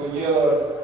Bujur.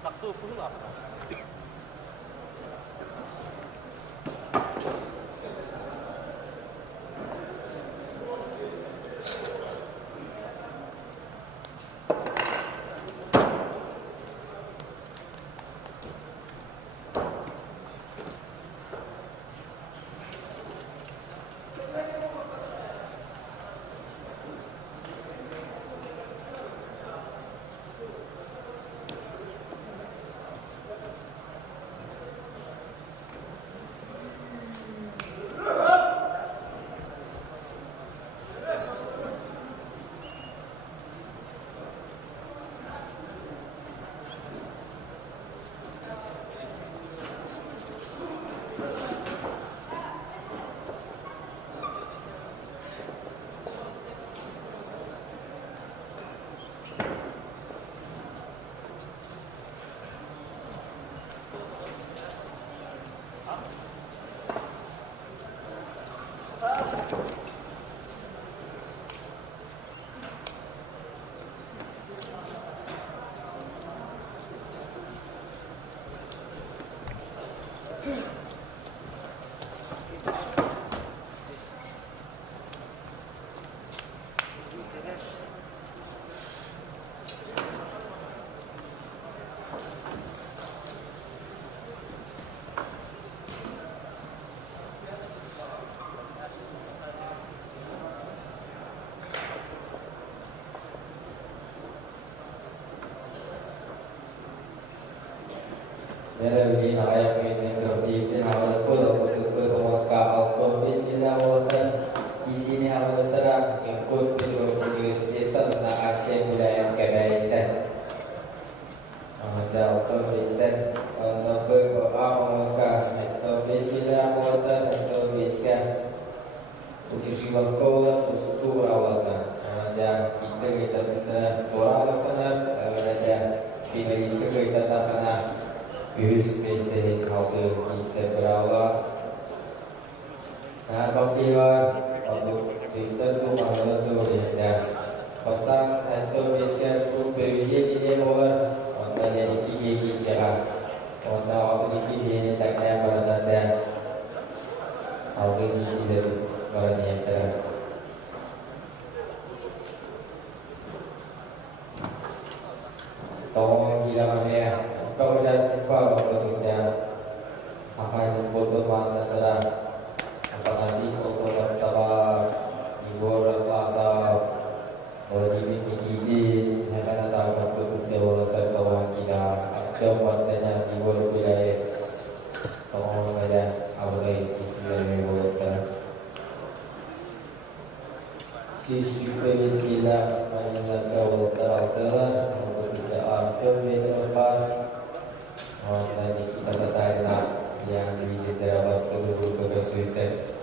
Waktu puluh apa? Melodi layak ini tertib awal pul untuk pemoska auto bismillahirrahmanirrahim. Di sini awal terang ikut tidur universitas tentang Asia budaya kebaikan. Ada auto bistan untuk berdoa pemoska itu bismillahirrahmanirrahim itu biskan uji siwak kau tustu awalnya. Ada kita orang terang ada pilih kita tak pernah. Use best how to seberawal. Nah, kopiwan untuk Twitter tu pahala tu ya. Kostam satu besar tu berbeza dia boleh. Orang jadi kiki siapa. Orang waktu kiki dia tak kaya pada dan awal isi dia pada yang terang. Tolong gila kami ya. Kau dah simpan waktu kita. Apa yang foto masa terang. Apa nasi foto pertama ibu berkuasa. Wajib ini jangan tahu waktu kita tertawan kita. Jauh partainya ibu berkuasa. Tolong saja awal isi dia boleh. Sisi kemiskinan banyak kau terang. Kemudian tadi kita tertarik yang di daerah Seluruh kesulitan.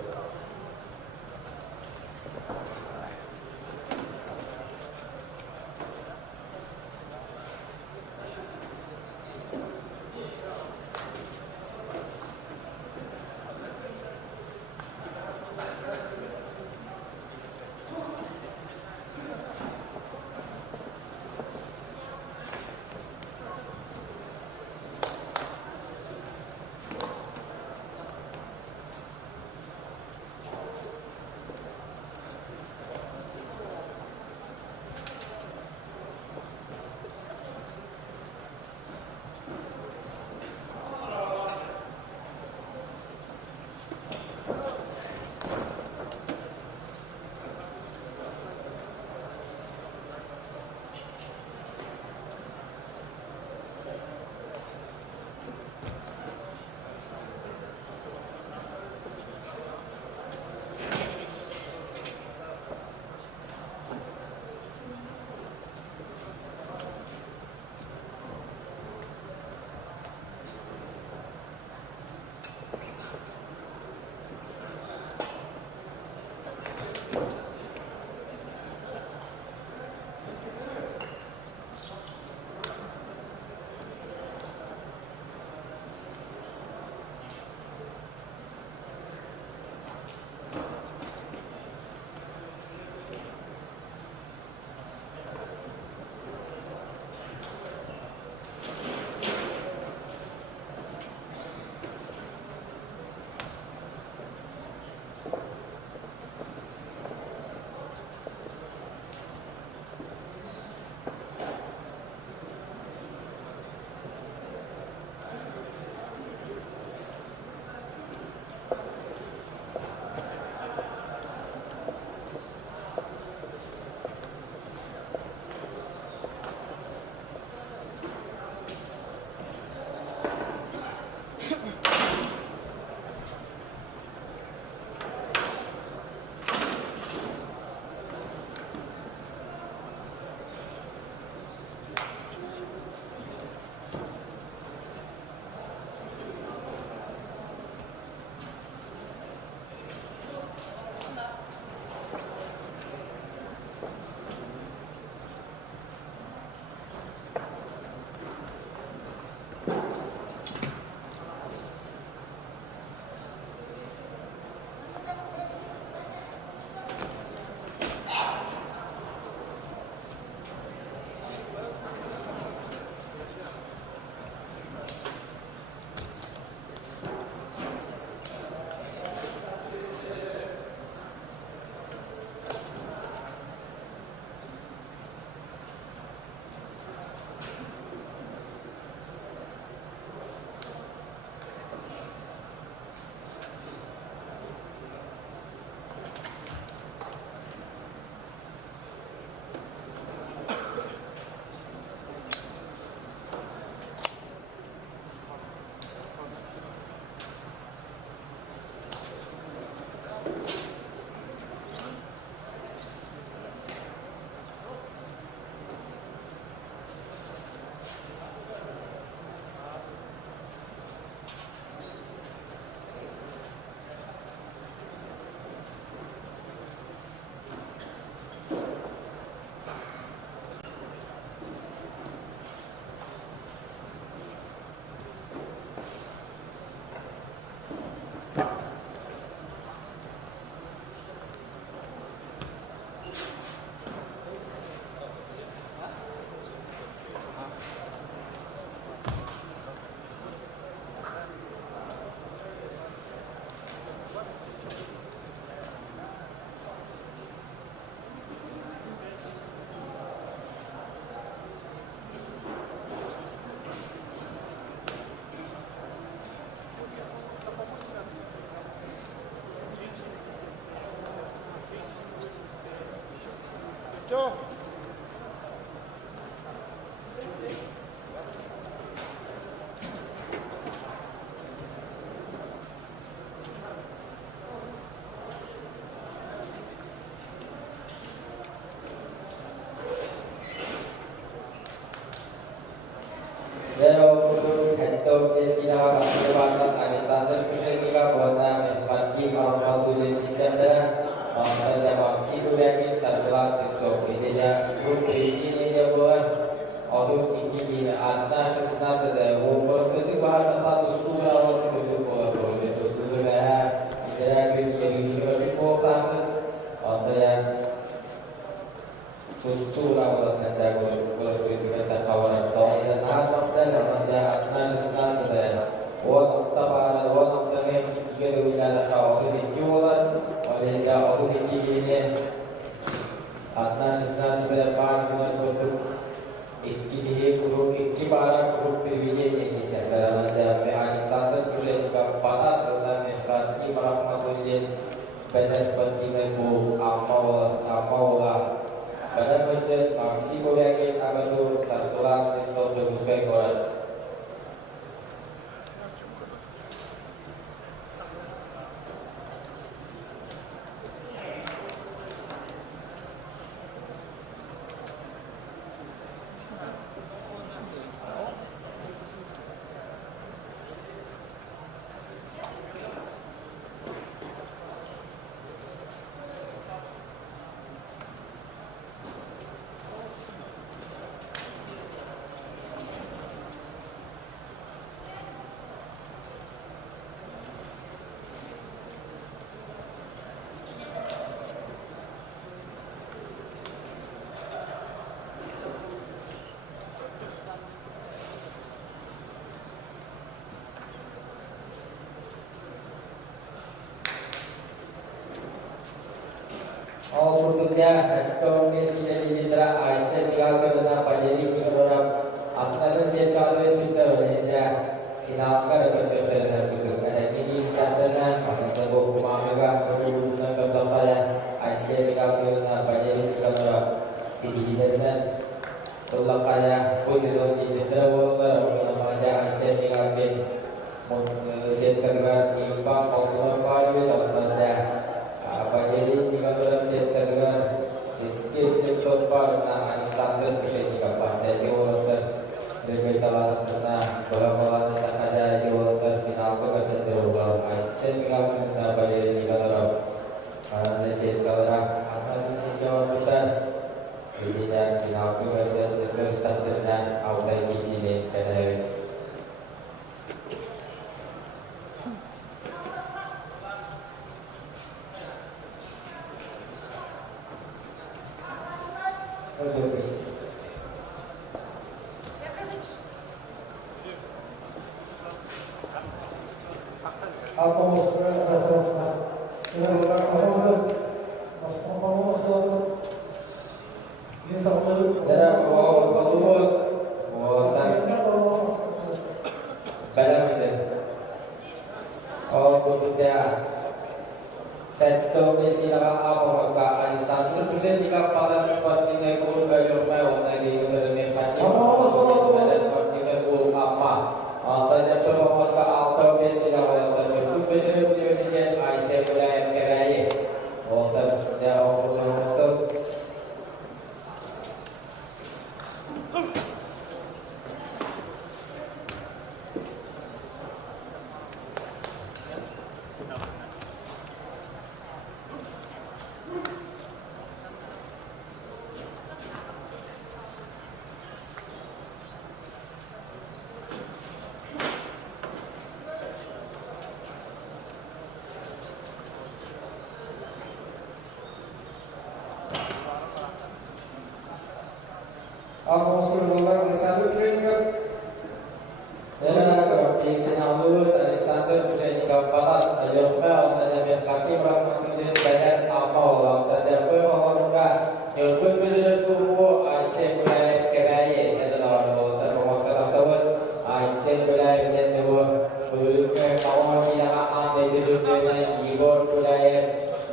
Igor Kulaev,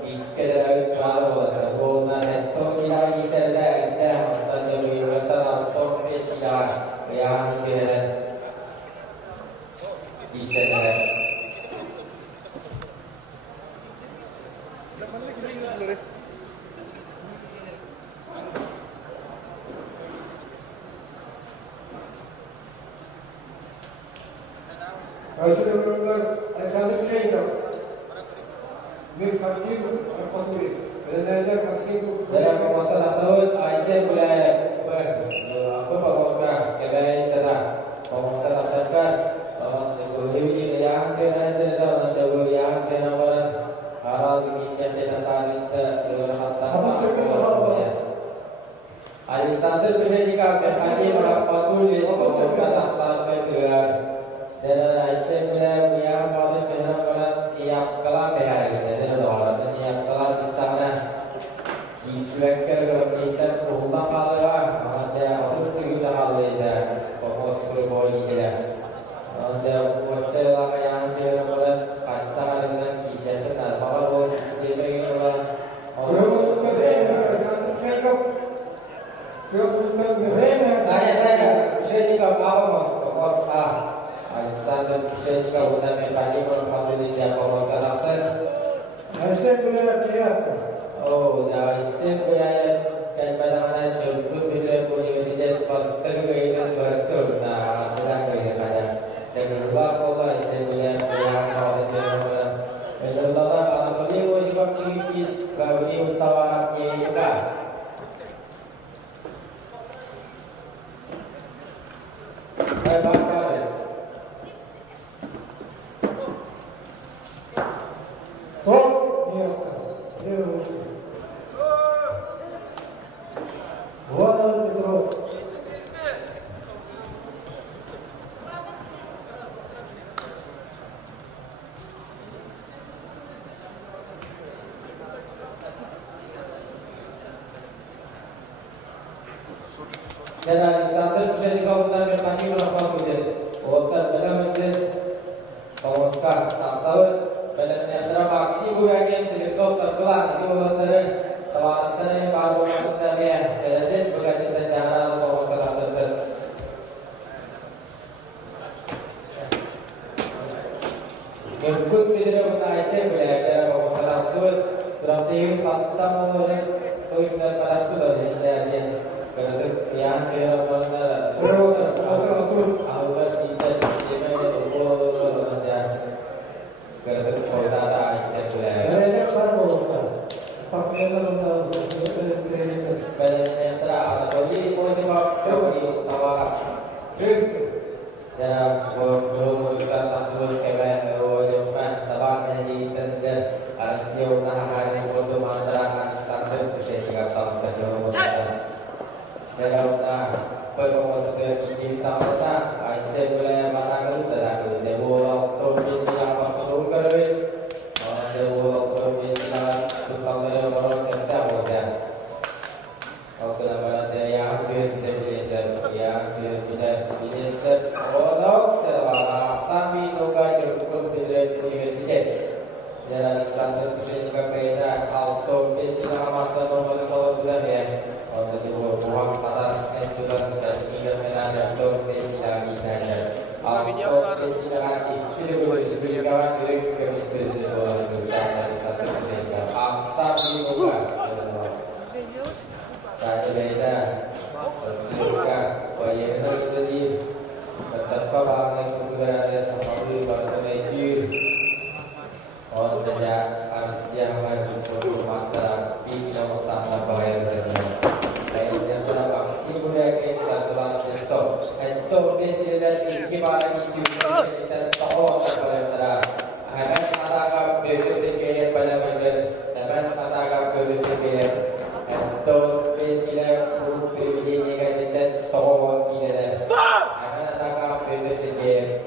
Ikkadara Klarova, Rona Hetto Kila Isela, Dalam pemuaskan tersebut, Aisyah boleh pemuaskan kebaya cerah. Pemuaskan tersebut, hidup yang kena cerita dan yang kena malam harus dikisah dan saling terhatta. Alexander Peshenika berhati merapatul di pemuaskan tersebut keluar. Dan Aisyah boleh yang pada kena malam yang kelam behari. Jadi orang yang kelam istana. Iswekar kita berulang kali ada untuk kita hal itu fokus berbagi kita ada wacana yang kita mulai antara dengan kisah kenal kalau sistem ini saya juga apa fokus Alexander saya juga udah mengkaji kalau dia fokus ke dasar Aisyah boleh dia. Oh, dah isim punya kan balangan untuk bila universitas pas terkait betul nah dalam kerja dan luar pola isim punya yang awal terus dan dalam kalau dia sebab kis kalau dia utawaranya juga saya bakal dan Alexander bisa dikawal bertani melakukan kudir. Waktu dalam kudir, Oscar tak sahut. Dalam antara maksi bukan selesai terkelan itu antara tawasan yang baru kita biar. Selain bukan kita cara Oscar asal. Berikut video mengenai belajar Oscar asal. Berarti pasti mulai tuh dan pada tu dari dia. Berarti yang kira mana? Awal sida sida ada. Berarti kalau ada Aisyah boleh. Mereka baru tahu. Pakai dalam Berentra atau di posisi waktu di tawar. Dalam berurusan tersebut kebaya wajibkan tabarnya di tender Aisyah hari sebelum masyarakat sampai usia 3 tahun setelah dalam berkomunikasi isi sama tak Aisyah boleh matakan terakhir debu waktu bismillah masuk kerja debu waktu bismillah tukang kerja baru cerita boleh waktu lebaran dia yang belajar orang selama sambil nuga cukup belajar universitas jalan Islam juga kaidah auto bismillah masuk kalau belajar untuk dibuang pada kejutan dan menada untuk bisa saja. Auto istilah itu boleh sebutkan dari kemiskinan bola itu dari satu sehingga aksa dibuka. Saya beda juga bayar tadi betapa banyak keberadaan sampai pada media. Orang tidak harus yang berhukum masalah pinjam sama bayar dan untuk istilah kibaran isu kita tahu pada akan katakan bersekian pada bagian zaman katakan bersekian untuk istilah grup ini kita tahu tidak akan katakan bersekian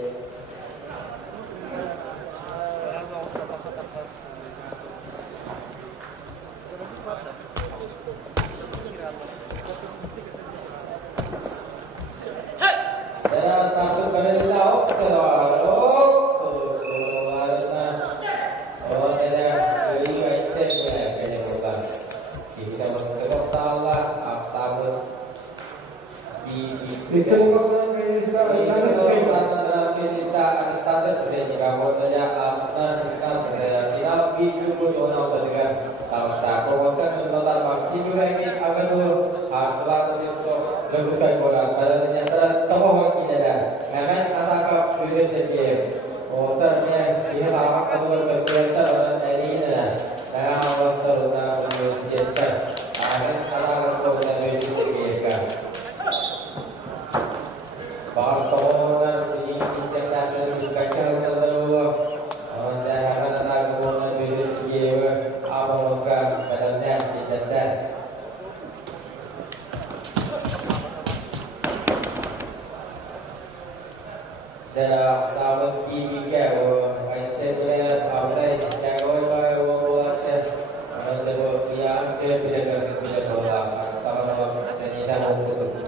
dengan tidak bola atau senida untuk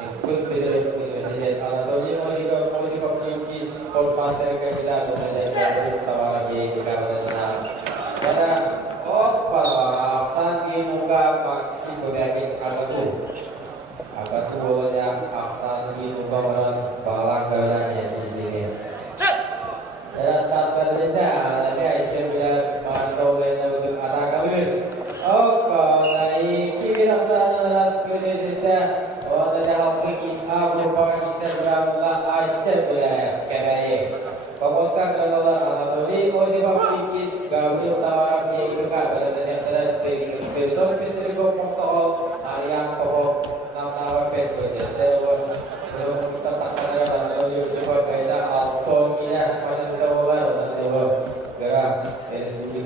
ikut belajar universitas Anatolia musik pelukis Sportmaster kita belajar tawa lagi di kawasan pada opa Aksan di muka maksi beryakin agak tu bolanya Aksan di muka balang kerana di sini. Dalam start berbeda, tapi Aisyah bilang mantau lainnya untuk atak kabir. Oh, kau naik kiri laksana ras kedua. Oh, tadi hal kisah berupa kisah beramula Aisyah bilang kebaya. Fokuskan kalau Anatoli, posisi fikis gaul utara di dekat pada yang terus spiritul spiritul soal alian pokok nama pet berjaya. Belum kita tak ada Anatoli sebab beda auto kita masih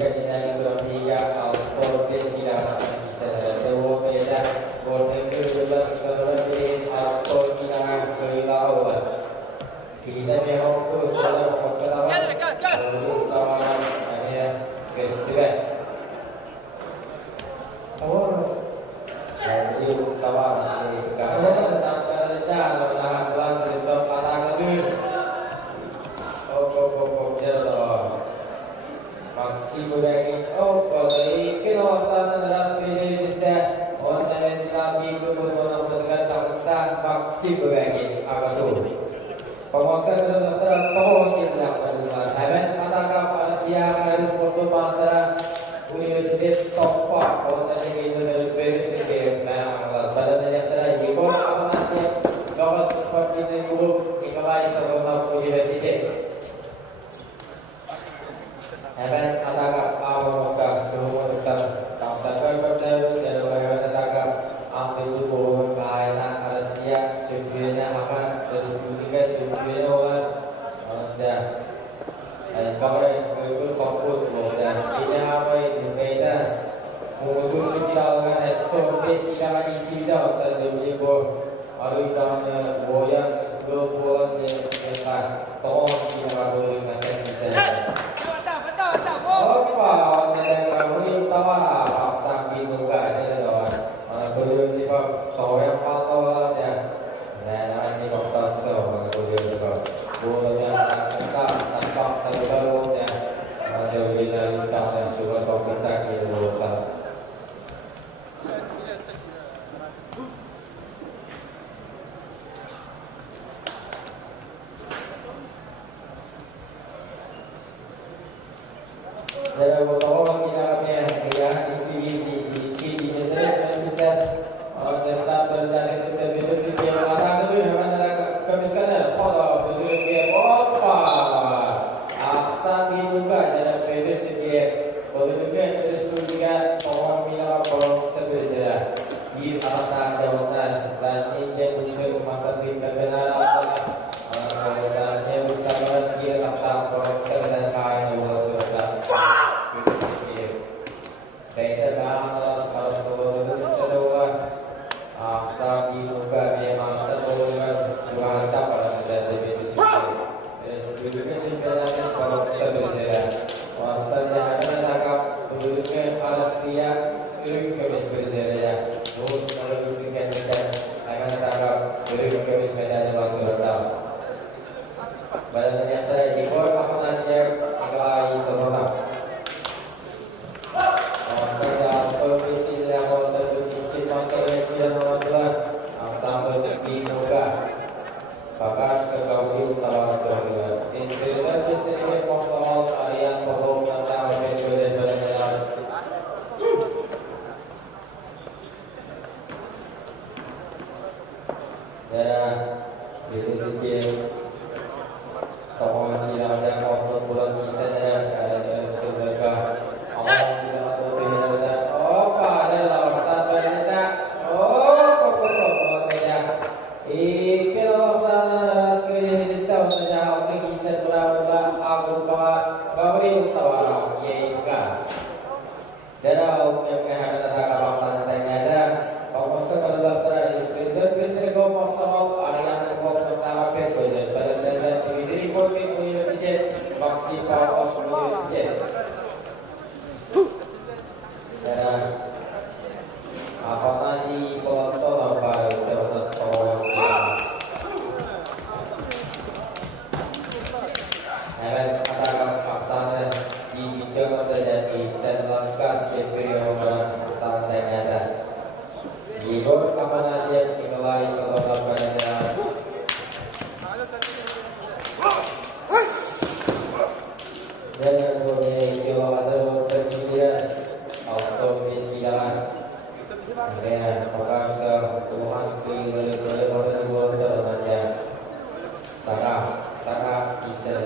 Republika Cina yang bertiga auto base kita masih bisa terus beda golden kebetulan kita berarti auto kita berlawan kita memang tu salah pertama utama ada festival Awal. jadi utama itu karena standar rendah tahan kelas itu pada kabin maksi beragam dari kawasan ras Indonesia orang Nabi kemudian berdekat Pakistan maksi beragam apa tu pemuskar dokter tahun kita pasal heaven apakah Malaysia harus foto master universitas top orang itu dari universitas Bangladesh pada yang terakhir apa nasi kawas seperti itu Nikolai Sarona University Heaven ataka awal muska kemudian tetap taksakan berdaru dan heaven ataka ambil tubuh bahayana Asia cukupinya apa terus juga cukupinya orang dan kau itu fokus dan ini apa itu beda mengutuk kita dengan ekspres kita isi dah dan dia buat ada ikan boyan berbulan yang kita tolong kita lakukan dengan kita Opa, orang yang kami utama paksa pintu ke aja doang. Kuliah sifat soalnya palau aja. Nah, ini waktu itu kuliah sifat. Bolanya kita tanpa terlalu ya. Masih bisa kita dan juga kau kita kira Dalam beberapa kita punya di kita start dari itu sih yang ada tu yang mana kemiskinan kalau betul dia apa aksa dibuka dalam itu sih dia betul dia terus juga orang bilang kalau sebesar di atas jawatan dan ini muncul masa kita kenal misalnya bukan dia kata proses dan saya Kita bahas kalau seluruh aksa dibuka dia master boleh juga hantar pada saudara itu sendiri. Jadi sebelumnya sebenarnya kalau sebelumnya wanita yang ada nakap sebelumnya Asia itu kami sebelumnya. Terus kalau disingkat kita akan nakap dari kami sebelumnya waktu rendah. Pada ternyata di bawah apa Asia agak sesuatu. Bakas ke kauli utara terhadap istri dan istri soal harian pokok tentang metode berjalan. Darah itu sikit tokoh tidak ada korban pulang kisah dan ada dalam surga Allah tidak ada pilihan oh pada lawan satu kita oh pokok tidak ikut sana sekali kita untuk jauh kisah berapa aku kawari utara yaitu darah yang kehadiran tak kawasan ternyata fokus ke kedokteran istri go pasal alian pokok pertama pet pada dan diri coaching universitas jalan. Ya, apakah sudah puluhan kali remaja sangat bisa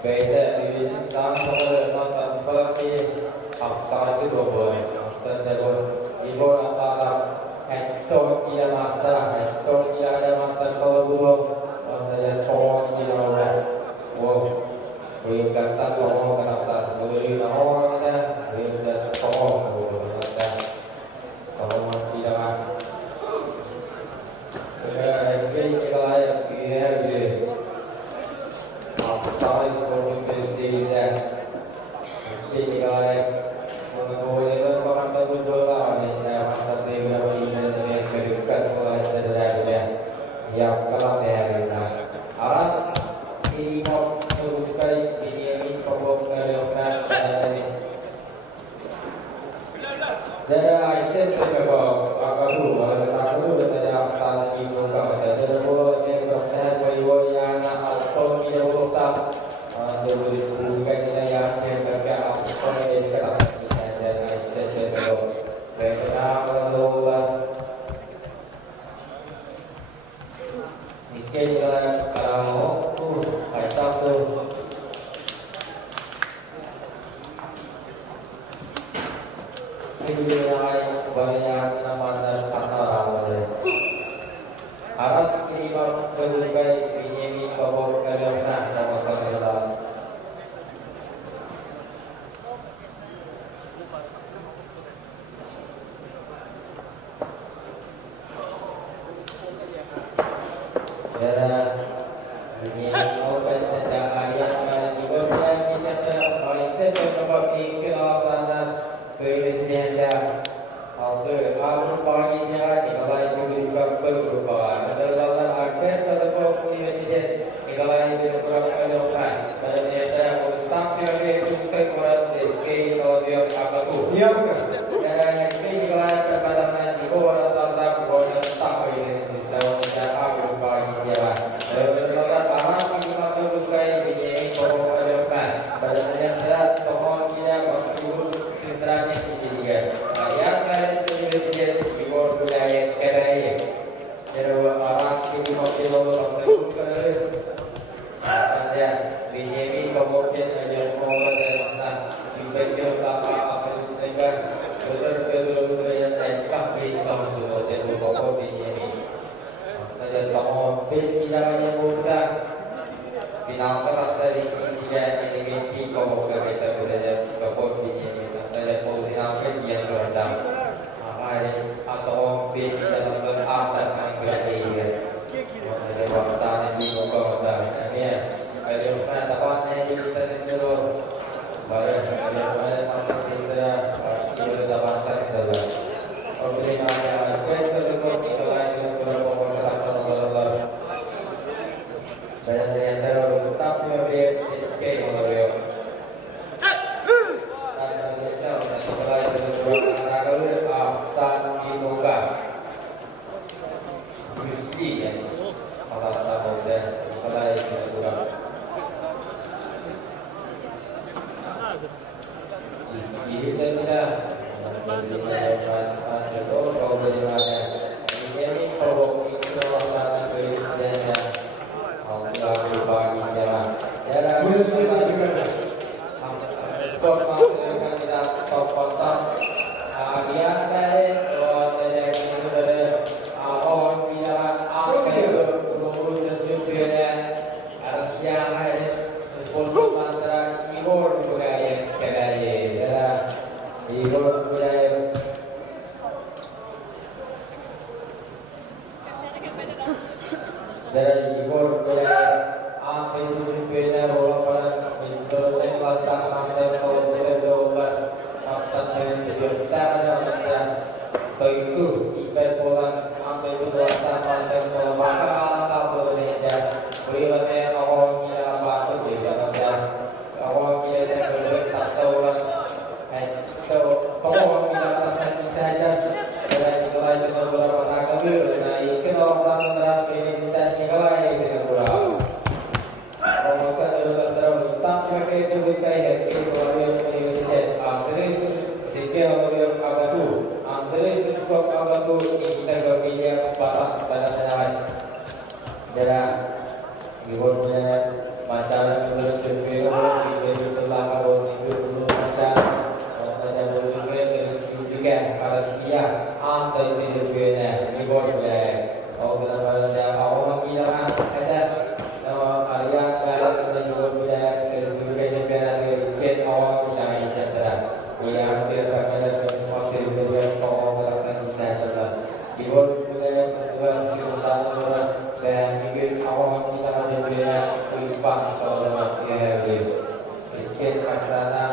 Beda di dalam pengelolaan seperti apa itu robot, tentang ibu antara hektar tidak master, hektar tidak ada master kalau dulu, antara tolong tidak ada, wow, peringkatan tolong kerasa, beri orang ada, peringkat tolong kerasa, tolong tidak ada. Kita layak biar size for the prestige jadi kalau mengenai level pakai bola ni dah masa tiga ini dengan sedekat bola sederhana dia yang kalah berharga aras ini mau teruskan ini pokok kerana tadi jadi aset terbawa aku dari asal ibu kata jadi bola yang berkaitan dengan yang atau tidak boleh dulu disebutkan kita yang terkait apa yang sekarang dan aset terbawa karena Allah mungkin kalau kita tu Pinjai banyak nama dan kata ramai. Aras kiriman kerugai pinjami kabur kerana nama kerana. Kerana pinjami obat dan ayat dan dibuat kisah terkait sebab ikhlasan dan kerisnya Alter, aku pagi siang ni kalau itu juga berubah. Adalah akhir kalau universitas ni kalau itu berubah keluar. Pada niatnya ustaz yang itu keluar dari Saudi Arabia. Iya bukan? Dan ini kalau kepada nanti orang tak boleh tak boleh tahu kita aku pagi siang. Kalau anak ini mata bukai ini kalau keluar. Pada niatnya tohon dia waktu setelahnya juga. Yang kalian universitas dibuat budaya kedai. Jadi aras itu masih lalu pasal kerja. Ada BJB kemudian ada orang dan mana sebagai apa apa juga betul yang eskah di Samsung dan pokok BJB. Ada tamu pesmilannya bukan final terasa di sini elementi pokok kita berada pokok BJB. Ada posisi yang terendam. Atau besi dalam berarti menggadi ya. Ada bahasa di muka dan ya. Kalau kita tahunya di kita terus baru ada masa kita pasti dapat terus. Obrolan ada kita cukup kita lagi beberapa perkara Allah. Dan yang terus tetap membiak sedikit oleh Afsan dibuka Gusti ya Allah tahu dan mulai dibuka jadi kita kau bagaimana ini kalau itu masalah kehidupan Allah bagi siapa dalam sport maksudnya kita top-top dia dari orang itu dari awal dia akan berumur 70 harus yang sport masyarakat ibor budaya kedai ibor budaya dari ibor budaya akan 70 orang itu kelas master kalau boleh dolar itu ibarat ambil berdosa pada maka boleh jadi beribadah awal kita batu di dalam awal kita tak seorang atau awal kita tak saja dan kalau itu beberapa kali naik ke kawasan teras ini distansi kawai dengan kurang kalau sekali terus tapi mereka itu bukan happy selalu universitas terus sekian orang agatu terus cukup agatu kita berbeza batas pada dalam dalam ibu punya masalah menurut cerita Hussein Aksana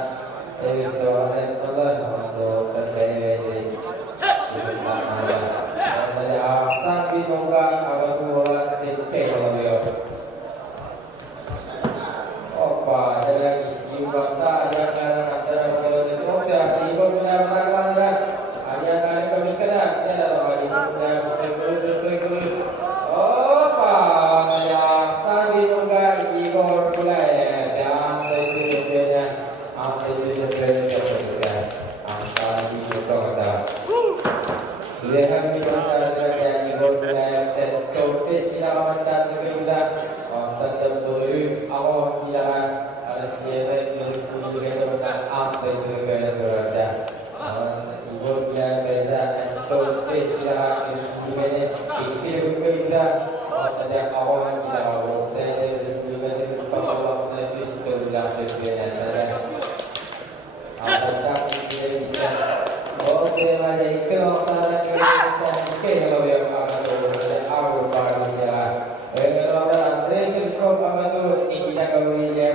Ewisdohane Allah untuk terbaik dari Sibusana dari Aksan Binoga Agatua Sinte Kolomio Opa dari Siubata Jangan antara Kolomio Moksa Ibu Benar Benar hanya kali kemiskinan tidak lagi Benar Benar Opa dari Aksan Binoga Ibu Benar Lihat di pancar yang dibuat set topis tidak pancar juga tetap boleh awak tidak ada sekitar terus juga tentang apa itu juga berada ibu dia berada topis tidak juga itu juga saja awak tidak awak saya juga itu kalau itu sudah berada saja apa tidak bisa oke mari ke sana kalau yang aku bahagia. Kalau ada teleskop apa tu kita kalau dia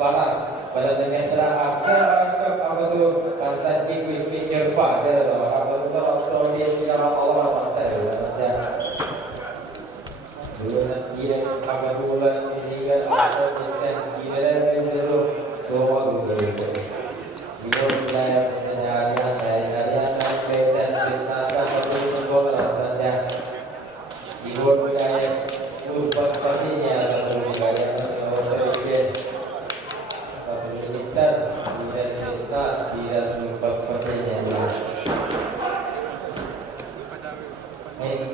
balas pada meter aksen apa tu konsentrasi speaker pada apa tu kalau dia tidak Allah mata ada. Dulu nanti apa tu bulan ini kan atau sistem kita dulu semua dulu. Ibu saya harian beda bisnis Ibu budaya pas-pasinya satu budaya satu militer budaya bisnis tidak pas-pasinya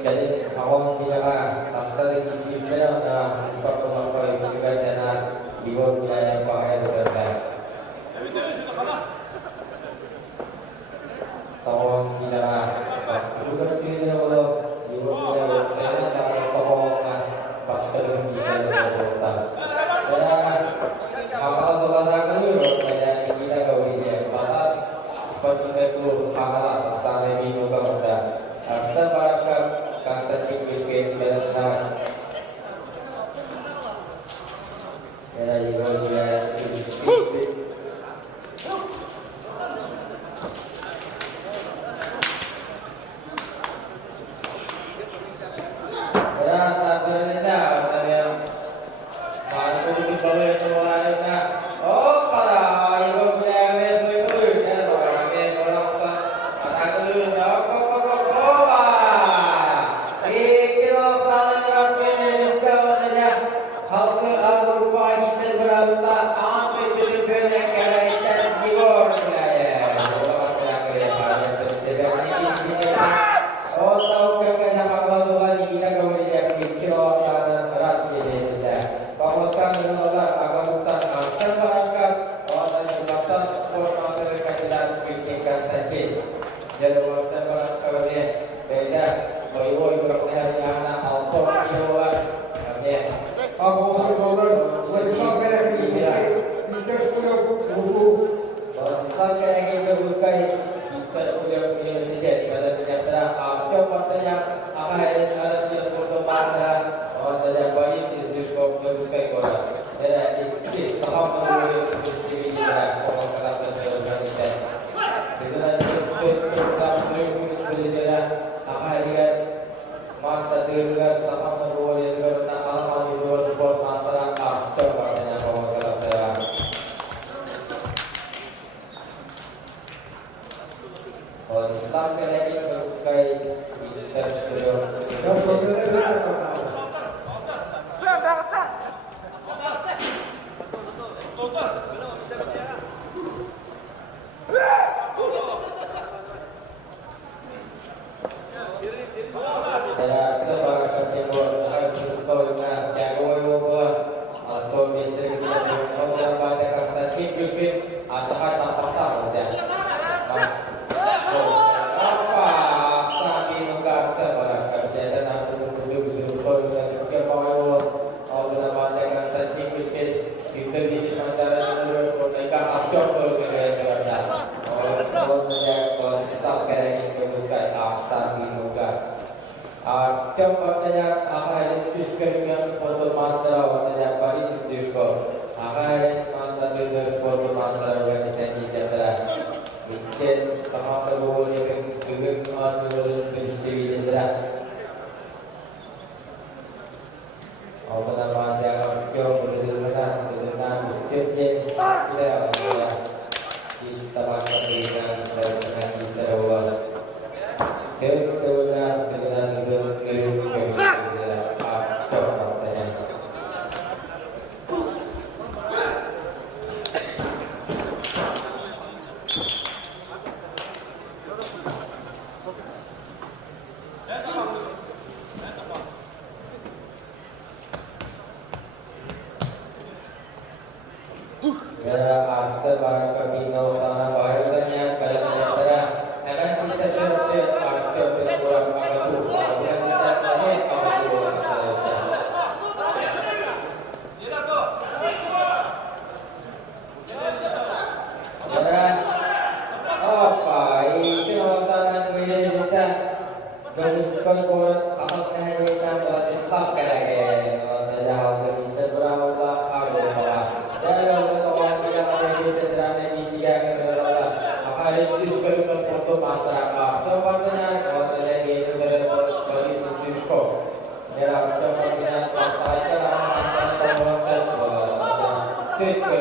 jadi awam tidak pasti isi saya sebab pemakai juga dana ibu budaya bahaya berada tahun tidak bukan tidak kalau ibu budaya saya pas terhenti saya berkata saya kalau saudara dulu pada kita kau ini batas seperti itu pahala sampai minggu kemudian sebagai kata cipiskan dalam nama ya ibu dia Master masalah dengan teknis yang telah bikin sama tergolong yang juga tergolong peristiwa yang telah apa nama dia kau benar-benar bikin kita kita makan dengan Israel benar dengan Arsa para kabino sana bahayanya pada pada karena sisa cerce atau pengurang agatu yang kita tahu apa saja. Apa itu sana kemudian kita teruskan koran atas kita pada staf lagi. Ada hal yang bisa berapa agama. Dalam sederhana misi yang adalah apa itu sebagai foto masyarakat. Contohnya kalau lagi dari Cisco, dalam contohnya masyarakat masyarakat bangsa tweet ke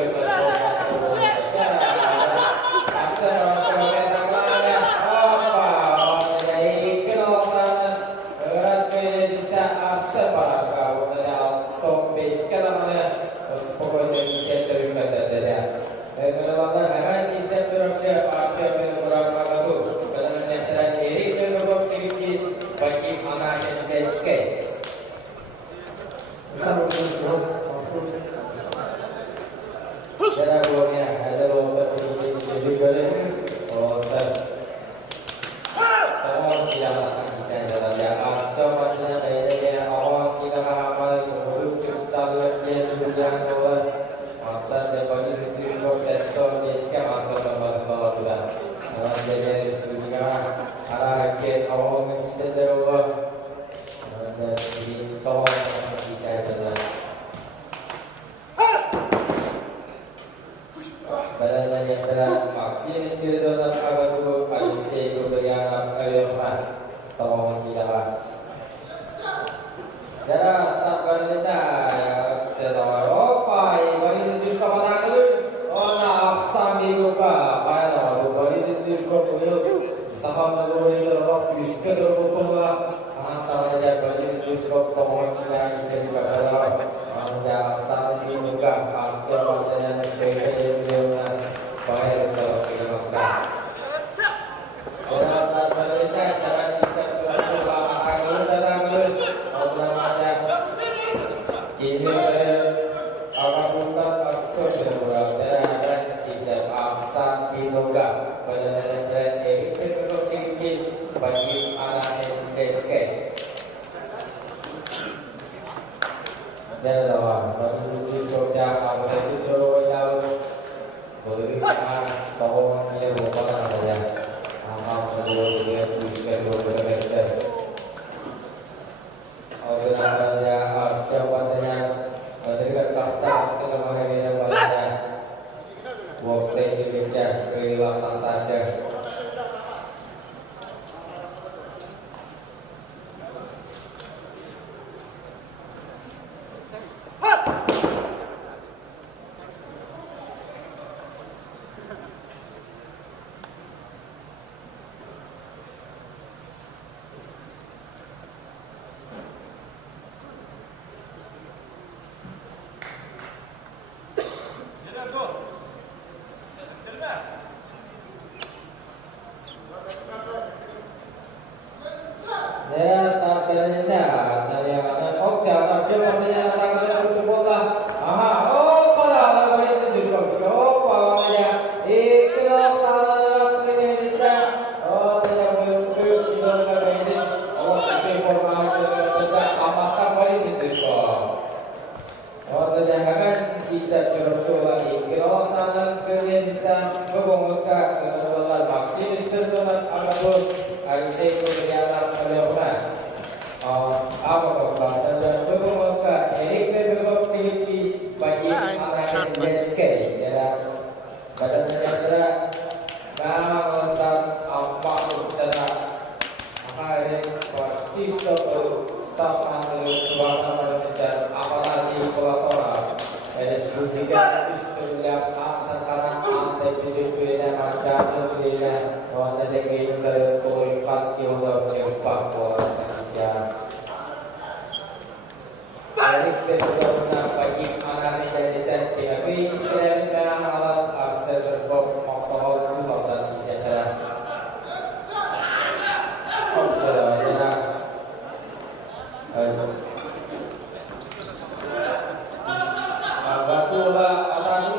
Sisa curug lagi, kalau sana kalian bisa Pilihan macam pilihan warna daging ke kulipat kilo berempat bola Indonesia. Dari kedua menang bagi mana menjadi tim tapi sekali memang alas asal berkop maksud pusat dan sejarah. Sejarah. Agaklah akan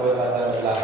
berada di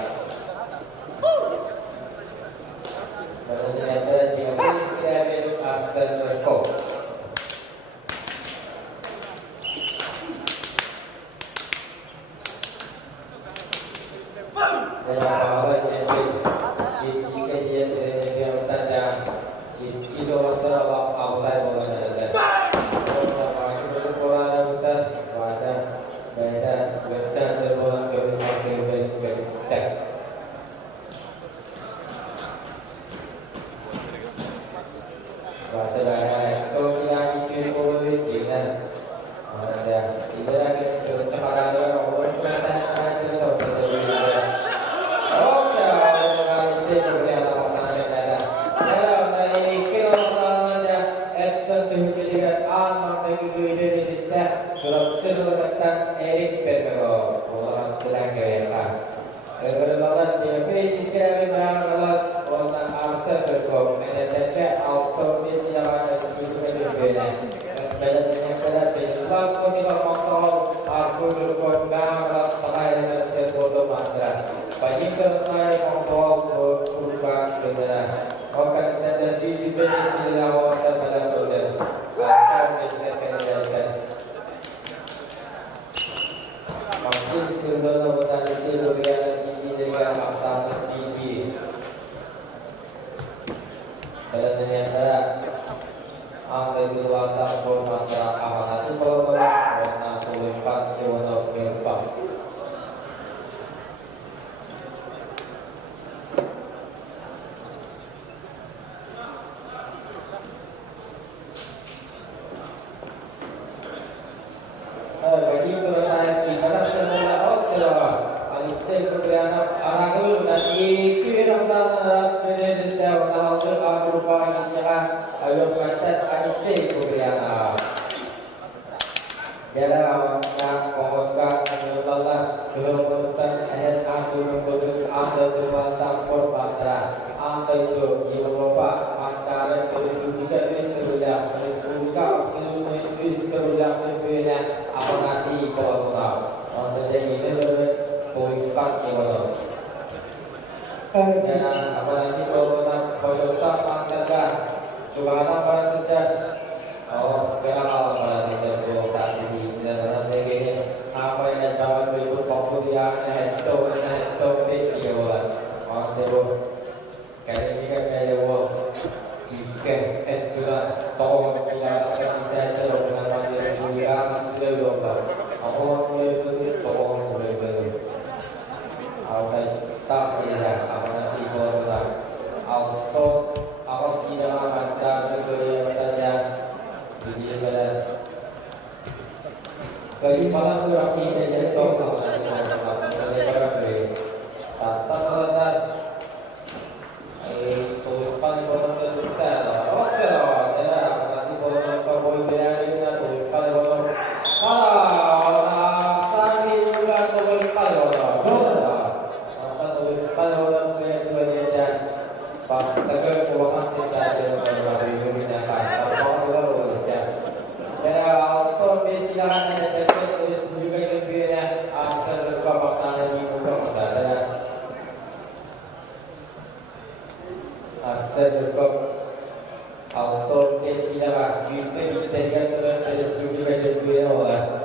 auto es vida va, siempre te diga todo el estudio que se pudiera rồi.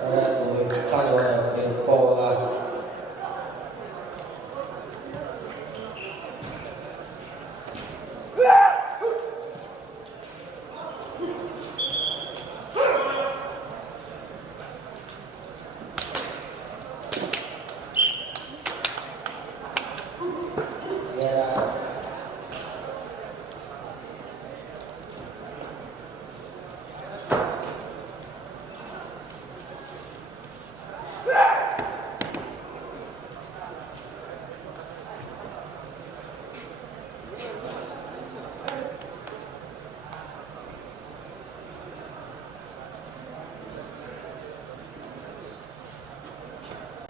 Đây là tụi pha đồ nàyเป็นโปรละ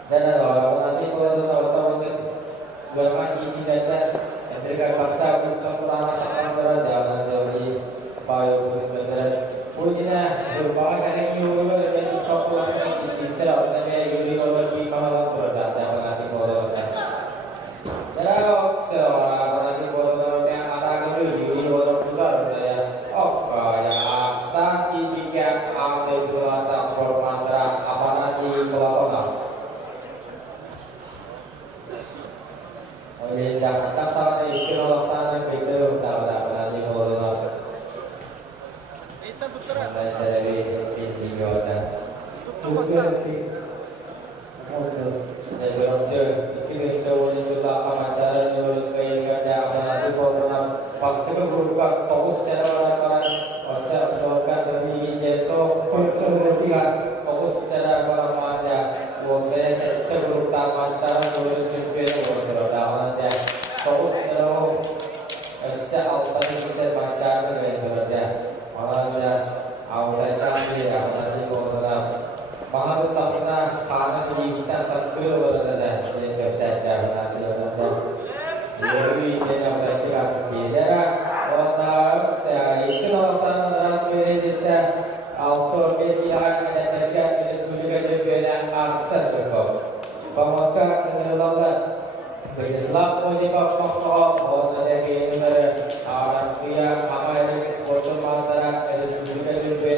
Dan nasib teman-teman bermaji singkatan berikan fakta untuk peramatan antara teori payu kebenaran punya beberapa kali juga lebih sesuatu yang disita namanya Yuri lebih mahal terhadap nasib bodoh kan. Jadi seorang nasib bodoh yang ada itu Yuri bodoh putar ya. Oke ya saat dipikir ada itu atas formasi apa nasi bodoh. Oleh dah kata ini kalau sana kita tahu nasi bodoh. Saya lebih tinggal dah. Dan orang itu cowok sudah pemacaran menurut kerja apa nasi bodoh pasti berbuka tokus cara orang ocak cowok sendiri jeso tokus cara orang mana saya sektor utama cara menurut jumpa orang dia tokus cara saya awal bisa baca dengan dia orang dia awal cari ya nasi bodoh Baharu tak pernah panas penyibitan satu berada di website cara nasi bodoh. Jadi dia yang berarti aku beda. Orang saya itu orang sana merasa beredista auto pesilahan ada terkait dengan juga juga asal cukup. Pemuska kenalalan bersebab musibah masalah orang ada di negara Asia apa yang sports masyarakat ada juga juga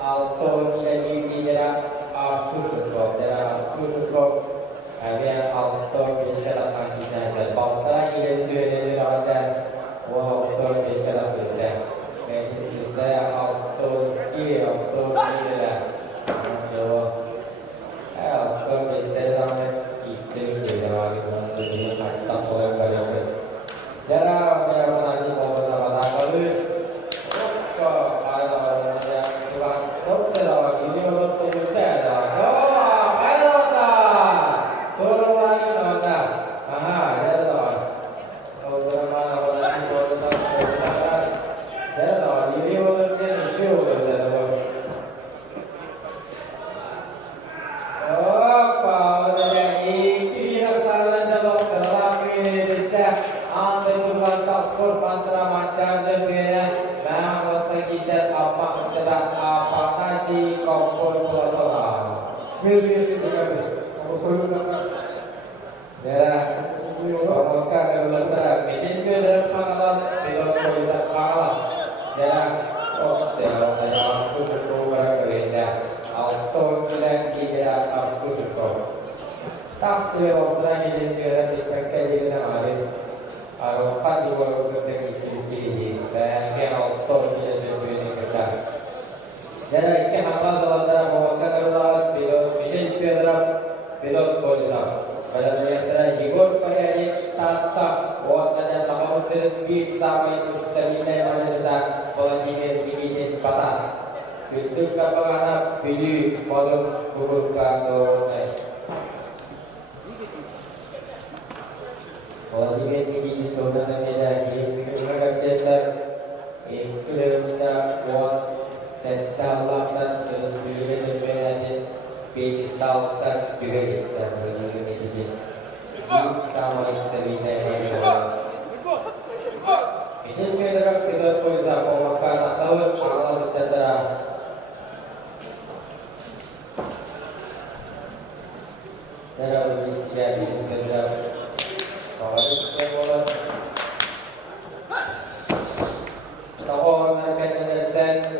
auto tidak auto cukup ada auto bisa datang kita dan pasal ini itu ada auto bisa datang kita jadi kita auto kita auto bisa datang istri kita lagi untuk macam orang kaya jadi apa nasi mau berapa kali ada orang yang cuma dokter ini untuk kita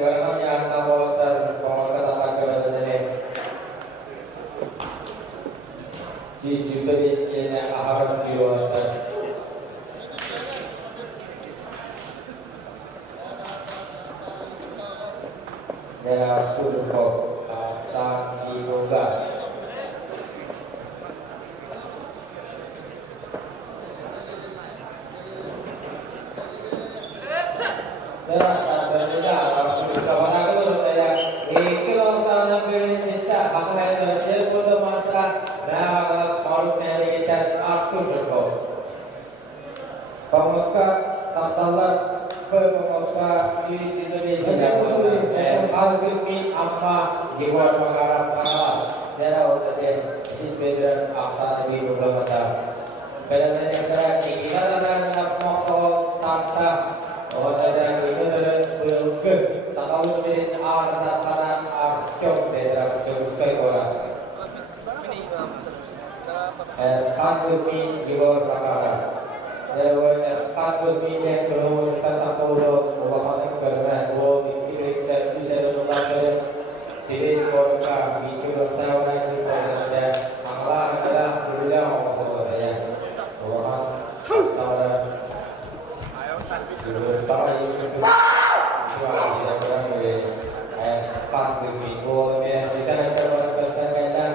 Welcome daerah Turko Sandiboga. Daerah Sandiboga, Turko Managul, daerah Ikilong Sanam Birinista, Bangladesh, Selputo Mantra, Rahagas, Parut Navigator, Turko. Pemuska Tasalar Pemuska Cilis Indonesia Hal Gusmin Amma Diwar Makaram Pangalas Daerah Utara Sidbedan Aksa Nabi Bulamata Pada negara kita dan Mokso Tata Daerah itu adalah Belge Sakaludin Arta Tanah Arcok Daerah Jogja Koran Hal Gusmin Diwar Makaram Kampus minyak belum tetap bodoh, bahwa kerana bodoh itu tidak bisa dilakukan. Tidak bolehkah itu bertahan lagi pada Allah adalah beliau maksudnya. Bahwa tawaran bertahan itu tidak berani. Kampus itu sekarang kita berkesan kita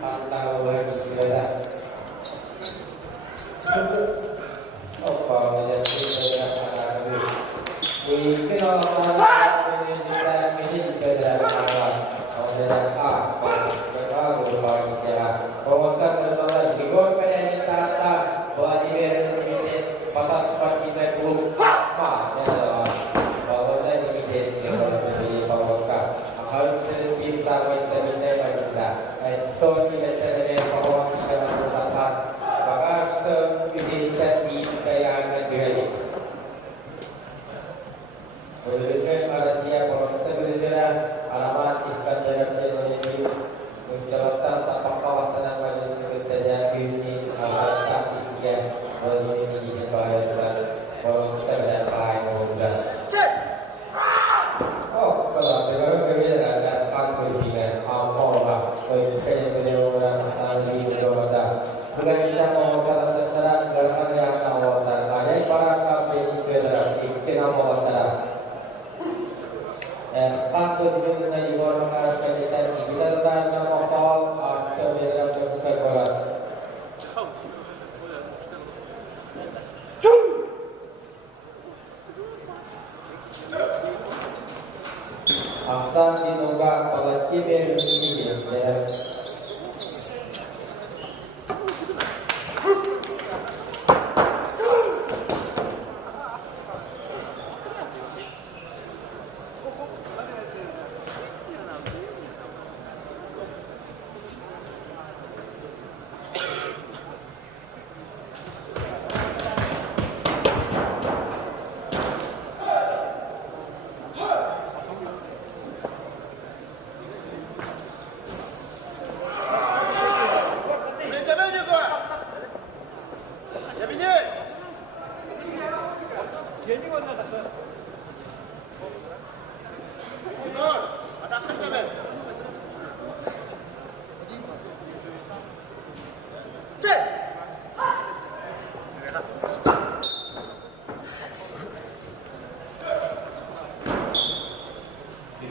astagfirullah bismillah. Apa menjadi perbedaan di kenal sana kita mesti berbeda awal dan apa baru istilah pemuska terutama di luar pada kata bahwa di limit batas kita belum apa bahwa tadi limit kalau menjadi pemuska harus bisa menjadi kita itu tidak terjadi bahwa kita bertahan maka bisa jadi kaya negeri. Berikutnya pada siap proses berjalan alamat Iskandar Jawa mencatatkan tapak kawat tenang wajib kerja bisnis awal tak isian wajib ini bahaya dan proses dan bahaya mudah. Oh, kalau berbeda dan kampus dengan apa kerja beliau orang sangat berbeda. Bukan kita mau kata setara dalam yang awal dan ada para kafe sepeda kita mau kata kampus itu menjadi orang orang pendidikan kita tetap nama fall atau dalam kebuka koran. Aksan ditunggak oleh tim ini dan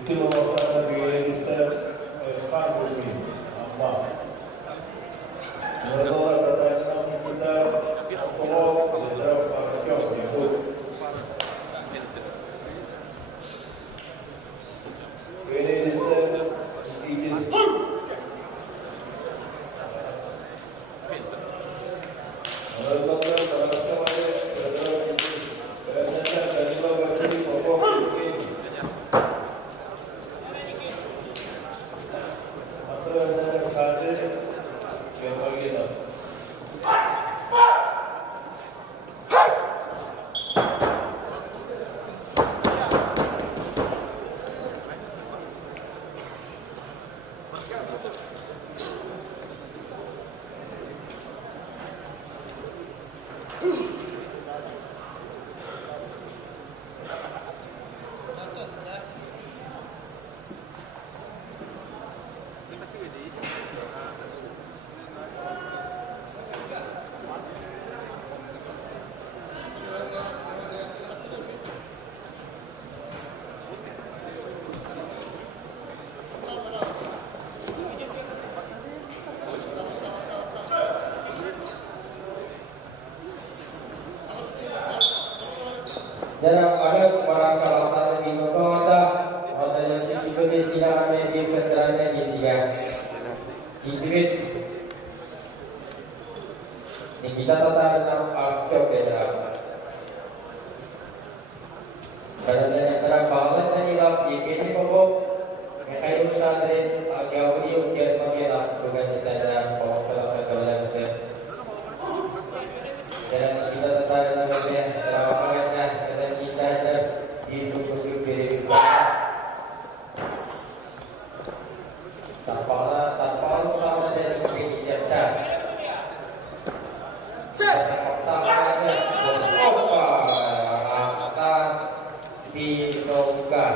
itu merupakan register kampus ini apa? Menurut data kita semua dalam paket disebut register ini Saja Ingrid Nikita Tata Akyo Petra Badan yang antara Bangladesh dan Irak ini pokok Mekhayu Sadrin Agawadi Ujian Panggila Bukan Jitanda Pokoklah Sakawalan Besar Dan Nikita Tata dalam Berbeda Terawakannya dan kisah di suku Kiri tanpa utama dari kiri serta Binoga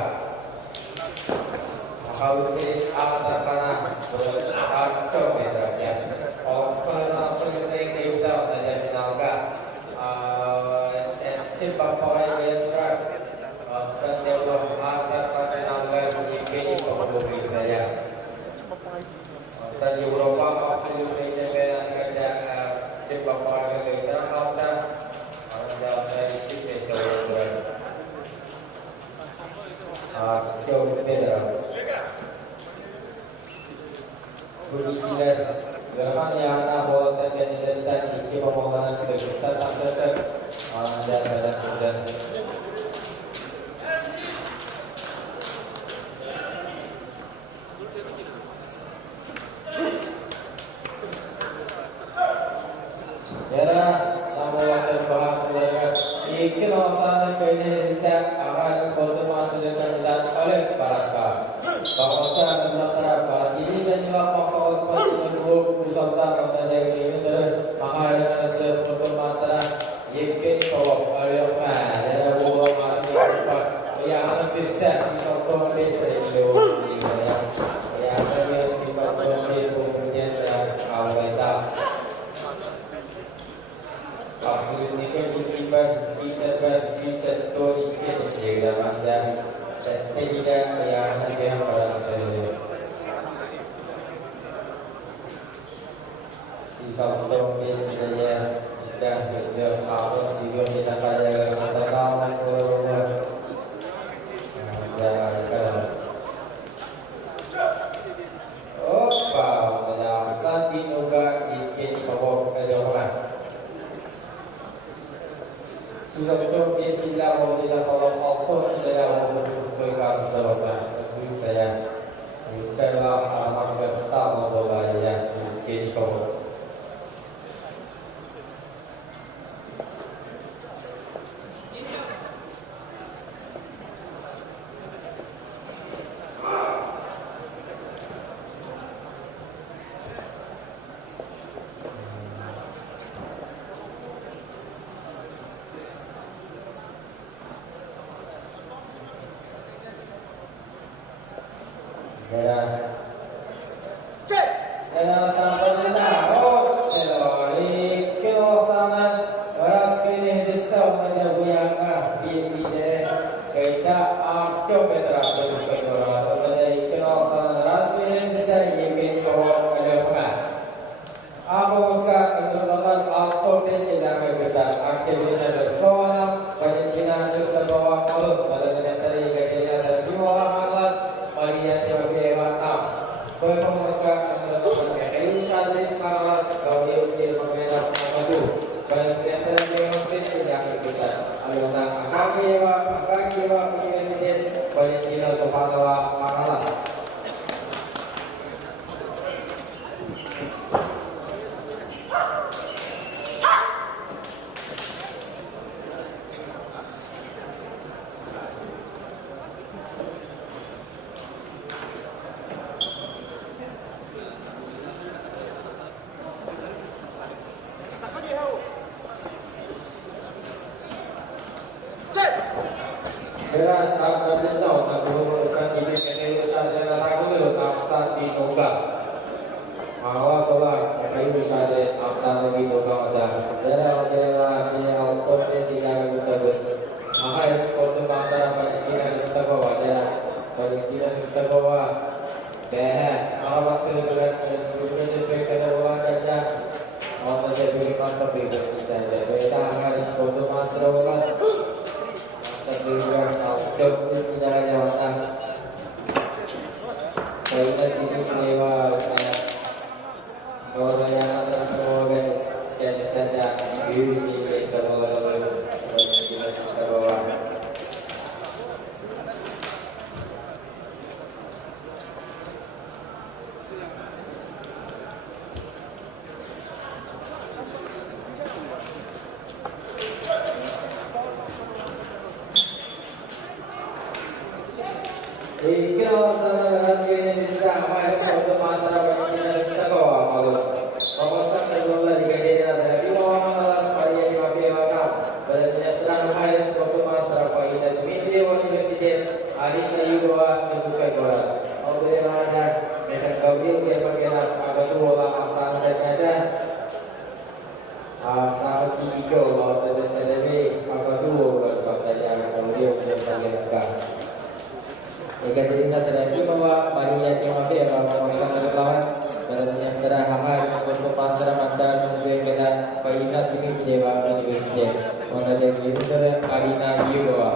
Hausin Al-Tarpana Berkata Medraja Opera Penting Kita Menjadi Binoga Cipapai Metra Penjauh Al-Tarpana Naga Ini Pembunuh Budaya dan Eropa Waktu Indonesia Kerja Cipapai Metra Alta Menjauh dari Spesial Akyo Petra Berisiran Gerhan yang nabuat terjadi dan iki pemohonan berbesar tak dan badan dan Yara nabuat terbahas dengan ikin awasana kini ristek akan kultuma sudah dan oleh baraka bahwa adalah terapasi dan juga masalah pasti dulu usaha kerja ini terus maka dengan sesuatu kultuma tera ikin kau oleh mana ada buah mana yang akan kita contoh besi itu yang ada di contoh besi kemudian awal kita Pasal ini kan disimpan di server sistem ikan di dalam dan tidak yang ada pada materi. Si contoh biasanya kita kerja apa sih kita kaya kita tahu Opa, penjelasan di juga ikan di bawah kejauhan. Sudah betul istilah bahwa kita kalau auto saya mau berkumpulkan sesuatu saya bicara alamat pertama bahwa yang kini kau Beras tak beritahu nak berumurkan ini kena usaha dengan ragu dulu nafsa di nongga. Mawa solat kena usaha dengan nafsa lagi nongga ada. Jala dia auto pesi jangan betul. Maka ekspor tu bangsa dapat kita sudah bawa jala. Kalau kita sudah bawa, kalau waktu berat sebelumnya sampai kena bawa kerja. Orang jadi master di bisa. Kita akan ekspor tu master bawa. Terlibat auto penjara jawatan. Saya ini lewat Ekaterina terakhir bahwa Maria Timothy memuaskan terlawan dalam menyantara hal untuk pastor macam mungkin kita Karina ini sewa universitas mana dia user Karina Yuwa.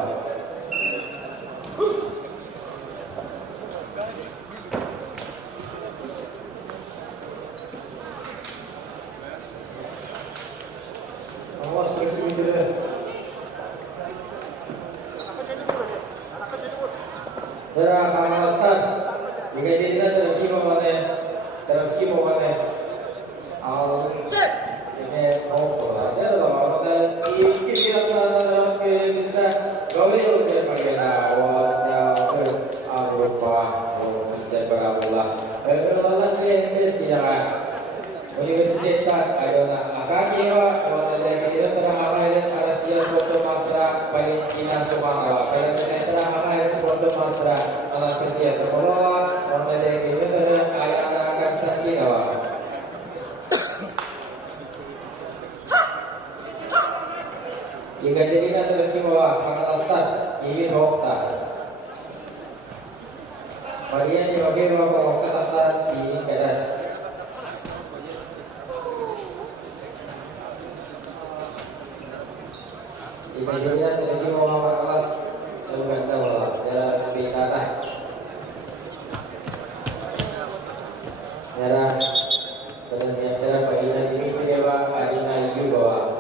Awas terus ini deh. Berapa pastor? Jika dia terus gimana? Terus gimana? Ini oh aja loh. Kalau ini kita terus kita gawe udah pakai awal Eropa, bisa berawal. Kalau nanti Indonesia Universitas ada akademia, kalau ada kita terhadap Asia foto masra Valentina Sumarwa, terhadap foto masra Anastasia Sumarwa, kalau ada kita terhadap Konstantinova. Jika jadi nanti lagi bawa Katalstan, ini dokter. Bagian di bagian bawa Katalstan ini keras. Jika jadi nanti lagi bawa kelas, lalu kita bawa jalan lebih kata. Jalan jalan bagian ini dewa Adina itu bawa.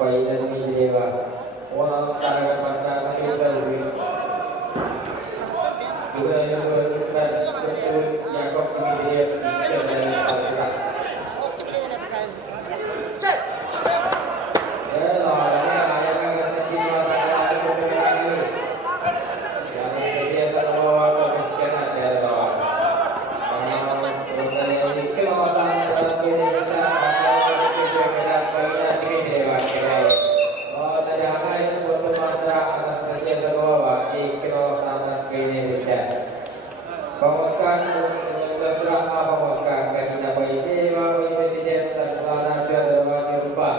pailan ni dewa orang sahaja macam kita lebih juga yang berkaitan betul Yakob ini dia bicara dari Al-Quran. Pemuskan bergerak pemuskan kandidat Presiden Presiden Setelah Jawa Lupa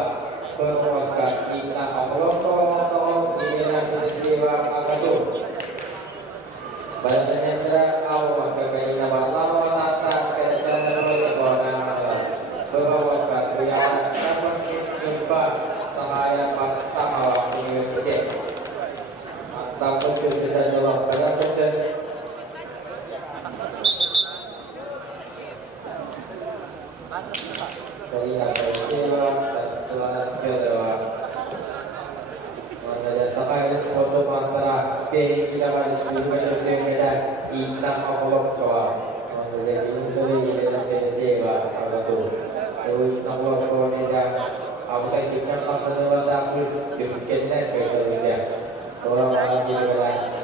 pemuskan Ina Amroko Soal Ina Peristiwa Agatu Badan Hendra Pemuskan kandidat Bapak Tata Kerajaan Berkeluarga Atas pemuskan Pilihan Nimba Sahaya Patamawa Universitas Atau Putus Sedang Dalam Badan Sosial Melihat peristiwa setelah kedua Menjadi sampai suatu masalah kita harus berjuang dengan indah Allah doa menjadi ini dalam peristiwa itu Allah doa dia apa kita masalah dapus kena kerja orang masih lain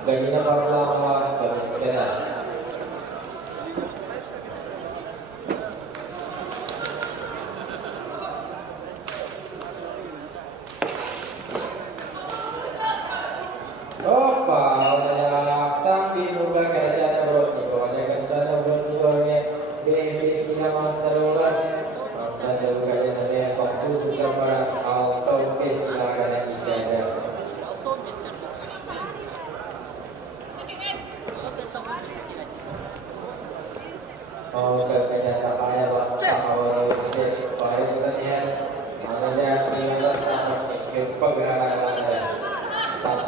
Ganina para lama baru sekedar mau kerjanya sama ya waktu awal sedikit baik kan ada yang sama sedikit pegangan tak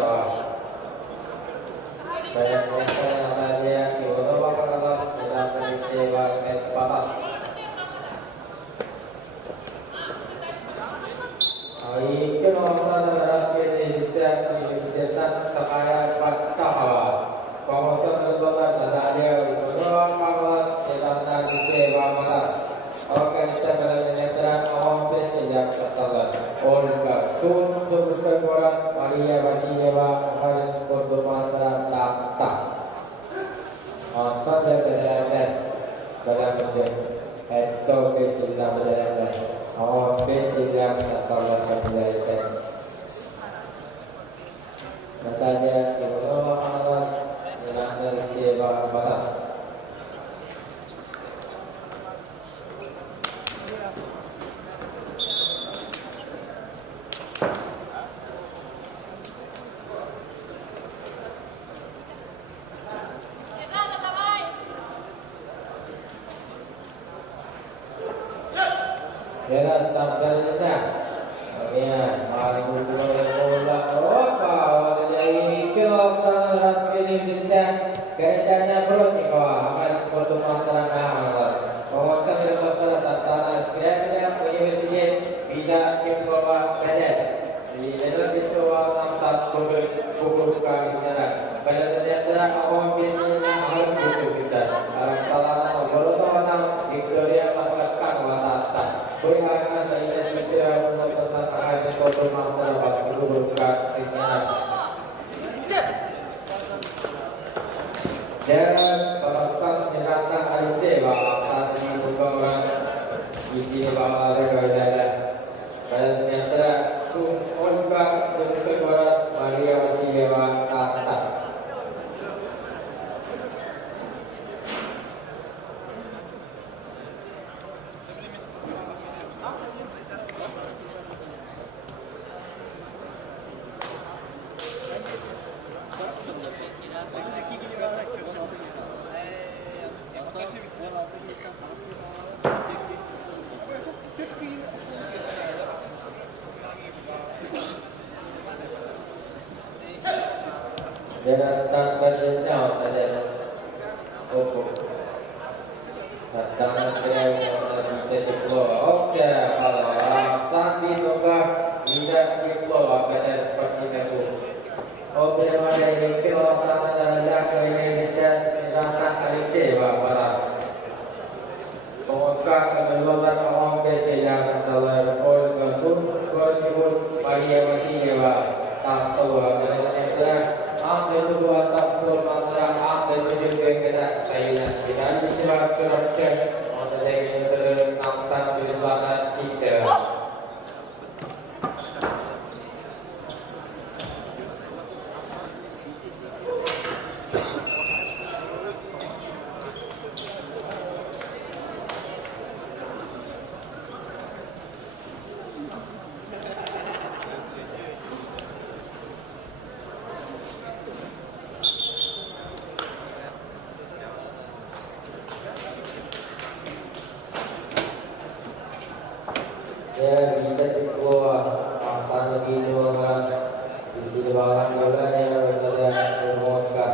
loh banyak yang ada di beberapa kelas sudah sewa panas. Ini masalah rasmi di Universitas Sakaya Patahawa. Pemusatan berbagai nadanya beberapa kelas dalam sewa panas. Oke, kita berbicara awam pres yang tertawa. Olga Sun terus keluar Maria Vasileva Maria Sport Master Tata. Apa dia berada dalam bentuk itu istilah berada awam pres yang tertawa berada. Nadanya beberapa kelas dalam sewa panas. Dia starternya, ya, mari bola kawan dari kelautan rasmi Indonesia, kerjanya berarti akan foto masalah kawan. Pemusatan berbagai sarjana sekalian universitas tidak dibawa badan. Di dalam siswa nampak buku kajian. Pada ternyata awam bisnisnya harus buku kita. Salah orang Victoria katakan watata. Bagaimana saya bisa tentang akan foto masalah pas buku kajian. Jangan lepaskan misalkan hari sewa saat ini bukan di sini bawa regala. Pada ternyata Olga Jepara Maria Vasileva Tata. Dia tak berjenjang pada buku. Datang segera kita keluar. Oke, kalau saat ditunggak tidak dikeluar pada seperti itu. Oke, pada ini keluar sana adalah Indonesia misalkan hari sewa panas. Pengungkap kebeluan orang biasa yang adalah Olga Sun, Gorjibut, Maria Vasileva Tata. Pada Ambil dua tahun masalah ambil tujuh kena saya sidang siapa kerja ada yang ternampak di belakang sisa. Ya kita dikeluar pasal itu kan di sini bahan bolanya berada bermoskan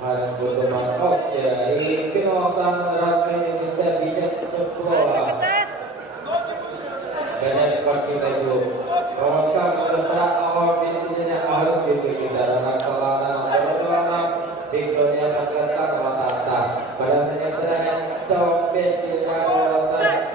harus berteman. Ya ini akan rasmi kita tidak terkeluar. Banyak seperti itu. Bermoskan bergerak awal bisnisnya harus kita dalam kesalahan berteman Victoria bergerak watata. Pada penyertaan itu bisnisnya watata.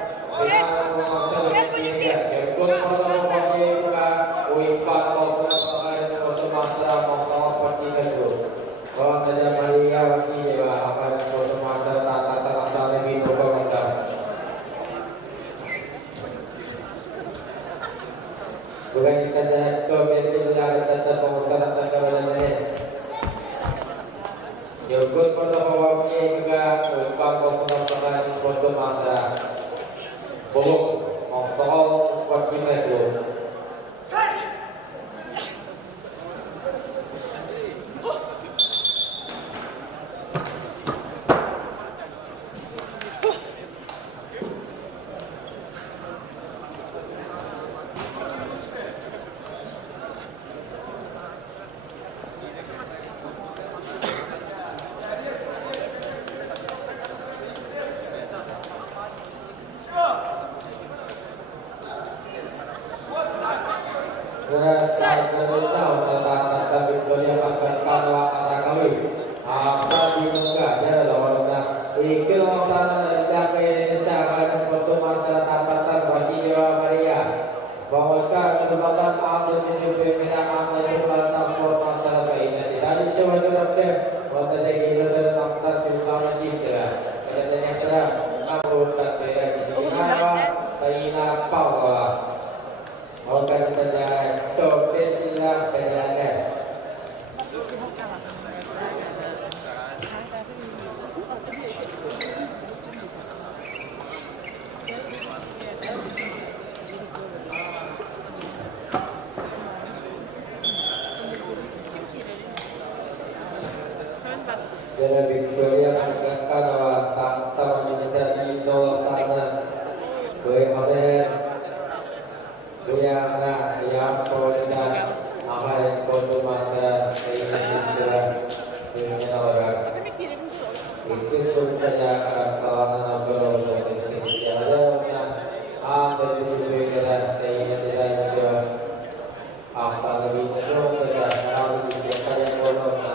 Bukan kita ke biasa catat pemuskaran sangkabalannya. Yogurt pada bawahnya juga berupa pemuskaran di foto masa. Bobok, soal seperti itu. Beras terbentuk tata Victoria Pakatan Wakata Kawi Asa dibuka jalan lawan ikil sana rendah ke Indonesia akan sepatu masalah tapatan Wasidewa Maria Bawaska kedapatan Abdul Nisubir Merah Ahmad Jumlah Transport Masalah Saina Sidari Syawa Surab Cek Wata Jagi Berjalan Aktar Silva Masih Sila Kedatanya terang Abu Tatbeda Sisi Hawa Saina Pawa Maka ditanya to bismillah kedalangan. Dari Victoria menegakkan bahwa tahta menjadi nol sana. Boleh hotel. Yang polda apa yang foto masa ini sudah punya orang itu pun saja akan salah nampol untuk ada dari sudut kita saya sudah apa lebih terus saja harus siapa yang bolong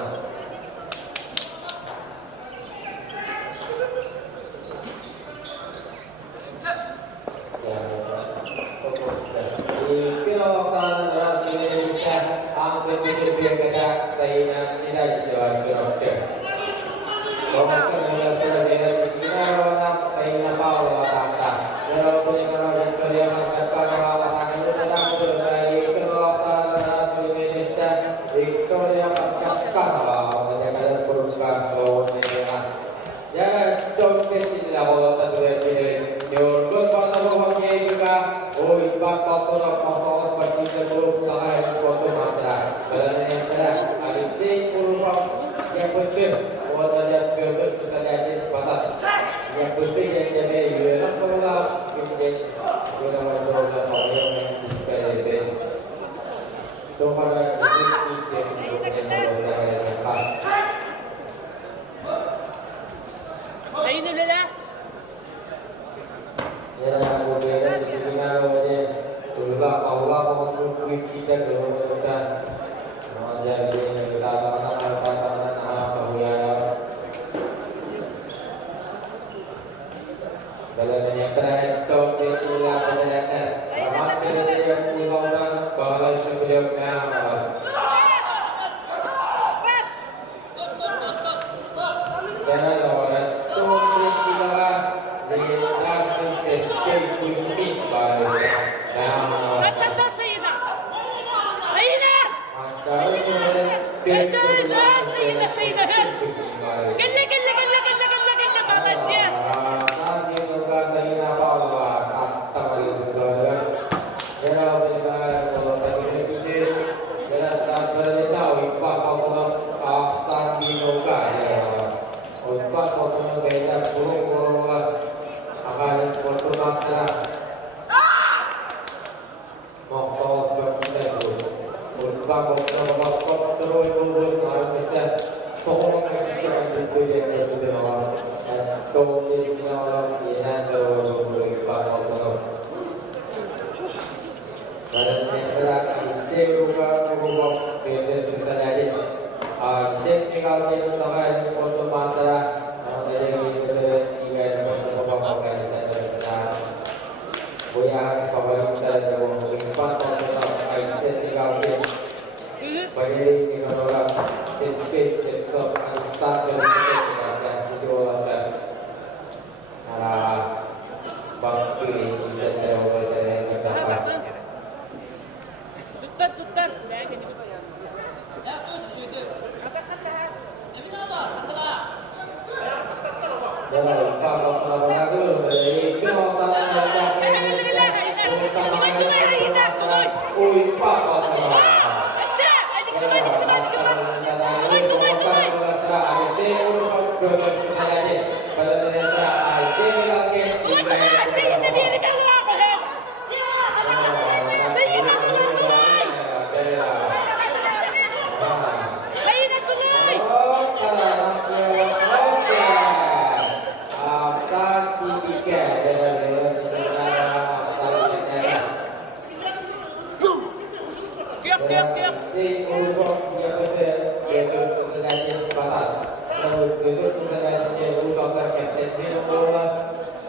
itu sudah ada usaha kapten ini bola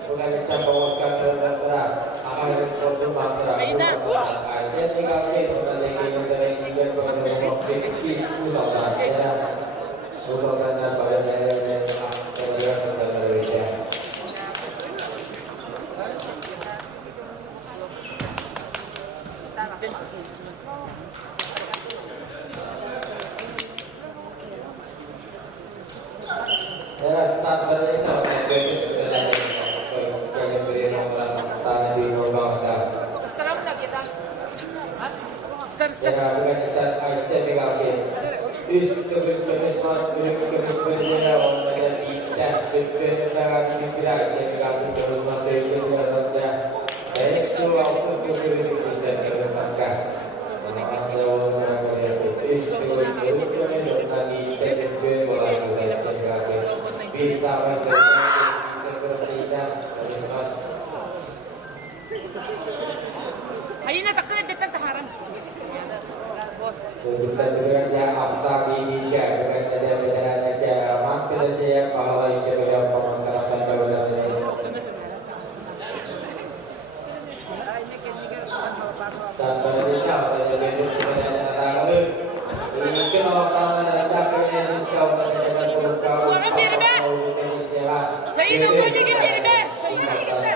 sudah kita bawaskan ke tentara akan ekspor master Asia tinggal sudah lagi dari India ke Bukti usaha ya usaha dan pada daerah Indonesia. Ya, start dari itu, itu sudah jadi beri nomor sana di bawah dah. Ya, bukan kita Aisyah digakin. Kebis mas kebis berjaya orang menjadi dan kebenaran kita Aisyah digakin terus mas dari ronda. Dari itu waktu kebis bisa terus maskah. Orang Jawa orang itu tadi jadi bola Aisyah digakin. Bisa masuk bisa bertindak terus mas. Ayun na, takot na ditang taharan. Kita bekerja aksa ini ya, bekerja berjalan aja. Mak kita saya kalau Aisyah beliau pemasaran saya berjalan ini. Tanpa kita saya jadi sebenarnya tahu. Ini kalau sama saja kena diskon dengan surga. Saya nak buat ni kita ni. Saya kita.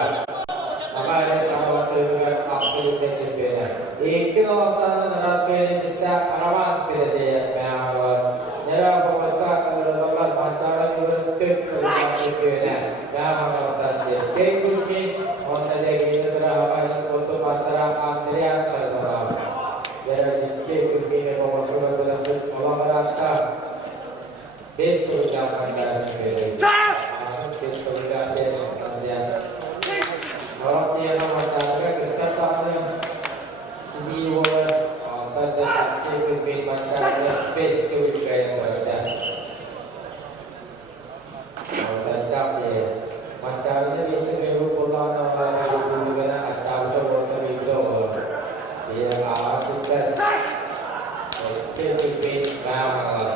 maka ada perawat dengan absolutnya cedera. Itu sana teraskan bisa perawat tidak saya perawat. Jadi pemerintah kalau dapat pacaran itu terus cedera. Jangan terasa cedera. Orang saja kita terhadap foto masyarakat Andrea terhadap. Jadi sedikit begini pemasukan dalam masyarakat. Besok jangan jalan sendiri. Besok tidak biasa. Kalau dia masyarakat kita tahu siwar pada saat itu masyarakat besok kayak macam. Macam dia macamnya bisa pulang orang dulu kena acau tu waktu itu dia akan besok malam.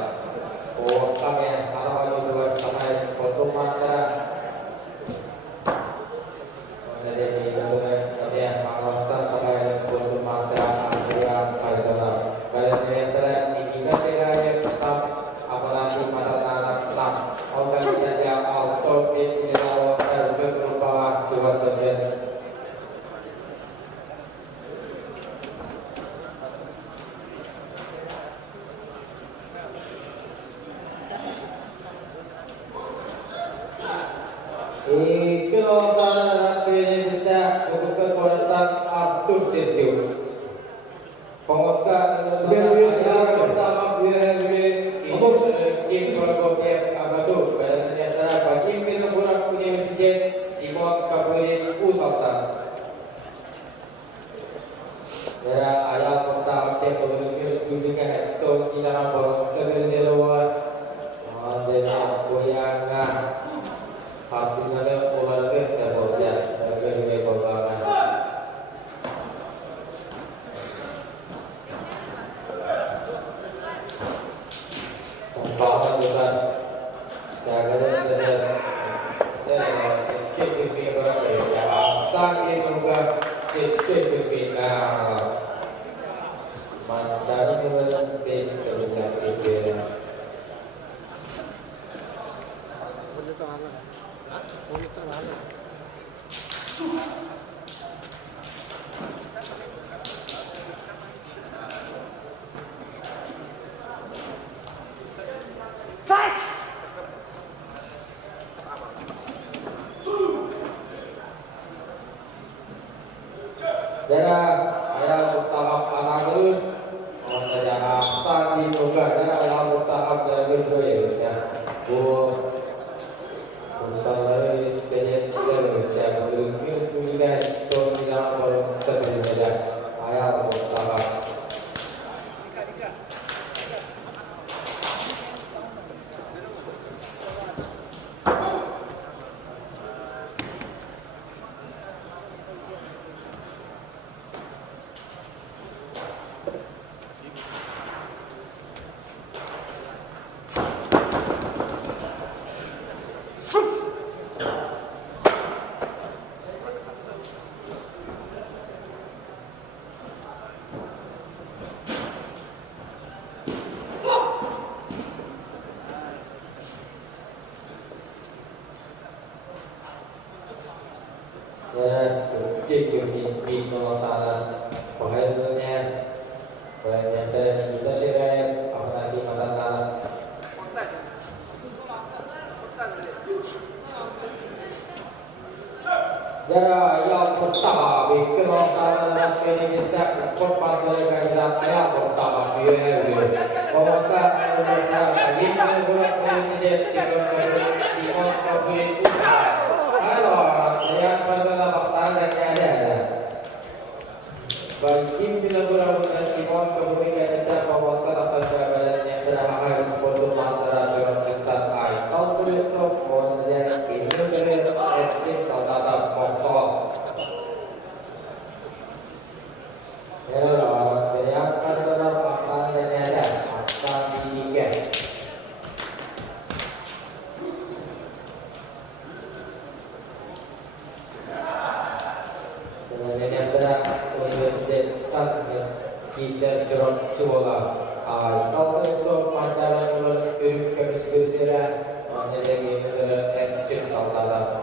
Oh, kami kalau itu sampai foto masyarakat. Jadi kemudian mengawasan sampai sepuluh masyarakat yang pada dalam ini saya tetap apalagi masa anak Islam orang saja auto bismillah terberupa dua saja. Kalau sana rasanya bisa fokuskan kualitas aktif setiap. Fokuskan yang pertama tim berkopian agatu pada cara bagi kita buat punya masjid Simon Kabulin Usata. Ya ayat pertama tim berkopian sebelumnya itu tidak boleh sebelum luar. Ada goyangan. Hatinya ada keluarga sahaja, keluarga sebagai korban. Korban juga jaga dan dasar. Dan setiap pimpin berapa ya? Sangat juga setiap pimpin. Mencari kepada basic kerja pimpin. Jangan ayam utama panagul, orang saja asal di muka. Jangan ayam utama jaga sesuai ya. Untuk lari sepeda saya belum juga tidak boleh sepeda ayam utama. Ya, sedikit pimpin masalah penghasilannya, penghasilan kita serai apa nasi makan tanah. Jadi yang pertama, bikin masalah nasib ini kita sport pasal kerja yang pertama dia. Pemirsa, kita buat presiden Simon Kabulin Usata. Yang pada paksaan dan ada. Bagi pimpinan Simon Kabulin kita memuaskan asal jabatan yang terakhir untuk masyarakat tentang Aikal Sulit dan ini dari tim Saudara Moksol. Ya, yang pada paksaan dan ada asal didikan. Kisah jeruk coba. Kalau sesuatu pacaran ulang hidup kami segera menjadi negara ekstrim saudara.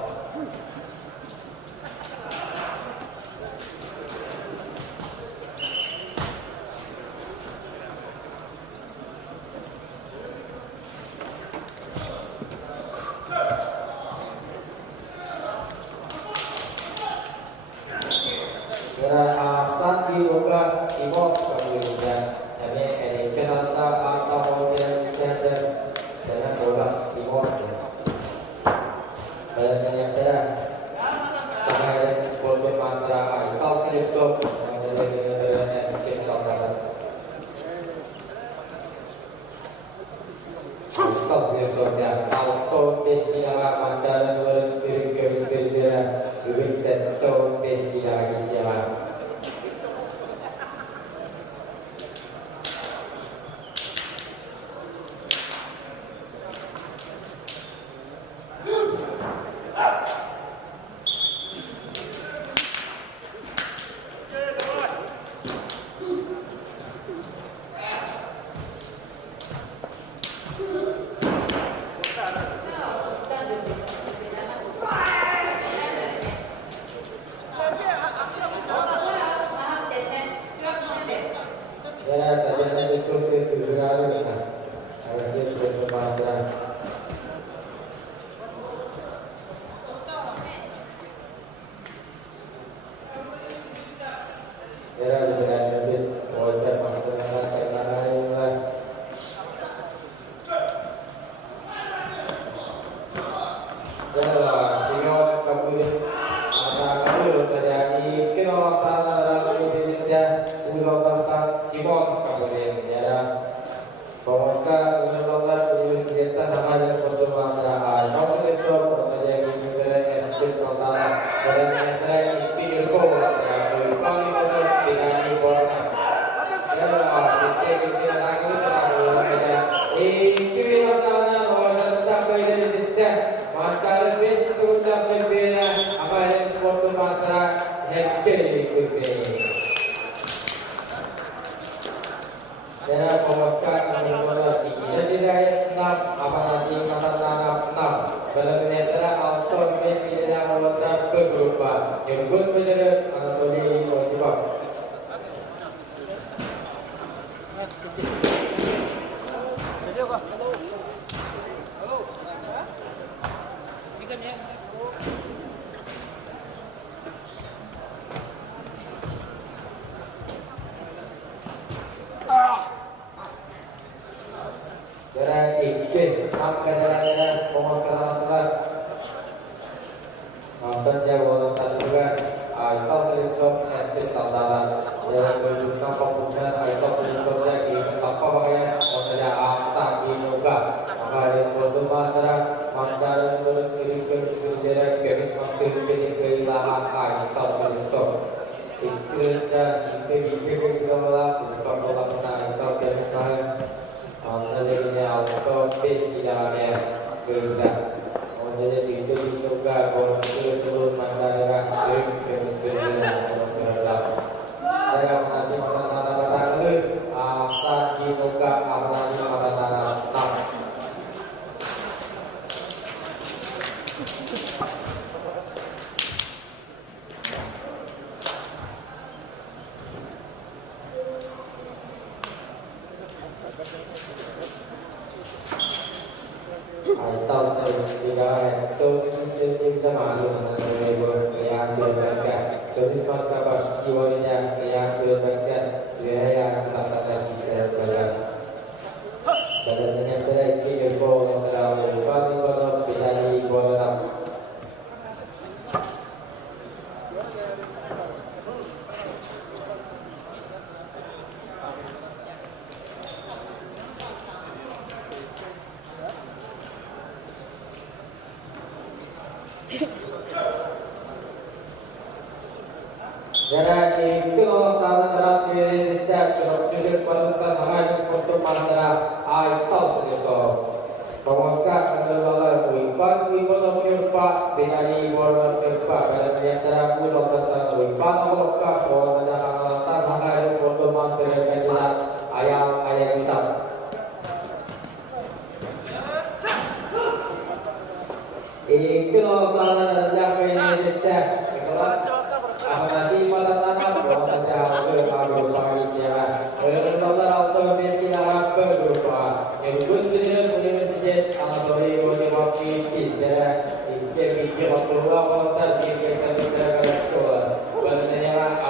Era Ahsan dibuka Simon kemudian hanya ini kenasa atau yang siapa sana bola Simon dan yang sama dengan Golden Master Aikal Silipso menjadi tim saudara Aikal Silipso dan Auto Destinama Mancaran Berpiring ke Wisbezera Seto Destinama Siapa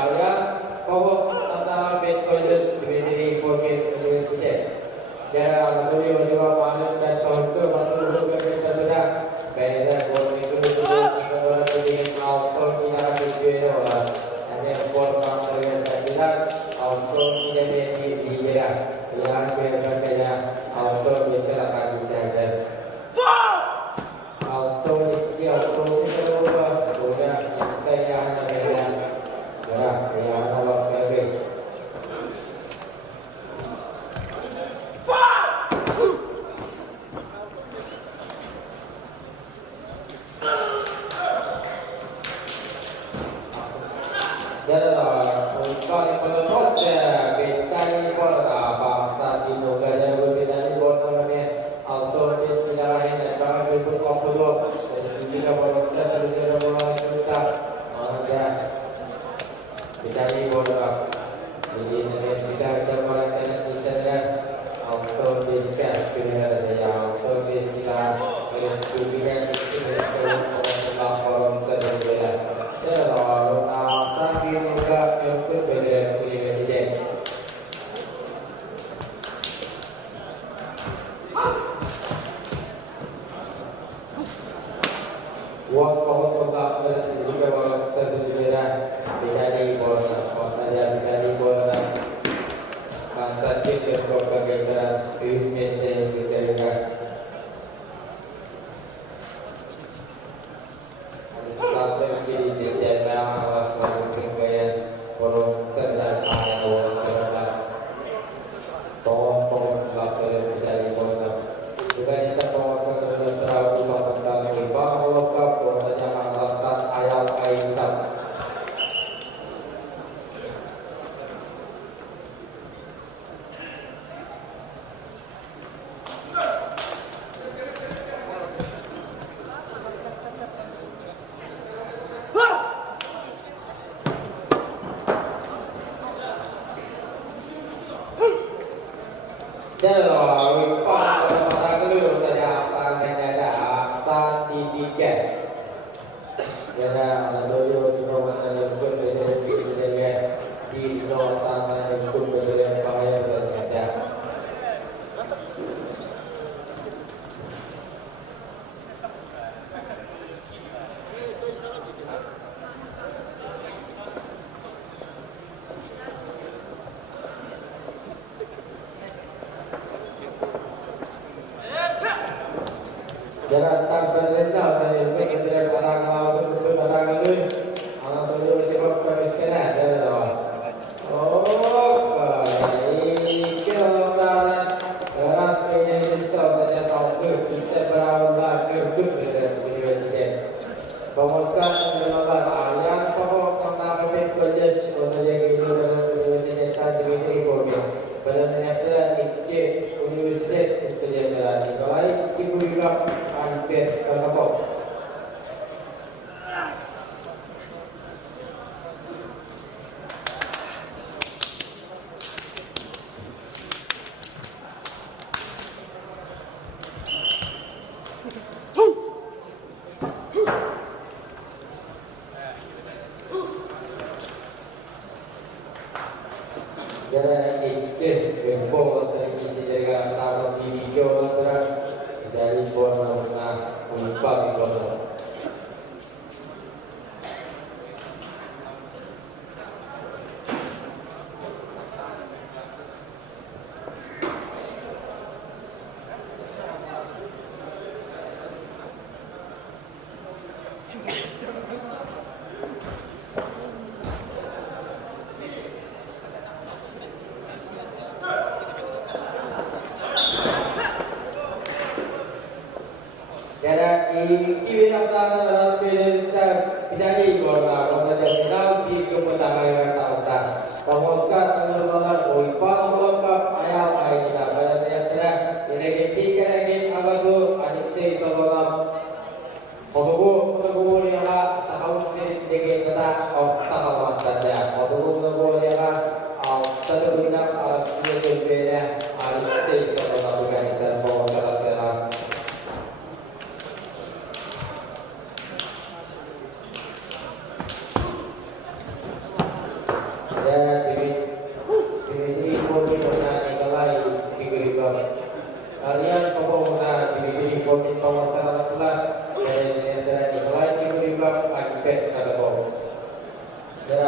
Arya ekspor pangkalan kajian auto tidak dibela yang berbeda auto bisa akan disadar auto di auto bisa berubah udah kayak anak beda berah kayak anak beda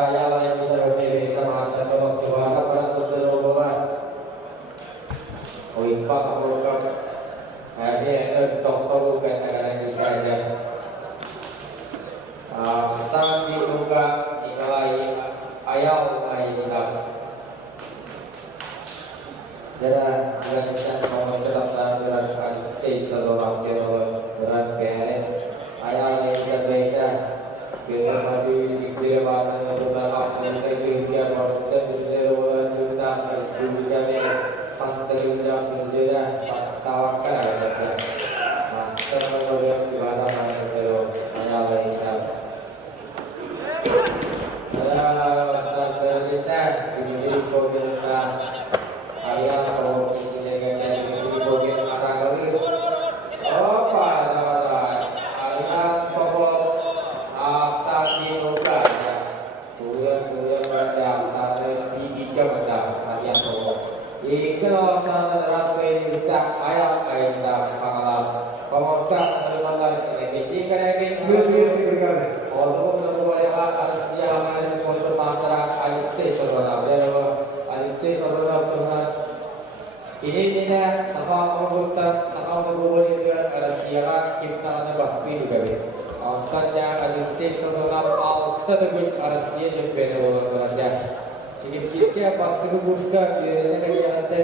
ayah lain kita berdiri kita maafkan Allah Subhanahu para saudara rombongan. Pak Amroka ini dokter kadang-kadang bisa aja. Sang dibuka nilai ayah mulai kita. Jadi kita mau terasa beratkan seseorang berat berat ayah lain kita beda. Kita maju di kelewatan beberapa sampai kemudian proses seluruh juta harus juga pas terundang menjadi pas tawakal ya mas terus juara mas terus hanya lainnya ada standar kita ini provinsi ayah provinsi negara ini provinsi Aragami apa namanya ayah pokok asal di muka ya kemudian pada asal di Jakarta ayah pokok Ikhlas adalah kita ayat kita mengalah pemuskat menerima ini kerana Berikutnya. untuk memulai harus diamankan untuk masyarakat alisi saudara alisi saudara Tuhan ini tidak sama membutuhkan sama membutuhkan alisialah kita pasti juga antara alisi saudara al tertentu alisi sebenarnya berada Cikisnya pasti kebuka biarnya kan yang ada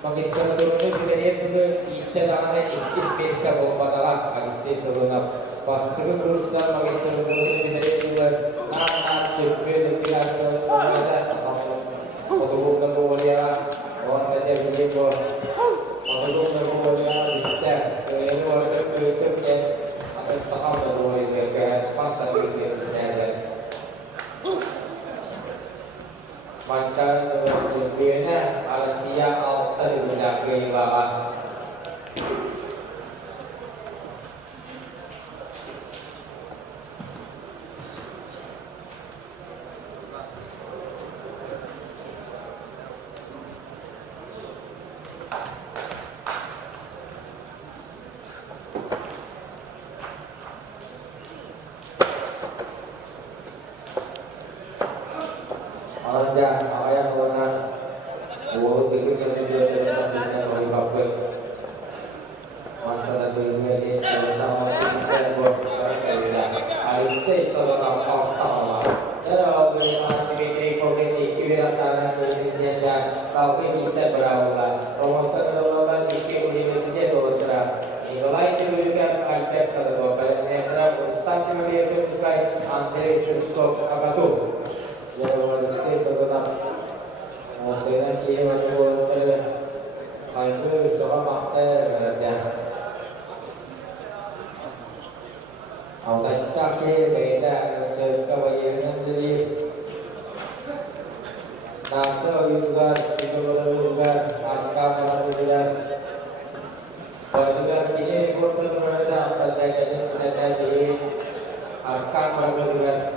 magister turun itu juga kita namanya ikis pesta bomba dalam alisi sebelum pasti kebuka magister turun itu juga nama cipil tidak ada sama foto bukan boleh orang kerja begitu foto bukan boleh kita itu ada itu ada saham boleh juga pasti kita bisa Maka jadinya Asia alter menjadi bawah. Ada ayah orang buat itu kita soal bapak masalah ini sama saya buat kita alisi soal apa kalau bagaimana diberi komedi kebiasaan Indonesia dan sampai bisa berawal romuskan kedaulatan di Universitas Doltra nilai itu juga alket kalau bapak netral ustaz kemudian itu sebagai antri terskop abatu yang berarti tetap maksudnya dia masuk ke itu soal master kerja. Awak tak beda just kebayang jadi nato juga juga angka juga juga ini ikut berada pada jenis sudah di angka juga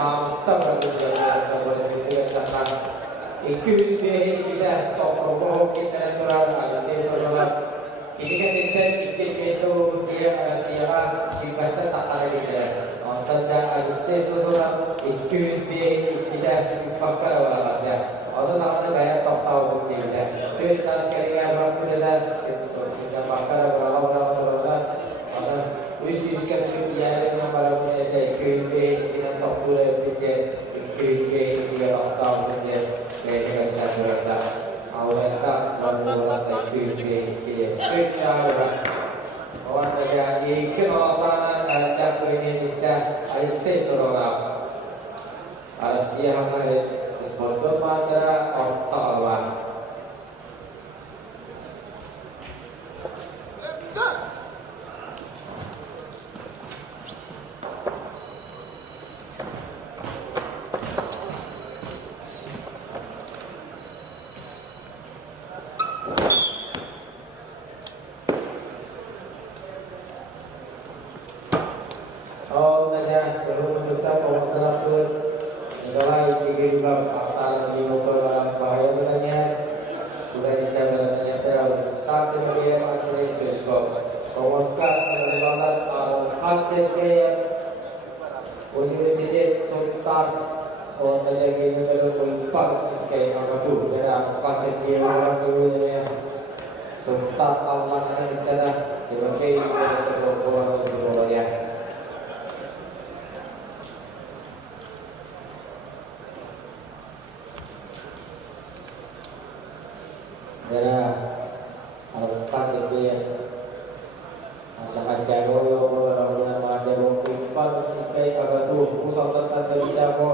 Mantap kita ikut kita tokoh kita surah alisi surah ini kan kita itu dia ada siapa sifatnya tak ada kita antara alisi surah ikut kita sepakat awalnya atau namanya kayak tokoh kita kita sekali apa kita sudah pakar berawal Wisiskan dia dengan para penyelesai KUP dengan top pula tiga KUP dia atau dia dengan sangat awalnya bantuan KUP dia secara orang terjadi kemasan ada punya istilah alisi sorora alisi hamil sebab masalah orang University Sultan और लगे मेरे कोई पर इसके अगतु मेरा पास ये वाला कोई ये Sultan Allah ने बिचारा दिवके को बोला ya. मेरा पास ये sangat jago orang-orang ada bukan iskai agak tuh pusat tata jago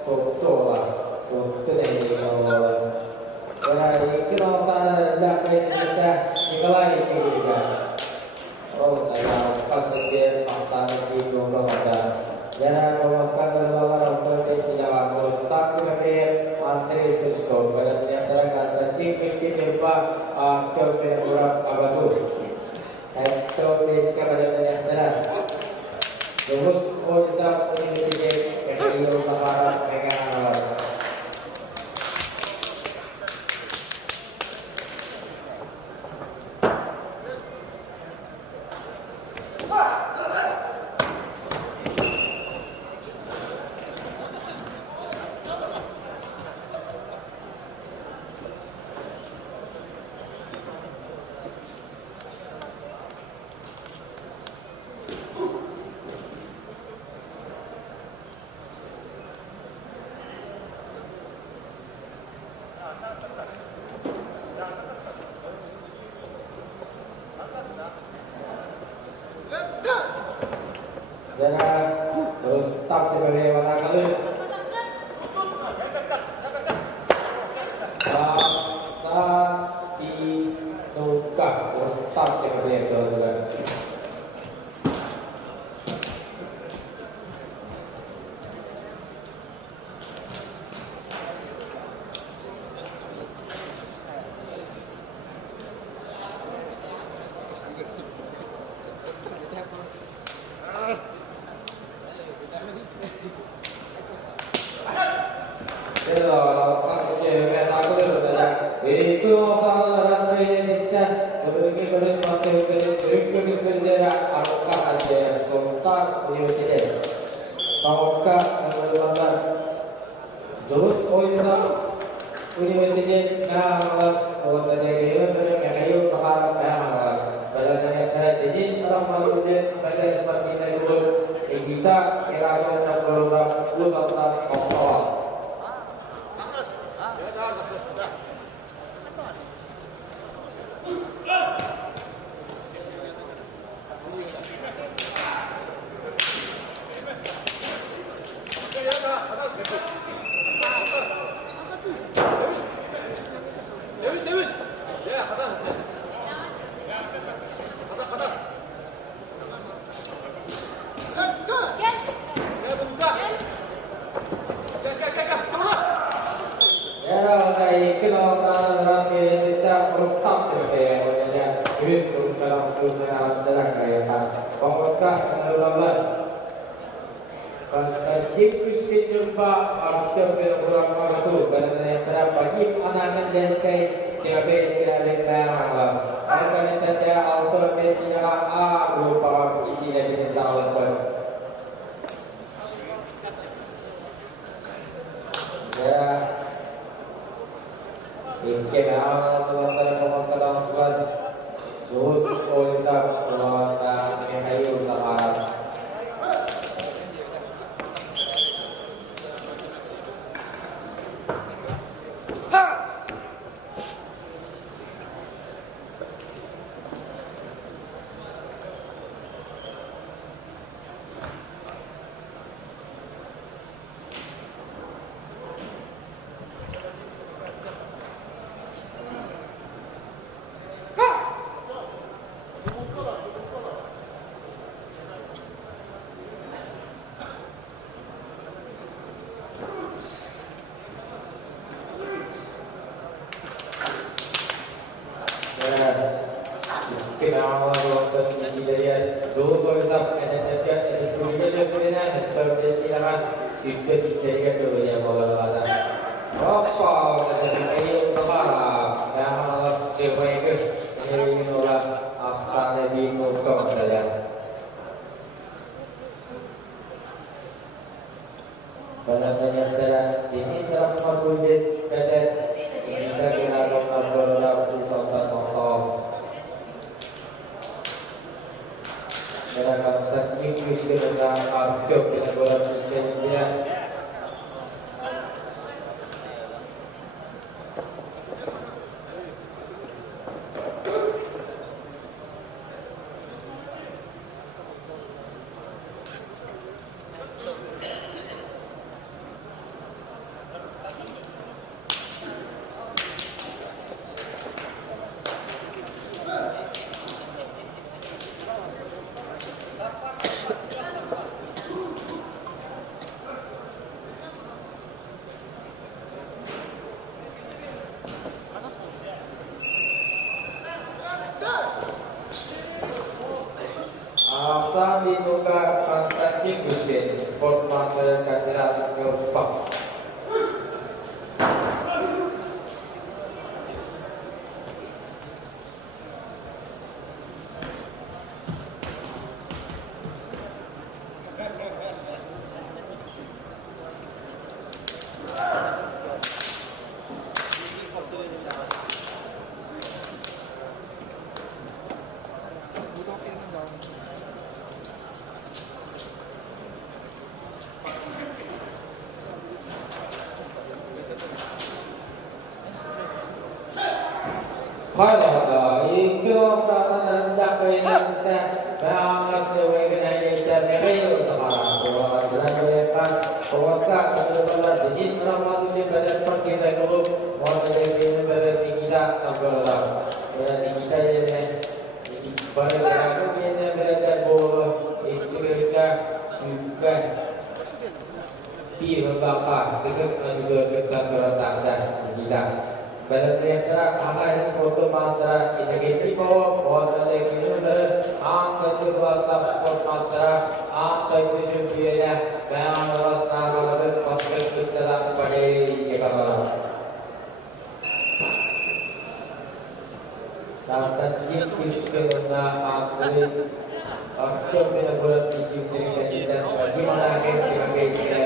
soto lah soto ini kalau kalau sana dah kita lagi kita oh ada pas sekian masa di rumah ada jangan memasukkan dalam orang berpenyawa kalau tak kita antri terus kalau ternyata kata cik mesti lupa kau punya orang agak tuh Esto es que vale la pena. Luego hoy está en el sitio que río para pegar. Jangan terus stop sebagai mana kali. Di tukar terus stop sebagai dua. Itu salah rasa ini kita sebagai tulis materi tulis berjarak apakah ada Sultan University apakah ada terus University ngawas ada kayu sekarang pada jenis orang maksudnya pada seperti itu kita kira-kira berulang pusat awal. Balapan antara ini serap mabudit kadet kita kira nomor Sultan Mokhtar. Dalam statik kita aktif kita bola Indonesia. Asam ditukar Konstantin Gustin Sport Master Katirat Nyopak. Kalau itu saat rendah keinginan banget sebagai kenaikan mereka sekarang kalau adalah kebanyakan pewaska kebetulan jenis ramadhan di pada seperti kita dulu mau menjadi berarti kita tampil berarti kita ini baru aku ini berarti bahwa itu kita juga dibakar dengan juga kita bertanda kita. Balapan hanya foto master ini kita bawa orang lagi itu angkat itu kelas sport master angkat itu jubianya memang harus nalar pasti kita pada kita bawa. Dasar kita angkat aktor kita buat isi kita bagaimana kita bisa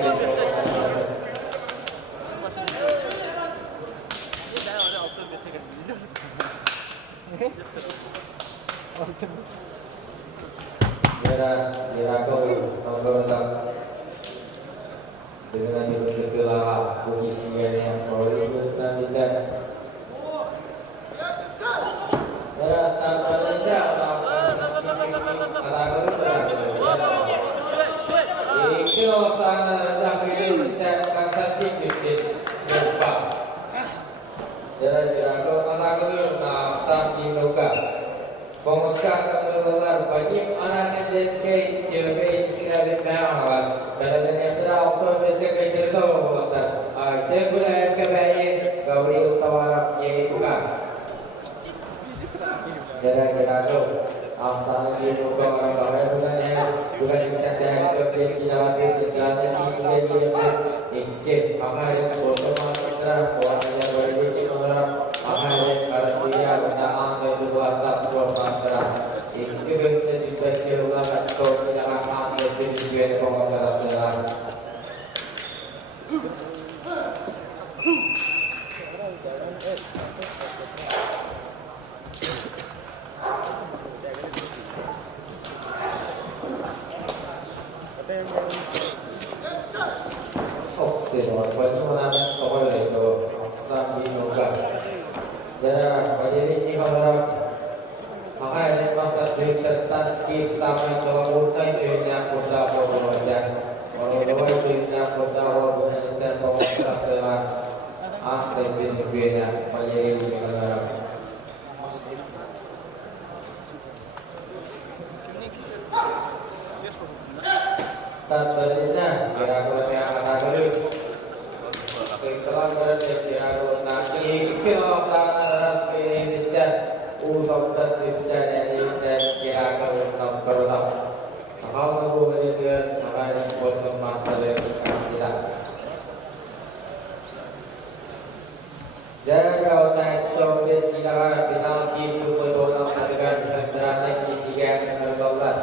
Kira kau nomor dengan betul-betul posisinya yang baru tidak. Rasa berbeda itu sangat rendah itu setiap kasati bisnis jumpa. Kira kau anak itu nasam dinuka. Pemuska keluar bagi anak SK JP Iskandar Nawaz dalam yang proses kerja itu sekuler kebaik gauri utara yang bukan kira-kira itu asal dibuka orang bahaya bukan dicanda ke tidak segala ini ikut akhirnya otomatis warnanya berbeda orang akhirnya artinya undang itu atas sport master itu bisa dibaca atau tidak akan itu juga pengusaha sekarang. Bagaimana kau itu sambil nunggu. Jadi bagaimana ini kalau makanya masa ditertan kisah mencoba itu yang kota pemulajan. Kalau itu yang kota pemulajan dan pengusaha sekarang akhir bisnisnya menjadi negara. Tadinya kira-kira yang ada dulu. Setelah berada nanti kalau sana rasanya usap dan bisa jadi dan kira-kira terlalu. Kalau aku belajar makanya foto master kita. Jadi kalau naik topis kita penalti untuk dengan kendaraan ketiga terbang.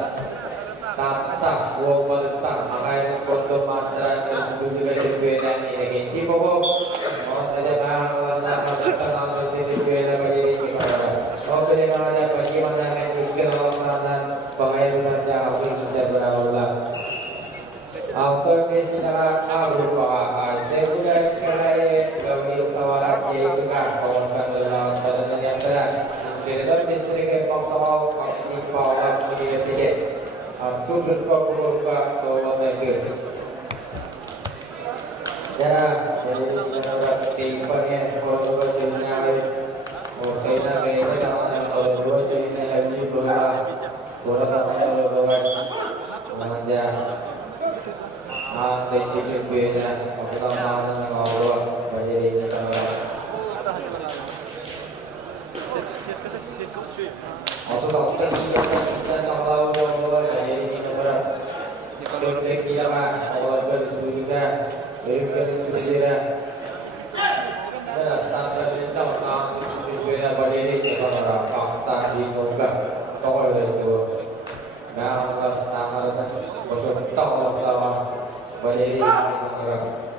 Tata, uang bertak, makanya foto master yang sebelum juga berkok-berkok bawa mereka. Ya, jadi kita orang tinggalnya kalau berjalan oh saya kayaknya kalau dua jadi hari bola bola manja itu beda pertama ngobrol jadi ini kalau kalau kita sama bola jadi ini berat kalau kita awal juga berikutnya dan standar kita juga pada ini kalau paksa di muka kalau itu nah standar kosong tahu pada ini orang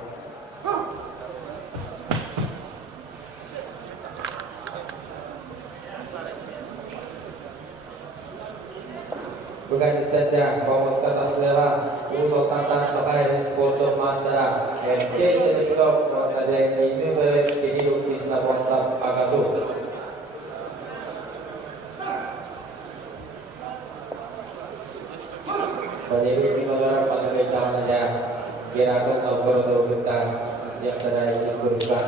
bukan saja pemuskat asela usul tentang sebagai sporto master MK sedikit pada ini oleh ini lukis nasional agatu pada ini negara pada kita saja kira aku tahu kita siap pada ini berubah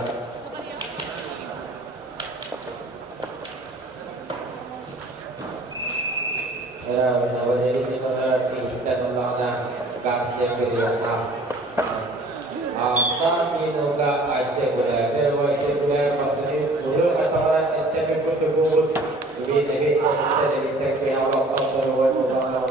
era benar jadi kita kita tolonglah kasih beliau apa minuga asyik boleh terus asyik boleh maksudnya dulu kata orang itu ikut kubur jadi kita jadi teknik awal terus orang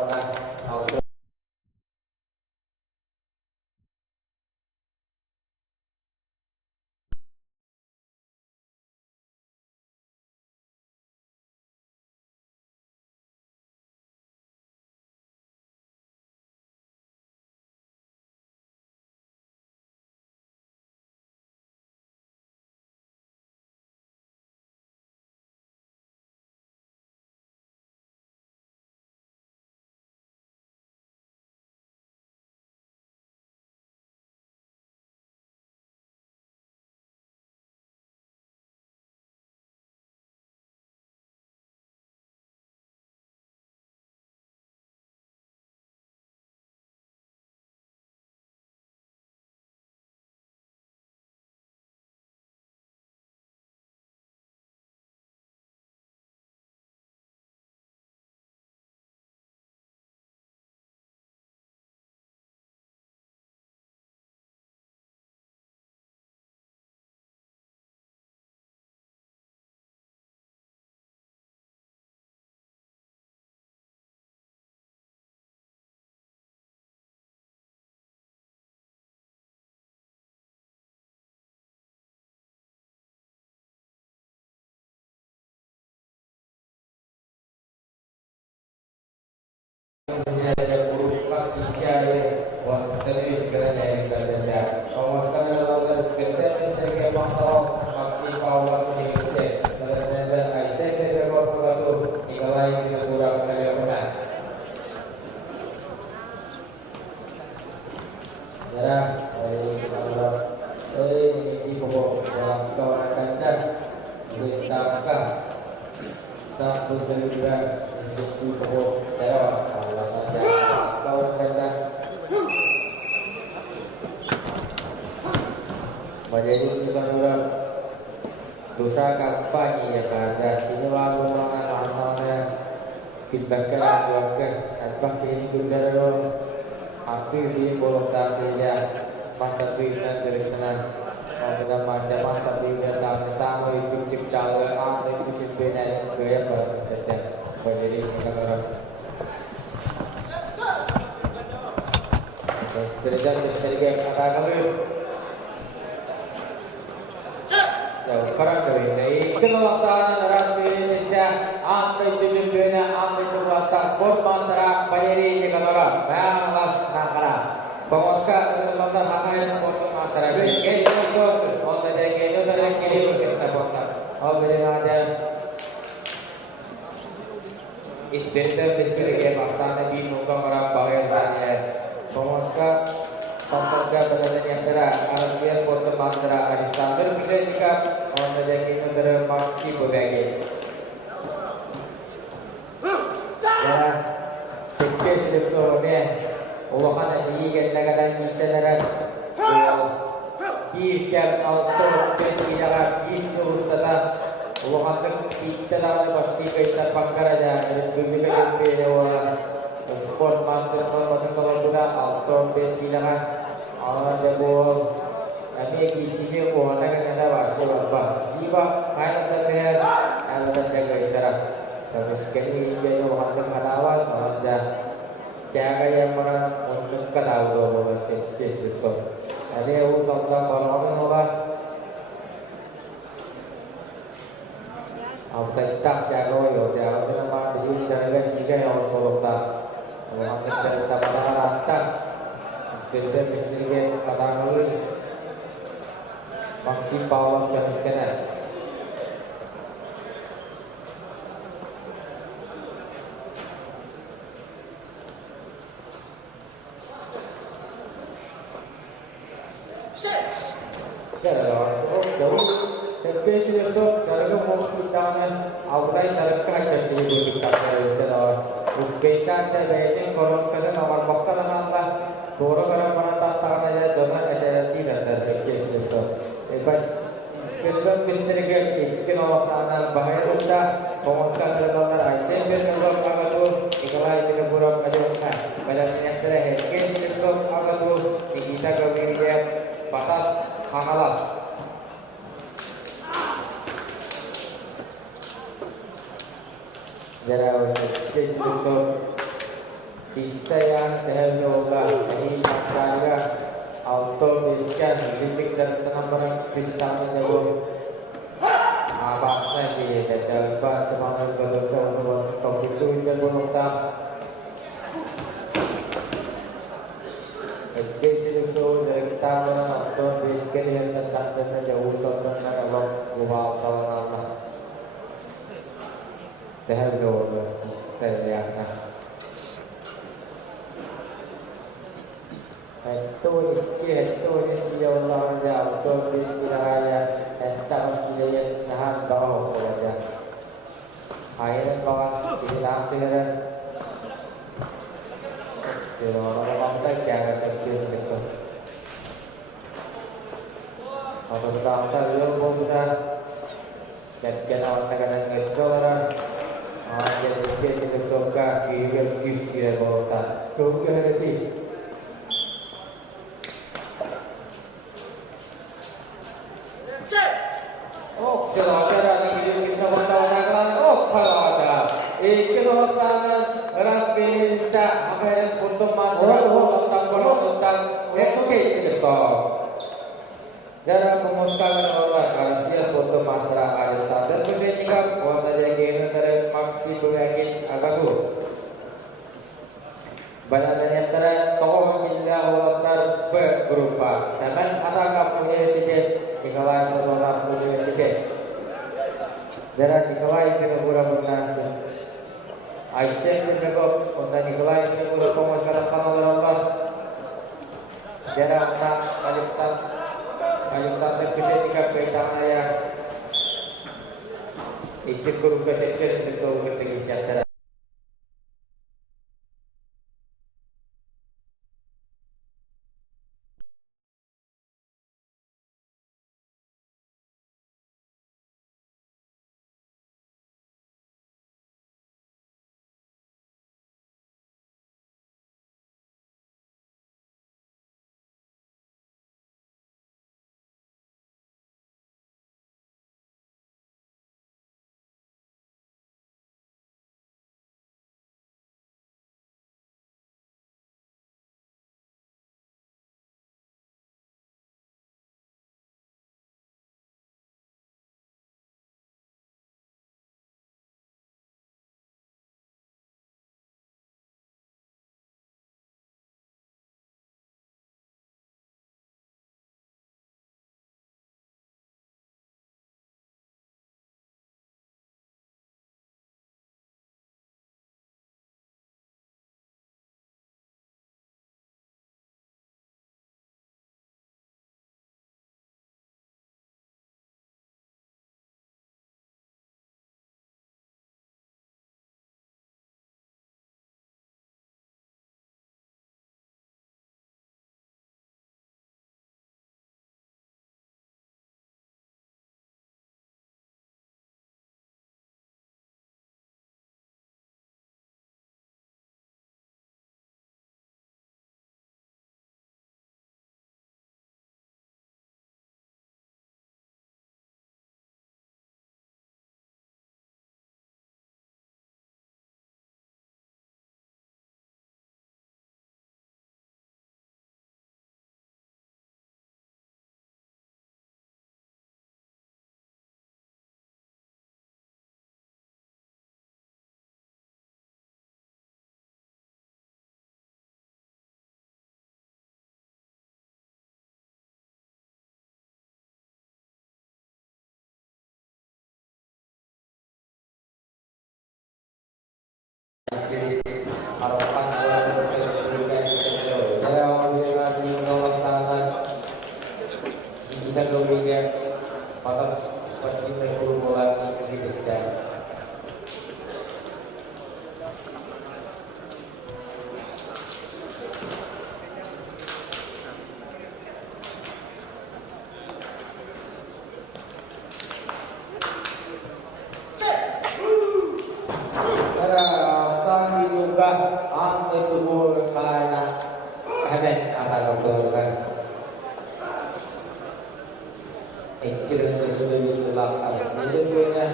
ada berupa isya waktu segera yang terjadi. Memuaskan dalam sekitar istri masalah maksimal waktu ini. Dan Aisyah kita berkata ikalah yang kita kurang dari benar. Ya, Allah, ini pokok jelas kawan kantor disahkan satu juga itu pokok teror. Menjadi juga dosa kampanye yang ada ini lalu mana kita kerjakan apa ini juga lo arti sih bolong tapinya masa bina dari mana kita macam masa bina tak sama itu cip calon ada itu cip bina gaya berarti menjadi kita terjadi misteri kata kami Karena ini kelaksanaan rasmi Indonesia anti tujuannya anti kelaksanaan sport masyarakat berdiri di Kalora balas nakara pemuska kelaksanaan hasil sport masyarakat sponsor untuk dekade dari kiri kita bukan ada istilah ke maksana di muka orang bawah tanya pemuska pemuska berada yang terak Asia sport masyarakat Alexander bisa jika menjadi negara masih berbagi. Ya, sekes Silipso'ne Ulokan Asigen Nagalan Misenera Ikan Alto Pesiraga Isurustata Ulokan Itala pasti kita pangkaraja Republika Indonesia Sport Master Tolong juga Alto Pesiraga Awal Debo Kami isinya kuota kan ada bahasa apa? Iba kain terlihat ada terjaga itara. Terus kami jadi orang terkadawal ada jaga yang mana untuk kadawal bola septis itu. Ada usaha orang orang Aku tak jaga yo, jaga nama bikin jaga sih yang harus bolota. Orang terkadawal pada rata. Sebentar mesti kadawal Maxi Power dan scanner. Tapi sudah cara mau kita outright cara kerja jadi kita cara Uzbekistan dan Beijing koron kerja nomor bakal nambah Toro karena perantara tangan aja jangan SLT dan terkecil sudah. Bas Spildan misteri ke kinawasan bahaya uta pemuskal terlalu aisen bernuang agatu ikalai kita buruk aja pada penyakit headcase bernuang agatu kita kami dia batas hamalas jara spesies bernuang cista yang terlalu ini makanya auto biskan fisik dan tenang fisik jauh abasnya di dajjal ban semangat berdosa untuk topik itu jalur utama Ekesi itu dari kita auto biskan yang tenang jauh sopan kalau gua tahu nama terlalu cista yang Itu dia Allah ya auto bismillah enta masjid nahan bawah saja air kawas hilang segera orang kontak jaga servis besok atau kontak yo bodoh dan orang kadang itu orang dia servis besok kiri kiri bawah juga nanti Kalau ada video kita bertahan kalau ada kalau sangat ras pinta apa yang untuk masalah tentang education so jara pemuskalan orang karena untuk masalah ada sadar bisa juga buat aja game dari maksi yakin agak tuh banyak antara tokoh kita watar berupa zaman ada universitas ikalah sekolah universitas Jara Nikolai kita pura bernasi. Aisyah kita kok untuk Nikolai kita pura pemuskalan tanah Jara anak Alexander Kusetika pedang ayah. Ikut guru kesekian betul betul kita kemudian atas seperti mereka bola di Indonesia. Sang diduga ang itubo kaya kan. Ikir itu sudah diselah atas hidupnya,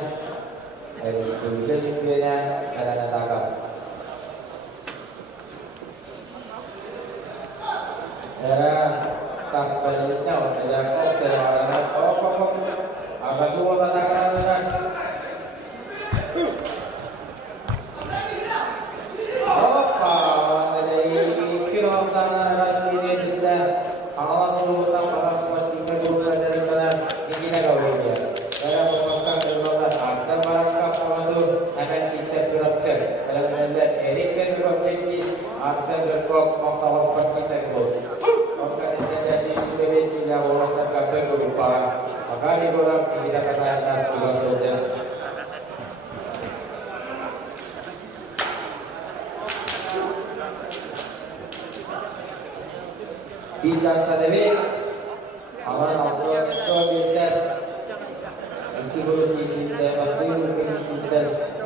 dari hidupnya sarana takap. Era tak penutnya ada kok saya kok apa tu wala takaran. Bicara tadi, awal auto itu bisa itu boleh disita pasti mungkin disita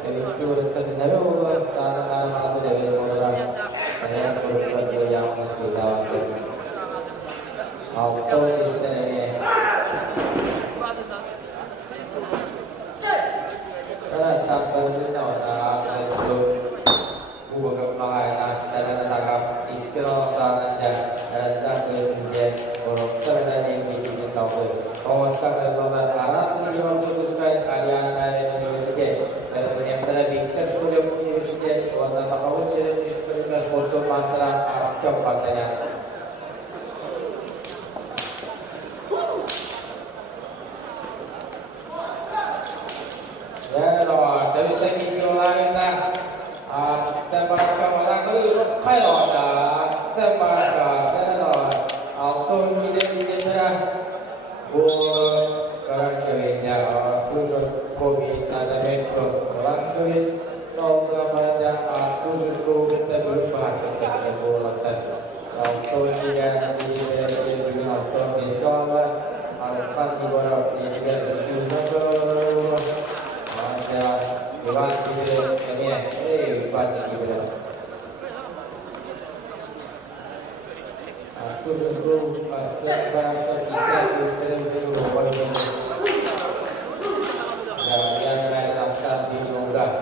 itu terjadi bahwa cara apa dari orang saya berbuat yang sudah auto bisa ini karena sampai itu orang itu bukan kepala saya takap itu salahnya. Dan kemudian orang sebenarnya di sini tahu bahwa sekarang dalam aras ini memutuskan kalian dari universitas dan ternyata Victor Studio Universitas warna sakau jadi universitas foto master keempatnya. Ya, loh, dari segi lain lah. Sampai kawan aku kai loh, sampai auto tidak merah orang kerja kursus COVID nazaret orang tulis program pada kursus kita berbahasa sekolah auto tidak di auto sekolah alpan di bawah tidak juga ada dewan ini dewan di bawah kursus pasca kita terus walaupun yang rasa diunggah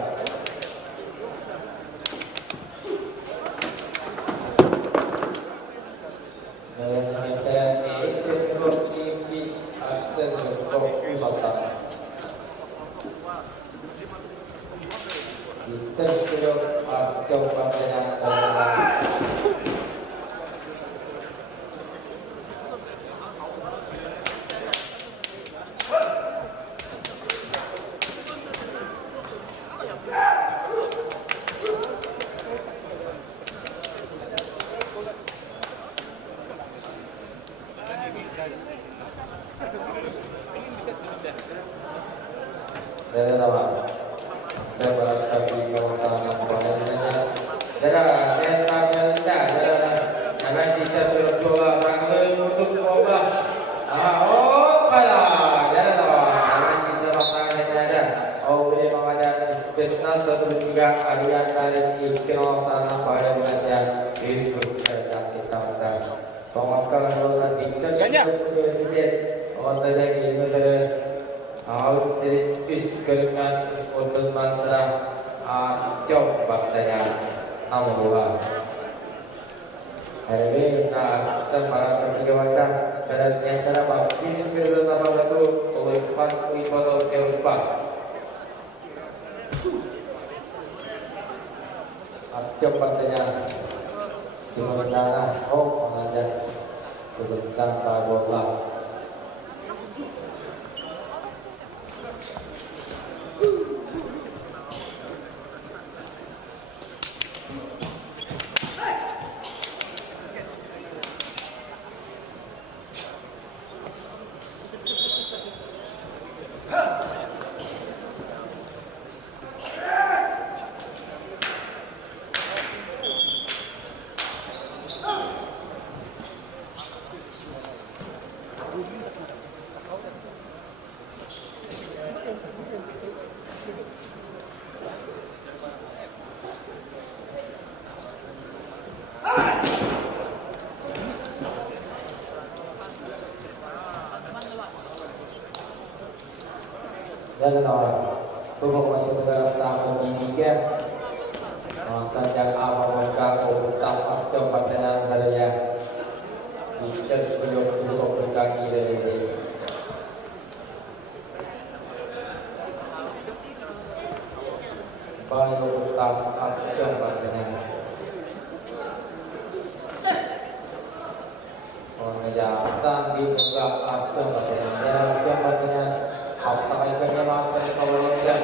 dan itu produktif asal fokus otak kita sudah atau pada cepatnya sementara mengajar sebentar Pak Bola. Dan orang Tunggu masuk ke dalam sama giginya nonton yang apa muska utang aktor pada antaranya bisa sebelum duduk berkaki dari ini baru utang aktor padanya pengejasan di muka aktor padanya Apsakaikannya master kawalan.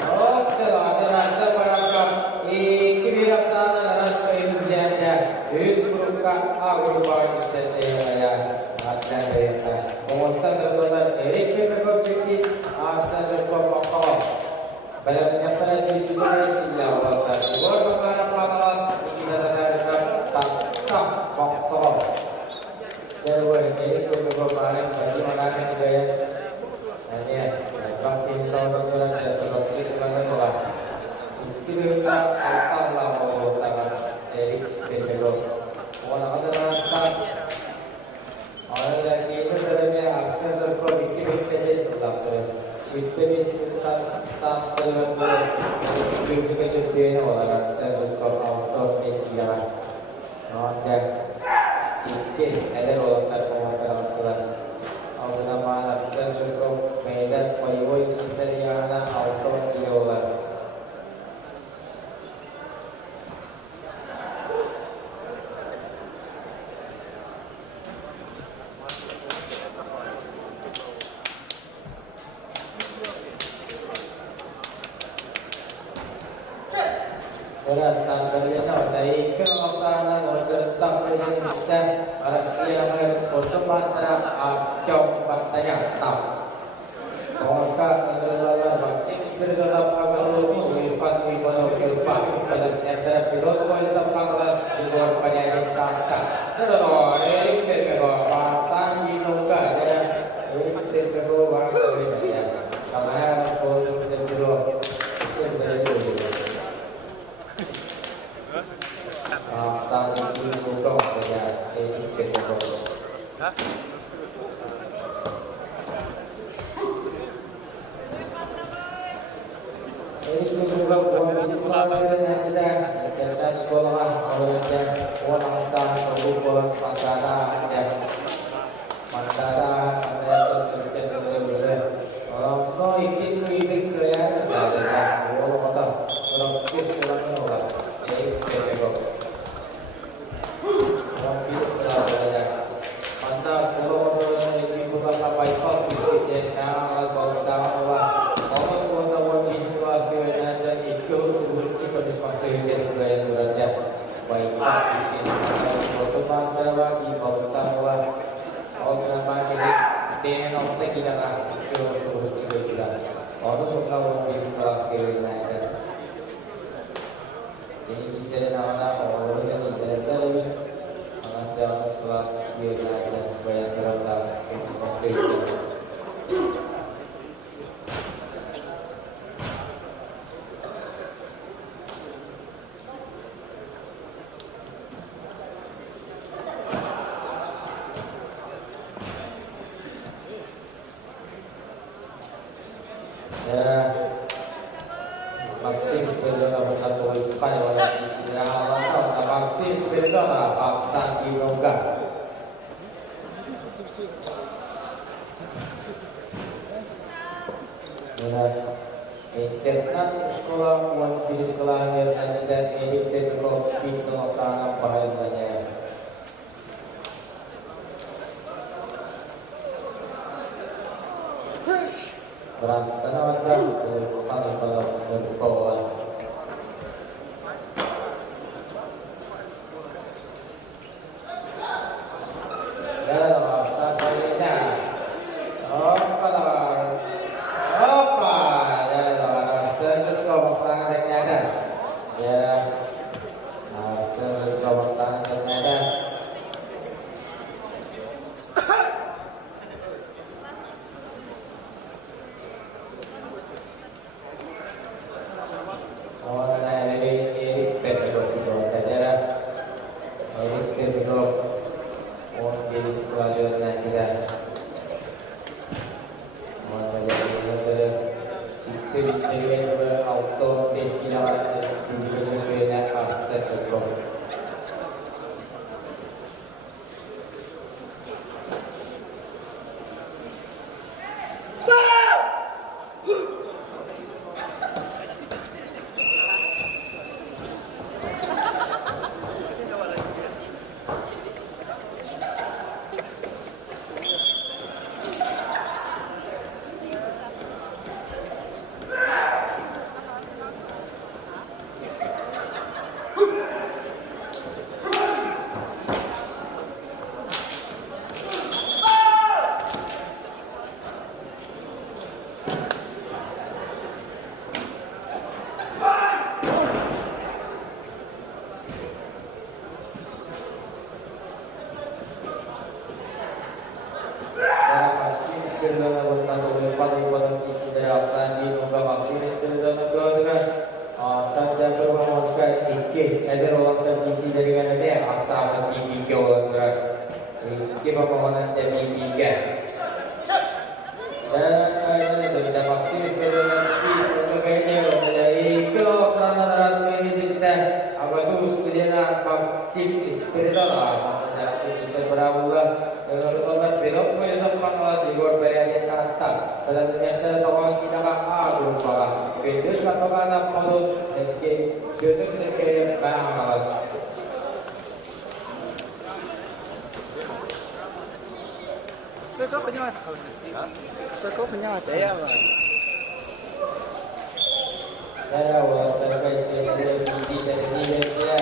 Oh, ada rasa barakah. Kebiasaan rasa itu janda. Yusruka aku bagi saja. Ada cerita. Pemustan terletak dari pemkot Cekis. Asa serba pakau. Pada penyampaian sisi istilah waktu. Buat perkara panas kita terhadap tak pakau. Jadi ini pemkot kemarin bagi mengatakan gaya. Hanya makin tahun berjalan dan terus semakin lah. Kita akan lama tangan dari pembelok. Orang orang start. Orang lagi itu terlebih asal terkait jadi sebab Switch sas terlalu sebelum juga cuti orang asal terkait auto media. Ada ini ada orang terkait masalah. Auna mana serjukau medan payoi seriana auto diolah. Beras tanggalnya dari kemasangan cerita penelitian rahasia untuk masalah akcok partanya tak. Pengusaha negara vaksin berdalam agar mengikat wibawa kehidupan pada negara pilot wali sampang kelas di luar penyanyi kata. Negara ini berbagai pasang di muka dan berbagai warga berbeda. Karena sekolah berdua sebenarnya sang ibu kau saja ini kesempatan. Ini juga bukan sekolah yang sudah kita sekolah olehnya orang sang berubah antara ada terjadi orang kau ikis ini kelihatan ada orang kota orang ikis orang orang ini kesempatan. Pantas kalau orang ini bukan sampai kau bisnisnya alas bau tawa. Kalau suatu orang bisnis dia dan ikut sebut juga bisnis dia beraya berada. Baik bisnis kalau pas lagi bau tawa. Kalau kenapa ini dia nak kita nak ikut sebut juga. Kalau suatu orang bisnis dia berada. Ini bisa nama orang yang tidak dalam kelas dia dan supaya terhadap pasti ya vaksin sebenarnya bukan bukan orang istilah atau vaksin sebenarnya vaksin juga. Internet sekolah di sekolah yang dan edit teknologi pintu sangat bahayanya. Berasal dari kalau berkolah. Perdana bertambah paling pada kisi dari Sandi Nungga Maksimis Perdana kedua dan jaga memuaskan Ike ada orang terkisi dari mana dia asal tinggi orang berat Ike pemahaman jadi tiga dan ada Maksimis Perdana untuk kayaknya dari ke sana rasmi ini sudah apa tu sebenarnya Maksimis Perdana ada bisa berawal dengan total belok punya sempat masih buat berian kata dalam ternyata tokoh kita kan berupa video satu kata modul jadi video terkait bahas saya awal terkait dengan video ini dia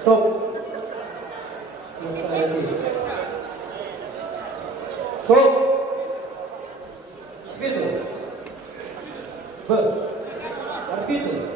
Stop. Stop. Gitu. Gitu.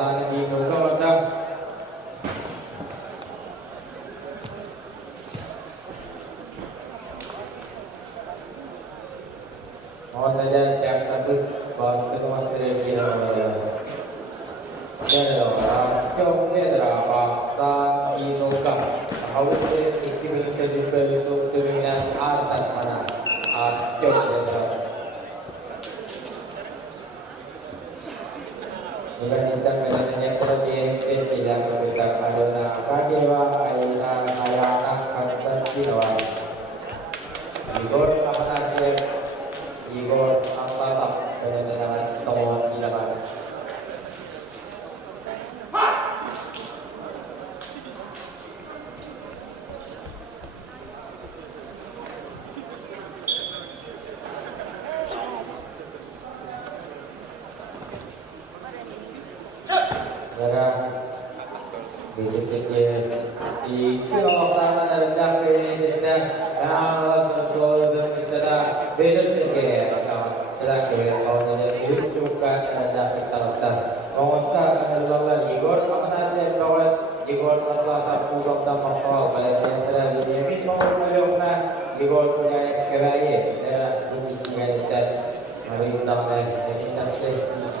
sana di muka macam और नजर क्या शब्द वास्तव में वास्तव में Igor Antasap dengan tendangan tombol di lapangan. Saudara, di kilo sana rendah ini sedang sesuatu dan kita beda sedikit. Terakhir, kalau jadi juga rendah kita sedang. Pengusaha akan berlalu Igor Amanasya Kawas Igor telah satu dokter masalah pada antara ini mengumpulkan Igor punya keraya dan divisi kita mari kita jadi nasi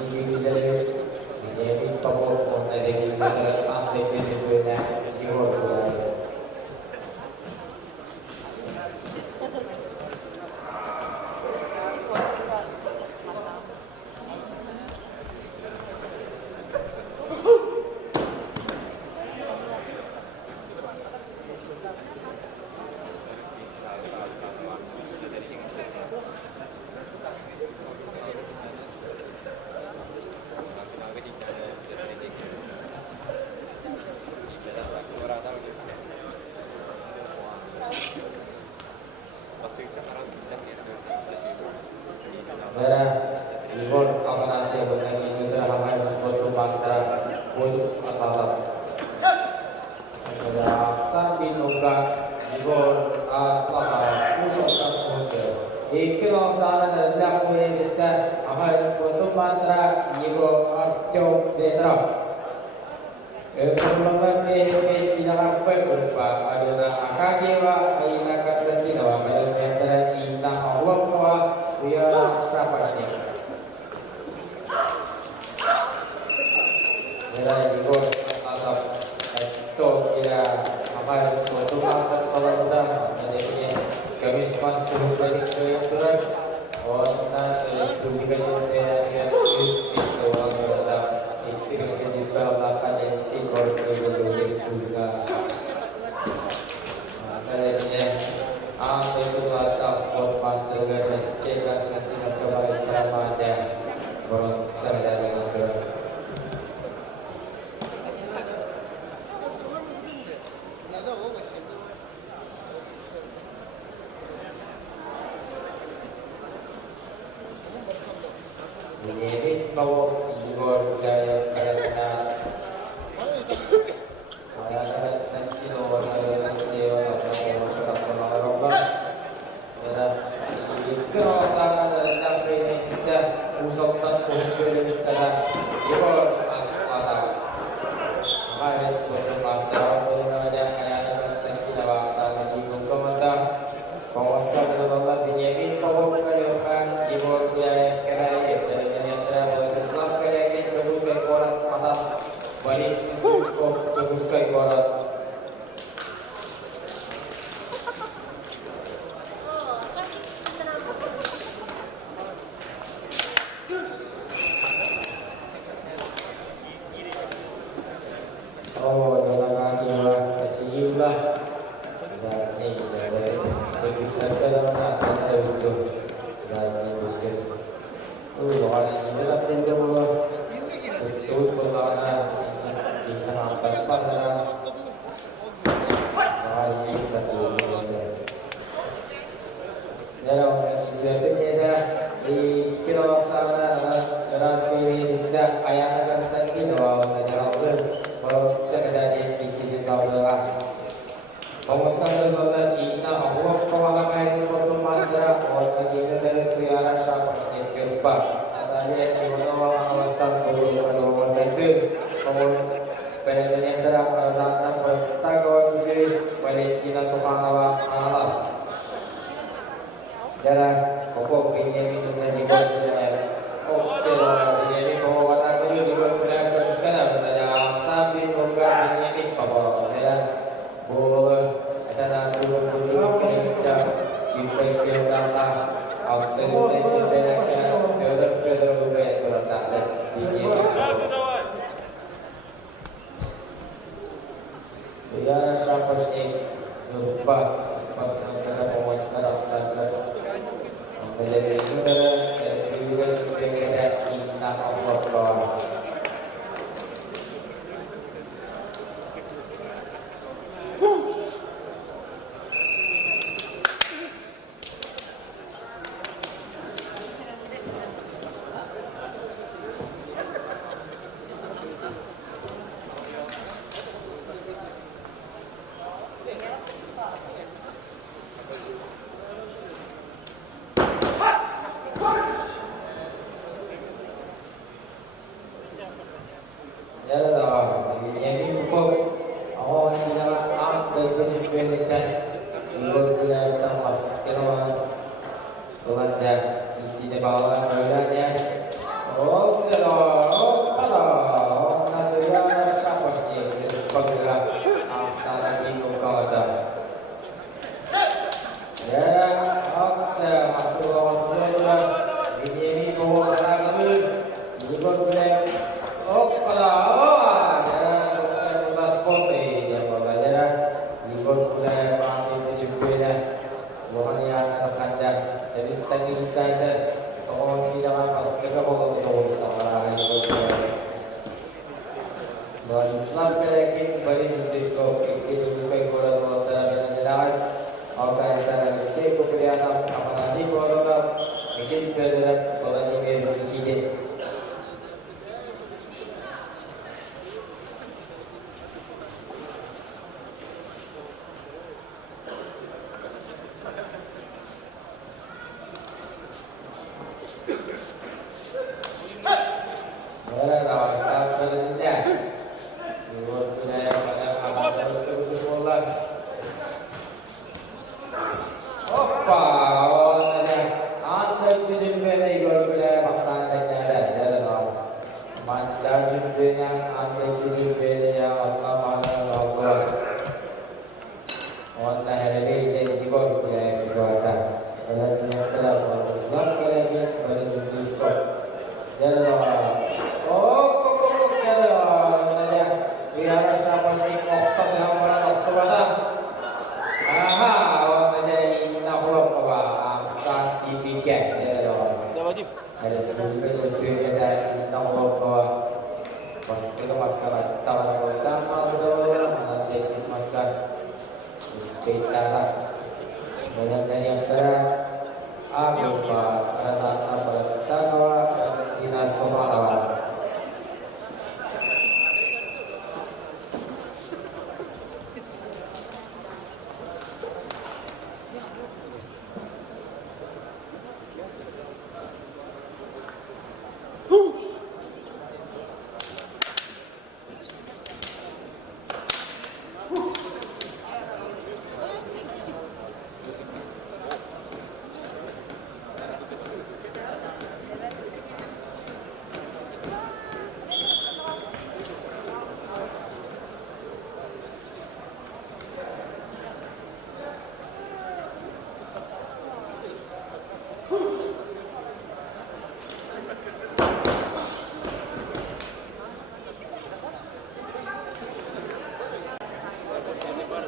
divisi jadi ini kabur untuk dari kita asli kita Igor Igor Amanasya bertanya Indra Hamai Suatu Pastra Bos Atasap Sambil Nuka Igor Atasap Pusat Kunci Ikilo Sana dan Dak Minister Hamai Suatu Pastra Igor Arcok Detra Kemudian di dalam berupa adalah akajiwa aina kasatinawa pada antara kita awak dia siapa sih? Mulai Igor Asap itu dia apa suatu masa kalau sudah adanya kami semua turun dari kejuaraan orang publikasi dia itu orang kita itu kita lakukan yang Igor itu juga makanya itu adalah sport master dan cekat nanti kembali terapanya orang serta dengan ini bawa Igor gaya karena ada nanti orang yang sewa kerasa dan ini kita usapkan untuk cara Igor Asap. Mari seperti pastor penanya anak kita bahasa lagi komentar. Pengusaha berdoa Benyamin pokok kedepan Igor dia kerja dan yang saya Islam sekali ini terus koran atas balik terus koran. Oh, dalam akhirnya sejumlah dan ini dari kita dalam ada wujud dan wujud. Orang ini dalam tenda bola, betul bersama di tengah pasar dan orang ini betul. Dalam sebenarnya di kilo sana ras ini sudah ayat akan sakit bahwa dalam kalau sekedar di sini saudara, pengusaha saudara kita awak kawalan suatu masalah orang ini dari tiara siapa yang keempat, adanya di mana awastan perlu perlu itu Valentina Sopanova Alas. Darah pokok Benyamin dan di gol Okselo Benyamin bawa watak dulu di gol kesukaan bertanya sambil membuka Benyamin bawa darah bola ada dua kencang kita kira Okselo dan Benyamin Pedro bermain berletak di ya Sapersnik lupa pas antara penguasa raksasa menjadi saudara dan juga sebagai inna Allah.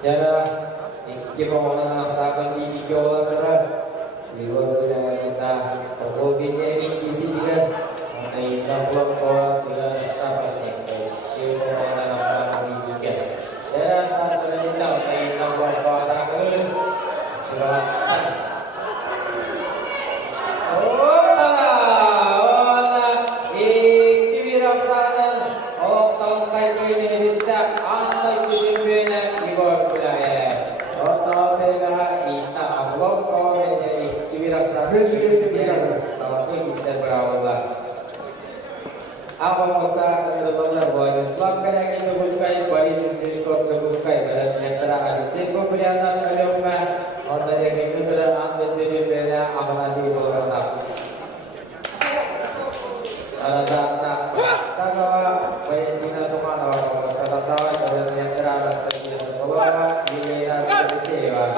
Darah Iki Pembangunan Sahabat di Jawa Barat Liwat Budaya Kita Toko Benyamin Kisi juga Mengenai Naflok Kowa Bila Sapasnya Iki Pembangunan Sahabat di Tiga Darah saat berita Mengenai Naflok Kowa Terakhir Silakan Apa Mosta Terutama Bahwa Islam Kadang itu Buskai Bali Sisi Skop Sebuskai Dalam Nyantara Adisi Pemberi kemudian kaliumnya otak yang itu sudah ambil disiplinnya amanasi bergerak. Arasana kagawa bayina sumana kata sawa dan yang terakhir terjadi bahwa dilihat bersewa.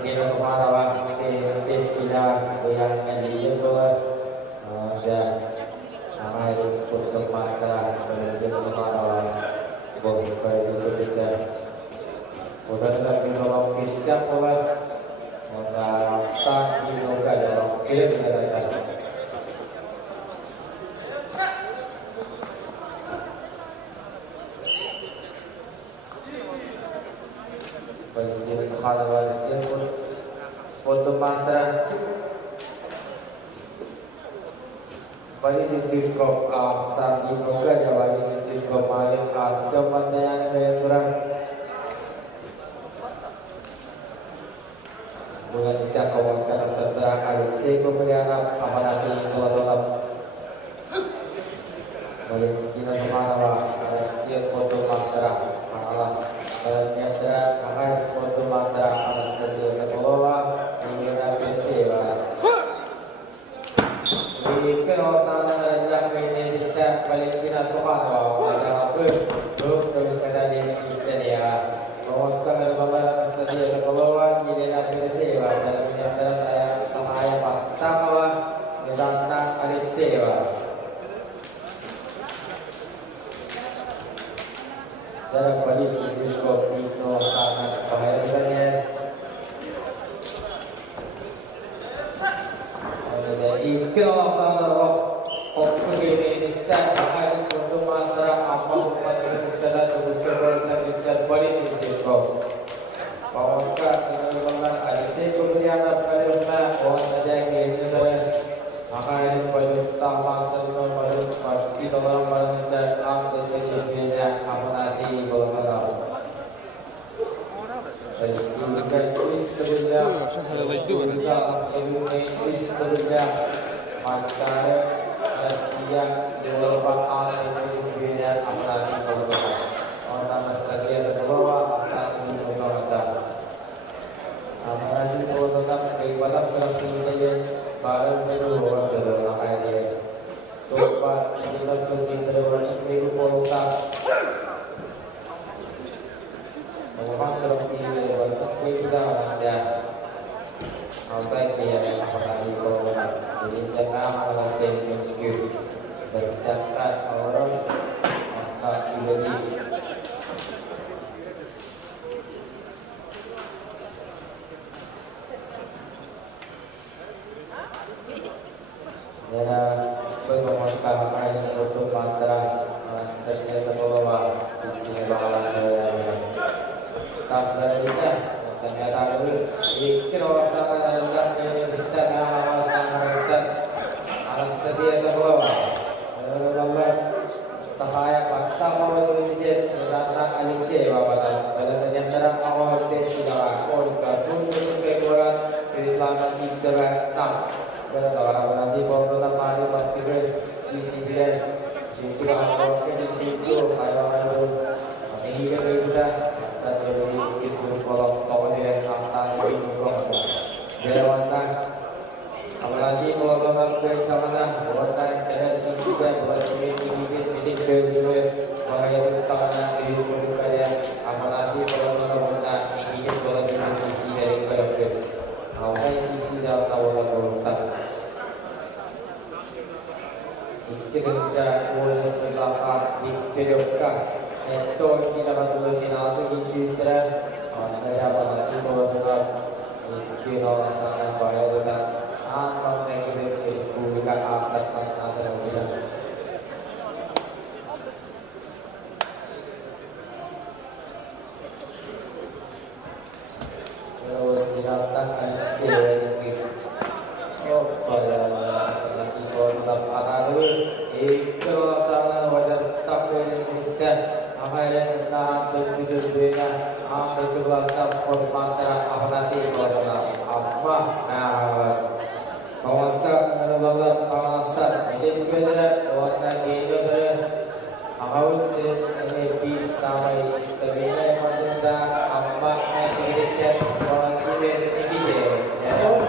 Kita semua rawat di sekitar yang ini itu ada nama itu untuk master kita semua rawat bukan itu kita udah tapi kalau kita pola udah saat ini juga ada kirim kita foto master bagi diskop asal dibuka jawab diskop paling ada pandangan dari turun bukan kita kawasan setelah kali kemudian apa nasi tetap bagi kita semua ada sias foto master alas dan nyata akan foto master Anastasia sekolah kalau sana adalah Indonesia Palestina Subhanahu wa taala terus pada di Indonesia memuaskan kepada Anastasia sekolah di dalam Indonesia dalam antara saya sahaya Takawa Medana Alexewa dalam kondisi diskop itu sangat bahaya. Kalau saudara ini setiap hari untuk masalah apa umat kita terus bisa polisi diskop. Kalau sekarang dengan ada kemudian ada orang ada yang ini maka ini pada master itu pada pasti dalam master am terjadinya amanasi golongan. Acara Asia Eropa itu kemudian amanasi golongan. Orang Asia terbawa asal ini golongan. Amanasi golongan keibadah kelasnya baru orang golongan kaya. Tobat kita terlibat itu golongan. Mohon terima kasih kita ada sampai dia amanasi golongan. Jadi jangan malah champion skill bersedangkan orang apa dibeli ya pengusaha makanya untuk master saya sekolah di sini bakalan tak berita ternyata dulu pikir orang sama adalah yang kita nama Anastasia sekolah lalu sahaya paksa mau tulisnya tentang Alexei bapak dalam penyandaran awal tes juga orga sumber keluaran cerita nasi sebentar dan orang nasi bau tetap ada pasti sisi dia situ awal ke situ kalau ini kita dan dari kisah kolom tahun dia asal itu Jawatan apalagi kalau kita ke mana buatan dan juga buat meeting kedua bahaya utama di seluruh karya apalagi kalau kita ingin kalau kita isi dari kerja apa yang isi dalam awal berutang kerja mulai sebakat dikerjakan itu kita betul final itu isi terus saya apalagi kalau kita orang sana bahaya utang apa yang kita diskusikan akan masalah terhadap terus Wisata Ansi Oh pada nasi kotak panaru itu sana wajar sampai Indonesia akhirnya tentang tujuan apa itu bahasa master apa nasi kotak apa nah master mengelola master mesin beda warna gitu Ahau ini bisa sampai maksudnya apa yang diberikan orang kiri ini ya.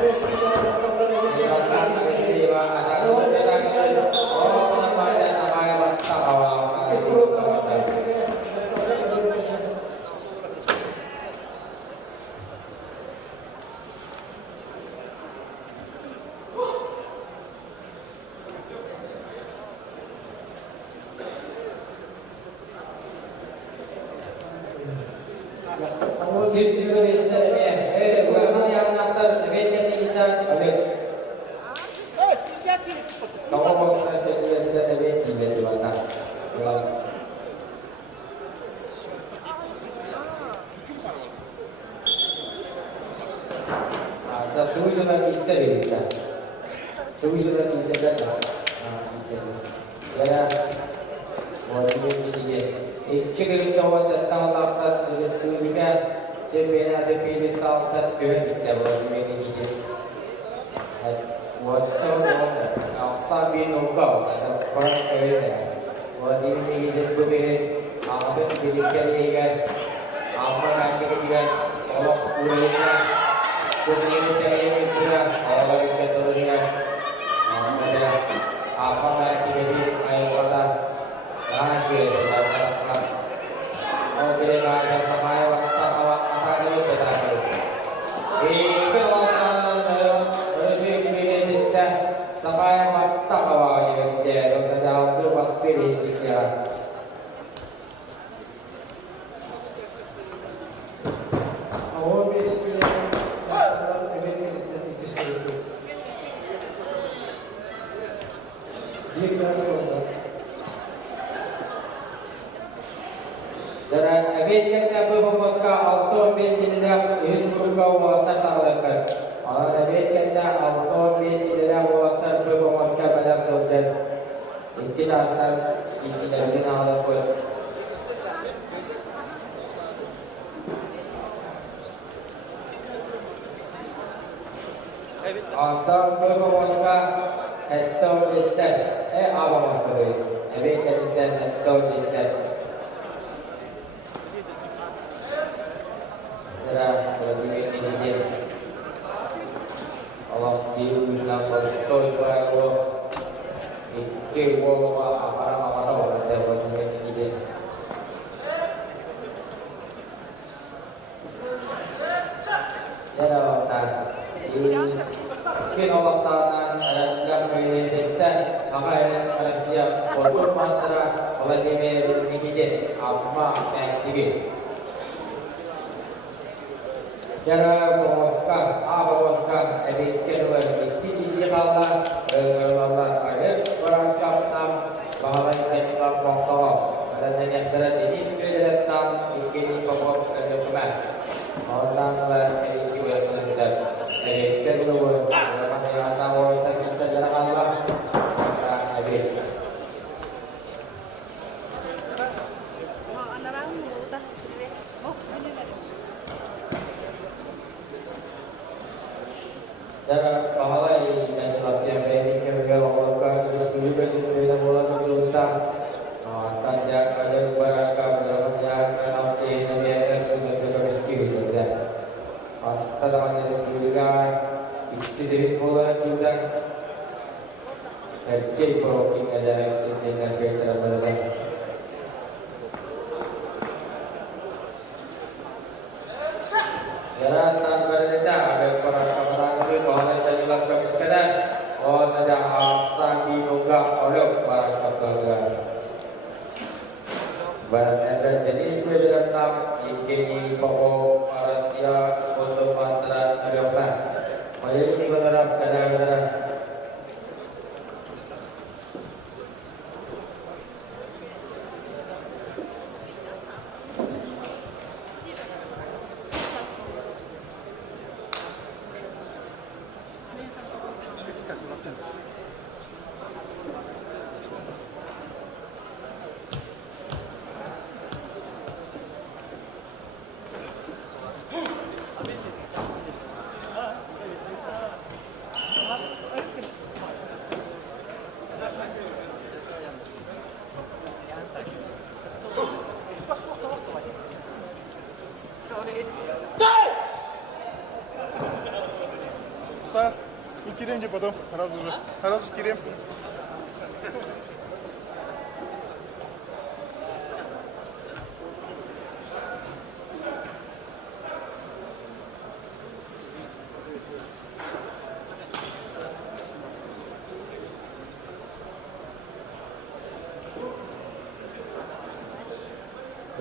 И Киренде потом сразу же. Сразу Кирем.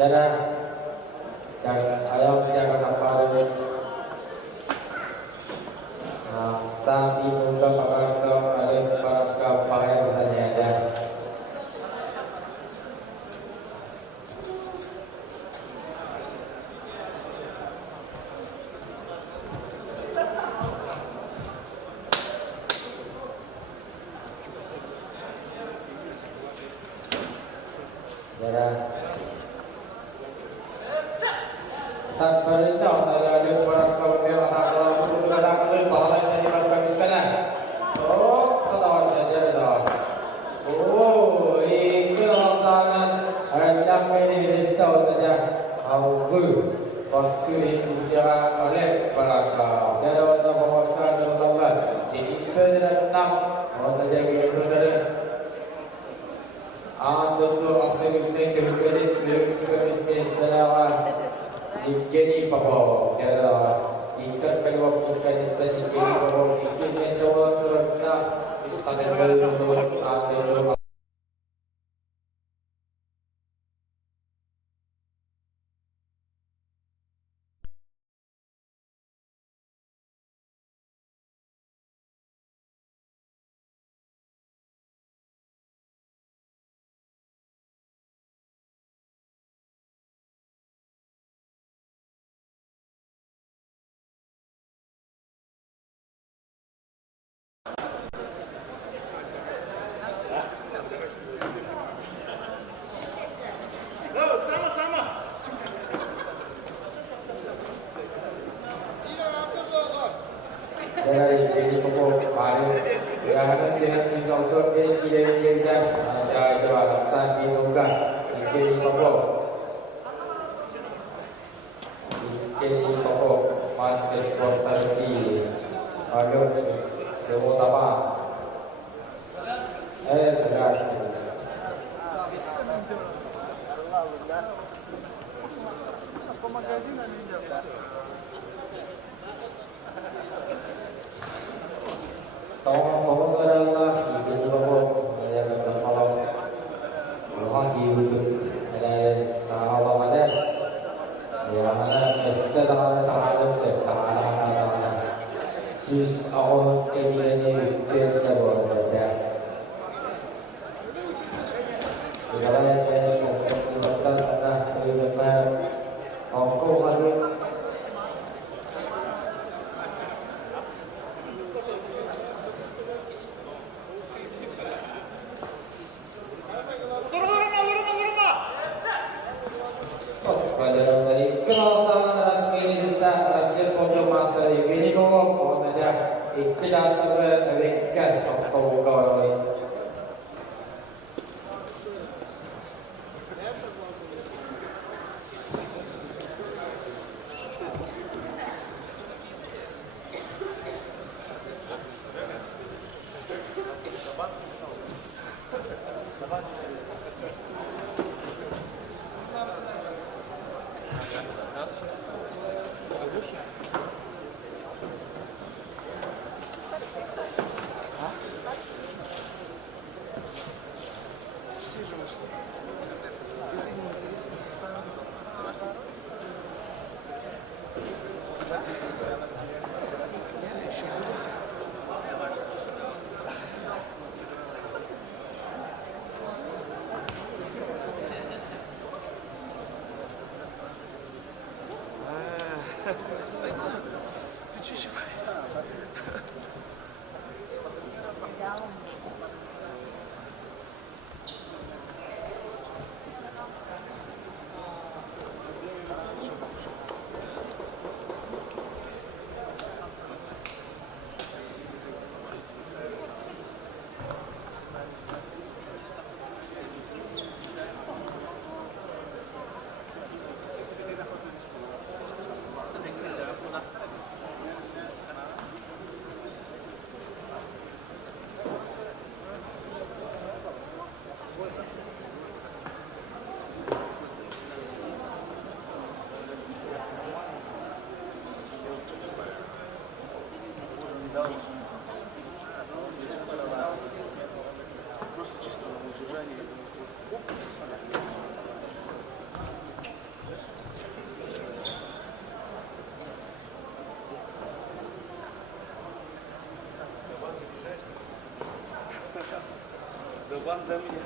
Jana dan ayam yang akan paru saat dibuka pakar oleh para kapal bertanya dan Jana tak perintah dari para kaum yang anak berkata bahwa yang dilakukan sekarang. Oh, setelah jadi dah. Oh, ini sangat yang ini restau saja. Aku waktu itu siapa oleh para kaum. Jadi untuk memuaskan Allah. Ini sebenarnya enam orang saja kita berada. Tentu absolutnya kebetulan bisnis Jadi Papa, kira ikat pada waktu kita jadi Papa, ikat semua terkena istilah itu jadi pokok baru kerana dengan contoh SPM dan ada alasan diunggah jadi pokok mas transportasi ada semua sama sedang По магазинам идет. Tolong saudara ini pokok ada kalau rumah di YouTube ada sahabat ada yang mana setelah tahan setelah sus awal kemudian itu sebuah saja. Kalau ada kesempatan ada terlibat aku harus pelajaran dari kenal rasmi ini sudah rahasia foto master ini kok aja itu jasa mereka atau kalau Просто чисто на удержании. Да банда меня.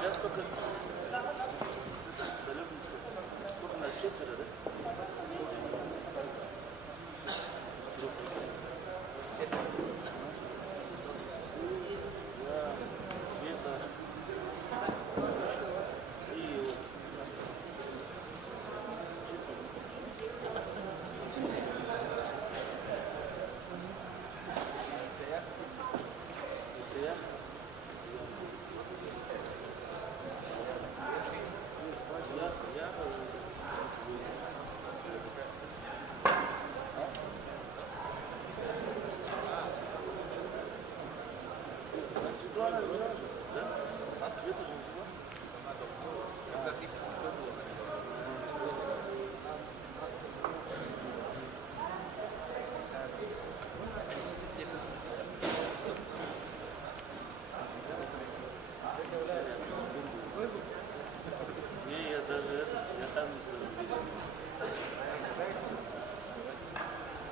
Сейчас только солёвницкий. Сколько нас, 4, да?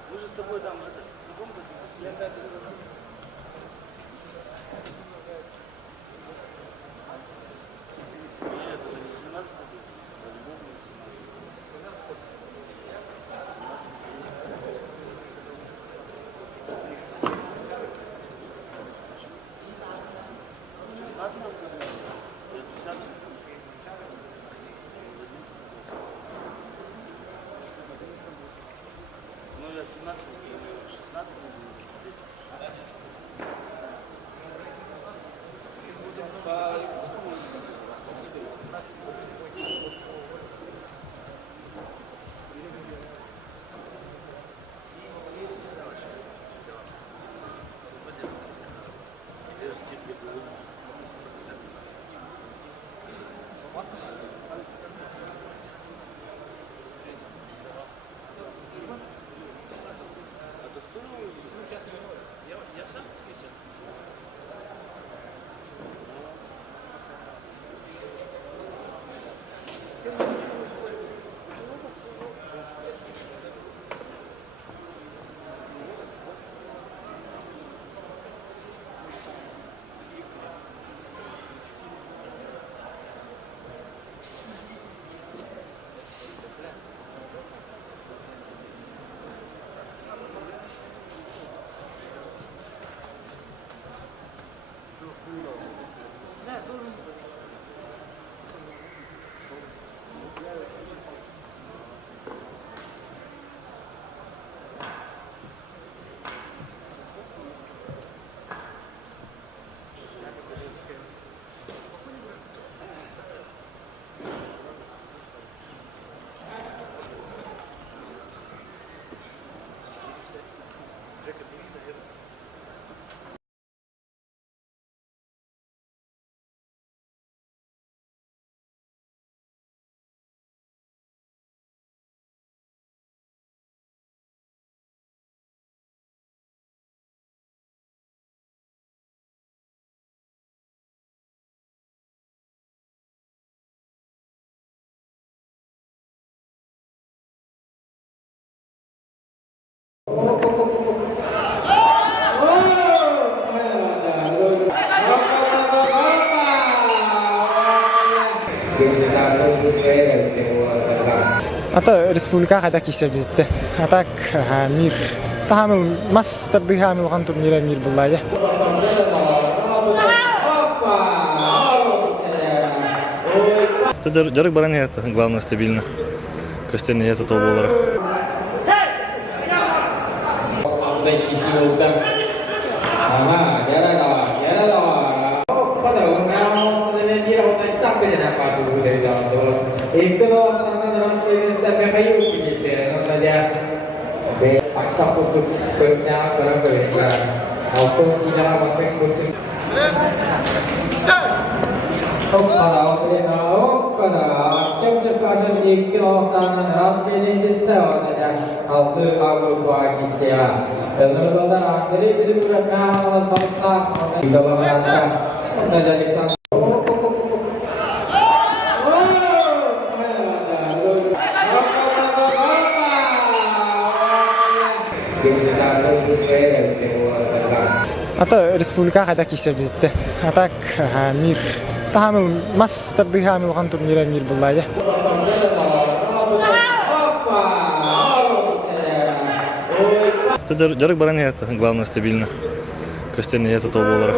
Мы же с тобой там это, в другом году. Нет, это не 17 год. По-любому не 16 году. Я 10 Ну, я 17 или 16 Ата республика кайда кисер битте. Атак мир. Тахамыл мастер дыхамыл хан турнира мир буллайды. Это жарык баран это главное стабильно. Костяне это то болар. Ата республика кайда кисер битте. Атак мир. Тахамыл мастер дыхамыл хан турнира мир буллайды. Это жарык баран это главное стабильно. Костяне это то болар.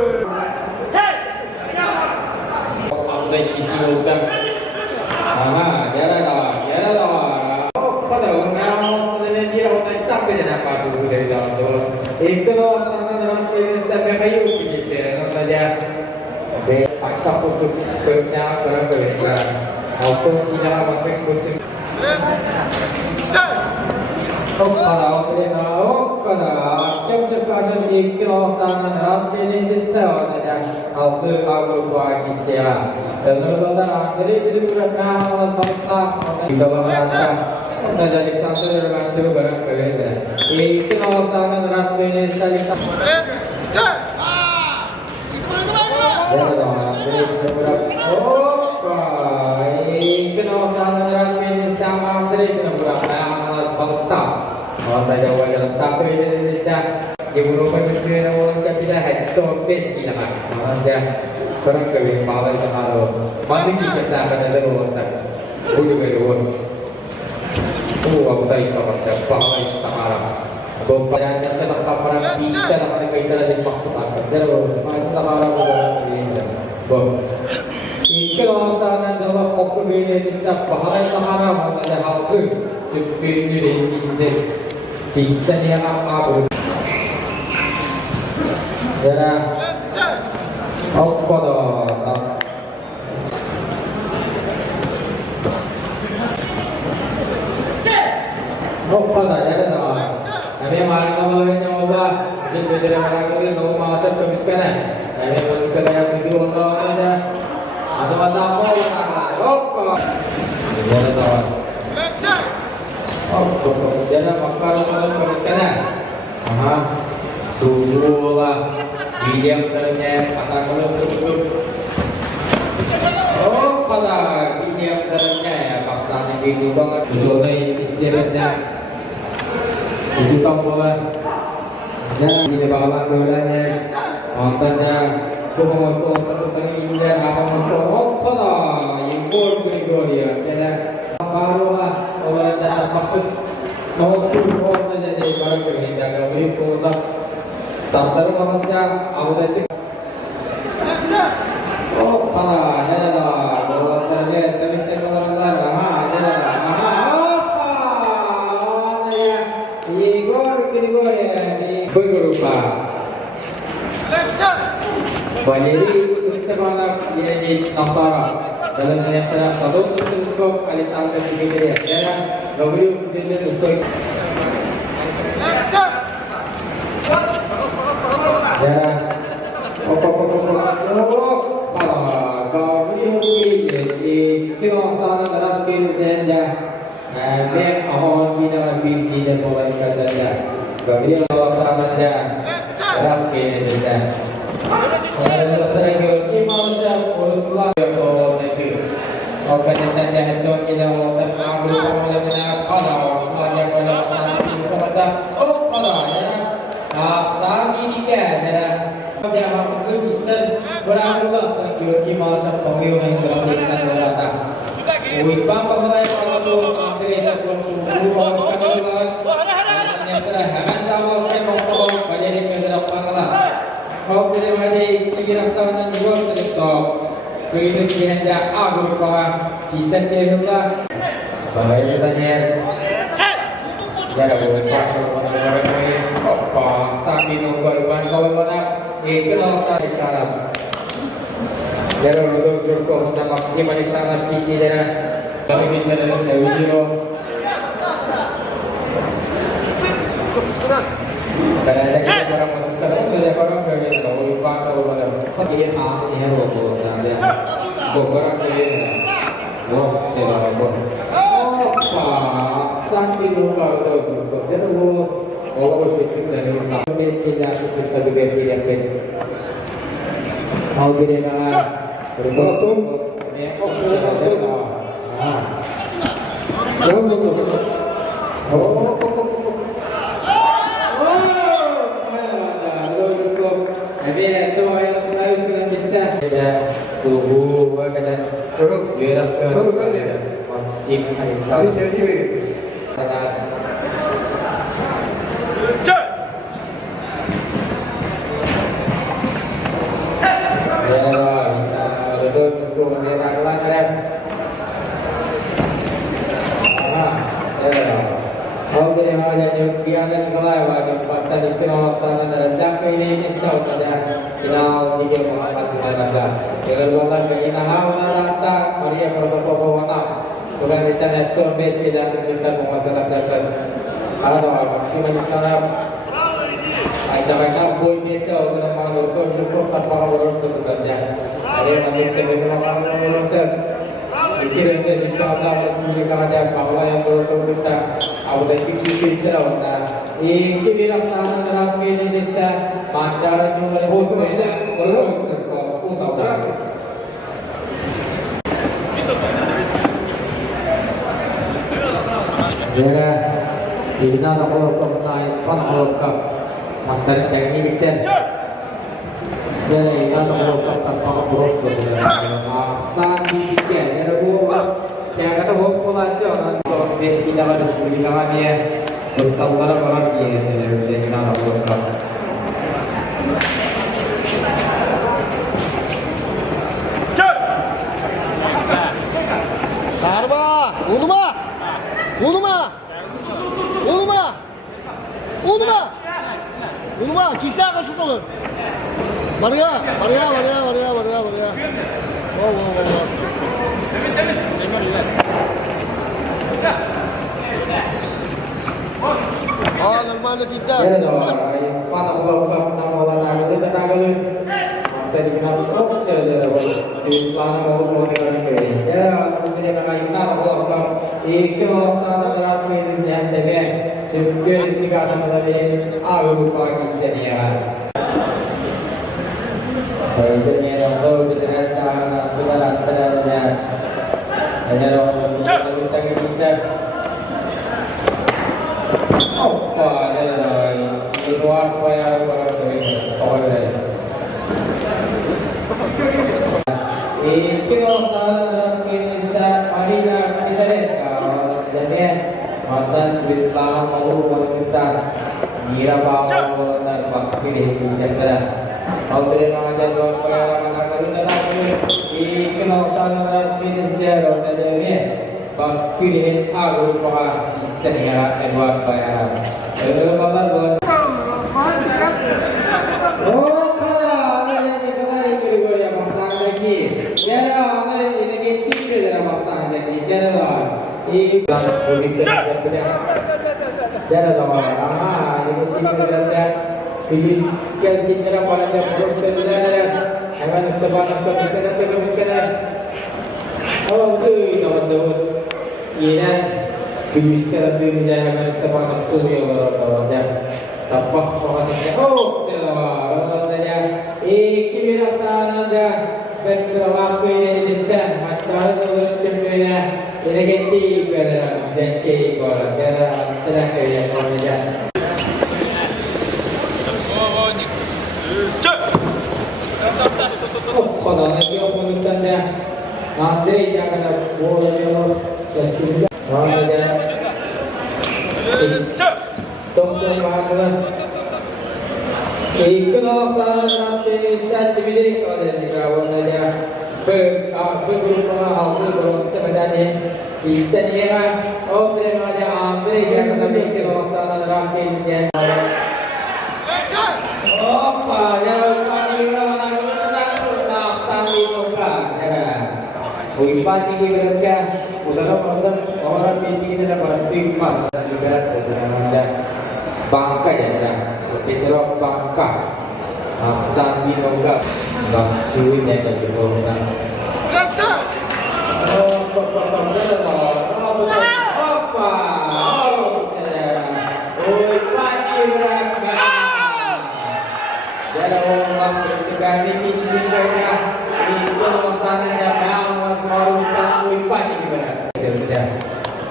Uipang pamulay para ito ang Teresa Kritis dihenda agur bawah bisa cehula. Bahaya tanya. Jara buka apa sapi nongol ban kau mana? Ikhlas saya salam. Jara duduk jurko untuk maksimal sangat kisi dana. Kami minta dalam dawiro. Karena ada kita orang terus ada orang berani tahu bangsa orang. Dia ah ini robo dia. Bogor dia. Wah, saya robo. Apa? Sampai nunggu tu. Jadi orang itu dari sampai sekitar kita juga tidak pen. Mau beri nama berkostum. Kostum. Ah. Suhu dan wiras ke masjid Al-Islam. Bukan rencana itu base tidak kita memasukkan zakat. Kalau maksimal sana, ada banyak boy itu untuk mengatur cukup tanpa harus terusnya. Ada yang kita memang harus Ikiran saya juga ada semuanya ada bahwa yang terus kita ada kisi cerau na. Iki bilang sana terus ini kita pacaran juga boleh usah. Jika di sana kalau kita ispan kalau kita master teknik kita, jadi kita kalau kita tanpa boros berjalan, sangat dia. Jadi jangan kata boros aja, kalau base kita harus beli kamarnya, terus orang-orang dia jadi kita kalau kita. Sarba, unuma, kista kaçtı olur. Maria. Wow. Oh, normal tidak. Ya dong, ispan kalau kita nama itu tenaga lu. Tadi kita kok saja di plana mau dengan ini. Ya, mungkin nama kita kalau itu sana terus yang debe juga ketika dari awal pagi senia. Ini orang bicara sana sudah antara ada orang kita bisa. Apa ada di luar bayar orang orang Ikin sana terus kita Marina kita jadi mantan sulit lama mau kita mira bawa dan pasti di sektor. Kalau terima aja tuan perang anak kita lagi ikin sana terus kita sejarah jadi pasti di agur pak istilah Edward bayar. Edward bayar Jara sama ini tinggalnya Filius cindera pada proses kerja akan istiqamah teruskan oh itu teman-teman iya Filius kerja akan istiqamah tuh ya orang-orangnya tapah maksudnya oh selama orangnya kira sana ada benserah ini distan macam orang cemenya ini ganti pada dance ke bola cara tenang kerja kerja. Oh, kalau nak dia pun tanda, Andre jangan nak bola dia just kita. Orang dia. Tunggu mahalan. Ikut sana rasanya start bila kalau dia kawan dia bergurau aldı bergurau sebenarnya bisa nih kan oh terima kasih Andre yang kami melaksanakan rasanya oh pada pagi menang sambil muka ya kan pagi berarti udah orang tinggi itu pasti mah juga ada bangka ya kan itu bangka sambil muka pasti ini jadi orang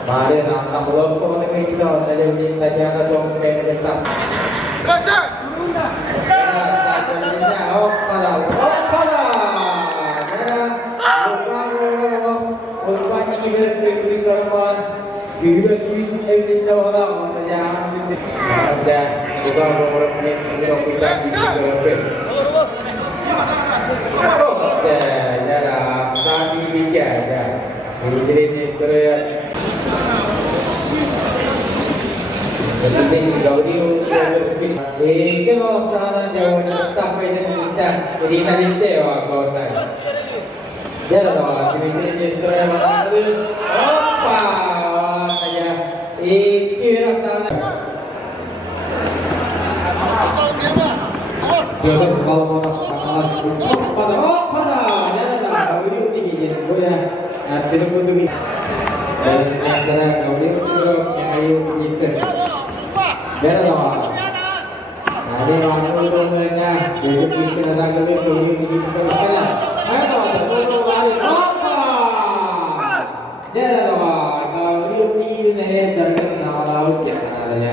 Mari nantang belum kau nak kita tadi minta jangan dong sekali lepas. Raja. Oh kalau. Kita isi every orang yang ada juga orang yang kita saya tadi bicara jadi ini penting gauri ini kalau sana jauh tak payah kita jadi tadi sewa kau naik jadi kalau ini istri mana apa ya istri sana dia kalau mau pada jadi gauri tinggi jadi boleh nanti tunggu dan antara gauri itu yang ayu itu jadi loh nanti orang itu mereka jadi kita nak lebih tinggi kita sekarang ayo tunggu lagi apa jadi loh gauri tinggi nih jangan nalar jangan ada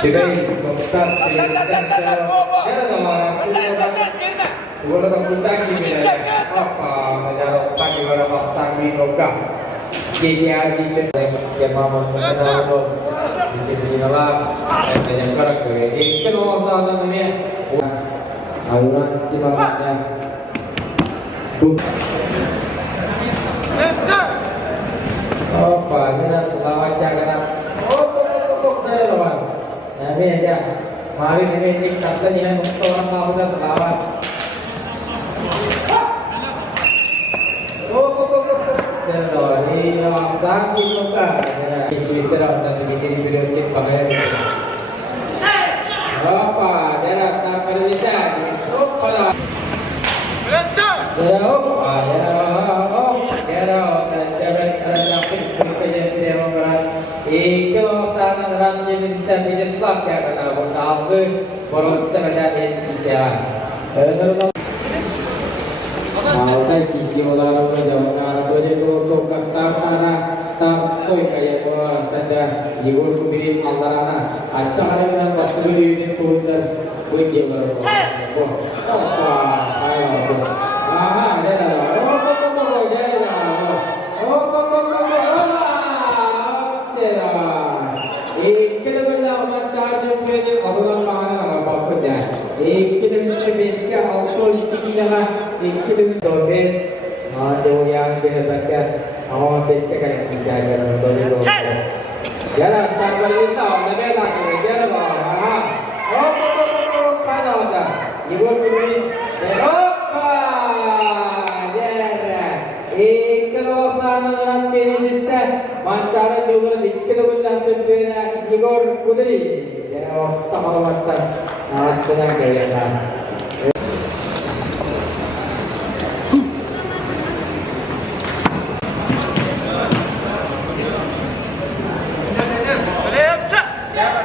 jadi sokak jadi Gula kita kini apa menjadi pagi malam sambil logam. Jadi asyik cerita yang mahu mengenal lo di sini malam yang kerap ini kalau sahaja ni alunan istimewanya tu. Apa jelas selawat jangan dari lawan. Nabi aja. Mari ini kata ni orang mahu selawat. Ini sambil muka istri terang dan bikin video skip pamer apa jelas tak perminta apa jauh dan jangan tercapai seperti yang saya mengatakan itu sangat rasanya bisa dijelasak ya karena tahu baru bisa menjadi bisa Altai kisi orang orang jadi untuk kastar anak tak stoi kayak orang tanda jigol kubirin antara ada hari yang pas dulu ini putar buat dia baru apa ayo ada kita benda macam siapa ni orang mana apa pun dah kita macam basic auto tinggi lah kita dodes जो yang dia baca awak basic kan bisa kan dulu jala start kali tahu nabe tak jala oh pada ada ibu ini apa jala kalau sana ras kini jista mancara juga kita benda cempena igor kudri ya tahu mata tenang gaya lah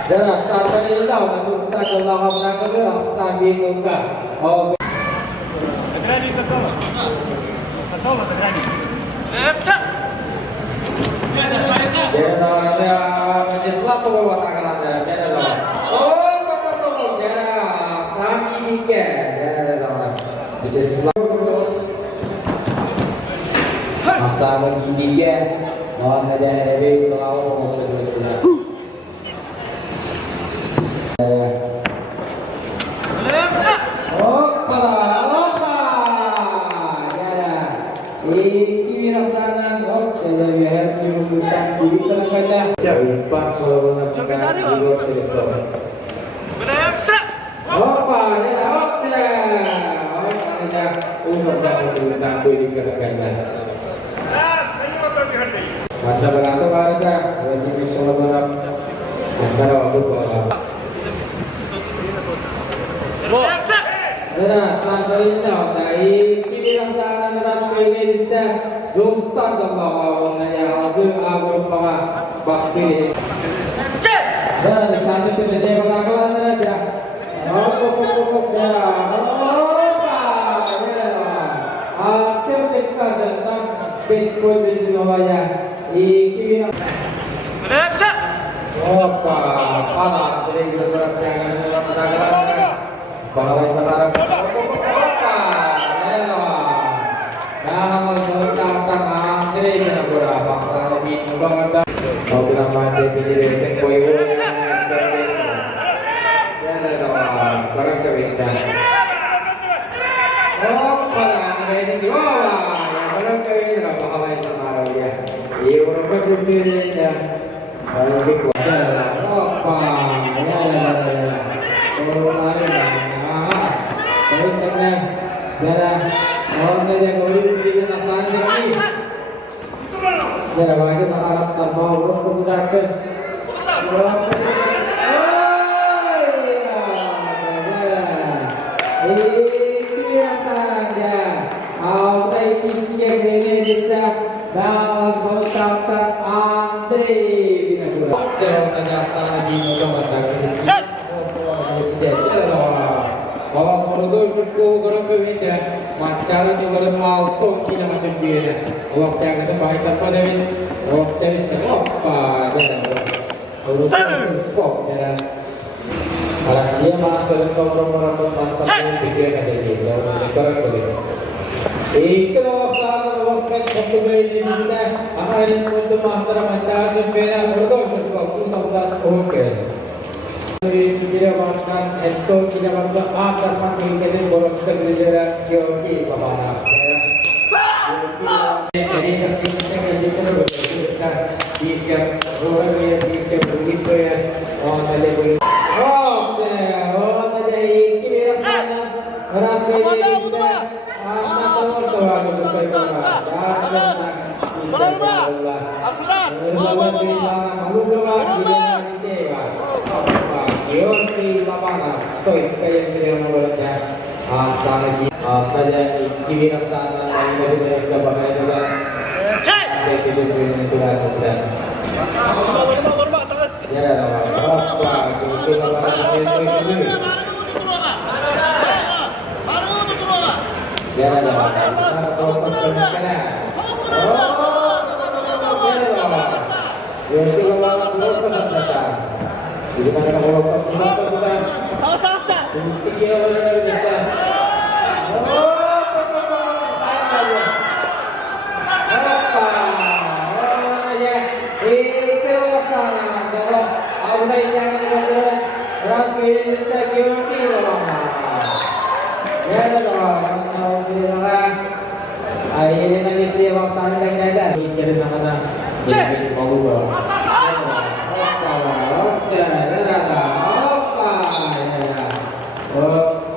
Jelas start kali tahu nanti start kalau nak kerja sambil muka. Oh. Berani betul. Betul berani. Jadi tahu ada majelis tu bawa tangan ada. Jadi tahu. Oh, jadi sambil muka. Jadi tahu. Majelis terus. Masa begini dia, mohon ada lebih selalu terus dia. dari leher menggunakan diri tenaganya. Empat selalu menggunakan diri selesai. Opa, ya, oke. Ada usah menggunakan diri tenaganya. Masa berlaku aja, wajib selalu menggunakan antara waktu bola. setelah ini dari kiri sana meras kiri kita dostar jumlah yang agak bawah pasti. Dan saat itu saya berlakuan aja. Akhir cekak tentang pinpoint penjualannya. Kiri. Opa, parah dari beberapa jangan bahwa sekarang opa, nah mencatat antri dengan beberapa bangsa di Uganda. Mau bilang mandi pilih tempoy barang kewinda. Opa, ini di bawah, barang kewinda bahwa itu marah ya. Iya orang berpikir ya. Lebih kuat opa, ya. Terus tenang, jalan. Orang dia kau di nasan lagi. Jalan bagi makan tanpa urus kemudian ke. Itu biasa aja. Auto isinya gini kita. Balas balas kata Andre bina pura. Saya saja sana di Jakarta. Kalau produk itu orang berbeda, macam itu kalau mau tuh kita macam dia. Waktu yang kita baik apa David? Waktu yang kita apa? Kalau pop ya. Kalau siapa master orang master pikiran ada dia, orang korek boleh. Itu saat waktu waktu ini kita, apa ini untuk master macam sepeda produk itu sampai oke. Tidak makan itu tidak makan apa makan kita borong kerja yogi pamana. Jadi tersinggung yang kita berbuat jika orang yang jika begitu ya orang ada begitu. Oh saya orang ada kiri sana rasa ini kita masalah soal berbagai Yoti Babana, Toy kayak yang membaca sana di tanya kiri sana dari mereka bahaya juga. Jadi itu ada. Ya, apa itu Ya, Jadi mana kalau kita tahu mesti dia orang bisa. Itu sana kalau awalnya jangan bergerak ras ini mesti kiri ya dah kalau bilang ini lagi siapa sana yang ada istri sana jadi mau bawa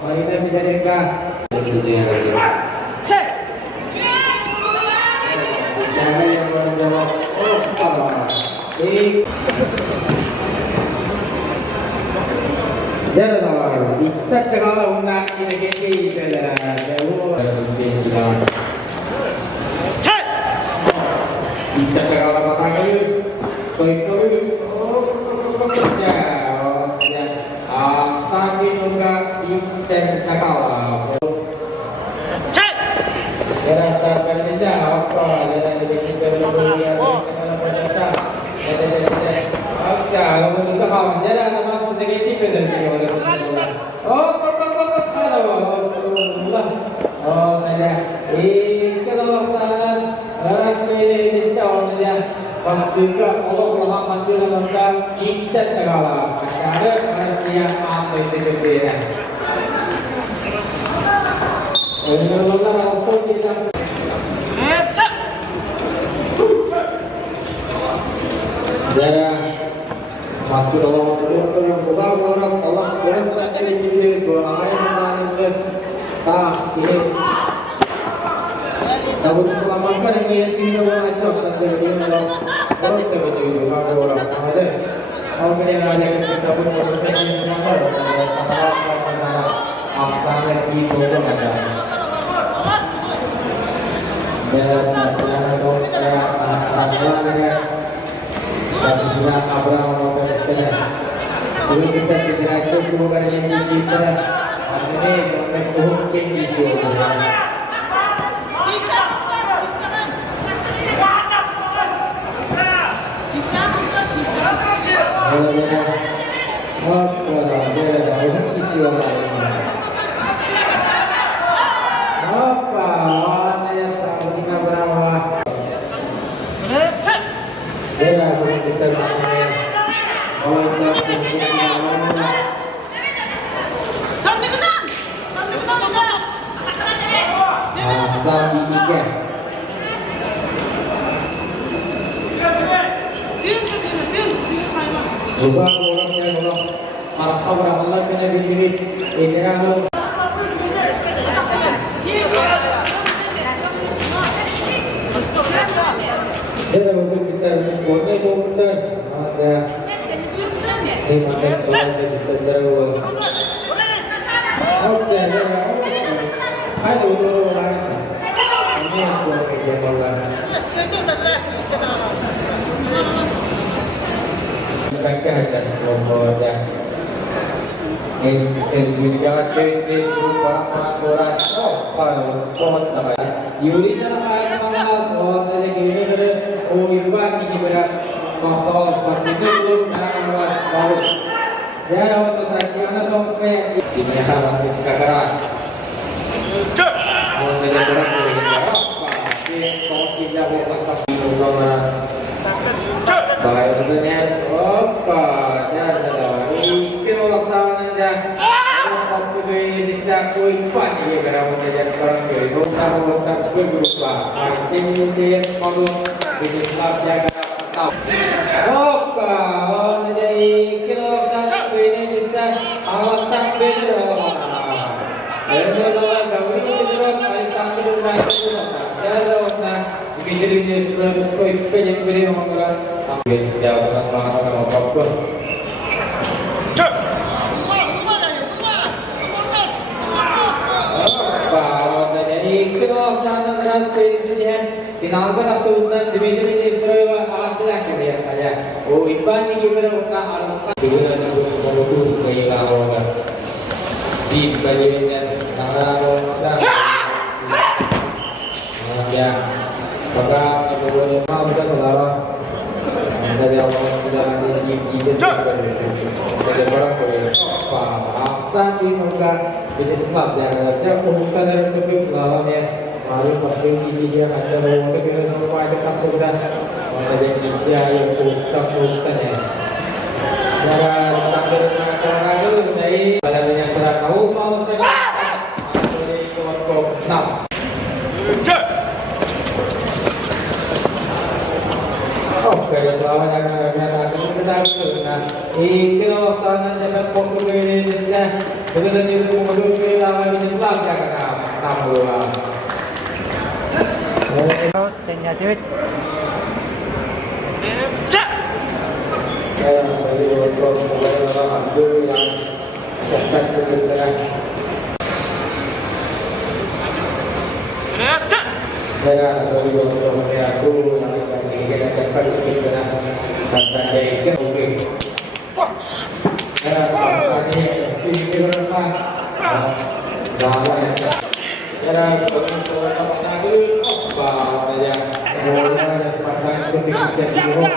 mari kita bisa dengar. Jangan yang menjawab. Jangan tahu. Kita kalau nak ini kita jauh lebih silang. Kita kalau makan kayu, kayu. Sabi nunggak inten cakal. Era start kerja apa? Ada kita berdunia. Kalau kita kawan jadi ada masuk negatif dan oleh oh ada kalau sana ras ini tahu aja pasti ke Allah mati dalam kita segala cara manusia apa itu berbeda. Untuk kita Saudara, masuk dalam waktu yang buka orang Allah boleh saja dipilih dua ayat mengalir tak ini. Tahu selamatkan yang ini orang acap dan jadi orang terus terjadi buka orang ada. Kalau kalian ada kita pun berpikir yang ada sama asalnya itu ada. Dan kalau saya Sabila Abraham Palestina. Dulu kita tidak bukan yang kita. Akhirnya menghukum isu. Juga orangnya orang Arab orang Allah kena diri ikrah. Jadi untuk kita sekolah itu kita ada ini mana orang yang bisa terus. Oke, ada orang ini sekolah kerja malam. Mereka akan membawa Indonesia ke orang-orang pohon tabai. Yuri dalam ayat malas orang dari kini ber iban ini berat masalah seperti itu jangan luas baru. Ya orang tetapi anak tompe ini harapan kita keras. Orang dari orang dari sekarang ini kau tidak bukan pasti orang. Baik sebenarnya apa jangan ini laksanakan dah. Waktu ini tidak kuipan ini kerana menjadi orang itu tak berubah. Sini sini malu ini sebab jaga tahu. Apa orang jadi laksanakan ini tidak awas tak beda. Kalau kami terus arisan terus jadi orang Bidiri dia sudah berkoi yang beri orang ambil jawatan mana apapun. Kalau jadi kalau sana terus beri saja, tinalkan absolutan demi istirahat alat lagi dia saja. Oh iban ini kita orang alat juga untuk kehilangan orang. Di bagian tangan orang ya. Maka kemudian kita saudara dari awal kita di dari barang apa asal ini juga bisa sebab yang wajah bukan dari sebab selalunya baru pasti dia ada orang itu kita semua ada sudah ada Indonesia yang bukan ya cara sambil masyarakat itu dari pada yang pernah tahu mau saya dari kelompok 6 Oke, selamat datang kita sudah. Kalau sana dapat foto ini sudah. Kita itu mengunduh lama di Islam jangan tahu. Tanya cewek. Saya bagi untuk mulai orang Abdul yang cepat bergerak. Saya bagi untuk aku yang kita cepat bergerak dan dari itu oke. Saya tadi sini berapa? Jangan. Saya untuk apa lagi? Apa saja. Semua kesempatan seperti bisa diurus.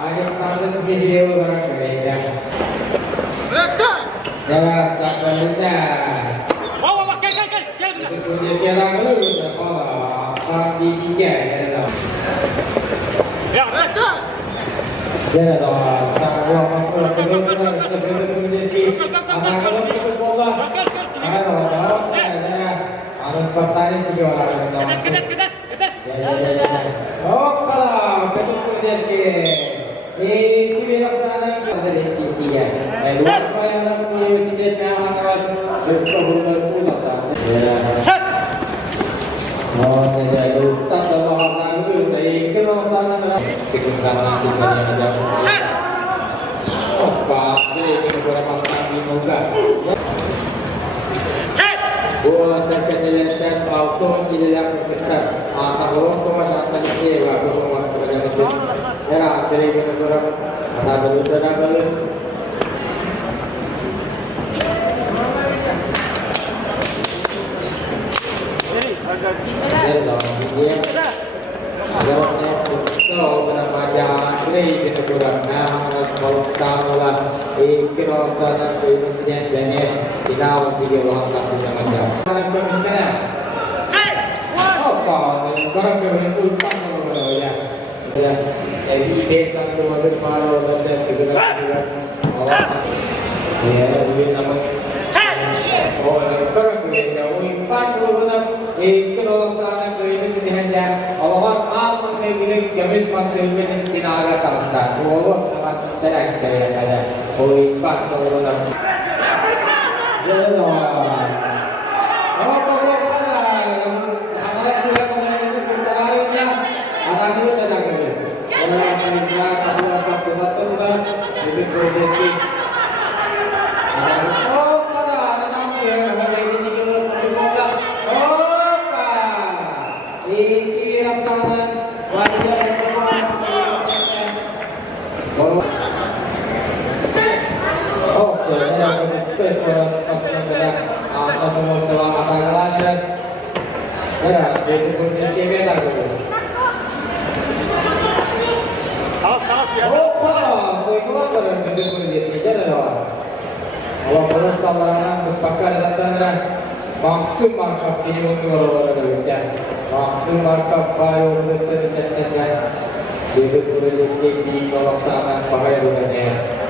Ada sangat video orang kerja. Jelas tak benda. Punya sekarang dulu apa? Sampai tiga ya. Ya dah. Sekarang orang kedua sebelum menjadi anak kalau itu bola. Ada orang saya harus bertanya sih orang. Opa, betul Rizky. Ini laksanakan dari isinya. Lupa yang universitasnya harus berkebutuhan pusat. Oh, tidak Ustaz Allah tahu dari kerosakan sekitar nanti banyak aja. Opa, jadi ini beberapa kali muka. Buat terkenal auto tidak kita kalau kau akan sewa kau masuk ke dalam itu ya dari beberapa ada beberapa kali ya dong dia jawabnya itu bernama Jangkrik itu kurang kalau tahu lah kalau sana presiden jangan tidak video lengkap bisa aja. Sekarang berbicara. Apa? Sekarang berbicara ya. Ya, jadi desa itu ada paru dan juga. Ya, ini nama. Oh, sekarang berbicara. Empat sebelum itu sana itu hanya Allah apa yang jamis pasti tidak ada kasta. Oh, tidak ada. Oh, empat sebelum Jangan oh, anak sekolah kemarin itu persalahannya ada dulu tidak ada. Orang Indonesia kedua satu sudah lebih prosesi. Oh, kada ada namanya ada ini kita satu program. Oh, pak. Ini rasakan wajah oh, saya semua selama tanggalannya ya, itu pun beda gitu. Oh, so itu apa yang betul-betul dia sekitar adalah kalau perlu tawaran bersepakat datang maksud markup ini untuk orang-orang ya, maksud markup baru betul-betul betul-betul di pelaksanaan bahaya bukannya.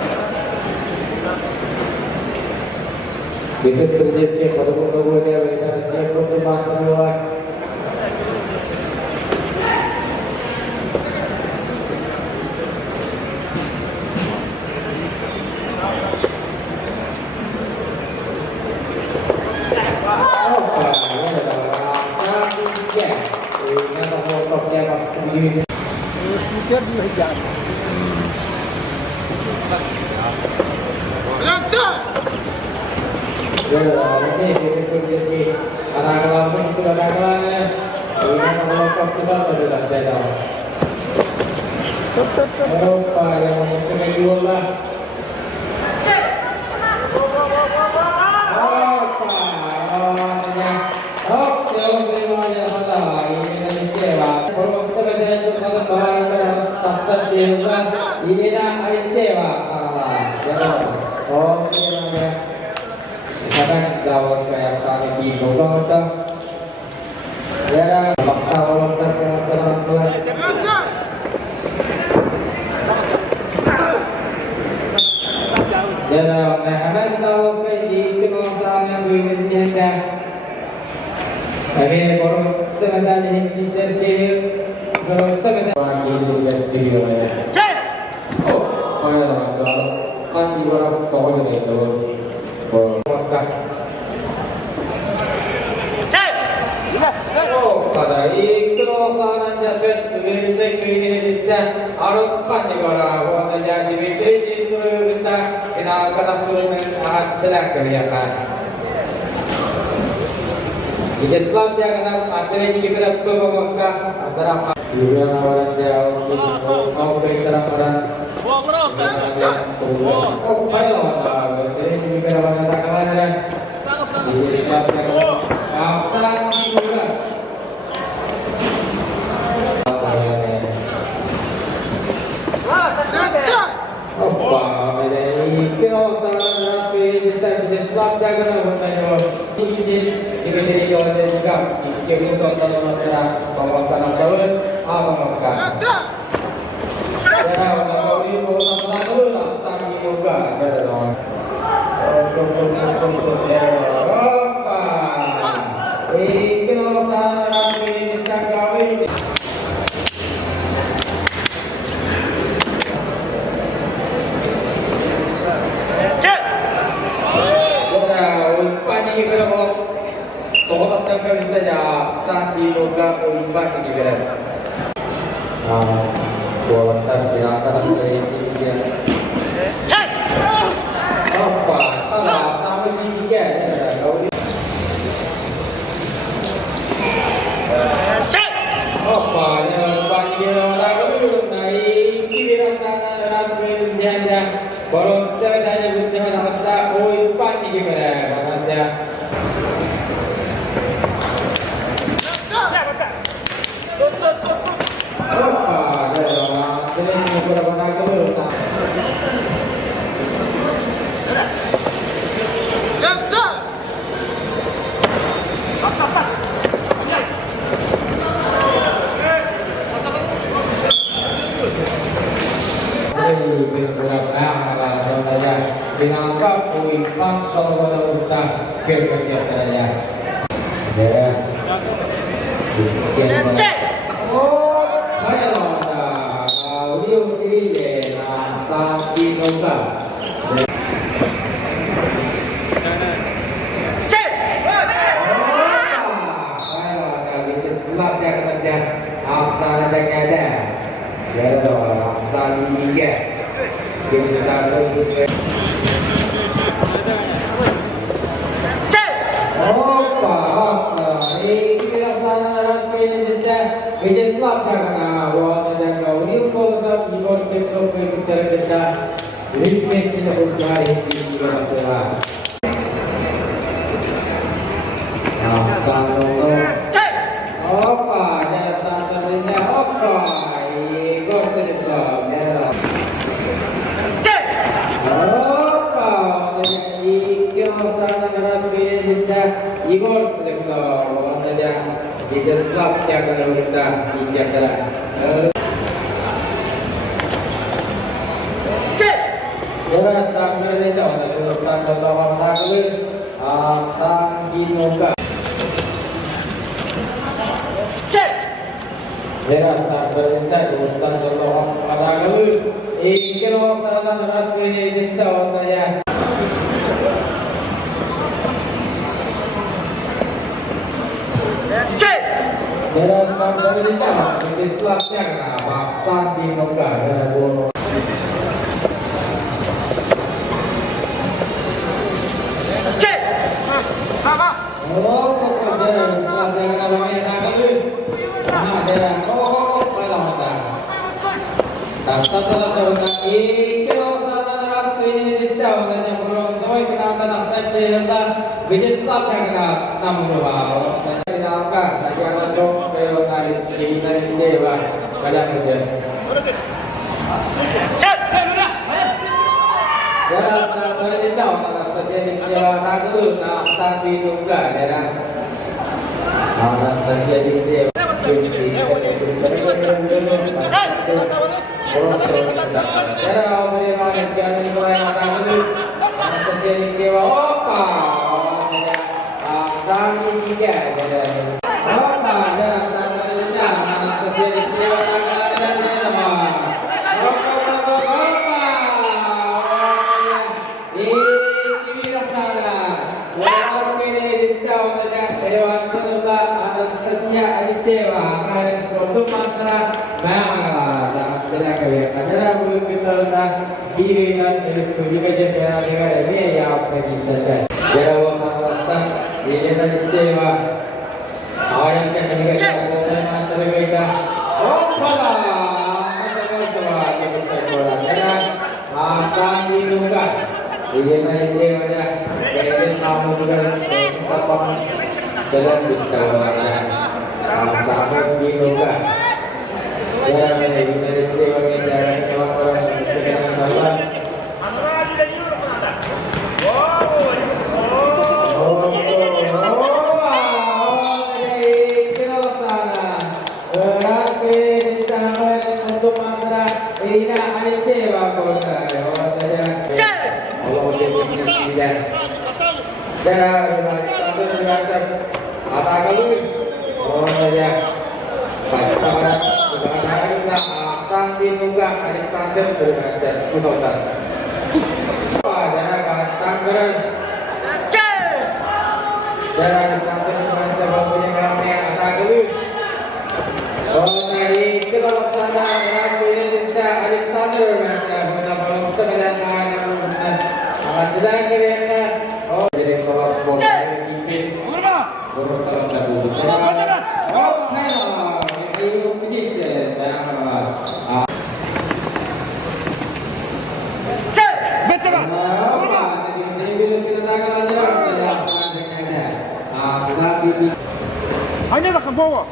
Itu terjadi ke foto-foto dia mereka siap untuk master luar. Ini itu anak pun itu ada kalanya. Ini kalau kita sudah beda. Apa yang kita jual lah? Apa? Oh, siapa yang salah? Ini sewa. Kalau sebenarnya itu satu bahan dasar sewa. Ini nak sewa. Oh, ini kadang jauh kayak sana di bawah tu, ya fakta orang terkenal. Ya, nah, jauh kayak di bawah sana begini saja. Tapi kalau sebentar ini kisah cewek, kalau sebentar lagi sudah jadi orang. Oh, kan di orang tahu ni tu. Namaskar. Oh, pada itu sana jabat kita ini kita arupan juga orang jadi itu kita kena kena sulit adalah kelihatan. Islam dia kena ada yang kita perlu namaskar antara juga orang jauh mau kita orang oh, baiklah, jadi kita akan katakan di sebabnya asal juga. Apa? Ini kalau salah pilih di sebab jaga nama saya. Ini jual juga. Ini untuk orang pemaskan sahur, pemaskan. Ya, kalau ini kalau sama lah, sakit juga ada dong. Apa? Ini kalau salah pilih di sebab ka poin 4 tinggi berat. Bola tergerakan dari isinya. Apa? Salah sampai di 3 ya. Apa ya panggil orang dulu naik kiri sana ras menjanda baru saya bicara hasta poin 4 tinggi berat. Mana Pinangka poin 4 Salvador Utah ke kesiapannya. Ya. Oh, saya lah. Dia berdiri Santi Noka. Igor Slepsov, makanya Vyacheslav Tyaganov isi acara. Jelas tampil ini dah, untuk tanda lawan tampil Sanginoka. Jelas tampil ini dah, untuk tanda lawan tampil. Ikut sana ras ini jista orangnya. Jelas tampil ini dah, Vyacheslav Tyaganov, Sanginoka. Oh, ada setelah dia kena banyak dah kali. Ada. Oh, malah mata. Tata kalau sana ras ini disita, macam orang semua kena tanah saja yang dah Vyacheslav yang kena namun bawa. Kenalkan, lagi aman dong saya dari dari sewa pada kerja. Jelas tampil ini dah, Anastasia Diksewa Tagul, Santi Nuka, ya. Anastasia Diksewa. Anastasia Diksewa, opa, Santi Tiga, opa, jelas tampil ini dah, Anastasia Diksewa Tagul, Anastasia Alexeva akan untuk masalah memang sangat tidak kaya. Karena kita dah diri dan education yang ada ini ya apa saja. Jadi Anastasia ini Alexeva awalnya kan juga yang masalah mereka. Oh pala masalah itu kita bola. Karena Santi Nuka ini Alexeva ya. Jadi namu juga kita paham. Dalam bistawan sangat dinuga. Ya, dari sewa kita orang sekarang dapat. Untuk masalah ini ada sewa kota. Apa kali? Oh ya. Pada Santi Nuga Alexander berajar Kunotan. Pada Kastanggeran. Pada Alexander berajar punya kami apa kali? Hanya lah bawa.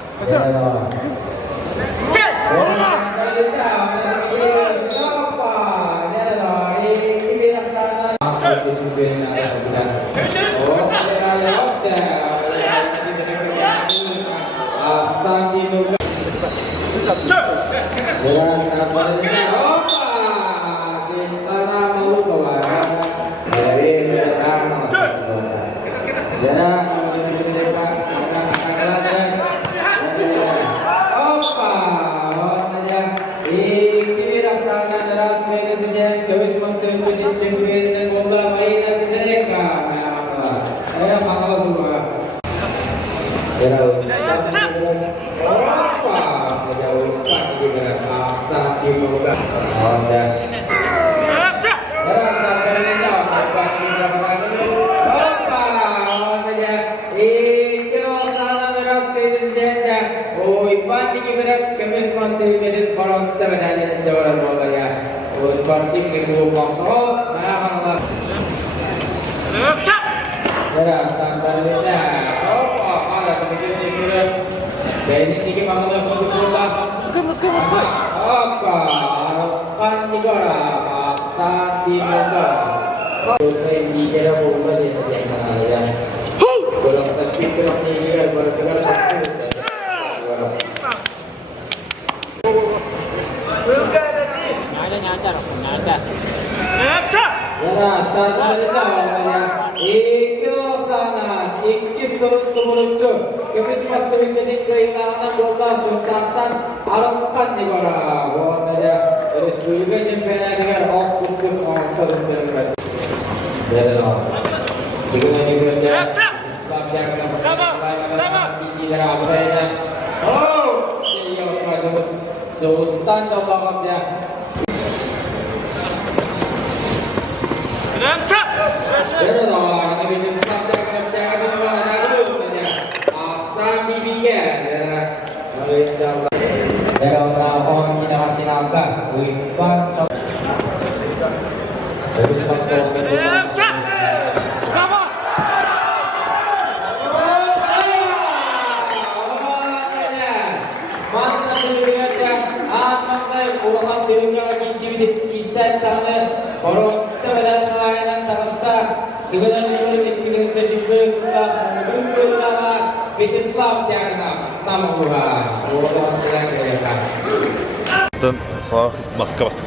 Sağ baskı bastık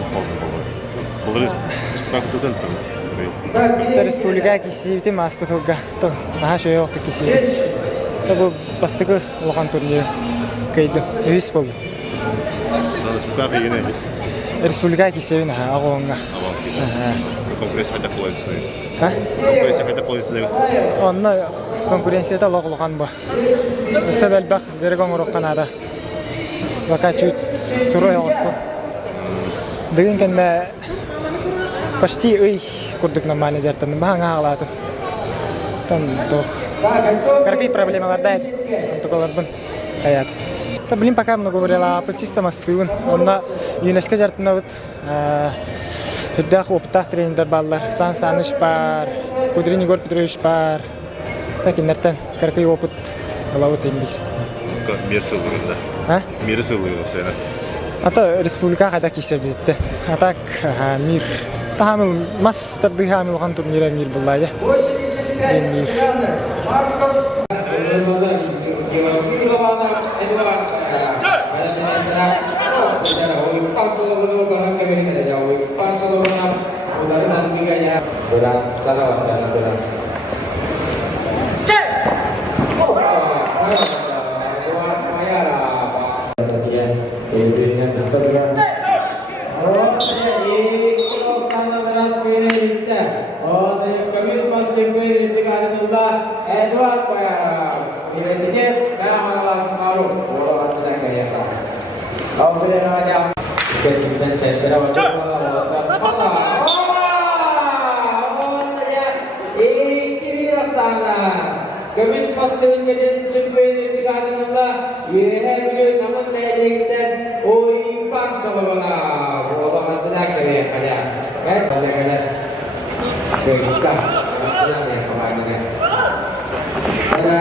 bu республика кисивите маскутулга то наха шойоқты кисиви табу бастығы улахан турнир кайды өйс болды республика кисиви наха ағуынға онна конкуренцияда лоғылған ба өсел әлбақ жерегон ұрыққан ада вака чуть сұрой оғыз деген кәнді почти ый курдук нормально жартан баһаң агалады там тох какие проблемы вардает токоларбын аят та блин пока много говорила по чисто мастын онда юнеска жартына вот худах опытах тренер баллар сан саныш бар кудрин Егор Петрович бар такие нертен какой опыт лаут имбир мир сылыгында мир сылыгында сені ата республика кайда кисебитте а так мир Hamil mas terdihamil turniran mir bullaya. Ini. First Division Champion Intihanullah Yehe namun Nehekten Oi Pak Sobabana Bola Matana Kaya Kaya Kaya Kita Kita yang kemarin ada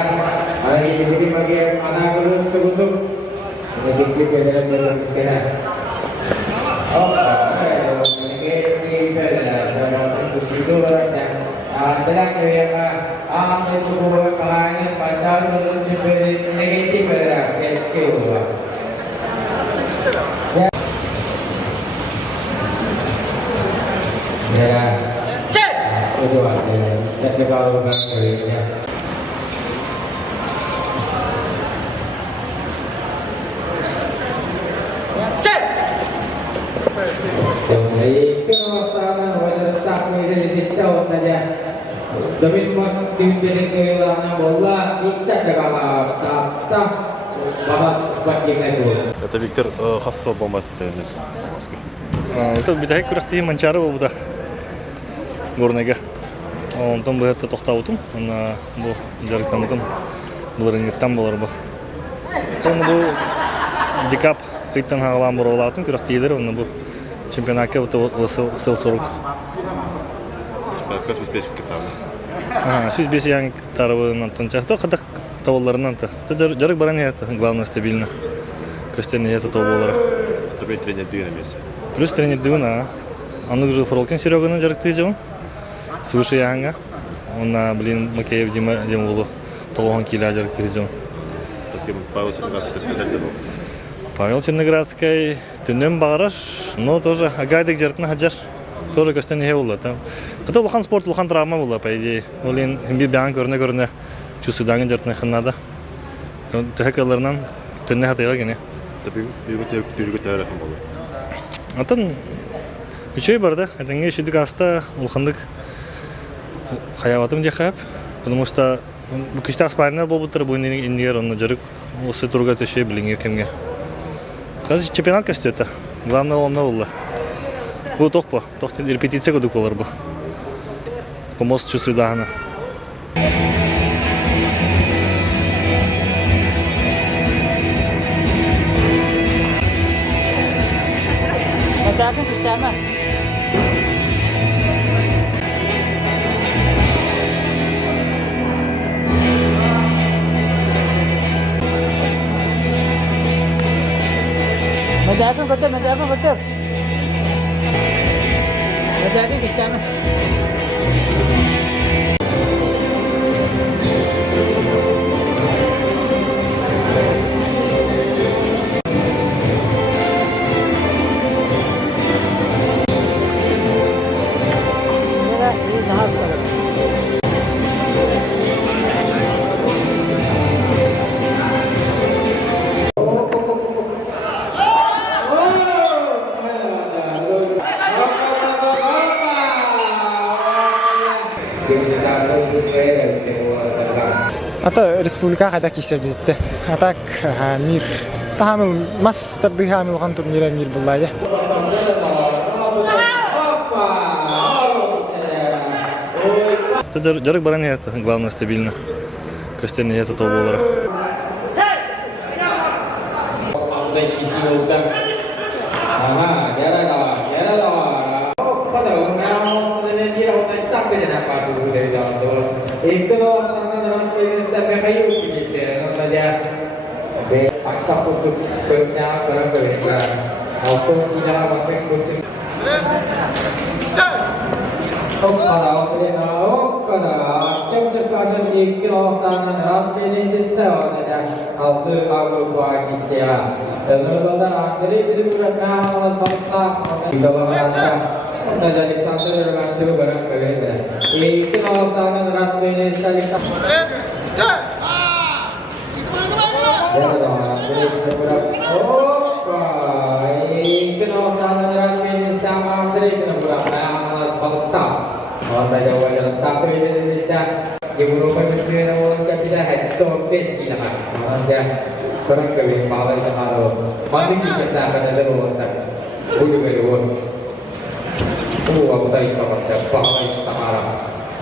hari ini bagi anak guru cukup begitu pada dalam sekarang ini dalam itu dan adalah yang itu kalangan pacar menurut negatif pada skill ya itu ada yang baru kan Kekuasaan wajib tak menjadi distau saja. Demi semua diberi kehilangan bola kita dalam tak bahas seperti itu. Это Виктор Хассо Бомат. Это битаһи күрәхти манчары булды. Горнега. Онтон бу хәтта тохтаутым. Ана бу жарыктамытым. Буларын там булар бу. Тоны бу дикап иттан хагалам буралатын күрәхтилер оны бу чемпионатка высыл сорок. Как успешки там? Сүз бес яң тарабынан тончакта кадак тавалларынан та. Жарык баран это главное стабильно. Костяне это таваллар. Тебе тренер дигән эмес. Плюс тренер дигән. Аны уже Фролкин Сереганың жарыкты җан. Свыше янга. Он блин Макеев Дима булу. Тогон килә жарыкты җан. Таким Павел Сергасов тренер булды. Павел Черноградский төнем бараш, но тоже агайдык жартына хаджар. Тоже костяне булды там. Это улхан спорт, улхан травма була по идее. Олин химби бян көрнө чусудагын жартына хыннада. Тәһәкәләрнән төнне хатыга генә. Тебе бигә тарихым булды. Атын үчөй барда, әтәнгә шидик аста улхандык хаяватым дихап, потому что бу кичтәк спарнер булып бу иннер онны жарык осы турга төшөй билиңе кемгә. Казы чемпионат кастета. Главное он новый. Бу тохпо, тохты репетиция году колар бу. Помост чувствую дагана. Madagan kustama. Madagan betul. Madagan kustama. Ата республика кайда кисебетте. Атак мир. Тамыл мастер дыхамыл хан турнира мир буллайды. Это жарык баран это главное стабильно. Костяне это то булар.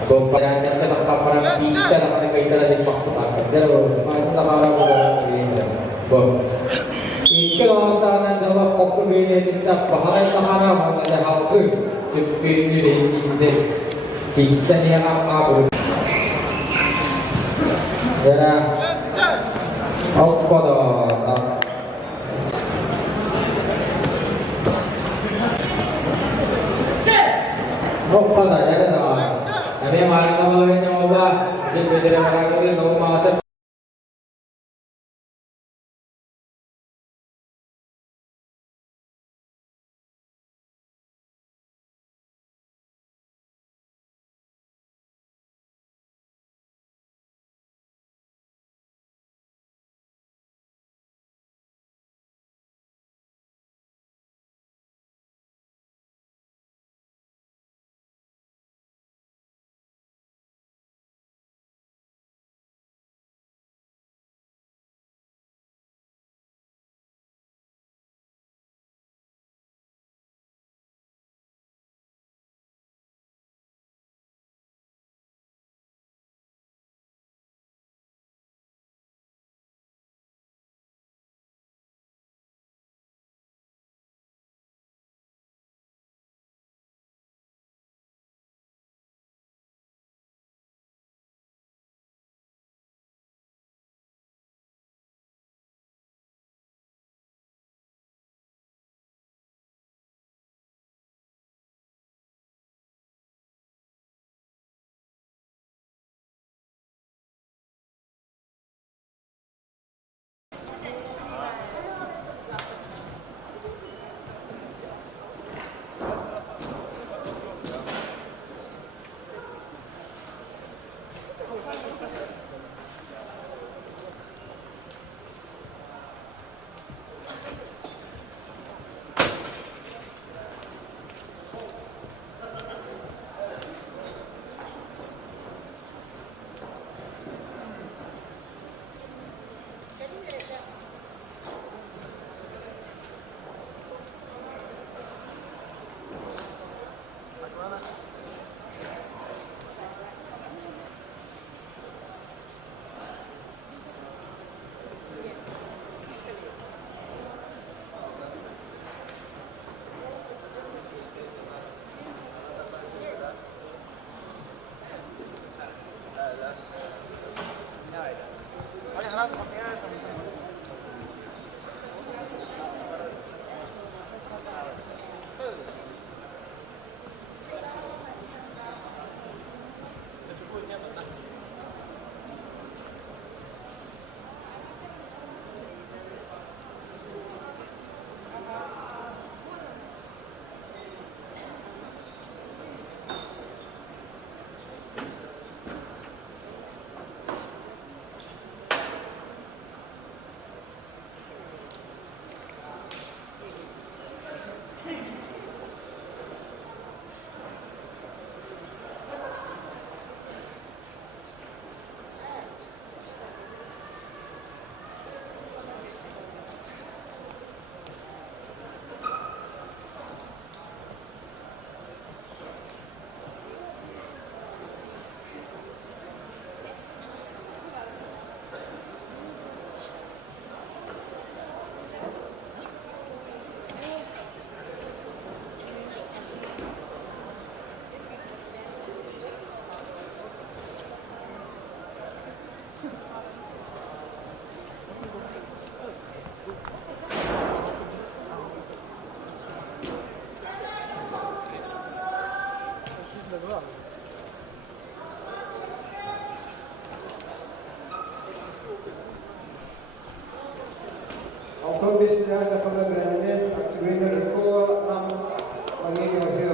Gomparan dan telah kaparan kita dapat kita di maksudkan. Jauh, masa para kita. Bom. Ika sana dalam pokok ini kita bahaya sahara mengenai hal itu. Seperti ini bisa dia apa? Jadi, apa dah? Apa dah? Jadi dah. Kami malam malam ini moga, jadi beda malam ini nunggu masa. Autobus biasa pada granit, aktivitas reko, nam, pagi masih.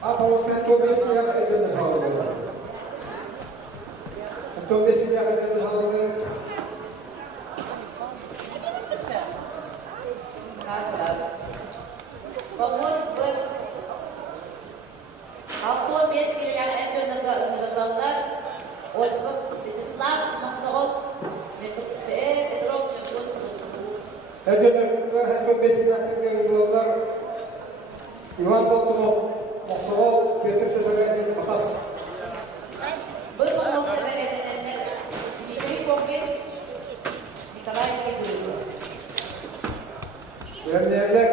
Apa usaha autobus yang ada di sana? 15 ile kadar hazırlığı. Vamos ber auto base yang ada negara oleh Islam masuk Petrov Erdoğan'ın her 15 ile kadar yıllar İvan Dolunov, Moskova, Petrosyalı'nın bakas. bermamos edenler Dmitri Fokin Nikolay Keduru. Yerlerler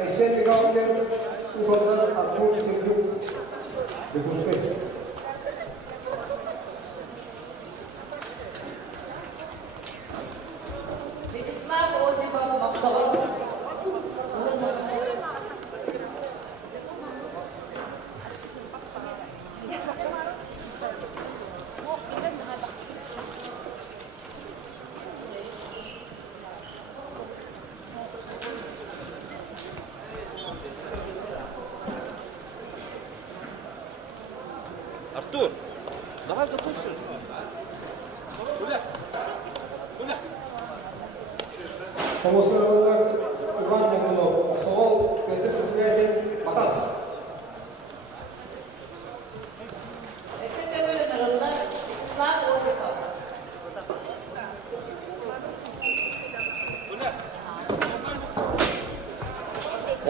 Ayşe Tigav'ın ufalar Akbur Sırgı Nüfusu. Vyacheslav Osipov Moskova. Артур, давай готовься. Homosexuallar İvan Dolunov, Moskova, Petrosyalı'nın bakas. Eksik bölümler Vyacheslav Osipov.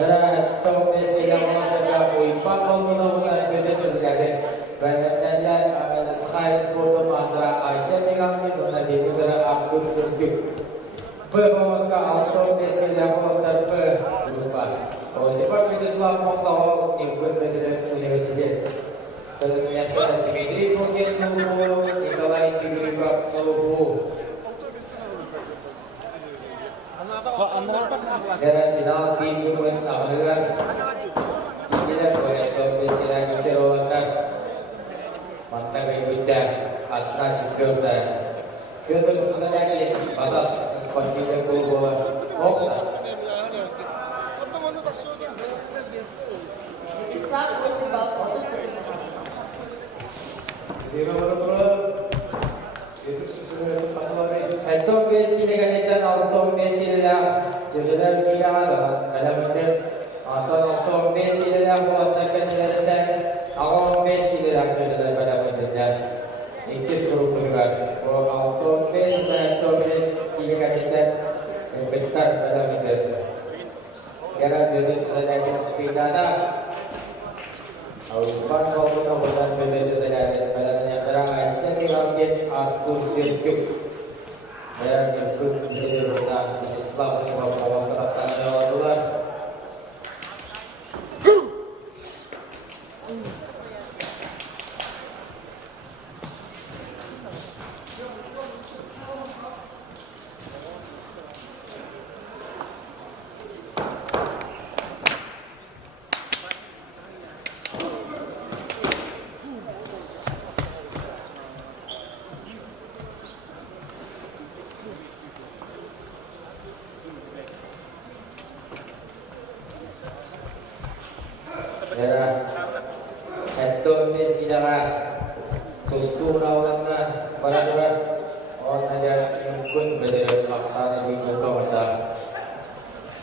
Dan Kongres yang mengadakan Uipan Pembangunan Indonesia Sejagat Badan Sky Sport Masyarakat Asia Mengambil Dona di negara Abdul Sejuk Berpemuska Kongres yang berubah Sebab Vyacheslav Moskova Impun Federal University Ternyata Dmitri Fokin Suhu Nikolai Kedurov Suhu dan final tim Juventus Tampilkan tidak boleh berbicara keseruan mantan kehidupan atas juga terus saja batas seperti itu bahwa Vyacheslav Osipov untuk Atau besi dengan auto besi lah, jadi kita ada macam auto besi lah, buat terkena dengan auto besi lah, jadi pada macam itu seluruh keluar. Auto besi kita bentar pada macam. Jangan jadi saja kita sepeda dah. Aupan kau pun bukan besi saja, pada terang Asia Mengambil Abdul Sejuk. Dan ikut menjadi berita Islam sebab kawas keratan Jawa Tuhan. Ya, itu mesti jalan. Tustu lawannya berat-berat. Orang aja mungkin berdiri paksa di muka kita.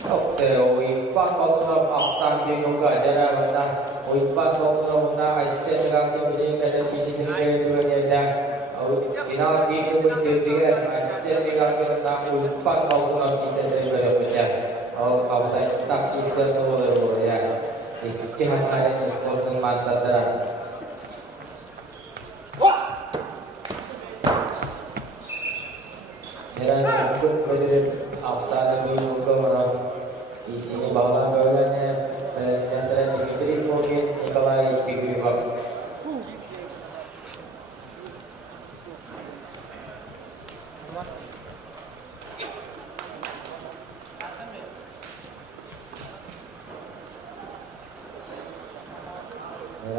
Oke, Uipan kau tu paksa di muka ada mana? Uipan kau tu mana? Aisyah dengan tim ini kada di sini dua ada. Final di kemudian Aisyah dengan tim Uipan kau tu bisa daripada pecah. Apa tak bisa tu ya. Ikhtiar ada di sport master terang. Dan ikut berdiri afsar di muka orang isi bawah kawannya yang terang Dmitri Fokin Nikolai Kedurov.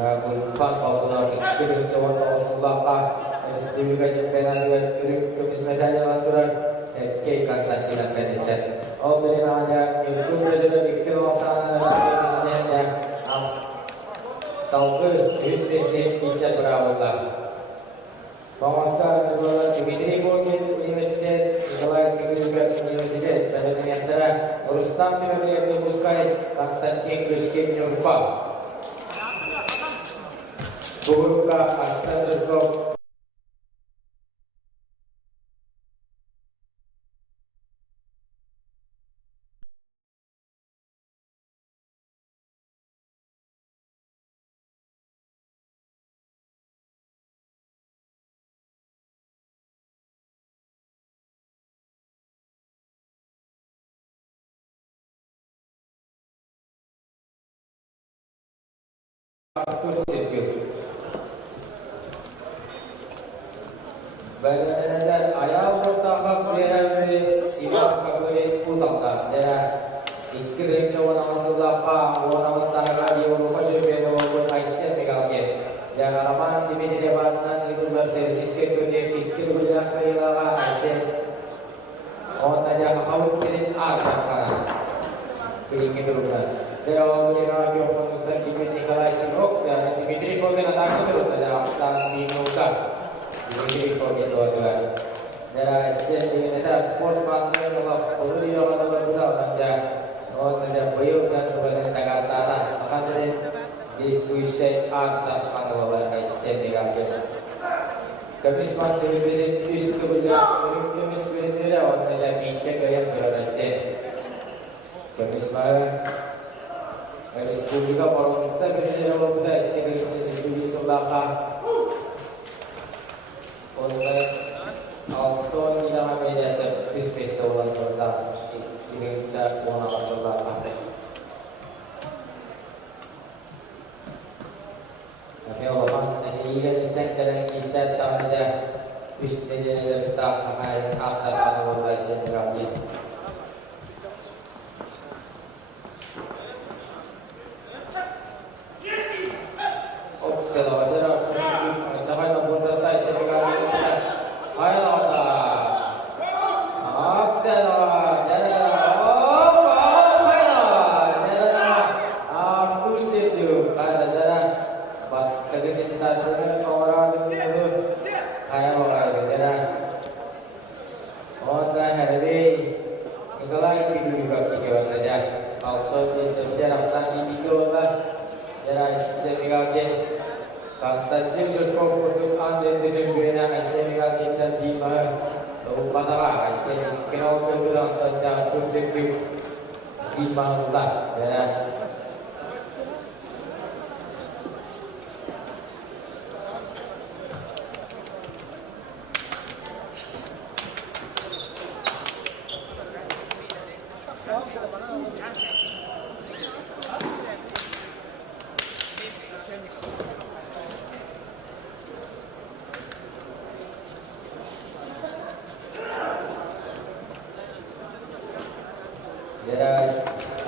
Uipan kau telah kirim cowok Rasulullah Sertifikasi penanduan tulis medanya aturan ke kansan kilang kandidat. Beri mana yang itu berdiri di kiri sana dan sauke Üst Mesleği İlçe Bravo'da. Pamaskar Nurullah Dimitri Kokin Üniversitet, Nikolay Kırgızgaz Üniversitet, Medeniyetleri, Rustam Timurliyev Topuzkay, Konstantin Grishkin Yurpa. Bu grupta Arslan Turkov, Artur Sepil. Badan ayam pertama kuliah simak kabel pusaka. Dia ikut cawan masalah wana masalah dia lupa jadi orang Aisyah tinggalkan. Dia harapan di media debatan itu berservis ke dia ikut kuliah kailah Aisyah. Oh tanya kau kirim ada kan? Kirim itu bukan. Dia orang yang untuk Dimitri Nikolai Tirok, dan Dimitri Kokin ada terus ada Aksan Binuka, Dimitri Kokin dua-dua. Dan ada sport master kalau perlu dia kalau betul ada orang ada bayu dan kemudian tak salah. Sekarang diskusi art dan kalau Aisyah digambar. Kamis master ini itu kemudian kamis bersih orang ada minta gaya berasa. Kamis Respublika Parwansa Bersih Rawabda Tiga Institusi Sebelaka Oleh Auto Tidak Media Terpis Pesta Ulang Berdas Tiga Cak Wana Sebelaka Tapi Allah Nasihat Nitak Jalan Kisah Tak ada Pista Jalan Bertak Hai Aktar Pada Wabah Zendrabin Konstantin Turkov untuk anda terjebina Aisyah kita di mana Upatara Aisyah kenal berbilang tentang terjebik di mana ya.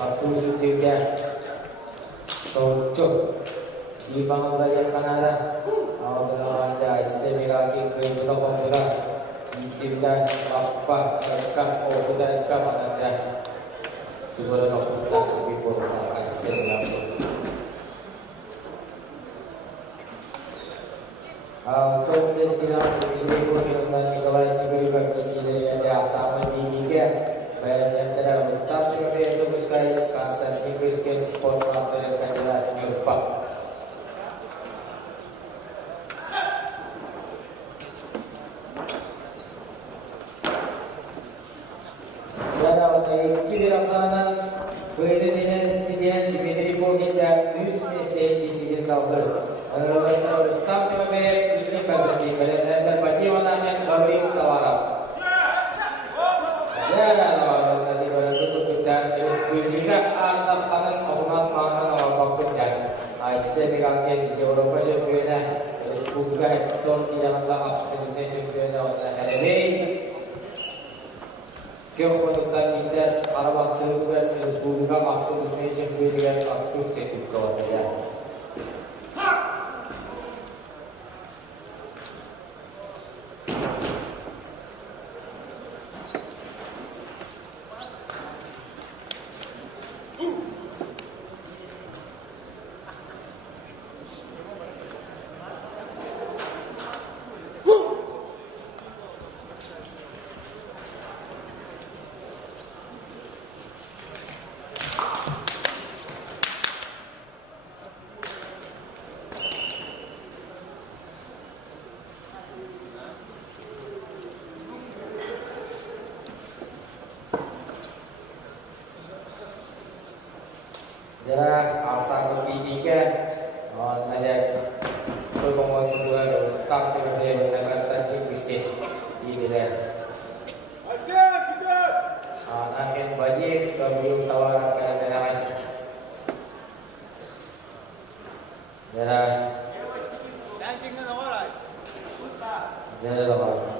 Aku juga cocok di Bangladesh Kanada. Awalnya ada semilaki kerja pemula di sini apa mereka sudah ada sebelum aku tak lebih kurang semilaki. Kemudian sekarang ini pun kita kalau juga di sini ada sama di India. Bayan antara Ustaz Timothy Topuzkay, Konstantin Grishkin, Sport Master yang adalah Nyurpak. Dan untuk kiri laksana Presiden Dimitri Kokin dan Üst Mesleği Disipline Sağlığı. Ustaz Timothy Grishkin Konstantin, bayan antara bagi orang yang kawin tawarap. Ya, nanti pada tutup dan Respublika anak tangan Ahmad Mana apapun dan Aisyah dikangen di Eropa Championa Respublika Hekton tidak masalah sebenarnya Championa untuk hari kau menentukan kisah pada waktu itu kan Respublika maksudnya Championa waktu sebuah kawasan. Jarak asal tiga, nanya performa sebuah start kemudian akan starting biscuit di bila. Akan bagi kami tawaran keadaan. Jarak. Jarak apa?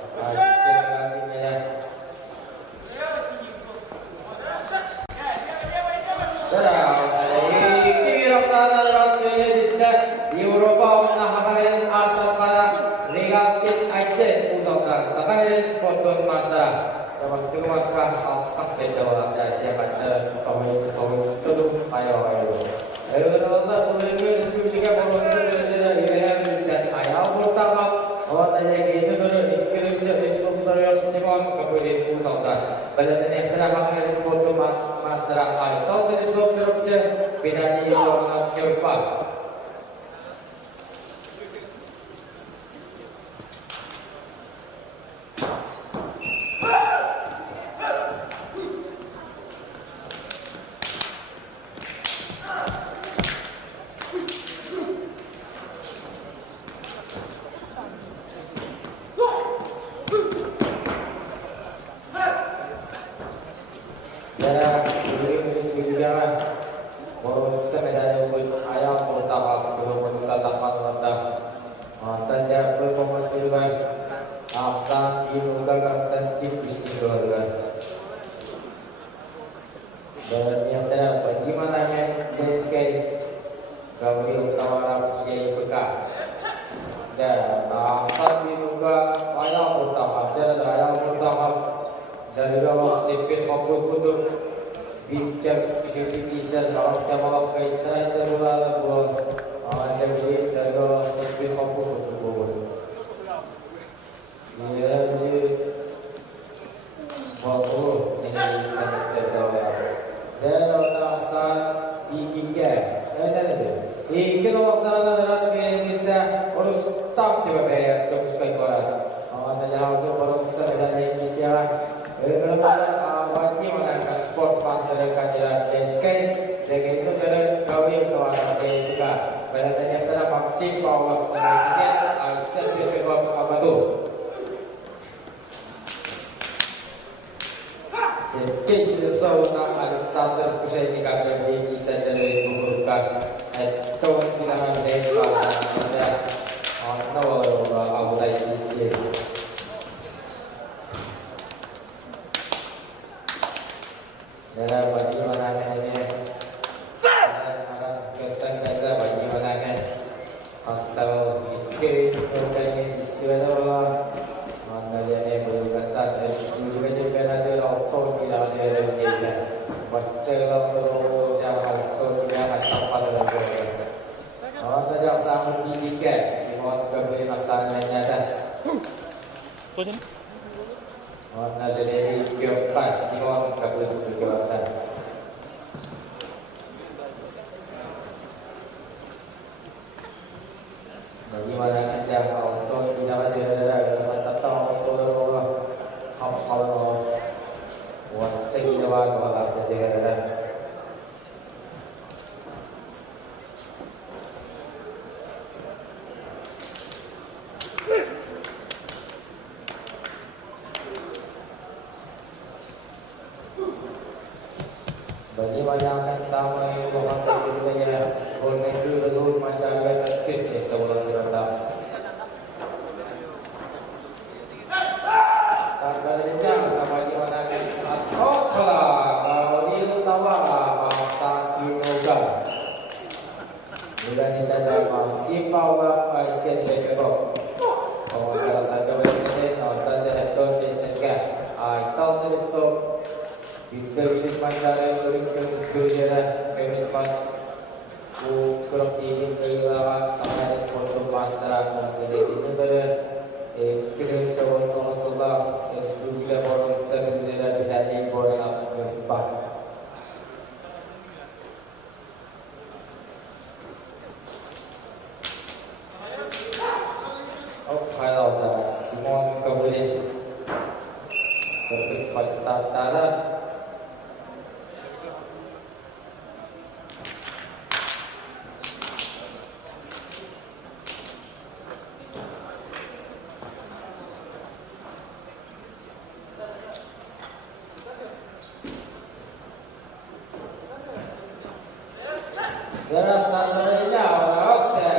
Deras tantangannya Oksa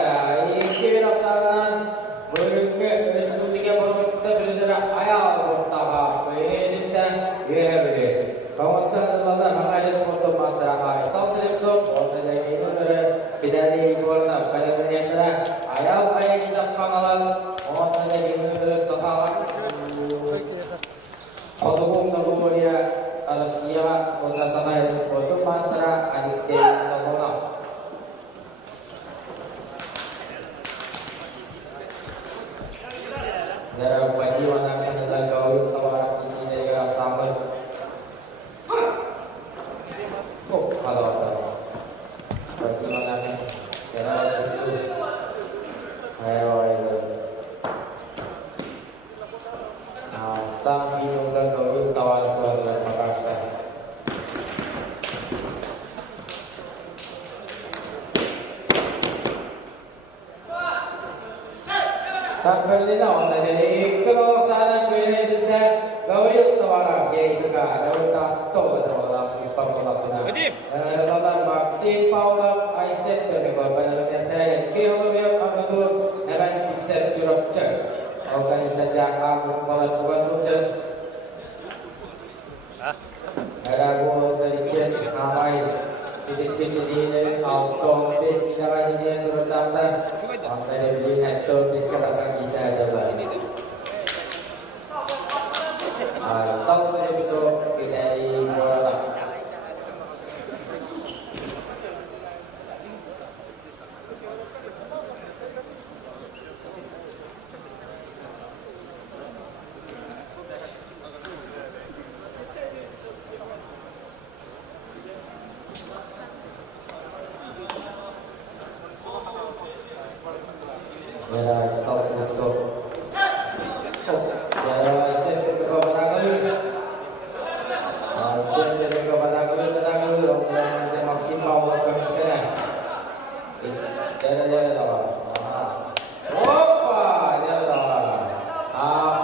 iki laksanaan berke Respublika Provinsi Berdera ayal pertama ini distan yehe kawasan Lada Hangaris foto masyarakat tasrifso orada ini dari bidari golna pada menyandra ayal ayat tidak pangalas orada ini dari sekolah autobus kemudian Asia kota Sabah foto masyarakat adik sekolah. Darah bagi mana sangat gaul tawaran isi dari sahabat. Oh, halo. Bagi mana darah itu. Ayo. Sang bingung gaul tawaran keluar Makassar. Tak berdina onda jadi kalau sana kene bisa gauri tawara ke itu ka ada tato dalam sistem kolakuna. Dalam vaksin Paula Aiset ke bapak dalam terakhir ke hobi apa tu hewan sikset curap cer. Okan saja aku kalau coba sucer. Ada gua dari kian amai sedikit ini auto tes kita lagi dia terutama sampai dia beli netto tes kerasa bisa aja lah. Tahu saya bisa kita di bola. Ya, tahu saya bisa. Oh, ya, saya berdoa pada kali. Saya berdoa pada kali, orang yang maksimal waktu sekarang. Jalan tahu. Opa, jalan tahu.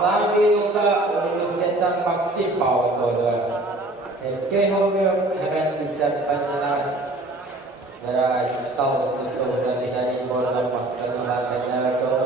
Sambil kita universitas maksimal waktu. Kehobiok hebat siksa panjang. Dari tahu itu dari bola pas keluarnya kalau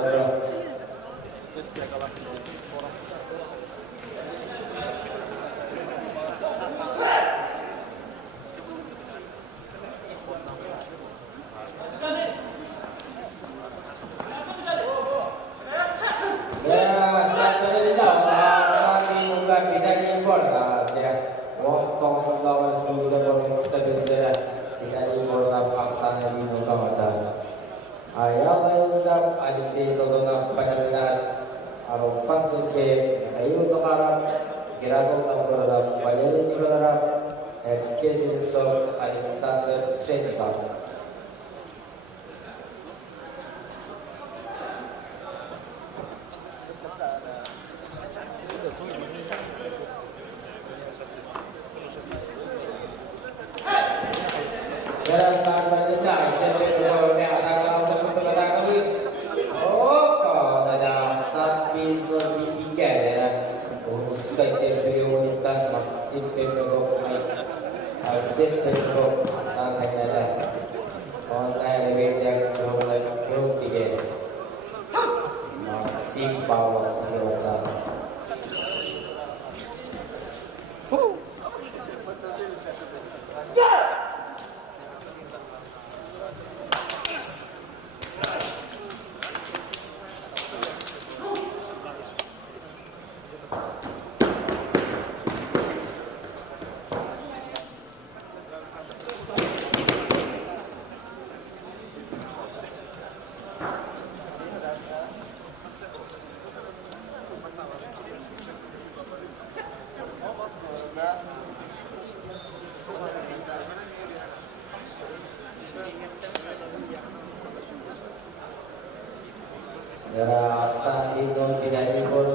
saat itu tidak ikut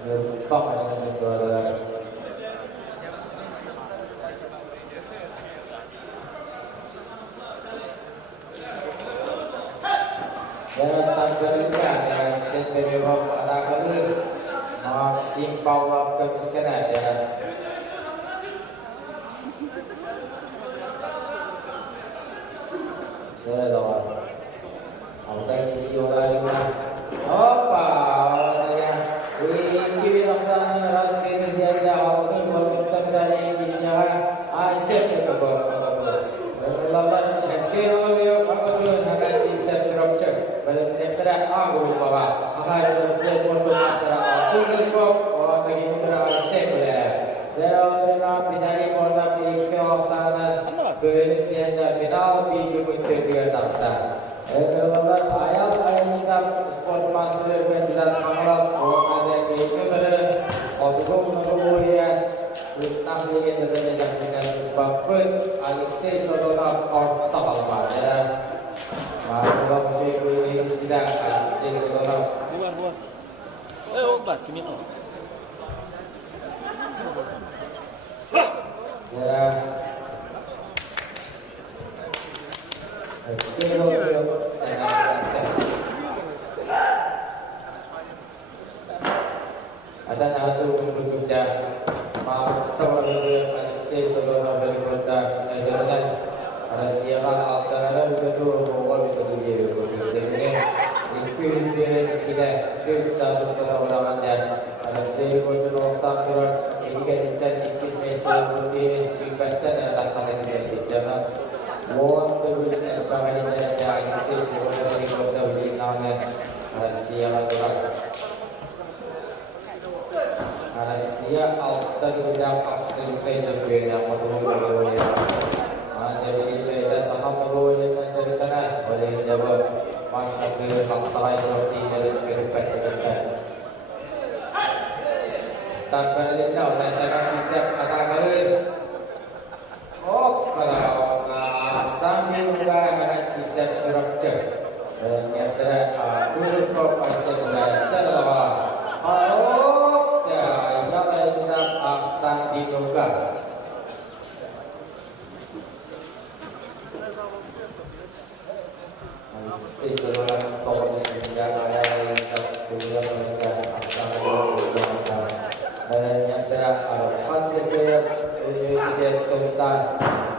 berpok macam itu ada. Dan standarnya dan sistem ada kali maksimal waktu sekian ada. Dari lawan. Autai isi orang ini. Apa? Awalnya. Ini biasa ras kini dia autai kalau sebenarnya isinya asyik berkebun. Lawan kecil apa tu akan siap terocok. Balik terang aku bawa. Akan proses untuk masyarakat. Tujuh orang lagi terang asyik boleh. Dari pinari kota Pilih sana berisian dan final video menjadi atasnya. Lalu ayat kita sport master dan mengelas orang ada itu pada untuk kemudian tentang ini terjadi dengan sebabkan Alexei Sodona tak apa dan maka musik ini tidak Alexei Sodona. Obat kimi to. Ya. Ada satu untuk dah maaf terlalu ansi sebelum berikutnya dan ada siapa alternate itu orang itu dia jadi itu tidak kita sesuatu orang ada sesuatu nokta terus ini kita ikut semester ini sifatnya adalah tangan kita jangan want to be a family that exists in the Vietnam Asia Asia outside tidak absolutely berbeda motor jadi kita sama yang menceritakan boleh jawab mas tapi bangsa seperti dari kehidupan kita start balik now saya siap akan balik kalau sambil juga akan siap struktur dan yang terakhir kurang belajar adalah kita aksan diduga. Setelah kau sudah ada yang tertulis mereka aksan diduga. Dan yang terakhir konsep Universitas Sultan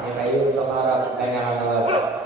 yang ayu sekarang dengan alas.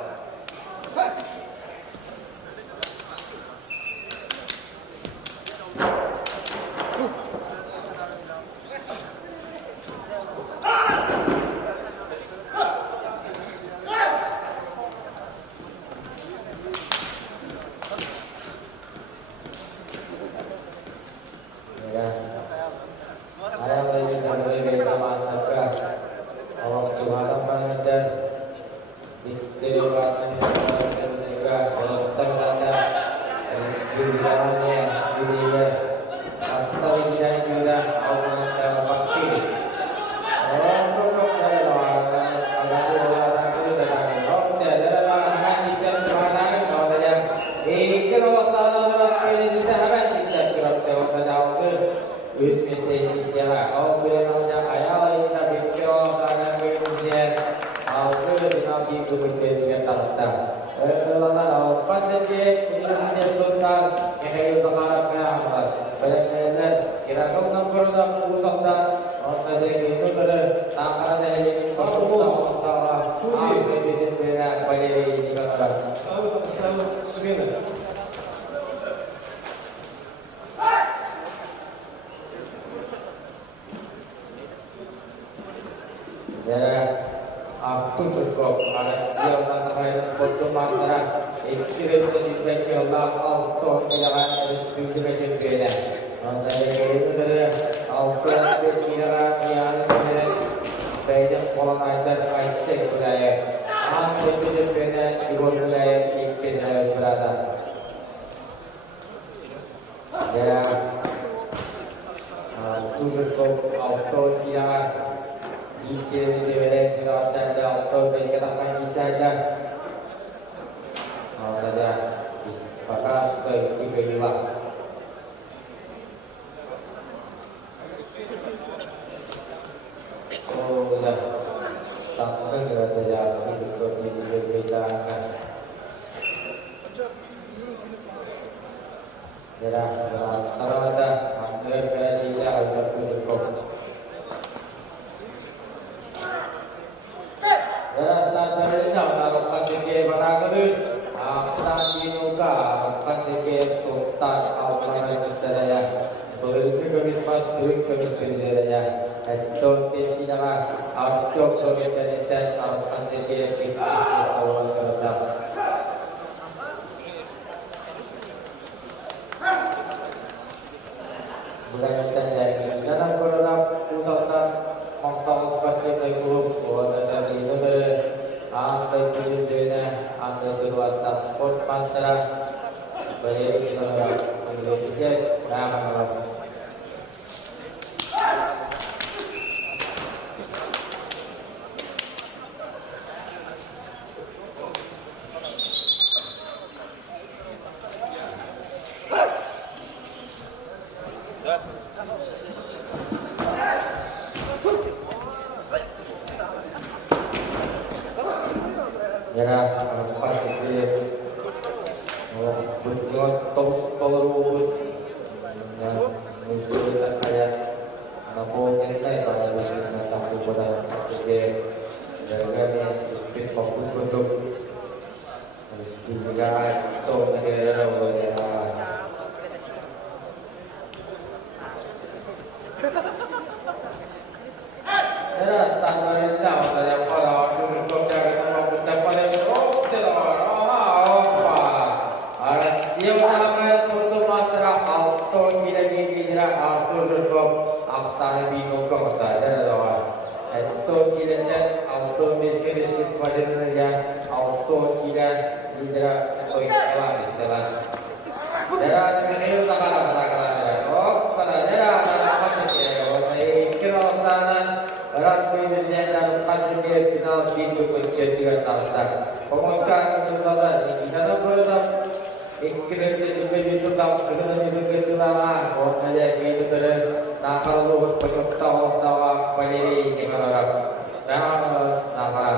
Barakadur, Aksan Binuka, Pansike Sultan Alparan Jaya, Begitu kami pas duit kami sendiri Atau tesi nama Atau kami dan Pansike Bisnis awal terdapat. Bukan dari dalam corona pusat Moscow seperti itu, bahwa dari negara angka tujuh dunia, angka kedua sport master, beliau di negara Indonesia, nama kelas. Ya, pas itu berjuang tol ya, muncul kayak nampungnya kita pada bulan satu bulan sekian dari sedikit fokus untuk harus juga itu negara boleh Era standar itu saya kalau untuk cari nama ucapan yang siap nama foto master auto kira auto Aksan Binuka ada lawan auto kira auto miskin pada auto kira atau istilah Dara ini sekarang pada dara pasti kira sana ras bisnisnya dan pasti final itu menjadi tasar. Pemuskar menurut di dalam program iklim juga disudah dengan itu lama orangnya itu terus nakal lu tawa pendiri dengan orang nakal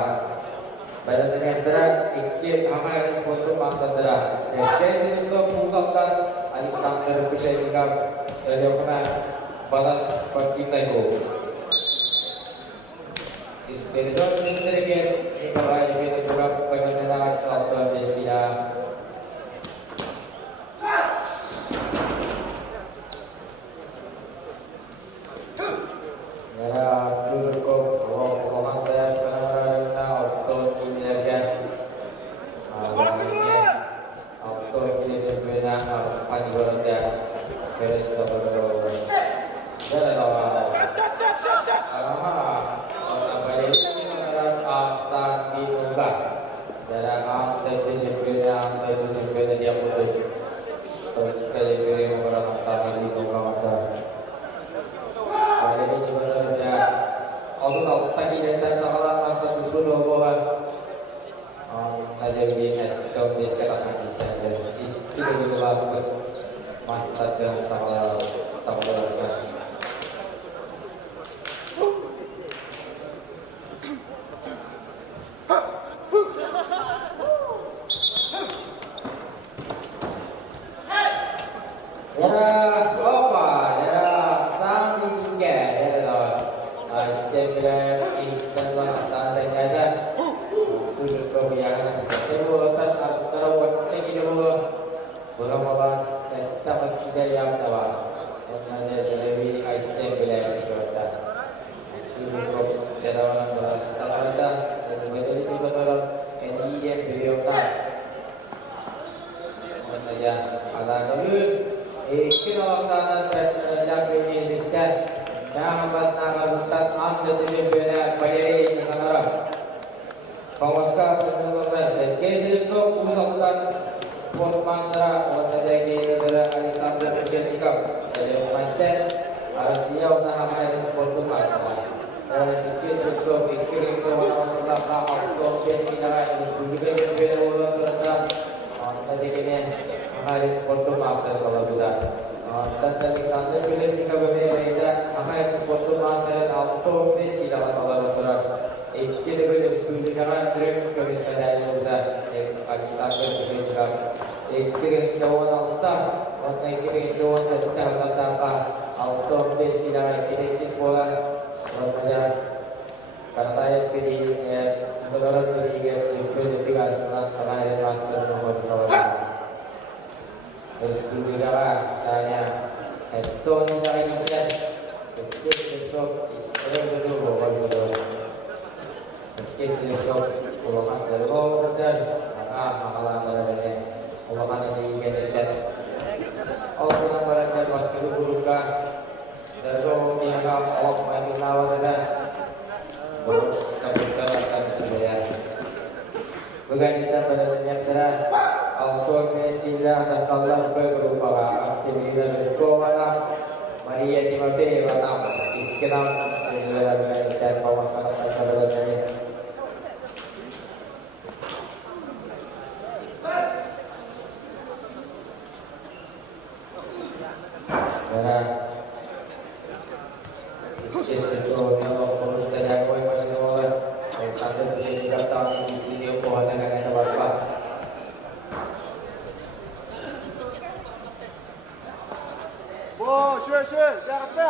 pada negara iklim hama untuk masa dera jadi itu pusatkan Alexander Kushaika dari mana balas seperti itu Espiritu sedikit ini kalau ini juga pengenalan soal Mesia. Ya, cukup orang saya karena auto ini aja. Auto ini sebenarnya apa juga ada. Terus terus. Jadi lawan. Aksan Binuka dalam angka itu sebenarnya dia butuh kali orang Aksan Binuka ada ini sebenarnya Allah tadi dan sahabat master disebut bahwa ada yang kau bisa katakan itu juga master dan sahabat Saudara bertiga juga dengan terakhir master nomor kawasan. Terus juga saya headphone dari Islam. Setiap besok istirahat dulu bawa dulu. Setiap besok puluhan dulu dan makalah berada. Puluhan isi kencang. Allah yang berada pas kedua buka. Terus dia Allah main lawan dah. Bukan kita pada menyandera auto mestilah dan Allah berupa aktivitas berkowana Maria Timothy wanam iskenam menjelaskan dan bawakan sahabat ini. Karena itu kalau urus tanya kau masih nolak, sampai bisa dikatakan di sini kau ada kata apa? 오, 슈, 야, 갔다.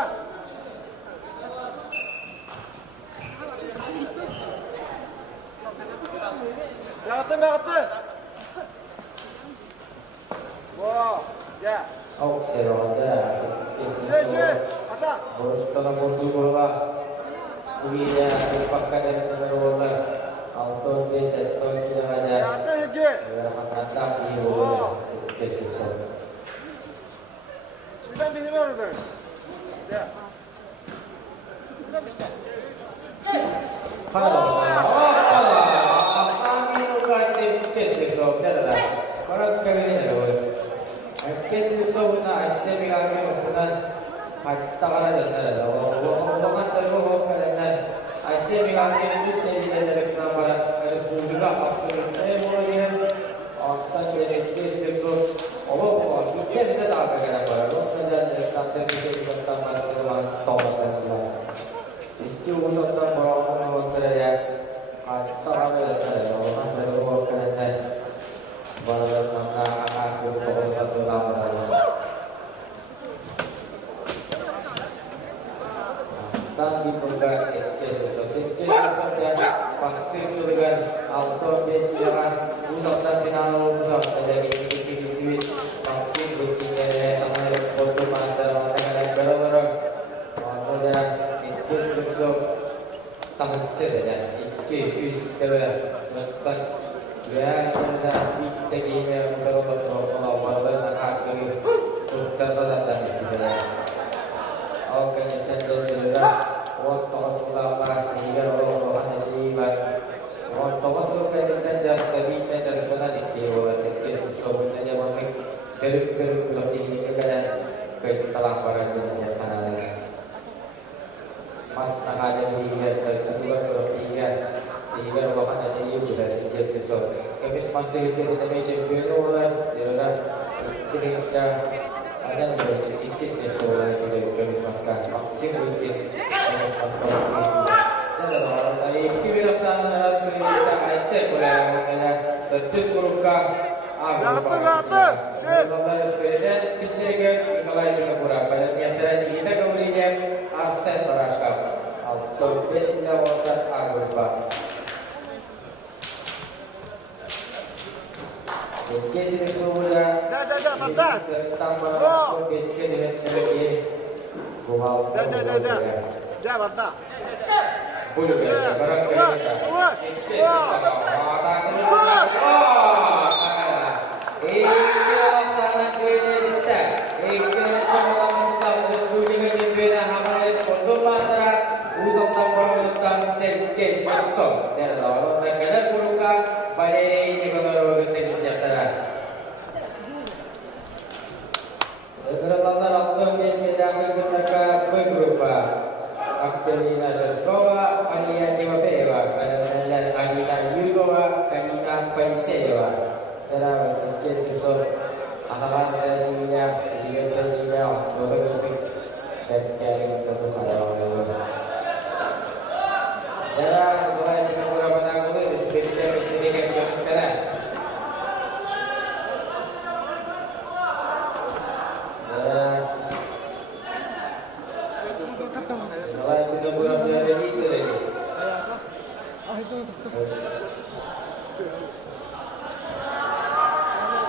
야, 갔다. 와, 야. Oh, seronda. 갔다. Urus tanah mundur bola. Kuliah disepakkan dan menerola. Auto desa ton tidak ada. 야, 갔다, 여기. Kata di bola. Susah. 일단 비밀어들. 야. Pasti surga auto base jalan untuk terminal untuk menjadi titik vaksin rutinnya sama foto pada tanggal barang-barang kemudian itu untuk tahun cerita itu istilah bukan ya kita tingginya kalau pada akhir terdapat dan istilah oke kita sudah waktu setelah sehingga orang nasibat waktu masuk ke dalam kabinnya terkena di dewa sedikit sebenarnya mungkin geruk-geruk lebih ini keadaan ketelaparan dunia tanah mas tak ada dilihat kedua ketiga sehingga orang nasibat sudah sedikit besar kami pasti itu kita mencari oleh sudah kita ada yang ikis di sekolah kita kami masukkan vaksin rutin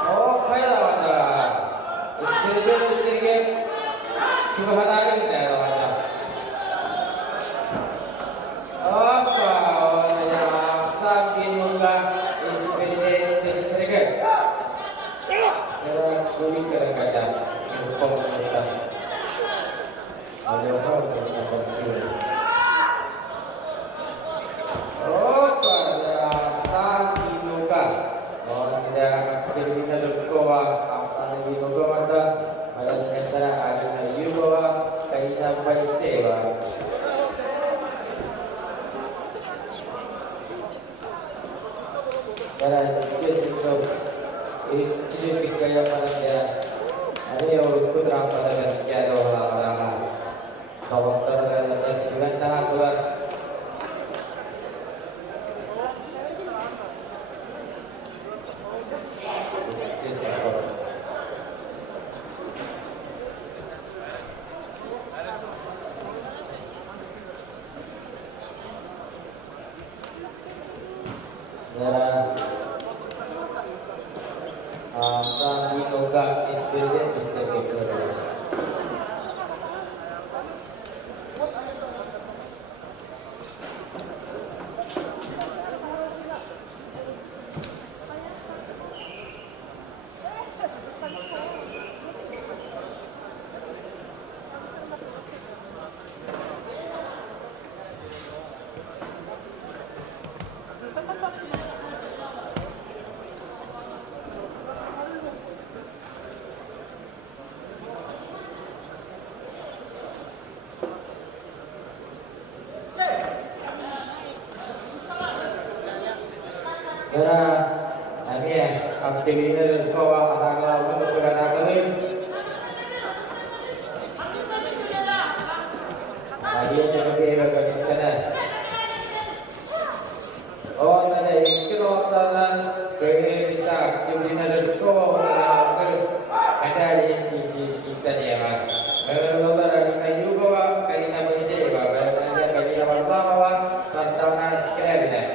Oh, kaya wanda. Istri juga hari ini wanda. Apa wanda sakin muka istri ke? Kalau kulit kadang-kadang hukum kita. Ada apa kita berjuang? Oh, pada sakin muka. Orang tidak aktifnya berkowa, asal di muka ada antara ada yuwa, kaina paisewa. Karena sedikit itu kaya pada dia. Ada yang berputar pada dia orang-orang. Kalau terkadang sembilan tahun buat Sang Inoga Experience Distributor. Karena ini aktivitas kau akan untuk berada kami. Dia jangan beragam sekali. Oh, nanti ikut orang kaya kita aktivitas kau akan ada di kisah dia. Kalau ada juga kaya nama siapa? Kalau ada kaya pertama, santana sekali.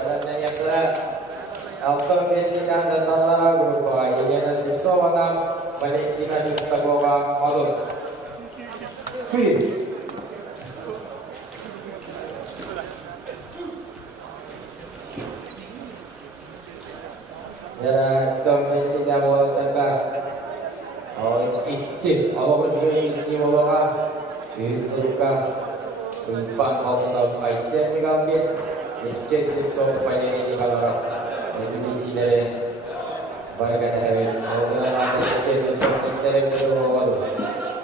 Pada Autor Meslinan dan Tantara berupa Iliana Slipsovana, Valentina Shostakova, Madur. Free. Ya, kita mesti jawab tentang itu. Awak berdua isi awak, isuka, umpan awak Aisyah digambil, sedikit sedikit pada ini kalau ini isi dari pada kata hari, awak nanti sedikit sedikit sering berdoa.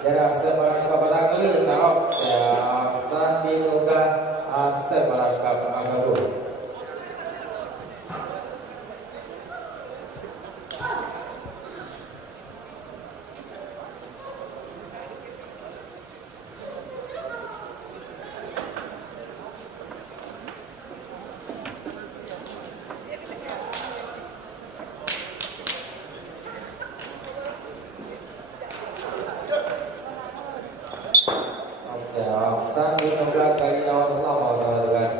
Ya, sebarang kepada kalian tahu, saya sandi muka, sebarang kepada agak. Sandi muka kali lawan pertama teman-teman.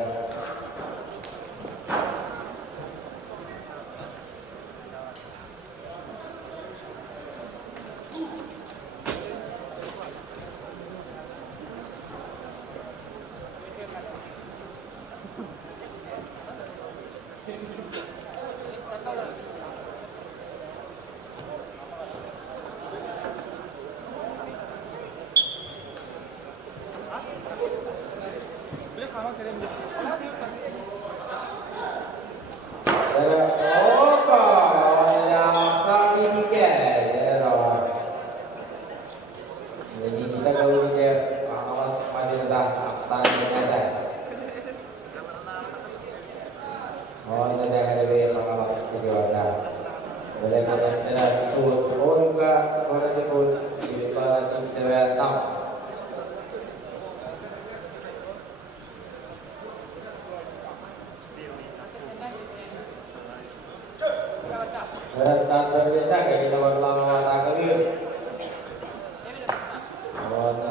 Start berbeda dari nomor lama mata kali.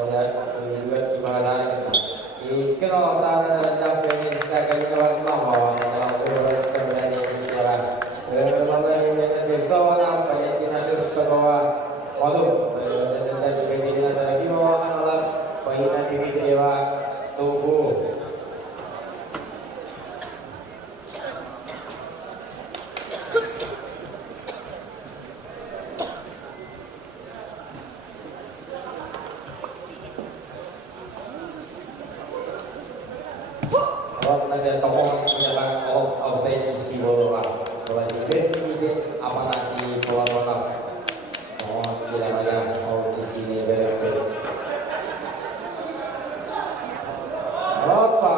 Saya juga cuma lari. Kalau sana rendah ini kita kali nomor lama dalam kurun sebenarnya ini jalan. Berapa yang kita soal Valentina Shostakova, waduh, dan juga ini adalah di bawah alas Paina Dimitrieva Subuh. Ada tokoh menjelang autentisi bola, bola ini apa nasi bola. Tidak ada autentisi ini berbeda. Apa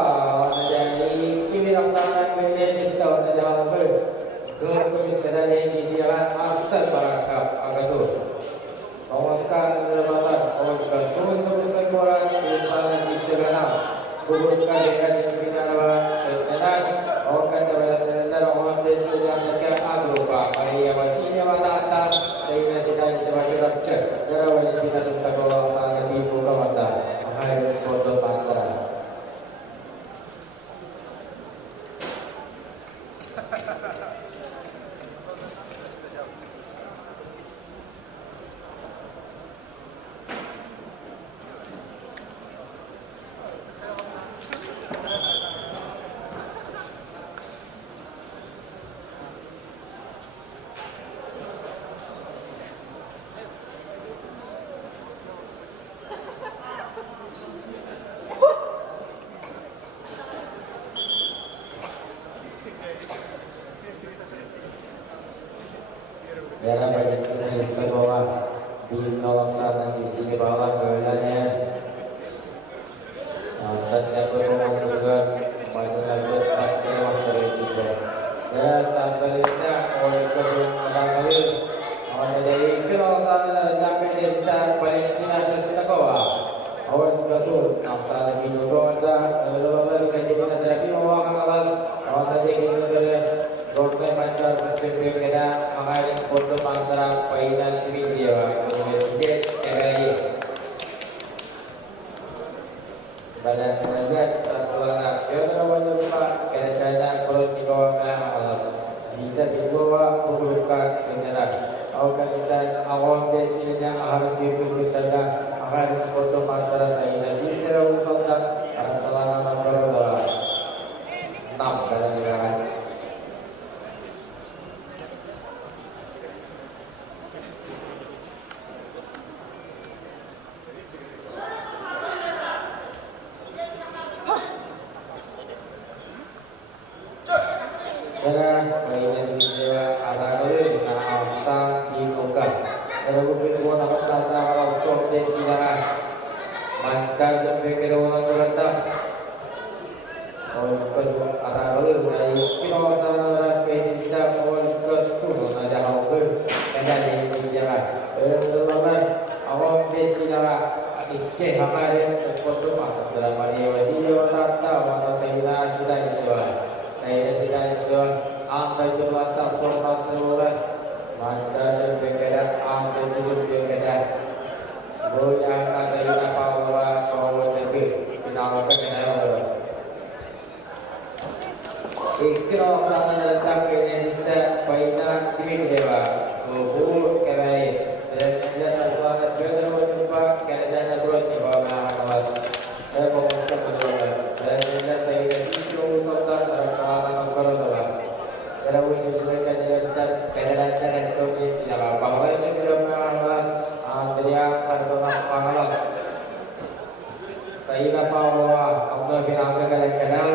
dari kimi laksana kemudian istana ada apa? Kemudian istana ini siaran asal paraskap agatur. Namaskar Nirmala, और कसूर तो उसका कोरा सिंपल शिक्षकना गुरु का देखा चिकित्सा वाला सत्यानाथ और करने वाला तेरंदर और देश के जान के आग्रोपा भाई अवश्य वाला आता सही में सीधा शिवाजी रक्षक जरा वाली तीन पुस्तक को सामने भी होगा वाला हमारे स्पोर्ट तो पास करा Dalam bagian tulis ke bawah di kawasan di sini bawah berulangnya tanda performance juga masih ada pasti master itu ya start berita oleh kesun kembali dari kawasan sampai di start Valentina Shostakova awal kesun asal lagi juga ada lalu kemudian ada di bawah kelas awal tadi dari Dokter Pancar Berbeda mengalih foto masalah Paina Dimitrieva Universitas RAI. Pada penasihat satu anak Piotr Wajurpa kerajaan perut di bawah alas. Bisa dibuat Terus semua dapat sastra kalau stop di sekitar mancar sampai ke dalam kereta. Terus ada lalu dari kilo sana seperti tidak pun kesulitan aja aku kendali di sekitar. Terus awam di sekitar ikke hamaरे sports master dalam hari wasiyo rata wana sayina sudah iswa saya sudah iswa anda itu rata sport master bola manca dan berkeda anda itu berkeda boya ka sayina pawa pawa negeri final kena bola ikro sana datang ke Indonesia paina tim dewa suhu kerai dan dia satu anak juga berjumpa kerjanya buat dibawa awas saya fokuskan kedua dan dia saya itu sultan rasa kalau doang cara menyesuaikan dengan keadaan dan kondisi dalam bahwa sebelum awas dia kantor awas saya dapat bahwa Allah firman kadang-kadang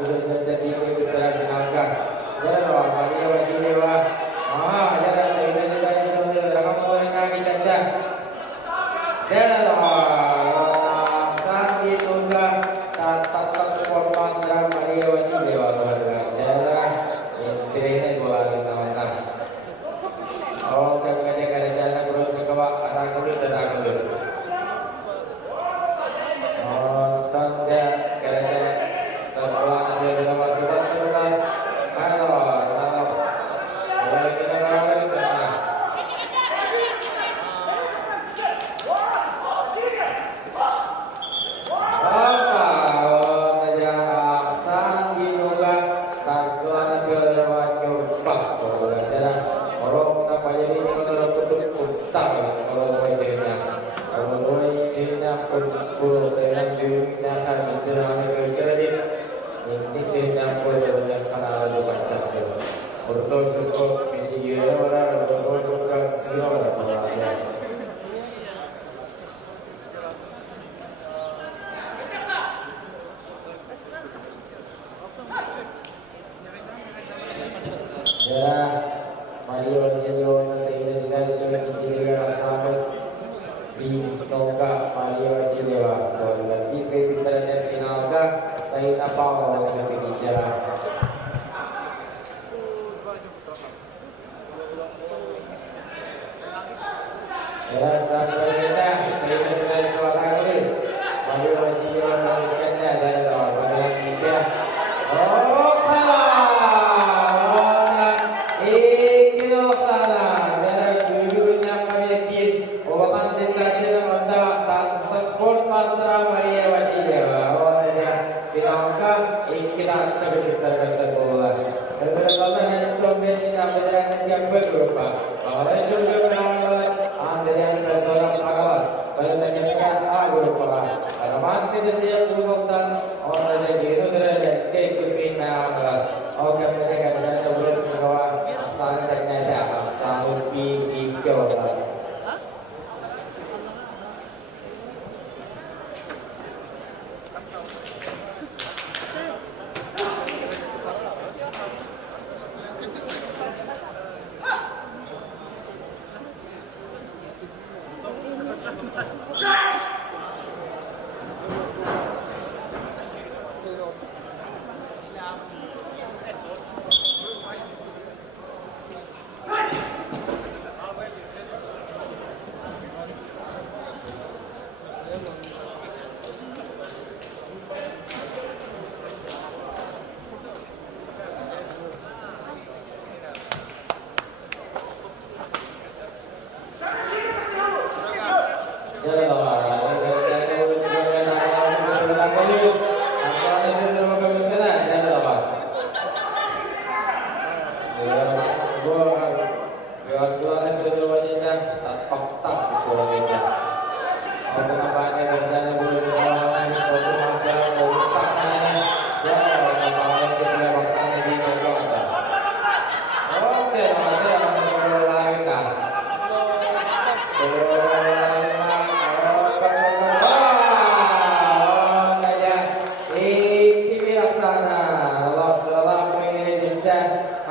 sudah terjadi kebetulan finalkan jadi bahwa dia masih dewa jadi saya sudah dan saat itu tatap sport master Maria Wasilewa daerah ini bola di tengah. Awal kami ada jalan berut berkawa arah kulit dan arah kulit. Tanda kerja setelah dia dalam waktu tersurat. Halo, boleh kita kawal di tengah.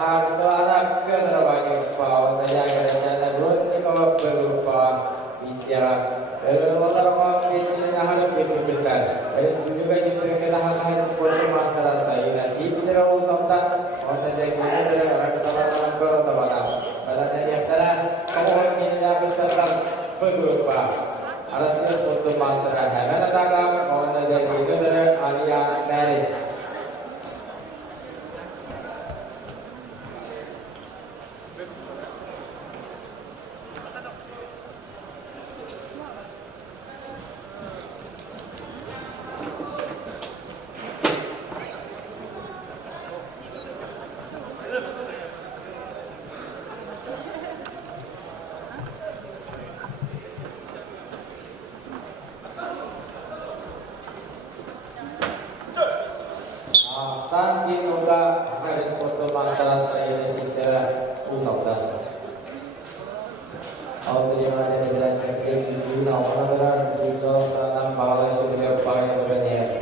Aku anak ke terbanyak, Pak. Untuk jaga Pemadaran di kawasan Balai Surya Paya Berniat.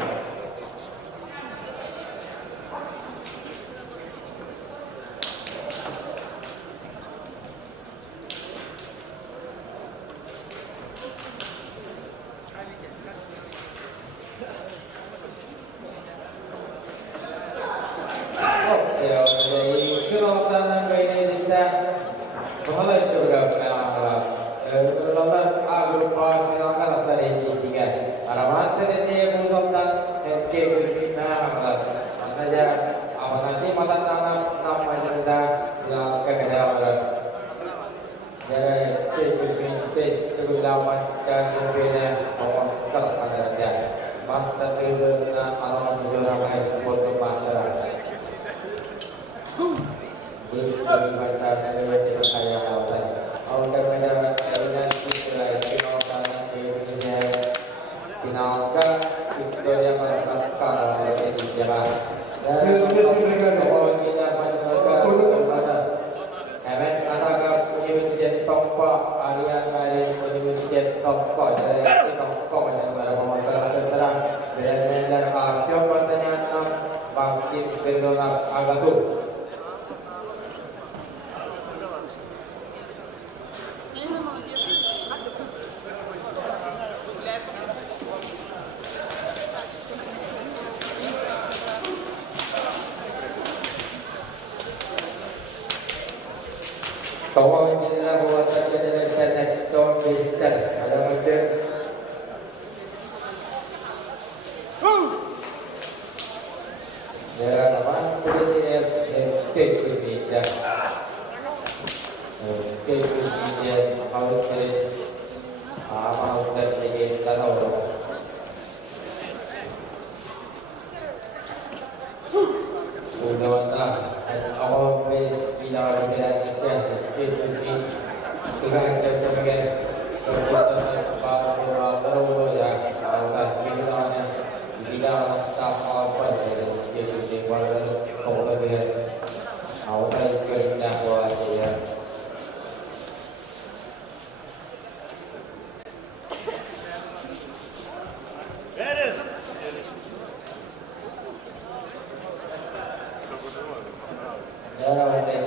Master Trader na alamat juga ramai ekspor ke masyarakat. Ini sebagai baca dari wajib kaya awal. Awal kerana koordinasi setelah kawasan di dunia finalka Victoria Malaka oleh Indonesia. Dan awal kita masyarakat Hemet Anagap Universitas Tokpa Arian Maris Universitas Tokpa dari Tokpa macam mana pemotor setelah dan jawab pertanyaan vaksin kedua Agatur. Kawal jadilah buatan jadilah internet to bistan ada macam ya nama polisi media harus apa untuk jadi tahu sudah awal base bila berjalan Tuhan kita bagian perbuatan para terus ya kalau kita bila tak apa jadi walau kemudian awal kerja buat dia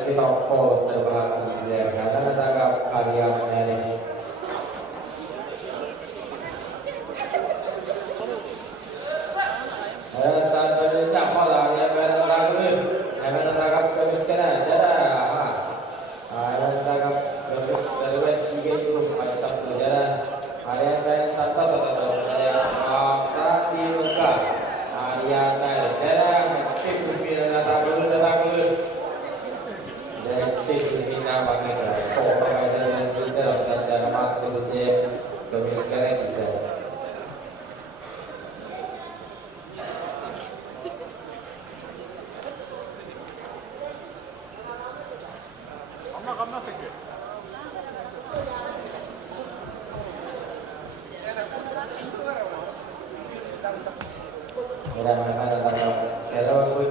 kita kau terbahas dia karena menangkap karya menarik. Saat berita malah yang menangkap kemiskinan jarak, menangkap terus tiga itu macam tu jarak. Ada yang tata saat di muka, yang jarak cukup bila tak berlaku. Jadi kita pakai kau pakai dengan bisa dan cara makan bisa kemiskinan bisa. Kita makan dalam cara pun.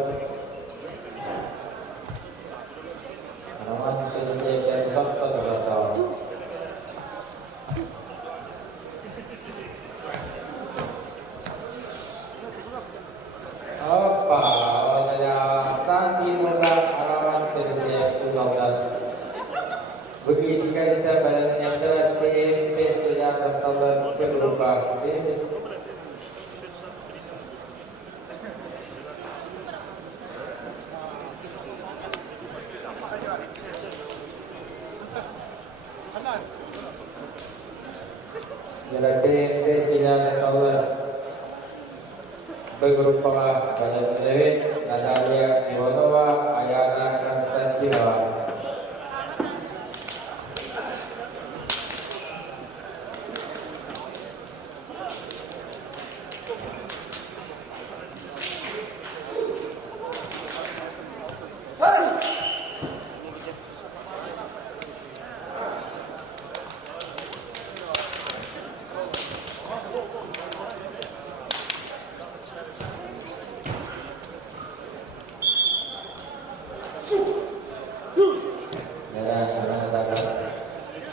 Alamat polisi dan dokter terdapat. Apa? Ada santi muka alamat polisi itu saudara. Berisikan kita pada yang telah PFS yang tertolak berupa PFS. Jadi presiden Allah berupa banyak lewat Natalia Ivanova, Ayana Konstantinova.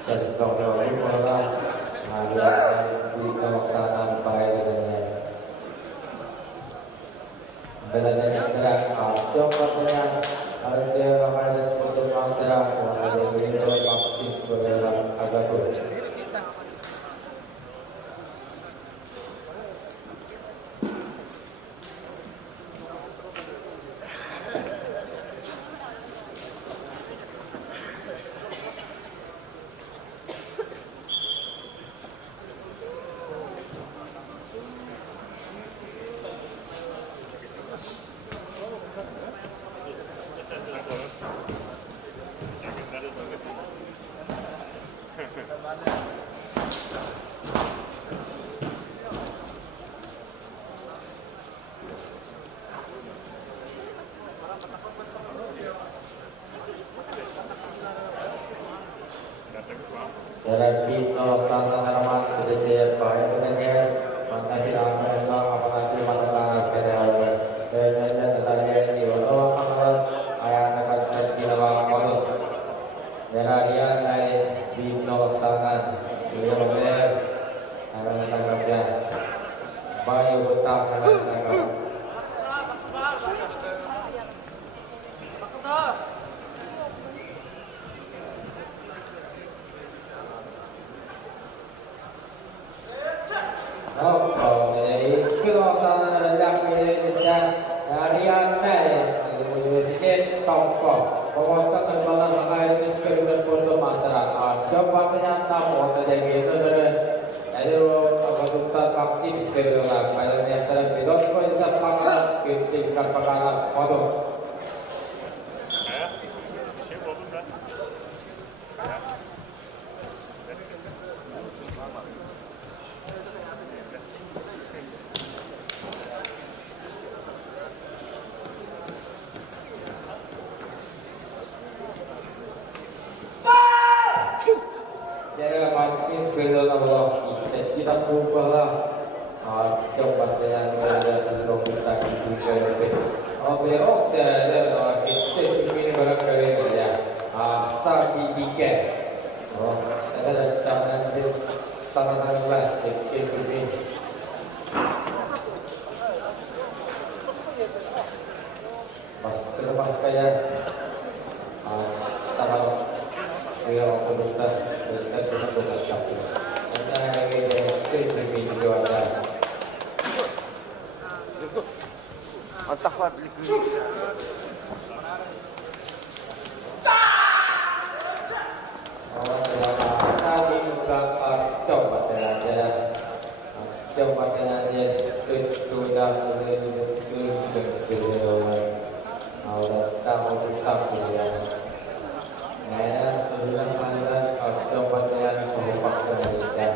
Contoh-contoh Dari Bino Santan Haraman sudah siap bahaya dengannya maka tidak akan datang aplikasi mata kedai dan setelahnya di bawah kelas ayah akan set di bawah kolom dari dia dari Bino Santan beliau benar akan menangkapnya Bayu Utang akan menangkap dari keluarga rendah milik dan harian Universitas Tongkok memuaskan kembali air sebagai bentuk masyarakat. Coba menyantap waktu dari itu jadi kebutuhan vaksin sebagai orang pada niatan pilot konsep panas tingkat perkara modal. Jadi vaksin sebagai Allah kita ubahlah coba dengan untuk kita hidup. Berok saya masih ini barang kalian ya. Sertifikat. Ada cadangan di sana kelas ini. Pas kayak sama saya waktu kita cuma bercakap. Ada yang juga ada. Mantap banget. Tadi buka coba saja. Coba saja sudah awal tahu tetap ya. Nah, tujuan mana? Coba saja sempat kita.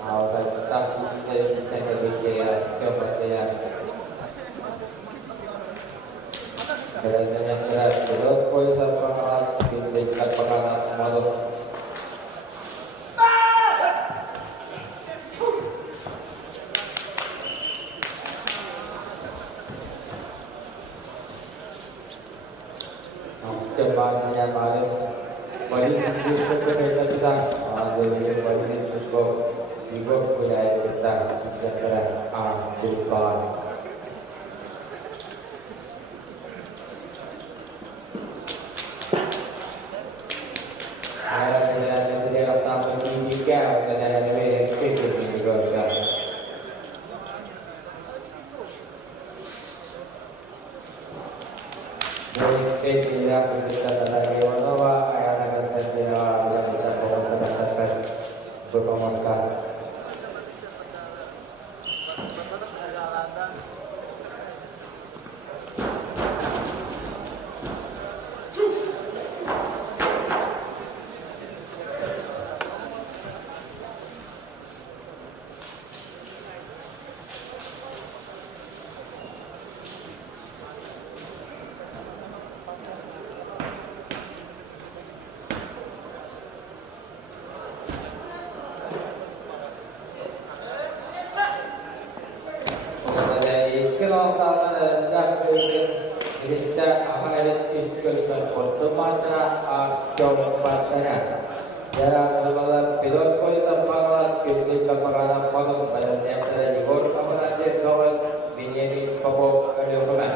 Awal tetap bisa kerja. Coba saja. Kerjanya keras. Kalau kuasa pengawas tingkat pengawas malu. Coba yang paling bagi sendiri kita dari bagi cukup juga punya kita bisa gerak depan. Ada yang rasa pendidikan dan ada yang itu juga. Sehingga kita tadi bahwa ayat akan saya yang kita berdasarkan berkomunikasi. Kalau sama rendah jadi kita akan diskusi untuk masalah jabatan. Dalam dalam pilot kuasa pengawas pilot kepala pondok pada yang terjadi koordinasi kawas menjadi pokok dokumen.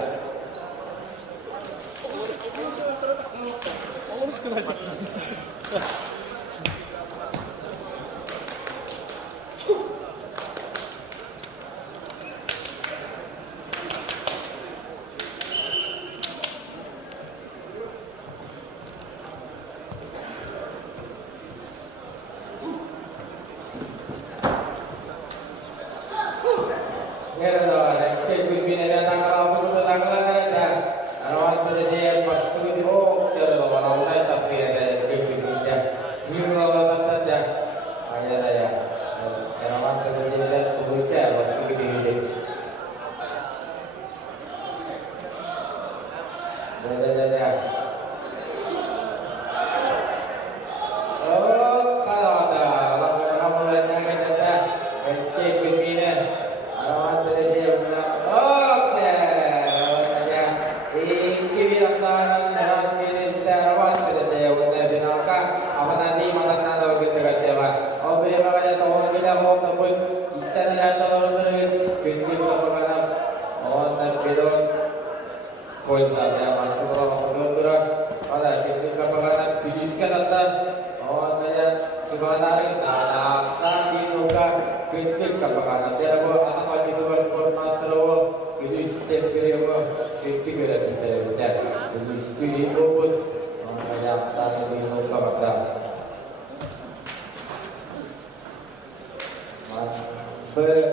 dikatakan oh saya juga tarik saat dibuka pintu kapal saya bawa anak itu sport master itu step kiri pintu kiri kita itu speed robot saya saat dibuka kapal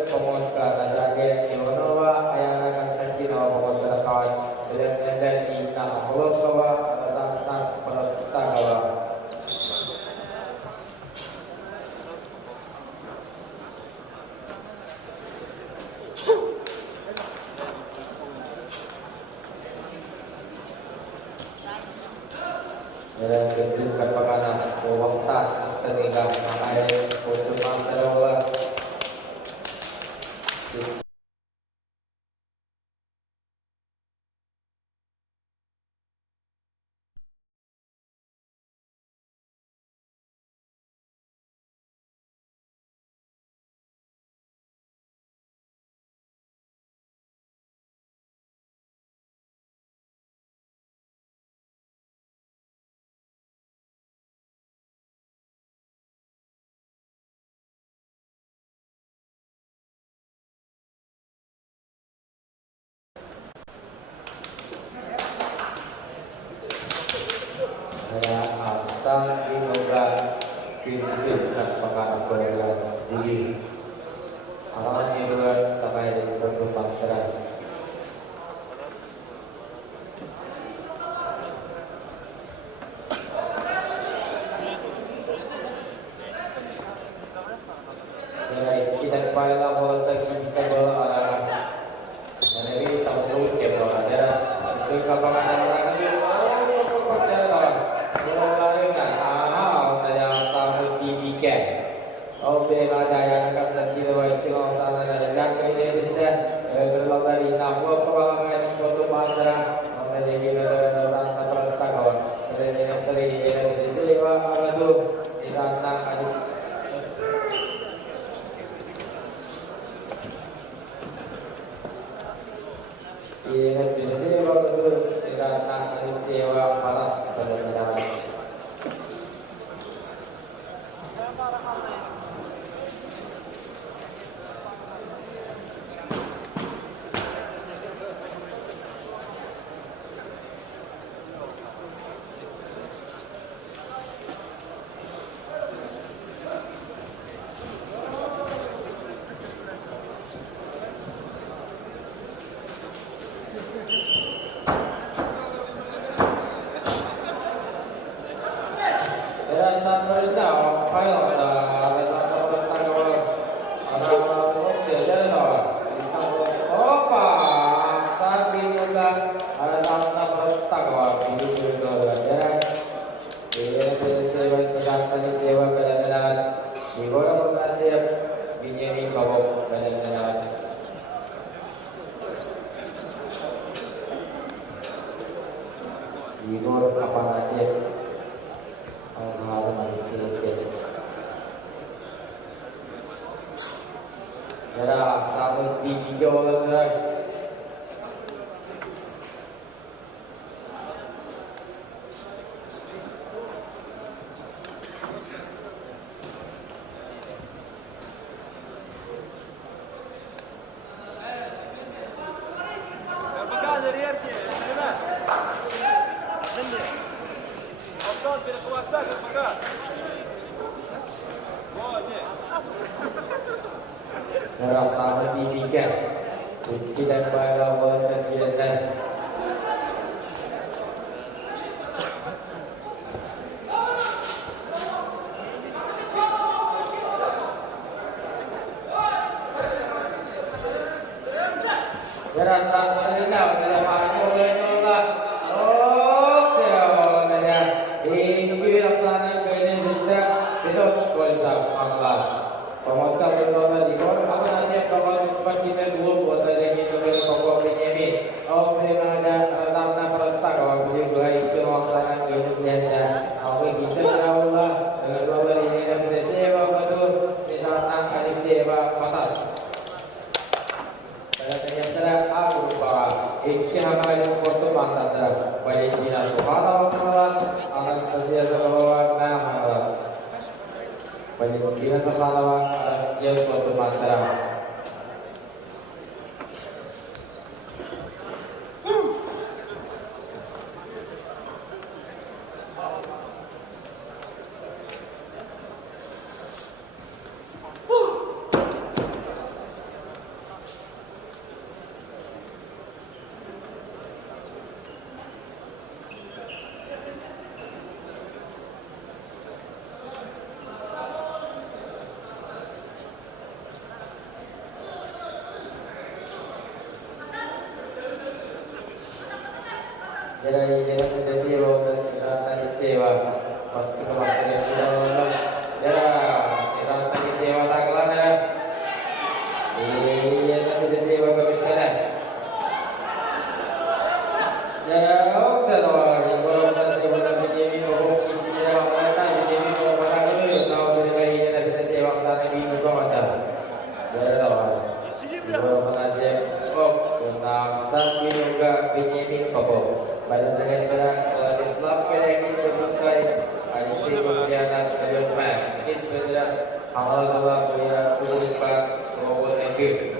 pemuska naga Yonowa ayah akan saji nama pemuska kawan dan ina Allah kawa tentang perta kawa dan kedua pakanan waktu setengah makai untuk masalah asal dinoga kritik dan pengaruh berlaku di alamat juga sampai di bentuk pasteran. Kita kepala bola kita bola ala menjadi tahu sebut ke bola ada di kapangan orang itu Oke, yang akan terjadi waktu sana dan yang ini sudah berlalu dari nampol pengalangan suatu masa menjadi negara tanpa kawan. Dari negeri ini sewa itu di sana ada. Ini sewa itu di sana ada sewa panas benar-benar. Igor apa nasib Yara sama di video lagi. Sama didikan kita pada waktu kita rasa mereka pada pagi oleh oke olehnya ini laksana ini bisa itu kuasa 14 pemuska berdoa di bawah apa nasib bahwa sempat kita dua buat aja gitu dari pokok ini oh memang ada tanah perasta kalau beli dua itu laksana itu saja aku bisa Allah dengan doa ini dan bersewa betul misalnya kali sewa batas dan ternyata aku bahwa ikhtiar kali sport masa baik di nasional kelas Anastasia Sabawa pahlawan Rasio Suatu Master. Jadi kita sewa, tadi sewa, pas kita makan yang tidak malam, kita tadi sewa tak kelar ya. Iya tadi sewa bagus kan? Ya, oke lah. Kalau kita sewa lagi jadi oh isinya apa jadi kalau orang itu tahu dari kita kita sewa sana di juga ada. Ya tahu. Kalau mana oh tentang sapi juga binyamin pokok. Pada dengan berat Islam pada ini berbagai hadis kemudian terjemah mungkin berat amal salam ya berupa maupun negeri.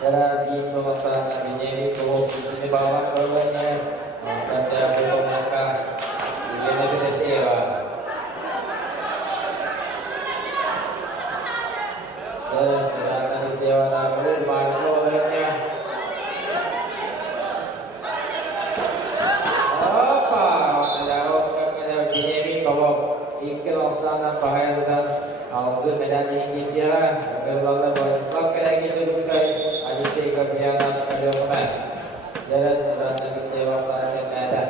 Cara di pemasangan ini ini bawaan bawahnya kata belum naskah ini kita sewa. Terus kita sewa tak belum masuk olehnya. Apa ada ini bawa ikut sana bahaya dan untuk medan ini siapa kalau ada Islam kayak gitu bukan Adisi kebianan kebianan jelas tentang sewa sana ada.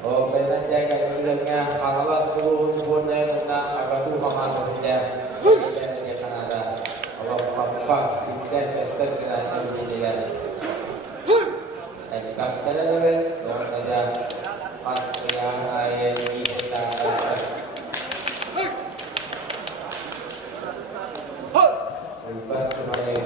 Oh benar jaga hidupnya Allah suruh punya tentang apa tu pemahamannya di Kanada. Allah apa kita kesat kita di dia. Dan kita dalam saja pas yang ayat kita Lupa semuanya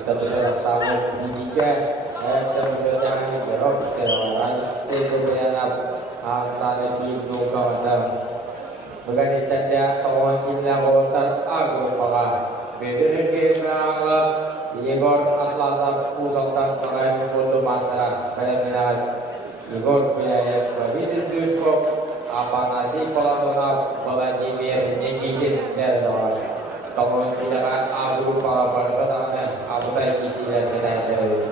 kita bersama pendidikan dan berjalan berok seorang sebenarnya asal di Nogawatan mengenai tanda tawakilah water agung pala berdiri keras Igor Atlas pusat selain foto masalah benar Igor punya bisnis dulu apa nasi kalau nak jimir nyekit dari kalau tidak agung pala pada petangnya apa yang isi dan tidak ada.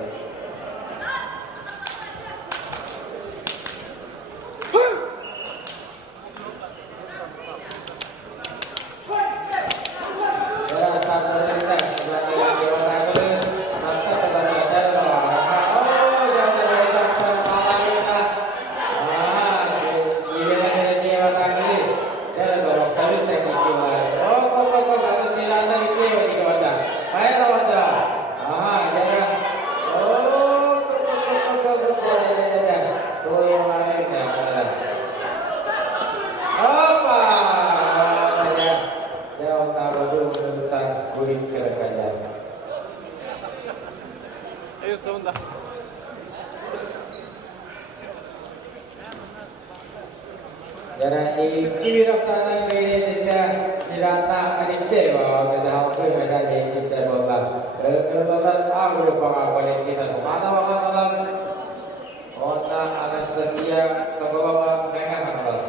Jadi kiri raksana ini tidak dirata anisewa pada hari kedudukan A merupakan Valentina Sumanova kelas. Ona Anastasia Sokolova Mengan kelas.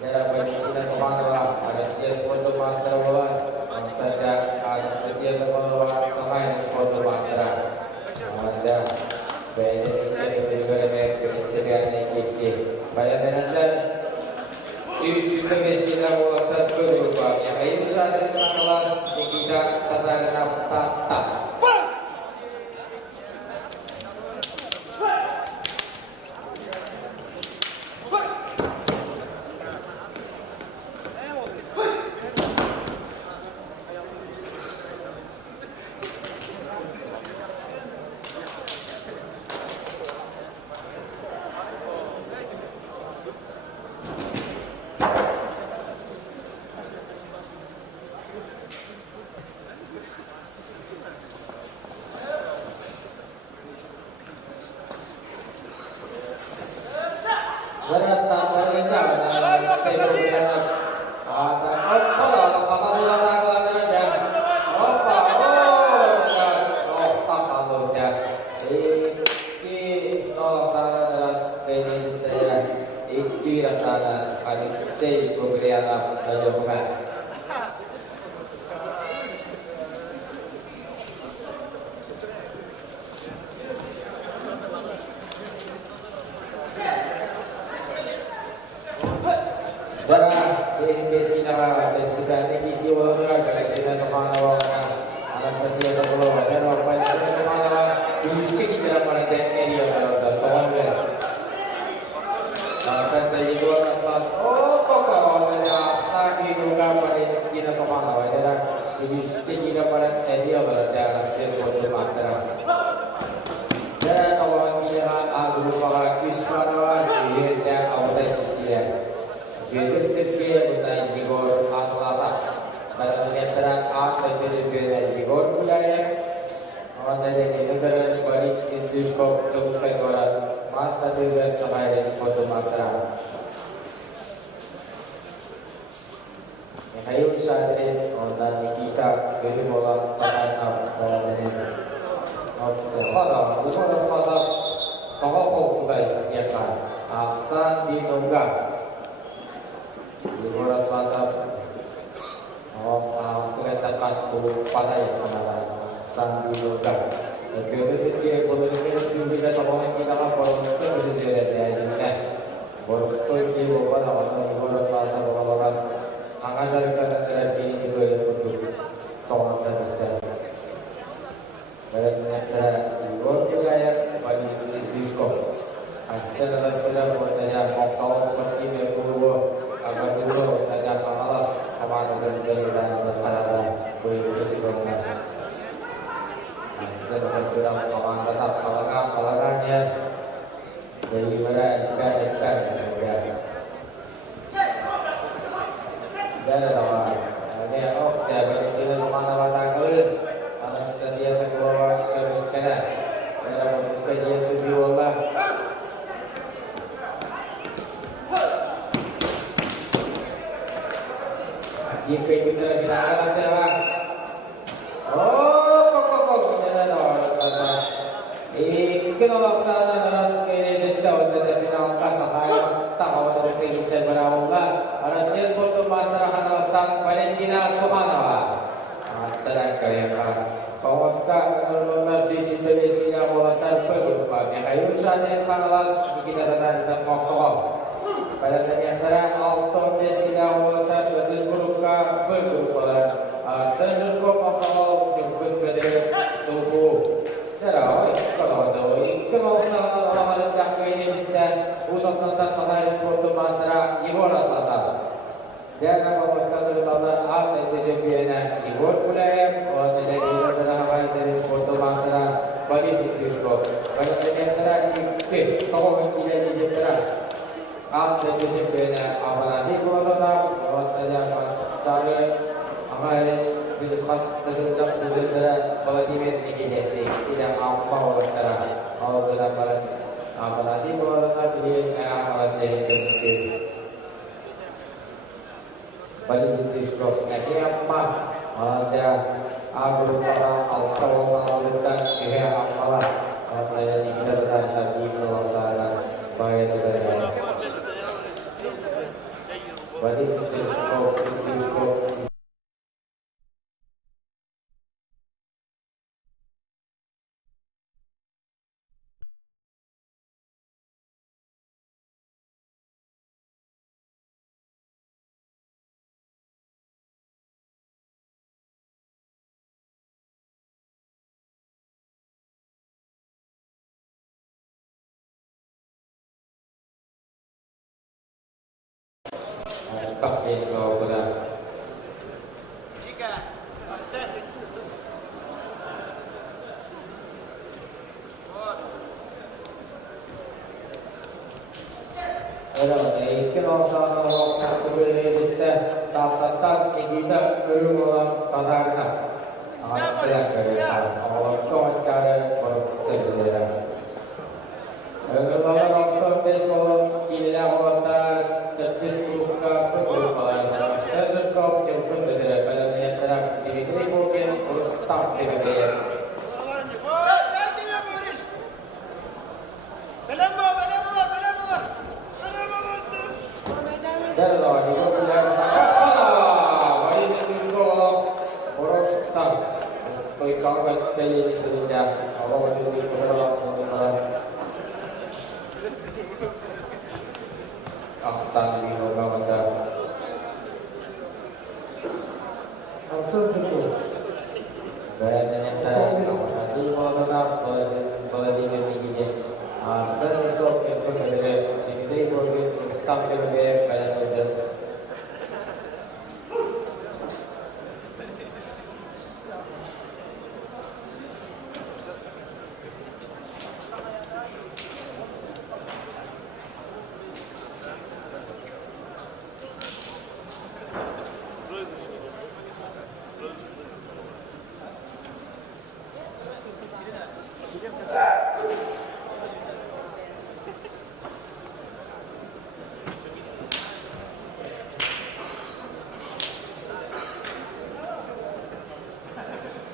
Darah Valentina Sumanova, Anastasia Sporto Master Bola. Tada Anastasia Sokolova Samain Sporto Master. Ada baik juga dengan kesediaan ekipsi. Pada nanti juga istilah waktu berubah. Yang ini saat ini kelas kita katakan tata. Beras tanpa indah, saya berbicara. Ada apa? Apakah sudah tanggal dan apa? Tak kalau dah. Iki nol sana beras ini saya. Iki rasanya kali saya berbicara berjumpa. Darah BSK nama dan sudah isi walaupun kita sama orang Anastasia Sokolova dan orang kita sama BSK kita pada area kalau tahun ya. Akan tadi dua kelas kok ada studi juga pada kita sama dan BSK kita pada area berada Anastasia Sokolova Master. Dan orang kita agak lupa kisah sih dan awalnya sih. Jadi setiap kita digor asal-asal, pada penyesaran dan disiplinnya digor budaya, awalnya dari negara balik institusi kebukaan master juga sampai dari sport master. Yang kayu sahaja dan kita beri bola pada ini. Kalau bukan pasal tokoh budaya biasa, asal ditunggak. Dibuat pasal tekan tuh pada yang mana sang dibuka. Jadi setiap boleh juga sama kita kan boleh terus dia kan. Boleh itu bukan apa dibuat pasal bukan angkat dari kerja itu yang untuk tolong dan sebagainya. Banyak dibuat juga ya bagi diskon. Hasil sudah buat saya mau seperti itu. Agak dulu ada malas kemarin dan berpada kuis bersama. Sudah kemarin tetap kalangannya dari mereka dan lawan. Ini saya balik dulu sama mata kalian. Anastasia Sokolova terus kanan. Dalam kajian studi Allah. Jika itu terjadi siapa? Kok jangan ada. Kalau laksana beras ini sudah terjadi nampak sampai tahu dari kisah berawal. Anastasia Sporto Master Hanalstan Valentina Sumanova. Terang kalian Pawaska menurut sisi Indonesia volunteer berupa yang kayu saja panas kita datang kosong. Pada ternyata auto destina volunteer berdiskusi berupa sejuta kosong jemput berdiri suhu. Jadi kalau ada kalau orang hendak ini sudah usap nonton sampai Sporto Master Igor Atlasar. Dan apa masalah terutama ada di sebelah Igor Kulem, orang dari adalah dari Sporto Master bagi siswa. Banyak ternyata di sekolah tidak dijelaskan. Ada di sebelah apa nasi kalau tetap orang saja cari amal bisnis tersedap tersedap kalau di tidak apa orang kalau dalam apa nasi kalau tetap di amal saja tersedap. Bagi siswa ini apa ada berusaha atau melakukan pihak apalah melayani kita berada di pelaksanaan baik negara. Berarti cukup. Pasti kau benar. Kalau waktu berbeda, catatan kita berulang pasarnya. Apa yang kita awal cara bersegera. Kalau waktu besok kita waktu terdiskutasi perubahan, serta yang berbeda pada menyerang diri mungkin harus tak berbeda. Dalam hidup kita, mari kita boros tak, kau kawan jadi sebenarnya awak jadi kebenaran sebenarnya. Asal dihoga pada, apa itu? Bayarnya tak, masih mau tetap boleh dimiliki. Asal itu kita berbeda, ini boleh tak berbeda pada saudara.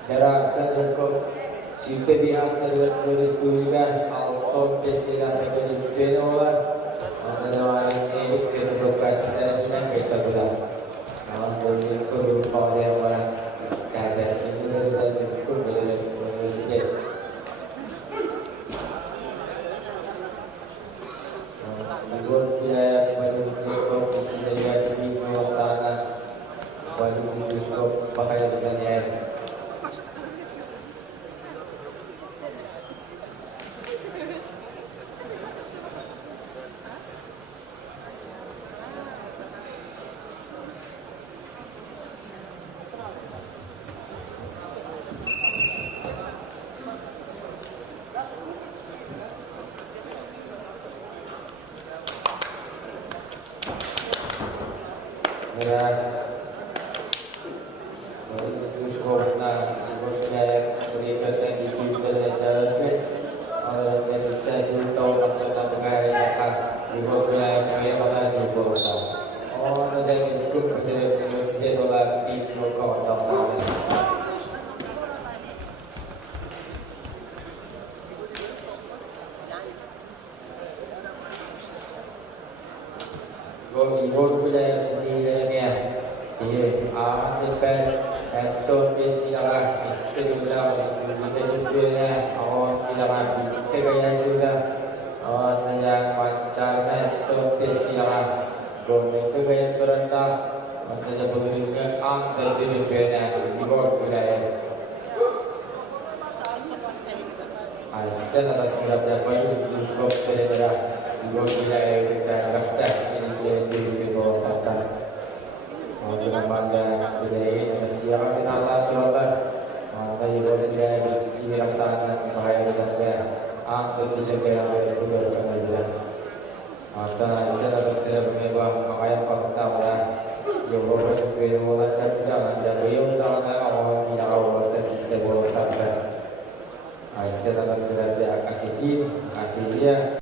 Era cukup siapa biasa dari sekolah atau pestikan mereka juga orang orang ini kita berkaitan dengan kita bulan. Jadi perlu pada orang sekadar ini kita cukup dari universitas. Ibu dia pada cukup sedia di sana pada cukup pakai dengan Ibu budaya sendiri ya, sampai tahun bismillah kita juga juga awal tidak mati kita yang juga yang pacarnya tahun bismillah gome itu yang serentak kita berjuang angkat itu juga ibu budaya. Asal atas kerja baju cukup berbeda ibu budaya kita daftar di bawah kata dengan bangga budaya ini siapa yang Allah coba dari budaya ini rasakan bahaya saja angkat dijaga yang berbeda dengan dia maka saya sudah mengubah makanya fakta ya yang berbeda mulai dari jangan jadi yang tahu awal tidak awal dari sebuah kata saya sudah kasih dia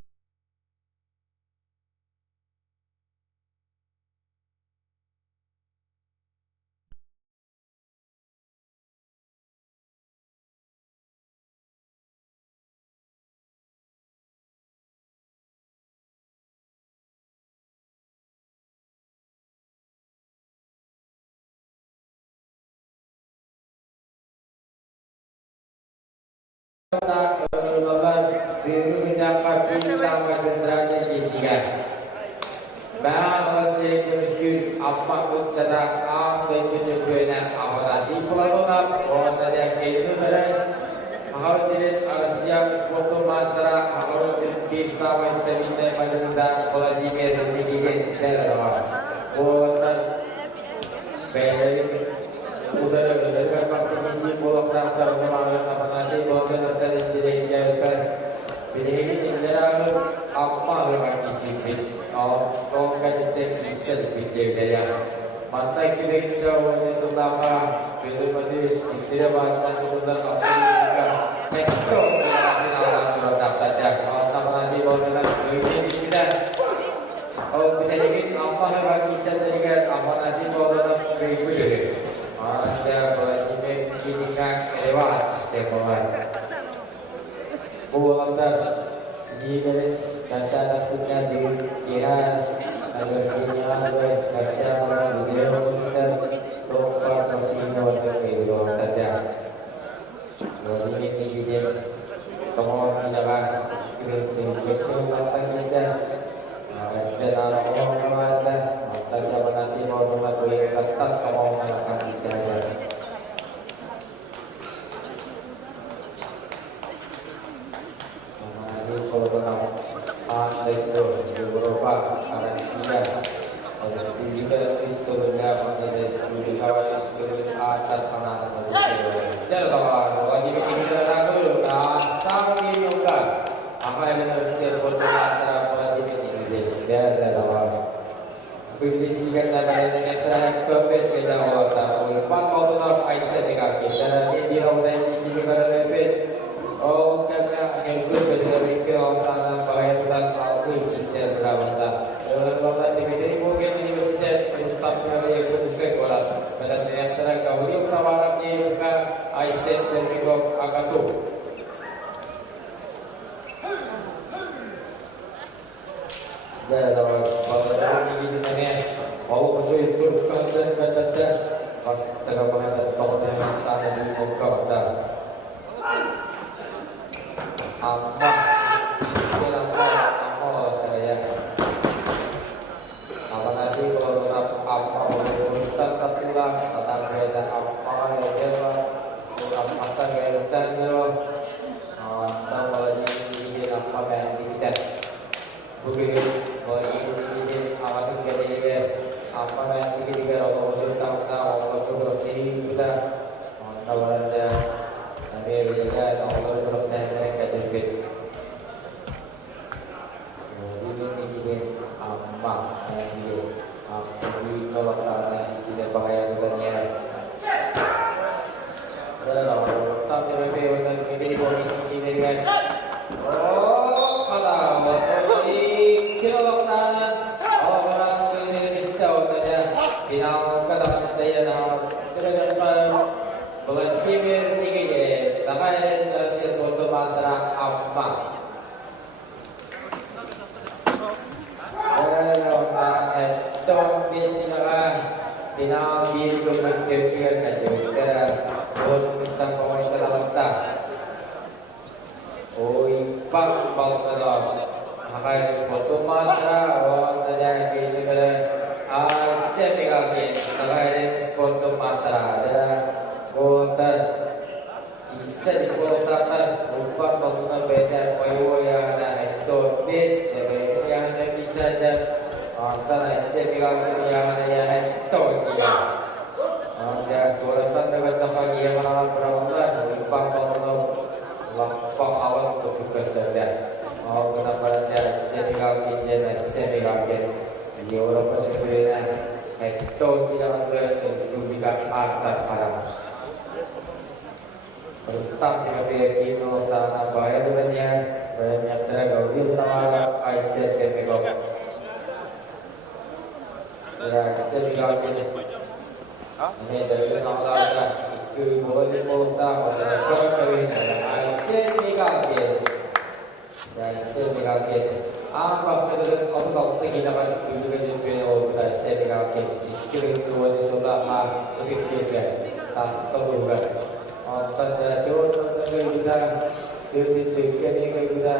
Ditujukan ini kita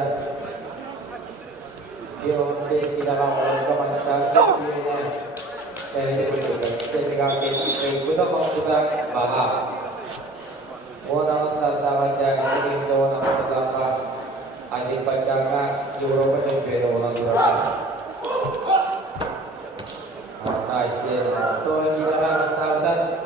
dia mendes kita kalau kemanca ini dari itu ketika kita mau kita bahas mau nama sahaja ini cowok nama sahaja asing pancaka Eropa sampai orang orang Asia tu kita harus tahu dah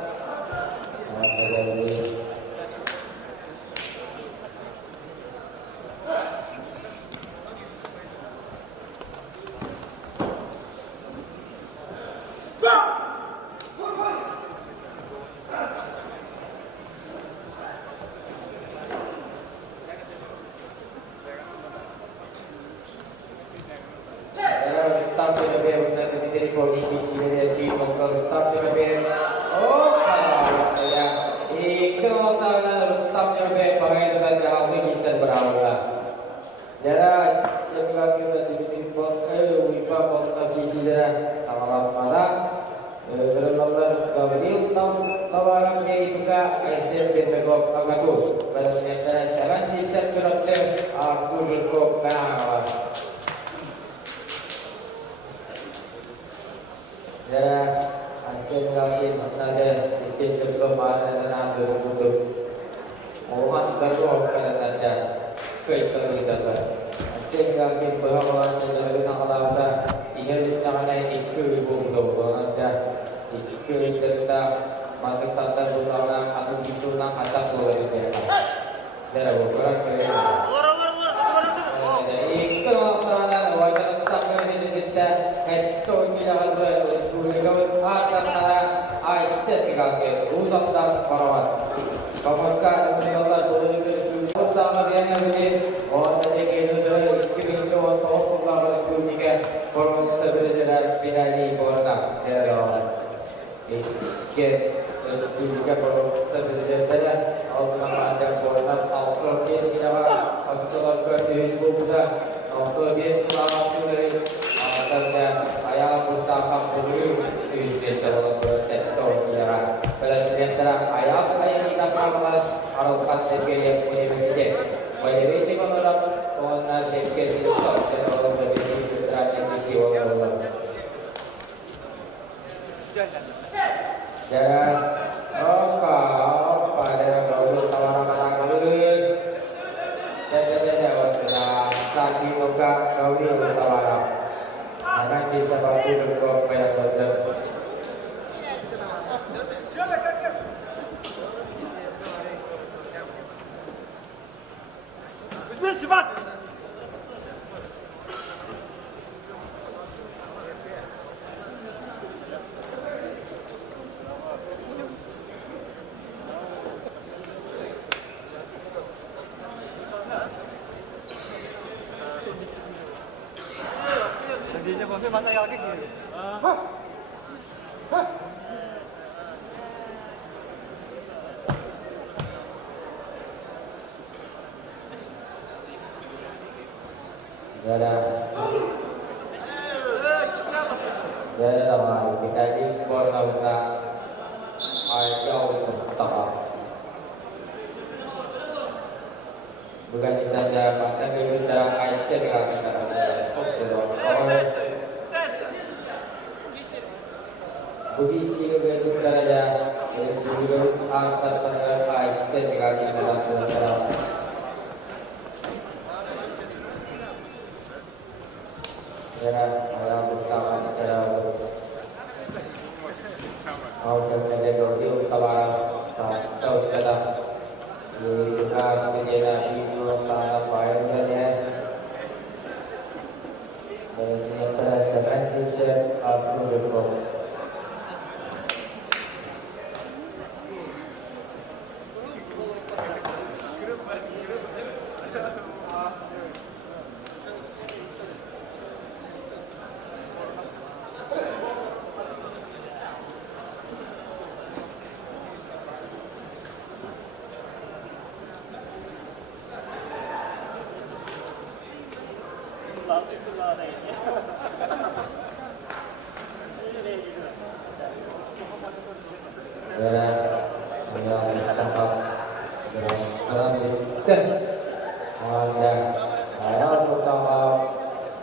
Anda saya pertama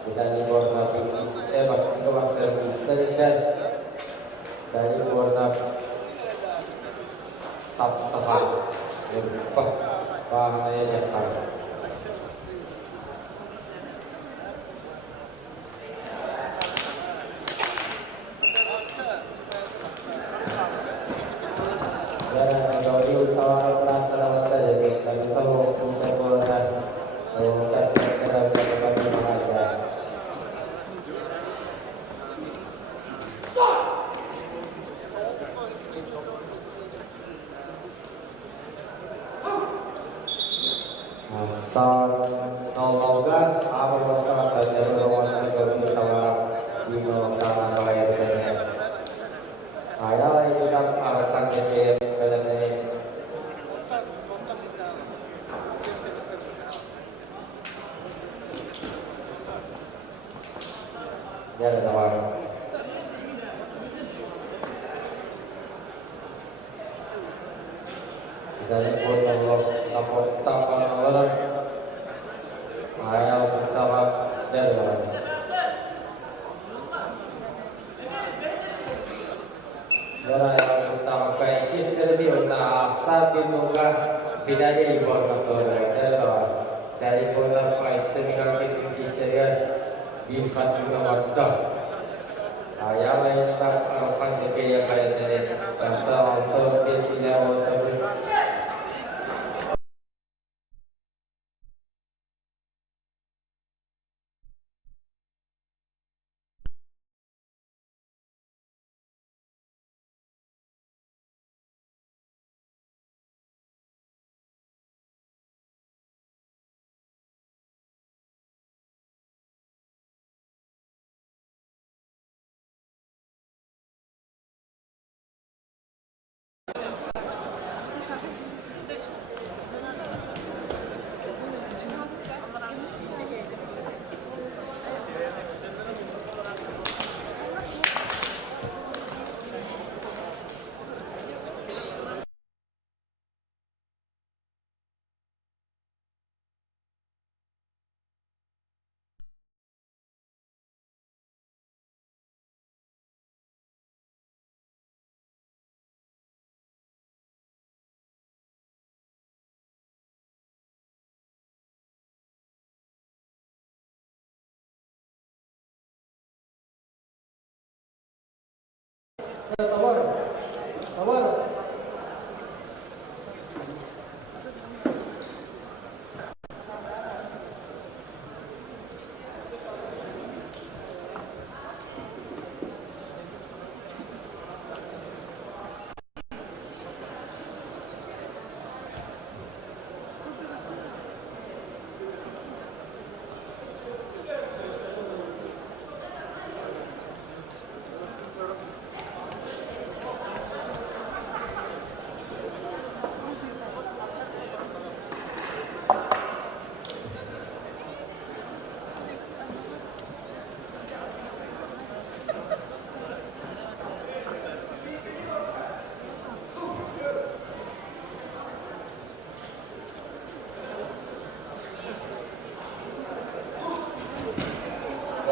kita di warna putih pasti itu masker bisa dan dari warna sab-sabah lupa bahayanya kan dan kalau di utara penasaran saja bisa tahu bisa boleh Semoga apa masalah dari rumah bagi sama di sana bayar dan ada itu kan akan sedikit pada ini ya sama dari pun Allah lapor tanpa orang ayat pertama dari orang ayat pertama kayak kisah di utara sapi muka bidanya di bawah motor dari kota Faisal kita kisah di Fatima Waktu ayat yang tak apa sih yang kayak tadi tentang untuk istilah waktu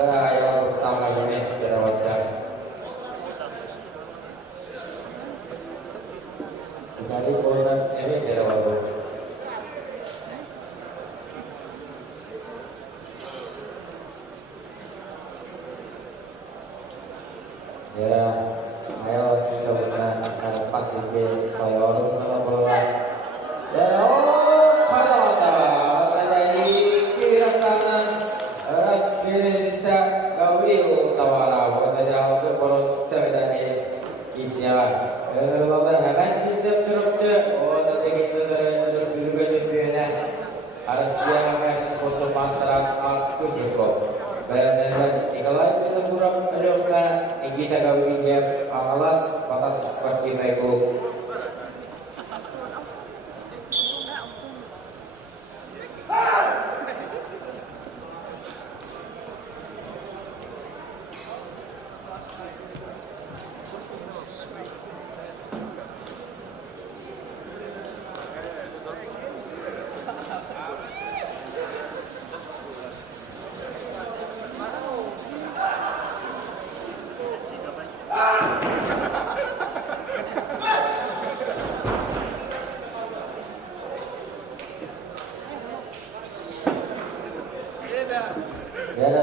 yang pertama ini jerawatnya dari bulan ini jerawat ya ayo kita bukan dapat sedikit saya orang sama bola ya kalau ada ini kira sana ras kita kawin tawara pada jauh ke perut sedani isya kalau berhakan sistem terus oh tadi kita terus juga jadinya harus siapa yang foto masyarakat aku cukup dan kalau kita kurang ada kita kawin dia alas batas seperti itu Jadi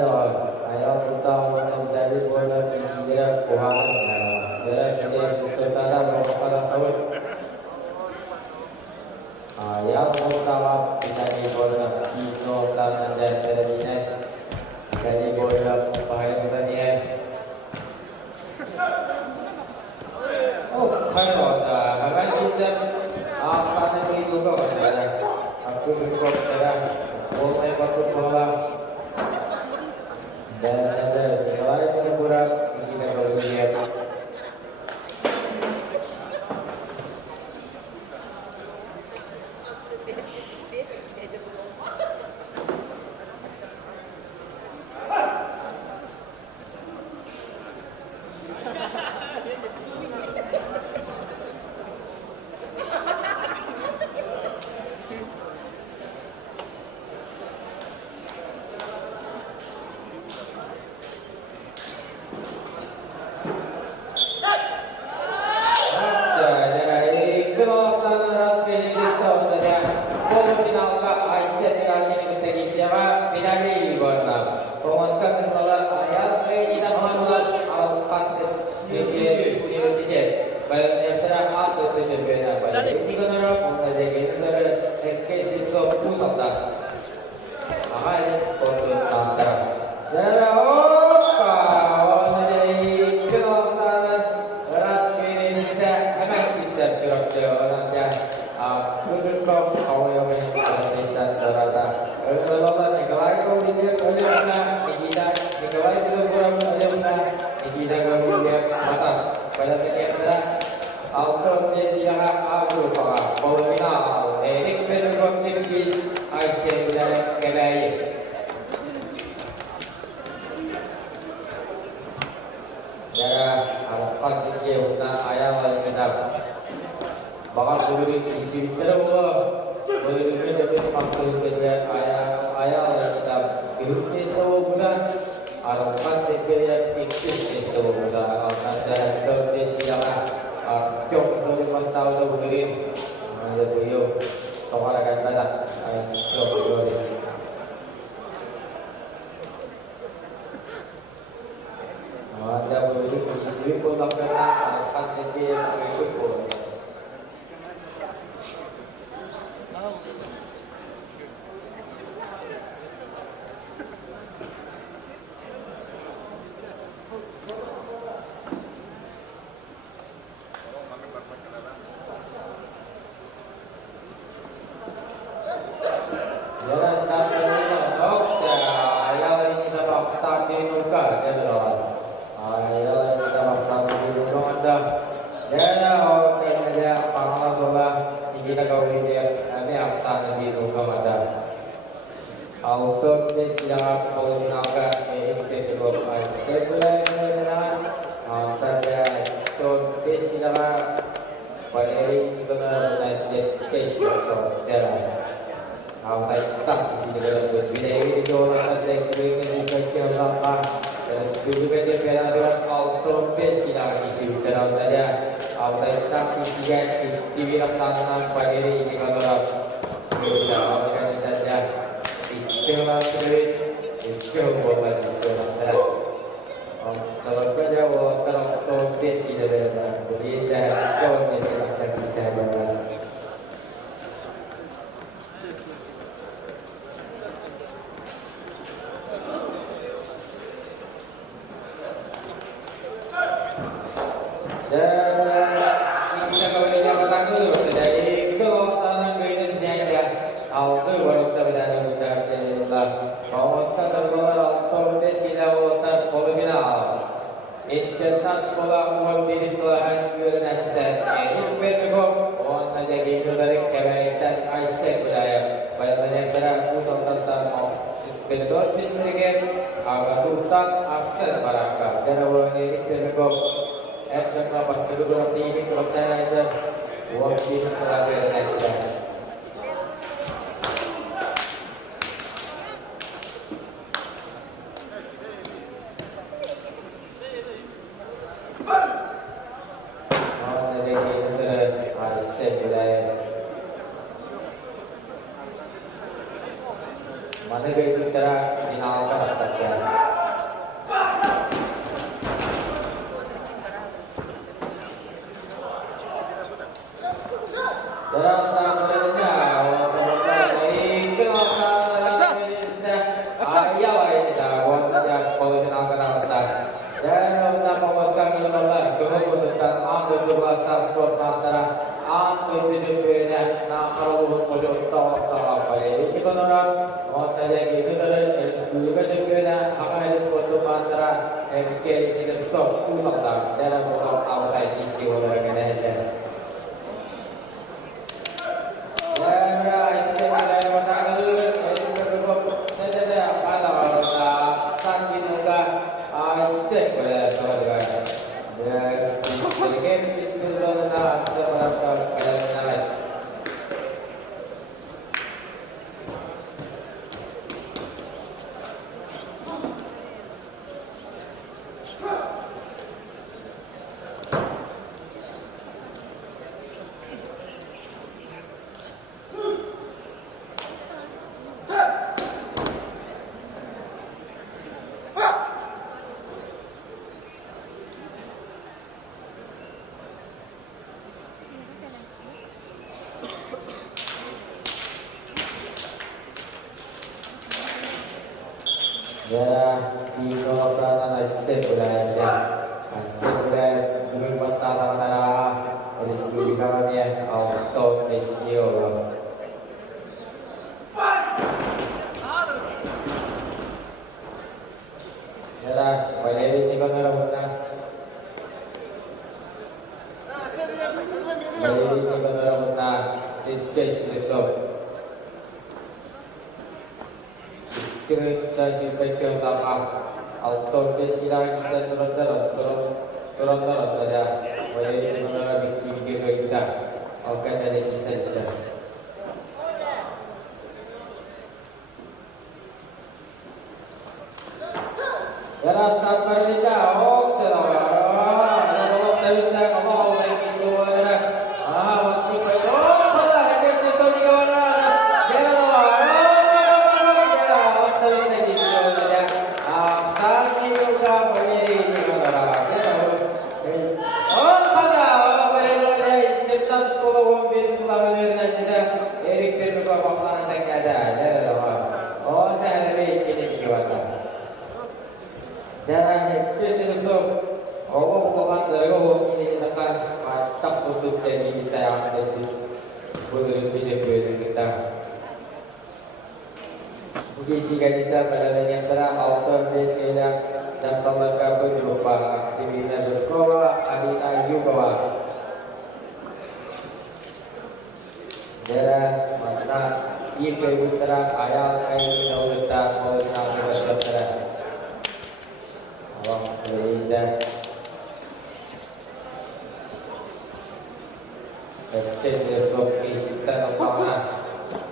ayah utang menjadi bola di sini kuat. Jadi saya sementara berapa tahun. Ayah utama menjadi bola Kino sana dasar ini. Jadi bola bahaya tadi. Oh, kalau ada sistem sana ini juga ada. Aku juga ada. Bola patut bola. Dan ada lain penyemburan kita kalau lihat. Aceh Budaya. Mana gaya Putra finalkan saja. Terasa berenya, dari kelompok ayah ini dah, bos saja kalau finalkan saja. Dan untuk memuaskan lembaga, kemudian ambil tugas skor master, ambil tujuannya, nak kalau pojok top apa ini kita orang, orang lagi kita dari juga juga apa yang skor master, MK sini besok usah dah, dalam bentuk awal isi orang yang ada. Ya, di kawasan Aceh Budaya, Aceh Budaya dulu pas tanah tanah, harus diberikan ya auto SGO. Ya, boleh ini kan orang mana? Boleh ini kan orang mana? Situs itu. Kita sampai ke belakang, auto base kita bisa turun saja. Boleh ini mana bikin kita, akan ada kisah kita. Jadi start berita, oh selalu, ada orang terus dah kamu lagi semua dah, pasti kau, oh kalau ada situ di mana, jadi Isi kita pada yang terang auto base kita dan pembaca berupa aktivitas berkola adina juga. Jalan mana ia keutara ayat kain naudata naudata naudata. Awak beridah. Estes kopi kita nampak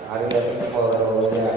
hari ini kalau dia.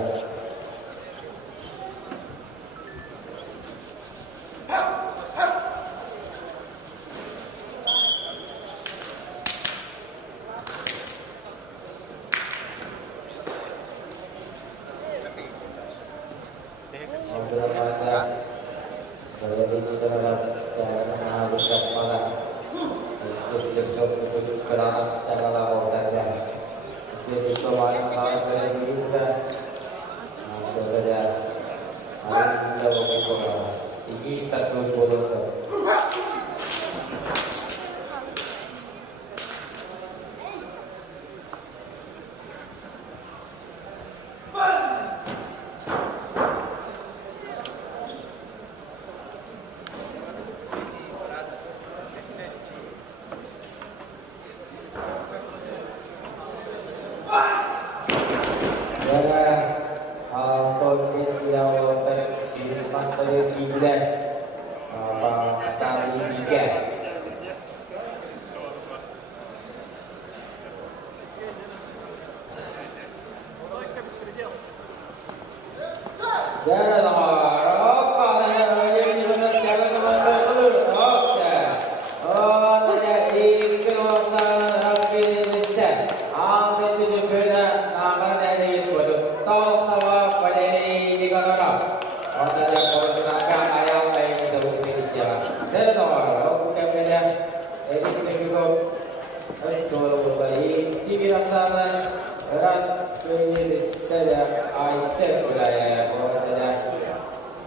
nomor bayi TV laksana ras ini saja Aisyah wilayah Borneo.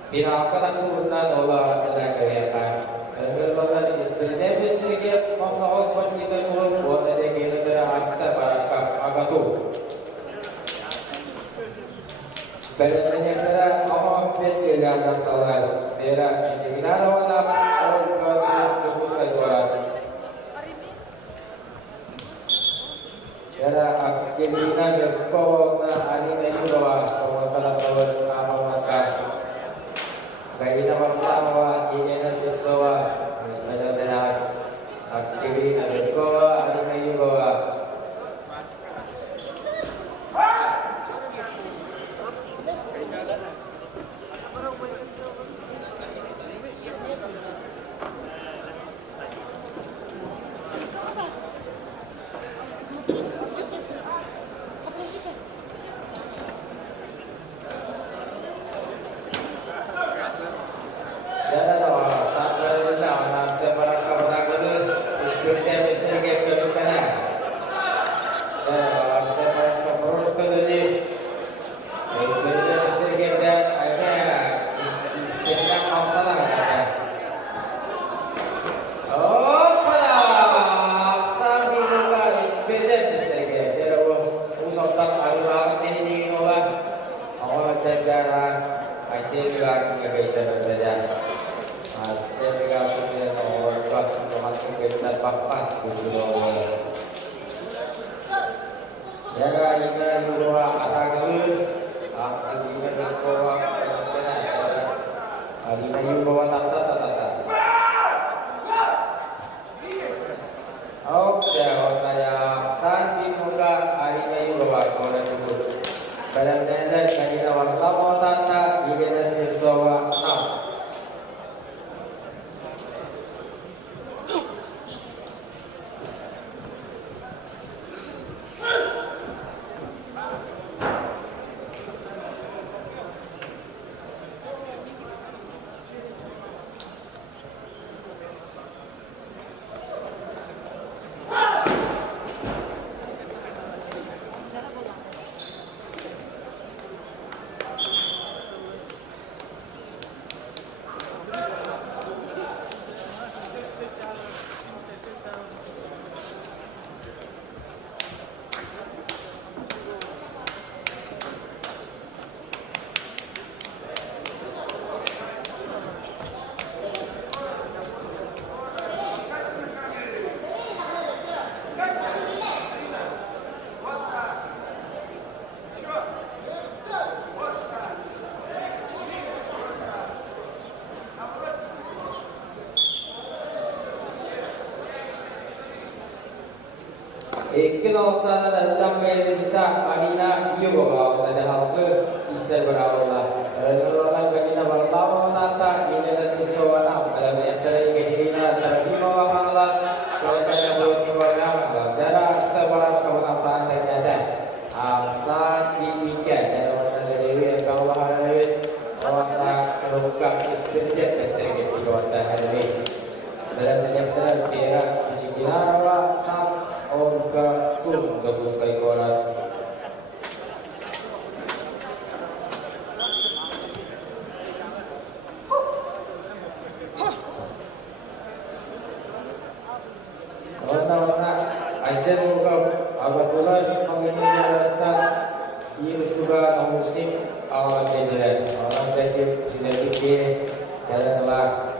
Final aku guna dolar dan kerjaan. Sebelumnya sebenarnya bisnisnya masalah buat kita dulu buat ada kita Aisyah barakah agatu. Sebenarnya kita awam bisnis yang tahuan. Era China lawan orang kasih cukup kajuan. Era Argentina berkau na ani na bawa masalah soal apa masalah. Kaya pertama ini nasi soal ada Argentina berkau ani na bawa. Ikhlas sana datang ke Islam Adina iyo bawa pada hal ke isar berawal. Rasulullah Adina berlawan tata ini adalah sesuatu dalam antara kehadiran terima Allah kalau saya boleh tiba-tiba darah sebarang kebenaran ternyata asal demikian dan orang dari kalau hari orang terbuka istirahat istirahat di kota hari dalam antara dia cikilawa Olga Sun gabus kay Koran. Warna-warna Aisyah muka abatulah di penginnya datang Ius juga non muslim awal cedera orang cedera sudah dikir jalan lah.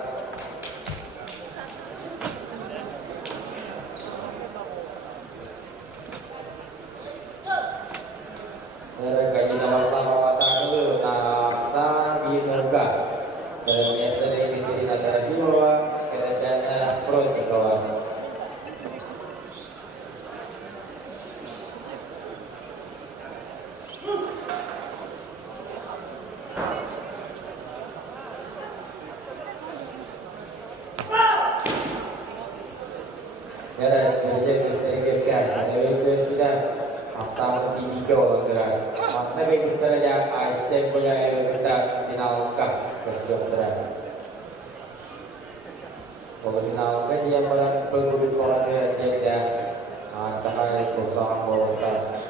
Cahaya perusahaan Polres.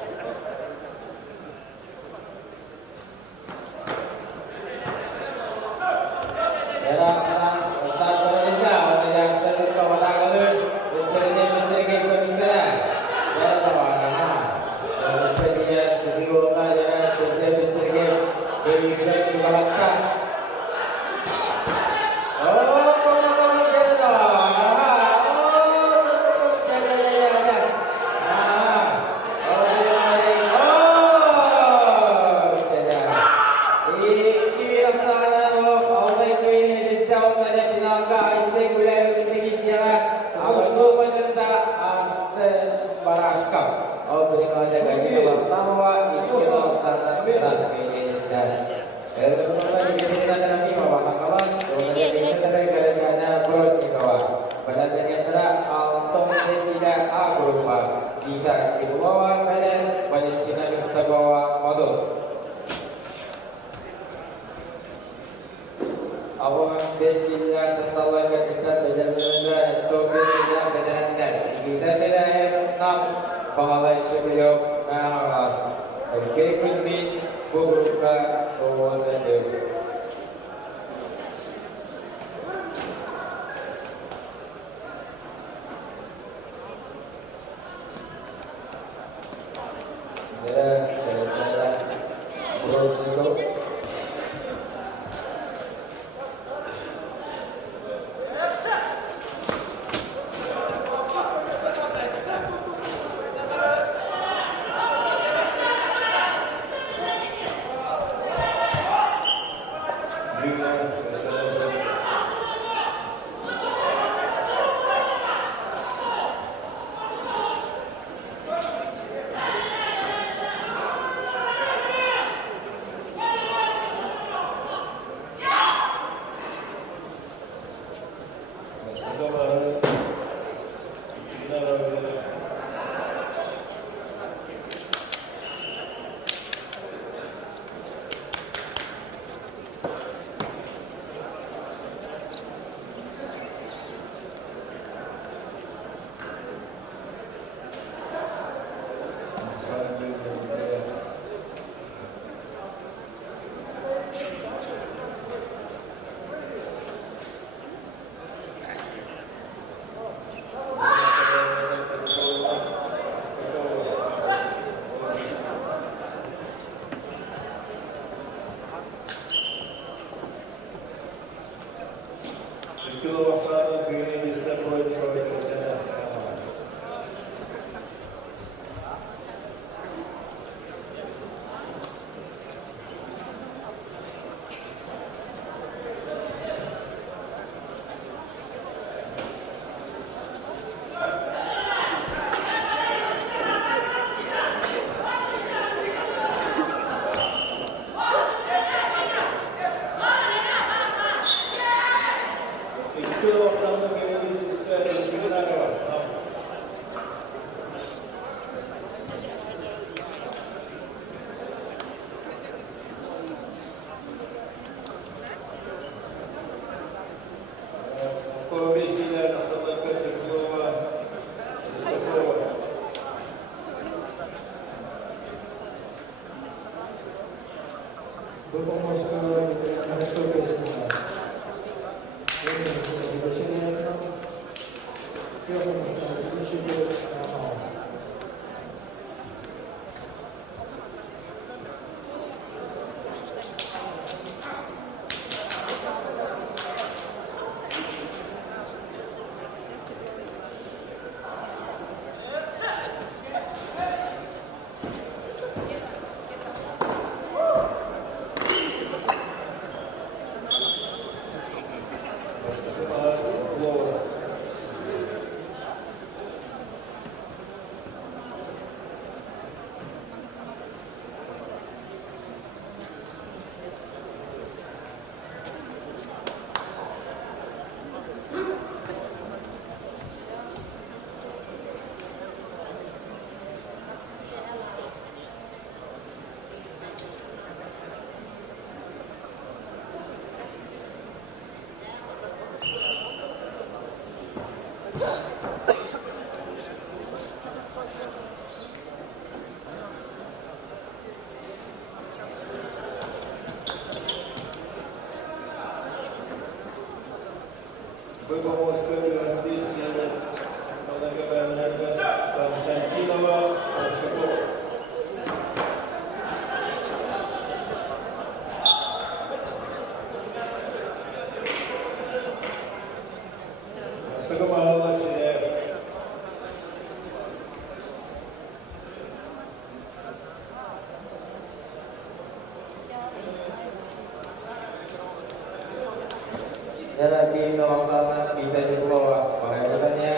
Jalan di kawasan kita di bawah pengajuannya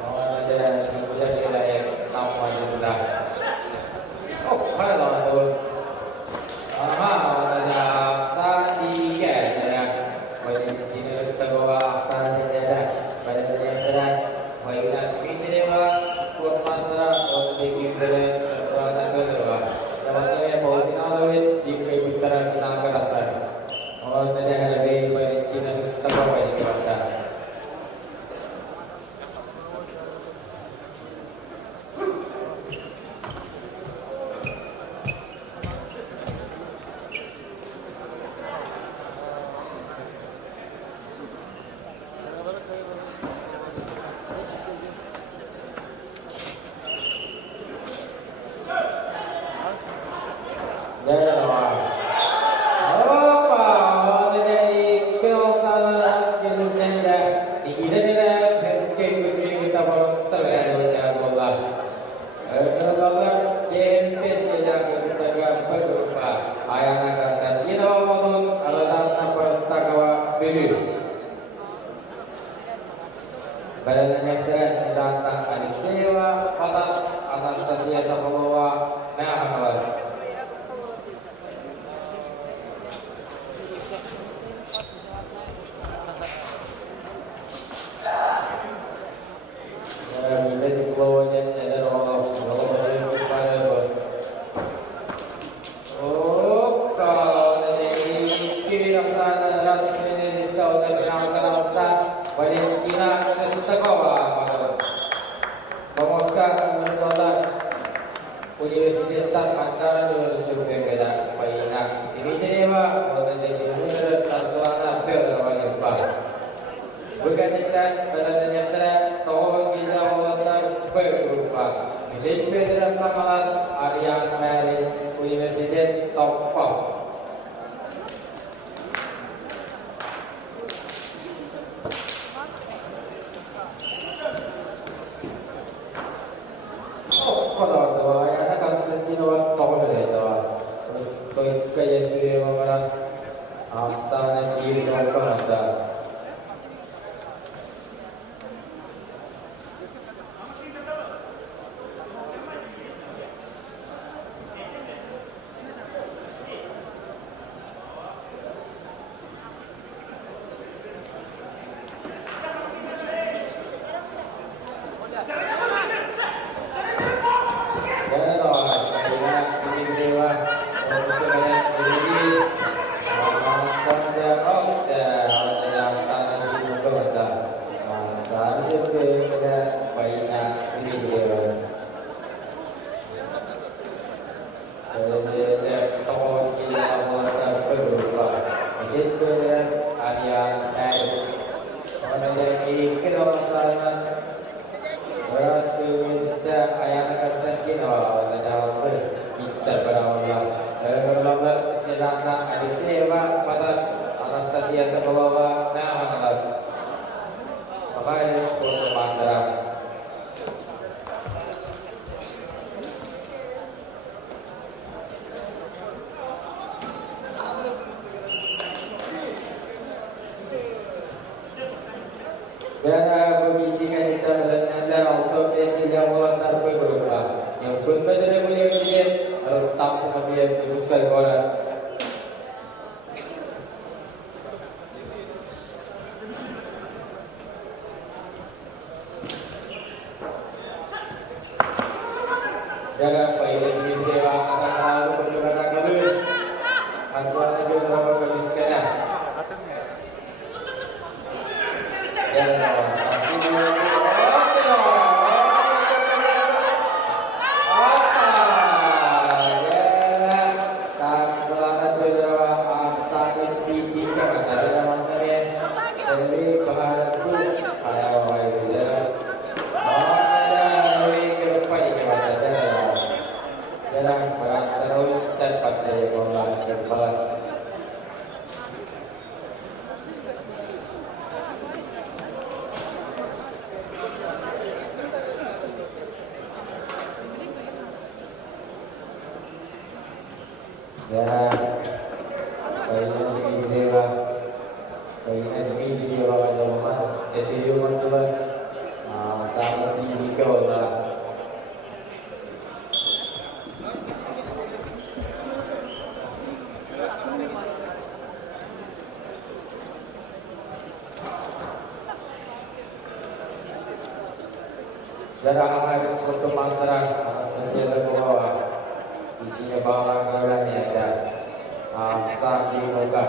mohon ada sudah selesai nama sudah. Oh, kalau itu ada sandi ya, banyak jenis terbawa sandi ada, banyak yang berat, banyak ini dewa, sport master, untuk kita terbatas terbawa. Namanya Paulina di Pembicara Sinangka Dasar. Mohon ada lebih banyak jenis terbawa di kita. Badan yang teras datang adik sewa atas Anastasia Safolova nah kelas. Bila di bawahnya ada orang oh, kalau dari kiri laksana rasmi ini tahu dan Valentina Sestakova, pemuska menolak Universitas Ankara Surabaya Paina. Dimitrieva menjadi murid Sartoana Teodorova. Bukan ikan pada ternyata tahun kita melakukan berupa. Menjadi Pedra Tamalas Aryan Mary Universitas Tokpo. Kalau ada yang akan terjadi tahu ada, terus kayak itu yang mana asal diri mereka ada. Anastasia Safolova nah kelas. Sampai untuk masyarakat. Dan berbisikkan kita melihat untuk desi yang melontar beberapa yang pun pada beliau sendiri harus tampung dia teruskan orang. Jangan pilih di dewa akan lalu berjuang dulu. Antuan itu berapa kali sekarang? Jangan. Ya, bayinya di dewa, bayinya di bola. Darah air untuk masalah Anastasia Zagowa. Isinya barang-barang yang ada Sandi Moga.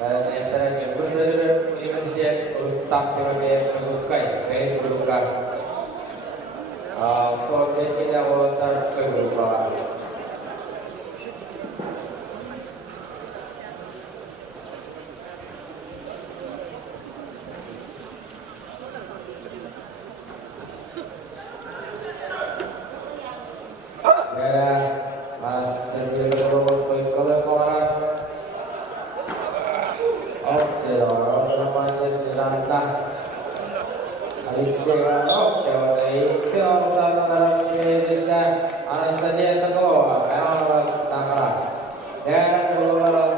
Dan yang terakhir Gubernur Universitas Ustaz Kemudian Kemuskai Rais Beruka Progres kita water berupa Anastasia Zagowa, Anastasia Zagowa, dan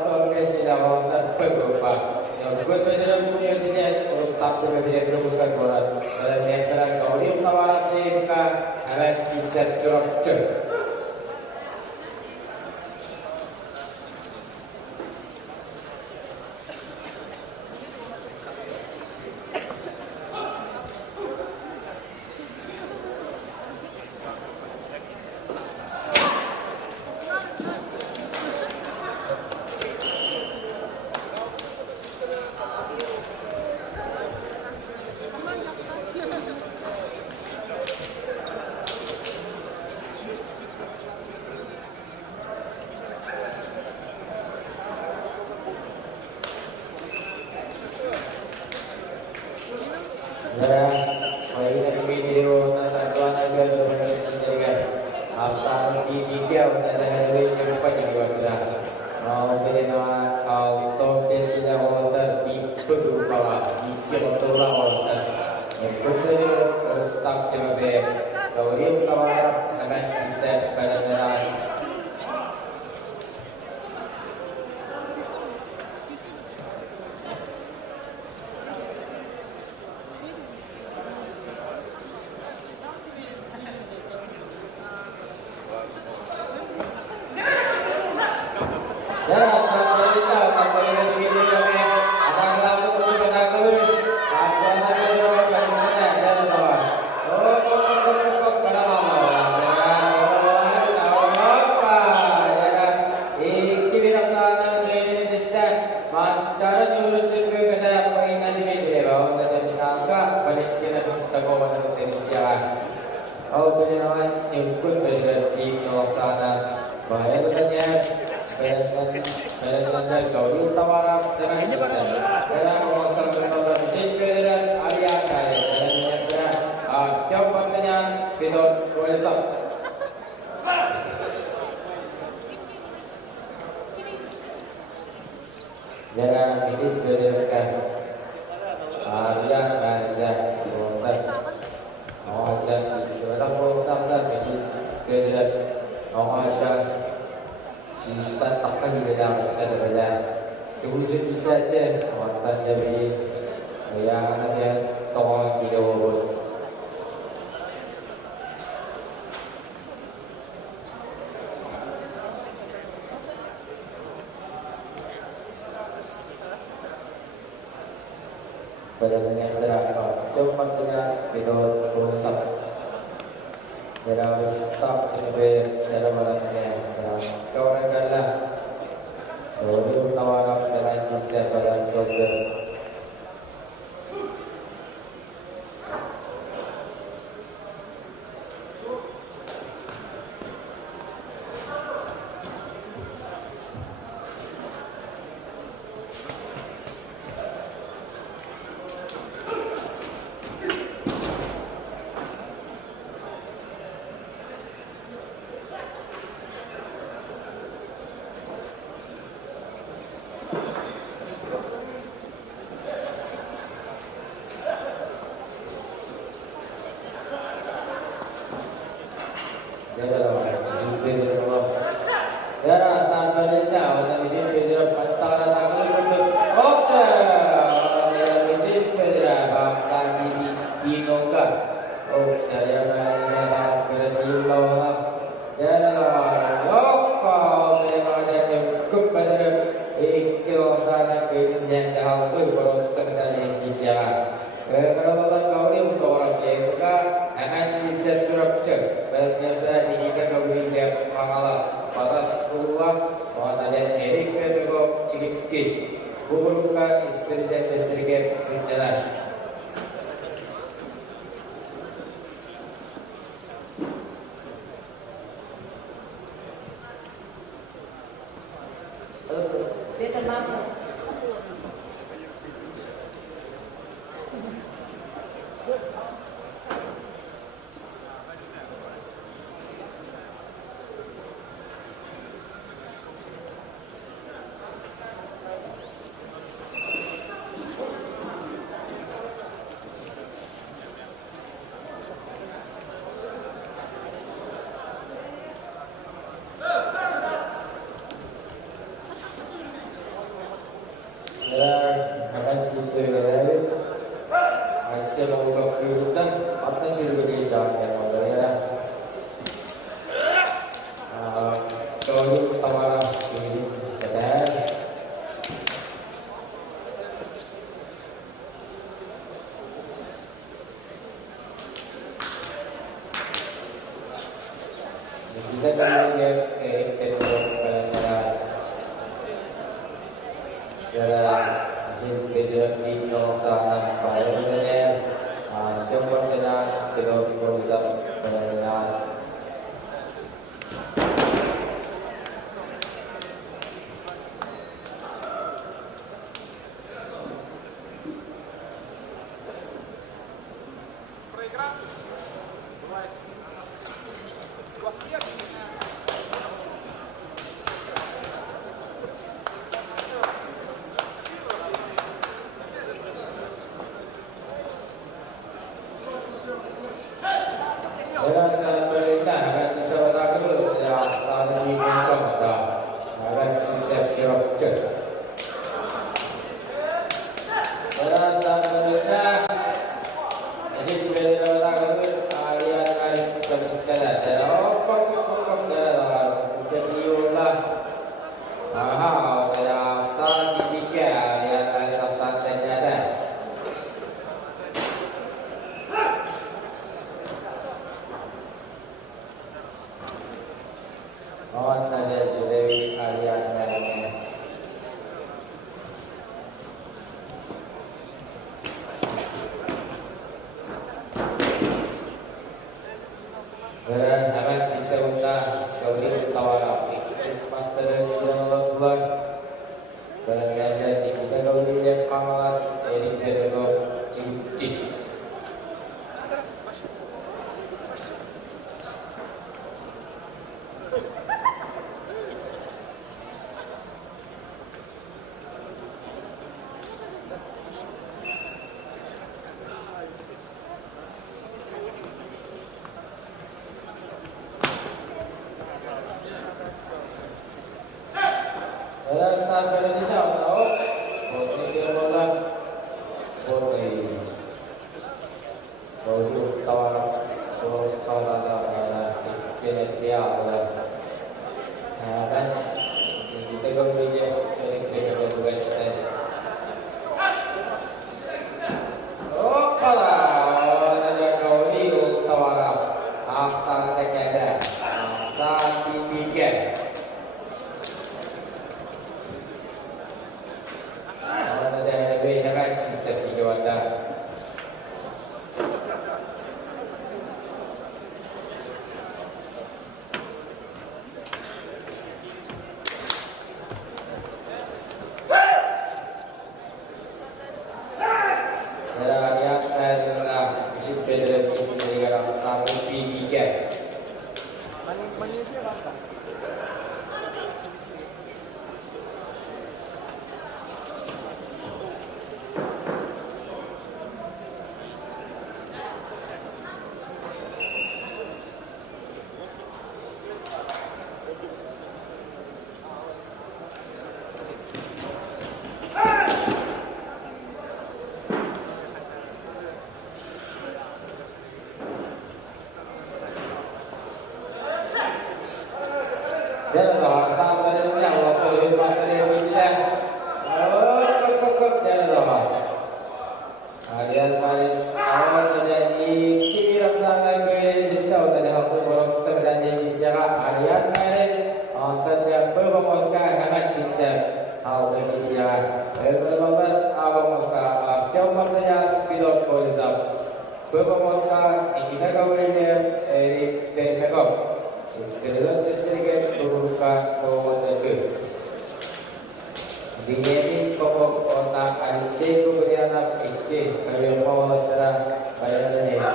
progres tidak water berupa Gubernur Universitas Ustaz Kemudian Kemuskai dan yang terakhir Gauri Utawara TMK Amat Sisat Jorok. Mainan video nasatuan agar berhasil asal di tiga pada hari ini lupa jadi waktu mau berikan auto tidak water di peduli bawah di kioto water Gubernur Ustaz Kemudian Gauri Utawara Amat Sisat Balajaran. Jangan isi berdirikan Arya Raja Bosan Awajan Seorang Bosan isi berdirikan Awajan Kita takkan dalam cara belajar sewujud bisa saja Awajan jadi yang ada tolong video buat pada yang terakhir, jom maksudnya video rusak. Jadi harus stop sampai cara malamnya. Kau renggaklah. Lalu tawarap selain siksa dalam surga. Kedaulatan kauli untuk orang Jepang akan sisa curap cek. Bernyata di kita kauli dia pangalas patas keluar. Wanita Erik kedua cikikis. Bukan istri dan istri ke sejalan. Dia tenang. Dan akan sisa dari hasil membuka kehidupan atas seluruh jalan yang ada. Kalau tawaran ini dan kita kan lihat di sana bayarnya jumlah dengan kedua perusahaan dengan sekarang perintah akan sisa berlaku yang saat ini berkembang akan sisa cerok. Saat perintah masih berlaku alian kali bersekala dan pokok dalam keciulah yang saat dibikin alian kali rasa ternyata. Mohon ada Dewi aliannya. Aman siksa unta Gauri Tawara Master Jalan Berada di kita Gauri dan Pamalas Erik Dedolo Cipti. Start berani tahu, boleh dia bola, boleh, boleh tawaran, terus tawaran ada dia bola, kan? Kita kembali dia kita juga kita. Oh kalah, ada Gauri tawaran, asal terkada, asal dipikir. kemarin awal terjadi kimi raksasa ke distau tadi aku borong sebenarnya di siara harian kemarin tanda perbamoska hangat cinta hal bagi siara berbamoska abamoska jauh maknanya pilot polizam perbamoska kita kabarnya dari Mekom istilah istilah turunkan soal itu Dini pokok otak anisi kuberiana pikir kalian mau terang bayarnya.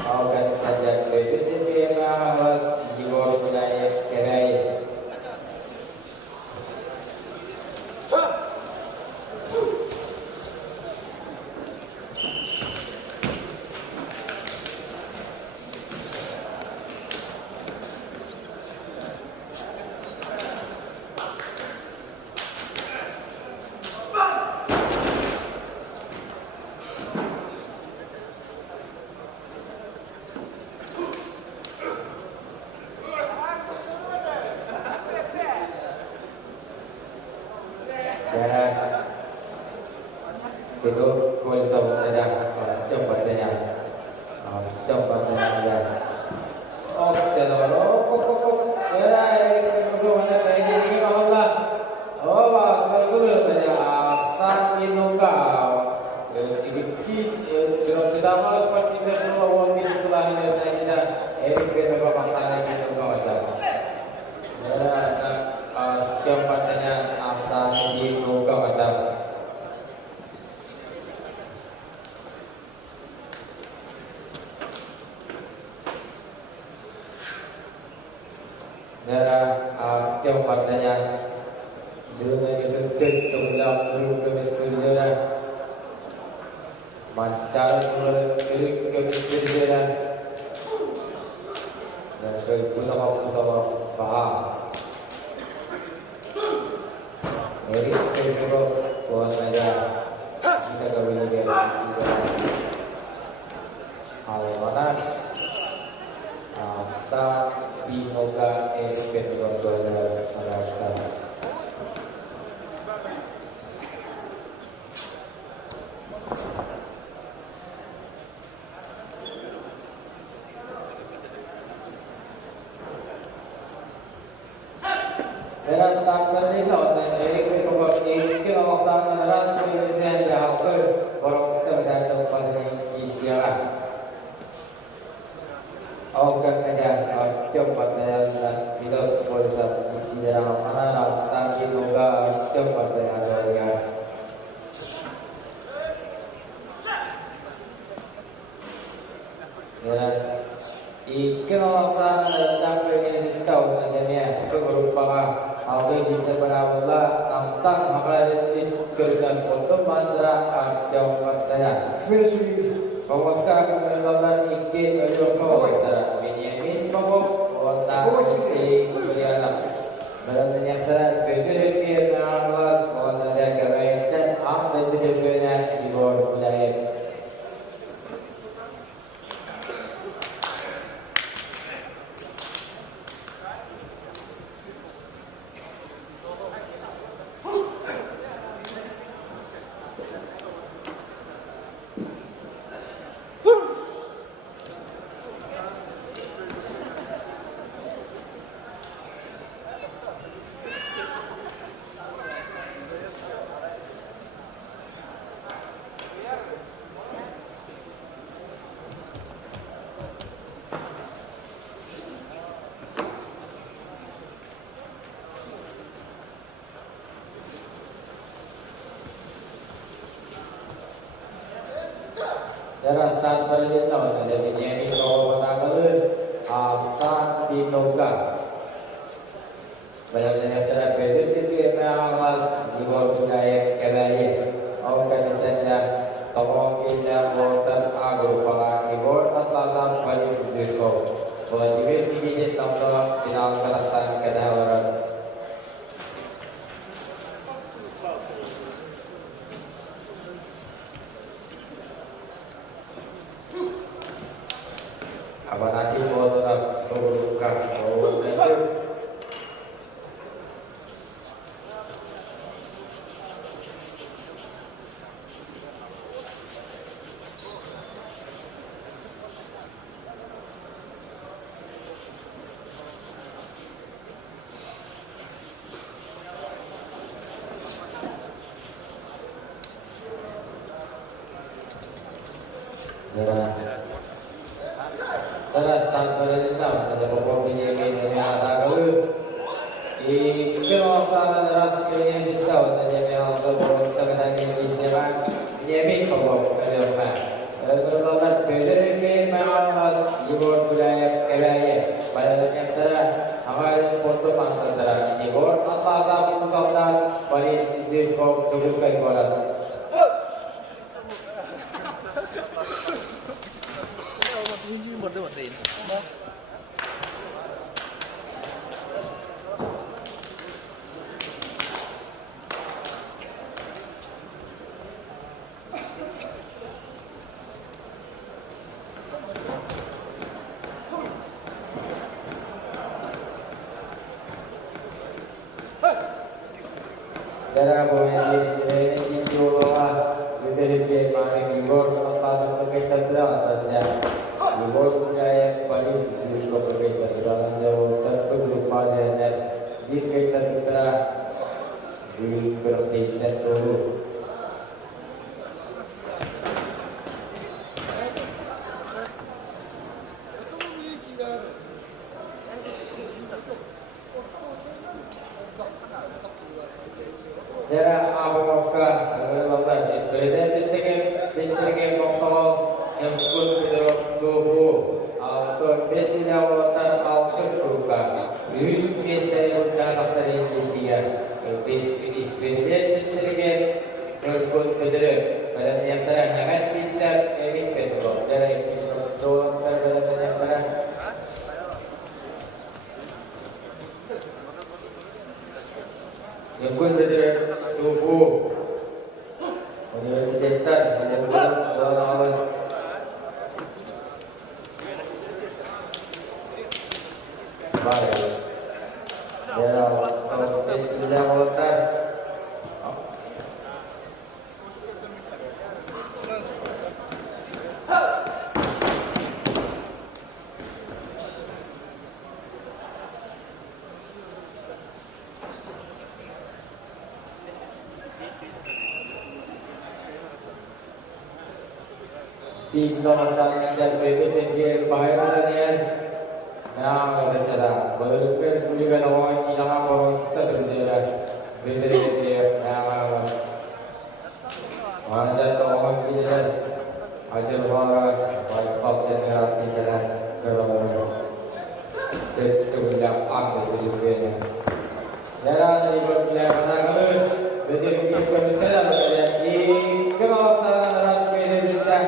Akan saja betul sih harus jiwa budaya sekarang. Itu konsep saja coba saja oh seluruh ya itu mana kayak gini Allah oh bahasa dulu saja asan inuka cipiki cerita mas seperti itu orang di sekolah ini saja ini kita masalah itu macam coba saja asan inuka macam Nara coba tanya dunia itu tentulah perlu kemiskinan mancar perlu kemiskinan dan putar paham dari kedua kawan saya kita kembali ke hal mana sa Imoga Espiritual Sarasta. Era start करने का होता है एक में तो एक के अनुसार राष्ट्र में से जहाँ पर बड़ों से बड़ा चौपाने की Sierra Akan saja coba saya tidak boleh isi dalam mana rasa juga coba saya ada ya ikan rasa dan pengen tahu namanya berupa apa yang sebenarnya tentang apa yang kerja untuk masyarakat coba saya Pemuska akan melakukan ikut berjumpa antara Benyamin Pokok Kota Isi Kuriana Beranyata Berjumpa Narlas Kota Jagarai dan Ambil Berjumpa Ibu Budaya Darah start balik tahun ada Benyamin Pokok Kota Asan Tinoga Balasnya terapet itu amas di bawah budaya kerajaan. Akan saja tokoh kita voter agro pangan di bawah atasan bagi sudutko. Wajib ini contoh final kerasan kedawaran. Apa nasi mau tetap berbuka? Oh, itu. Terus tanpa rendah pada pokok Benyamin yang ada kalau ikhlas ras kini bisa untuk untuk pokok sebenarnya di sekarang Benyamin pokok kerja. Terus belajar ke malas ibu budaya kerja pada antara hamaran sport pasar antara ibu atas apa misalkan baris di kau cukup sekali koran. Darah boleh ini isi ulama dari dia main gol atas untuk kita berada dan gol budaya baris di sekolah kita dalam jauh terberupa dan di kita putra di berpindah dulu. Daerah Abu Moska, Bapak, distrik Mosul yang disebut Pedro Suhu, atau Besmina Watan Altus Beruka, Yusuf dari Bukan Asari Indonesia, distrik yang disebut Pedro, pada antara Hangat Cincak, Erik Pedro, dari Pedro, pada antara yang pun Pedro Suhu Universitas menyebut soal baik. Ya, proses tidak hotel. Di nomor satu dan berikut sendiri bahaya kalian. Nah, kalau cara berlukis juga orang yang apa sebenarnya beda dia. Nah, anda orang kita hasil orang baik generasi dan kalau tidak apa juga. Darah dari berpilihan kata betul mungkin sekali berada di kawasan ras Indonesia.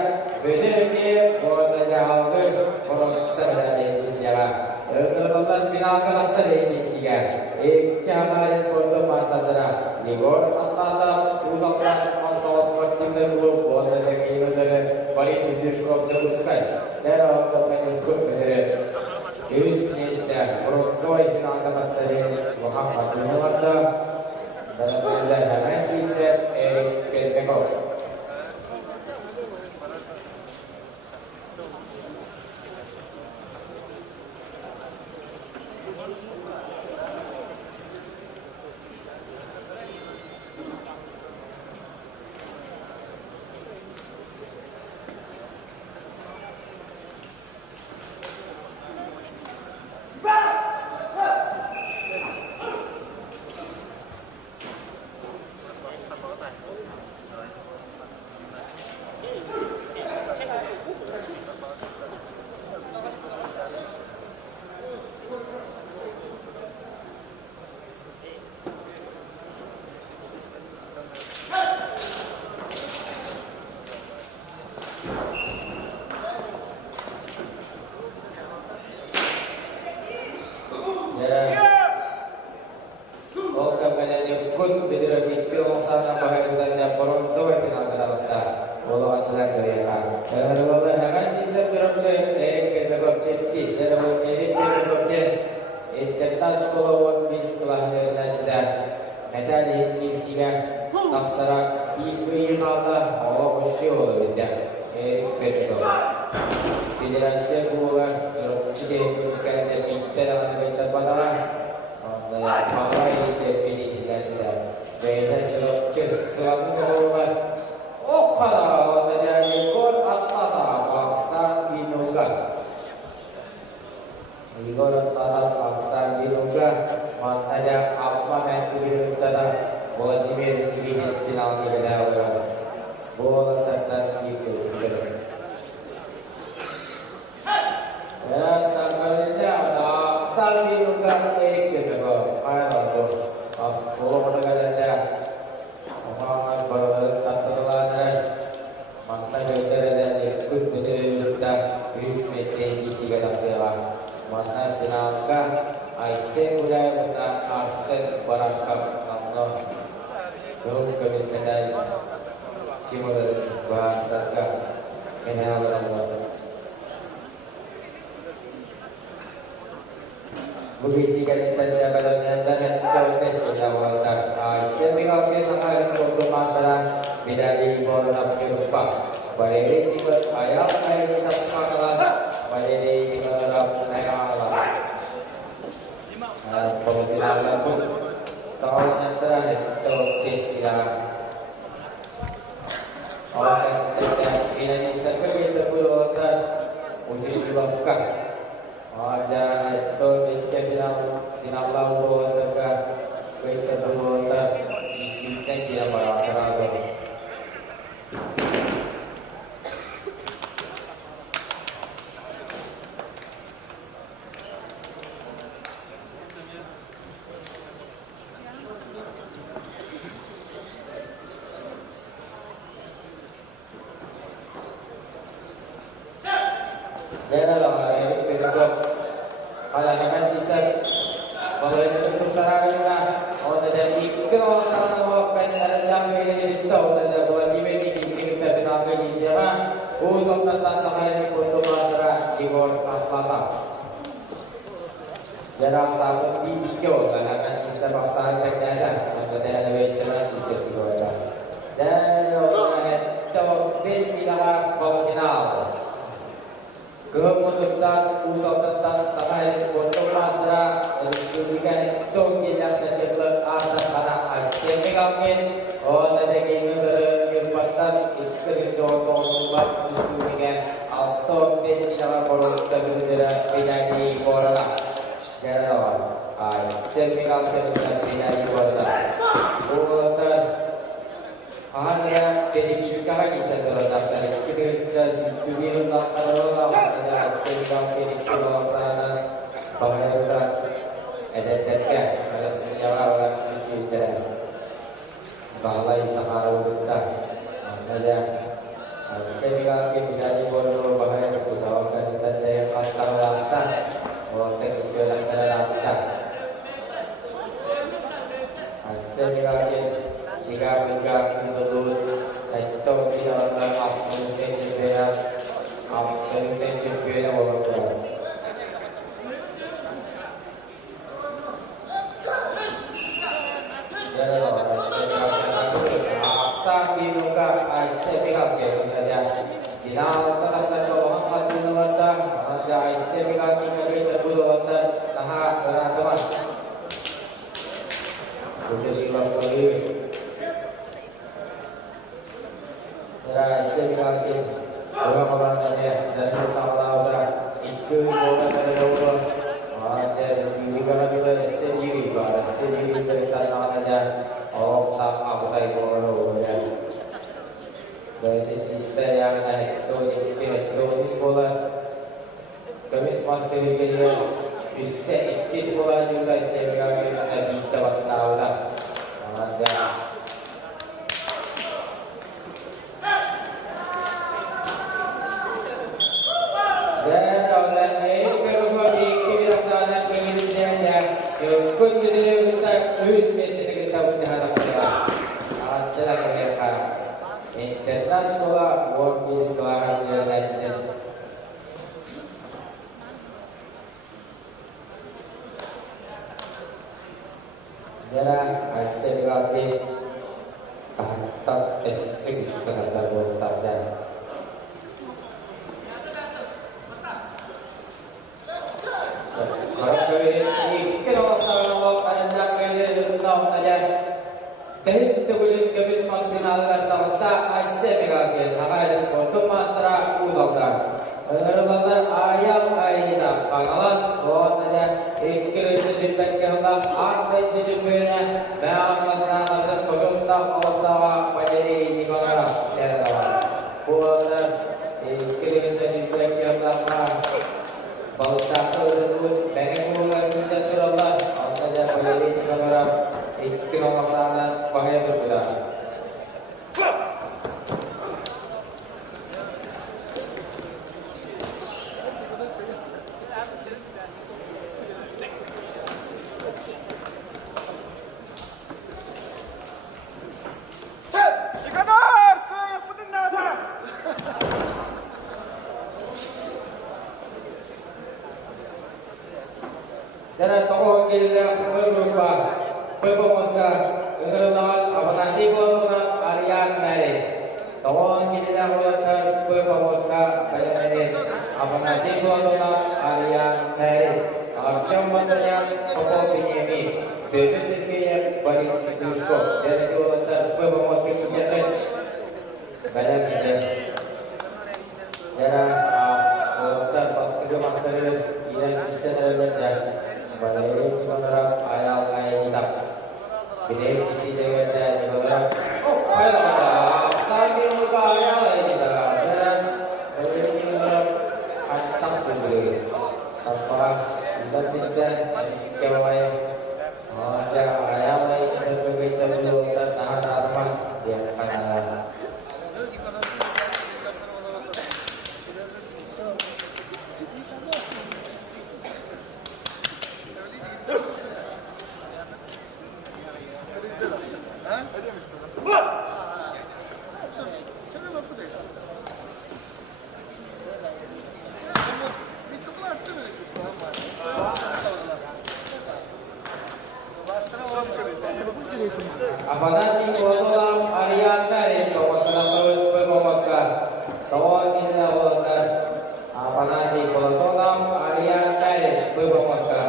Betul ke boleh hadir orang sebenarnya di sana. Terlepas final kelas Indonesia. Hamaran sport pasar antara Ligor atas pusat masalah pertimbangan boleh lagi boleh balik di sekolah jauh sekali. Dan untuk menyebut betul Yus Nesta Roksoi final kelas Muhammad Muhammad dan Hamaran Cincak Erik Pedro. Selalu coba. Oh, kalau dari gol atas apa? saudara dan ikut betul-betul virus mesti isi gadah sewa. Mana jenaka Aisyah budaya betul Arsen Baraskap Allah. Lalu kami sedang cuma bahasa kah kenal Allah. Berisikan tanda badannya dan kontes kita waltar. Seminggu kita harus untuk masalah bidari bornap kerupa. Badai di ayam ayam kita kelas. Badai di berap ayam alas. Pemutilan pun soalnya terakhir kontes kita. Orang yang finalis tak kita perlu waltar uji dilakukan. Ada itu bisa dinamlau terkah kita perlu disingkat dia para orang. Halaman sisa boleh untuk sarana orang jadi kalau sana waktu ada jam ini istau ada buat event ini kita tenaga di sana usung tentang sampai untuk masyarakat di bawah pasar jarak satu di kilo halaman sisa pasar terjadi ada website sisa kilo dan orang itu bismillah berkenal kemudian usaha tentang sampai untuk masyarakat dan juga itu tidak terjadi atas anak Aisyah mengamin ada ini berkembang itu contoh sebab dengan auto bismillah kalau sebelumnya tidak di bola karena Aisyah mengamin tidak di bola kemudian hanya verifikasi segala data kerja studio laporan ada sehingga verifikasi bahwa ada data ada sejarah orang fisik balai sahara kita ada sehingga kita dibodoh bahaya kutawakan data yang asal asal orang terkisah data sehingga jika kita menurut itu tidak ada absolut pencapaian orang tua. Asal di muka Aisyah pihak yang ada di dalam kelasan Muhammad bin Wata ada Aisyah pihak yang terburu Wata sangat teman. Untuk silap lagi. Sedikit orang dari sahabat ikut bola dari luar ada sendiri cerita ada tak apa tadi bola dari cerita yang itu di sekolah kami pasti kerja di sekolah juga sehingga kita pasti tahu ada dan orang ini kalau kebiasaan penginisiannya yang pun kita terus mesti kita berjalan sekarang adalah mereka internasional world sekolah dan lain-lain. Jadi hasil kami tak esok setengah tahun tak ada. Kalau sahaja waktu anda kalian tahu saja, dari situ boleh kami semua kenal atau tak Aisyah mengajar, apa ada untuk masyarakat usahakan. Kalau ayam kita pangalas, waktu saja ikut terjebak kehendak, ada terjebaknya, memang masyarakat terkosong awal pada di mana ada. Buat ikut terjebak kehendak. Kalau tak tersebut, banyak orang bisa terlambat. Kalau saja boleh dikenal itu masalah bahaya berbeda. Dari tokoh gila berubah berpemuska dengan avanasi golongan Aryan Mary. Tokoh gila berpemuska dengan avanasi golongan Aryan Mary. Jam bantunya tokoh Benyamin. Berdasarkan baris Dusko dari dua berpemuska kesehatan. Badan ini. Dari pas kedua masker ini bisa saja. Balai menerap ayat-ayat kitab. Bila isi dengan dan menerap. Oh, ayat sambil buka ayat kitab. Dan balai menerap kitab dulu. Tanpa dan tidak kewai. Ada ayat-ayat kitab begitu dulu dan tahan apa yang kanan. Avanasi botolam Aryan Mary pemuska sawit pemuska tawon inilah botolan avanasi botolam Aryan Mary pemuska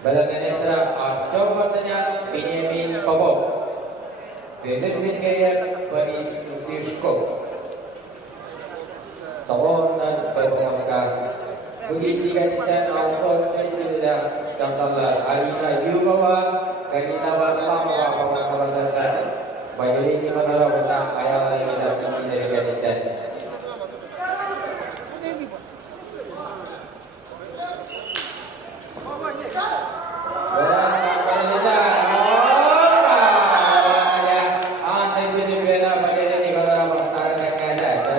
badan netra aktor pertanyaan Benyamin Popov Berdasarkan kaya baris Dusko tawon dan pemuska Begisikan kita nonton istilah contohlah Alina Yubawa Kanina Watawa Pemasaran Sasar Bayi ini menolak tentang ayat yang tidak isi dari kandidat Beras kapal kita Anda bisa beda pada ini kalau masalah yang ada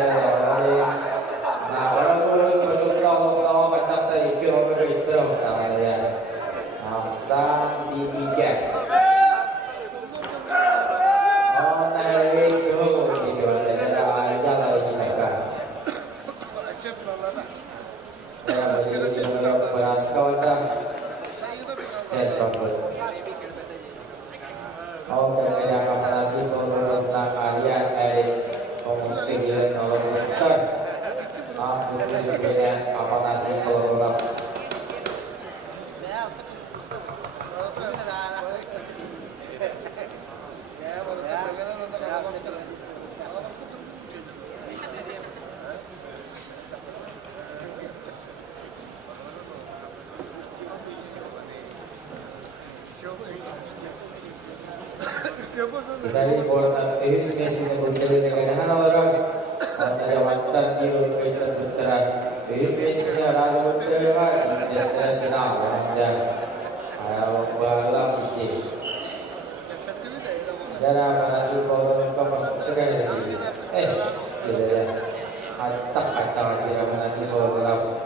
dari bola tenis mesin berjalan dengan orang ada wanita di kita putra tenis mesinnya lalu berjalan dan kenal dan bola isi dalam nasi bola kemas sekali tidak atau tidak nasi bola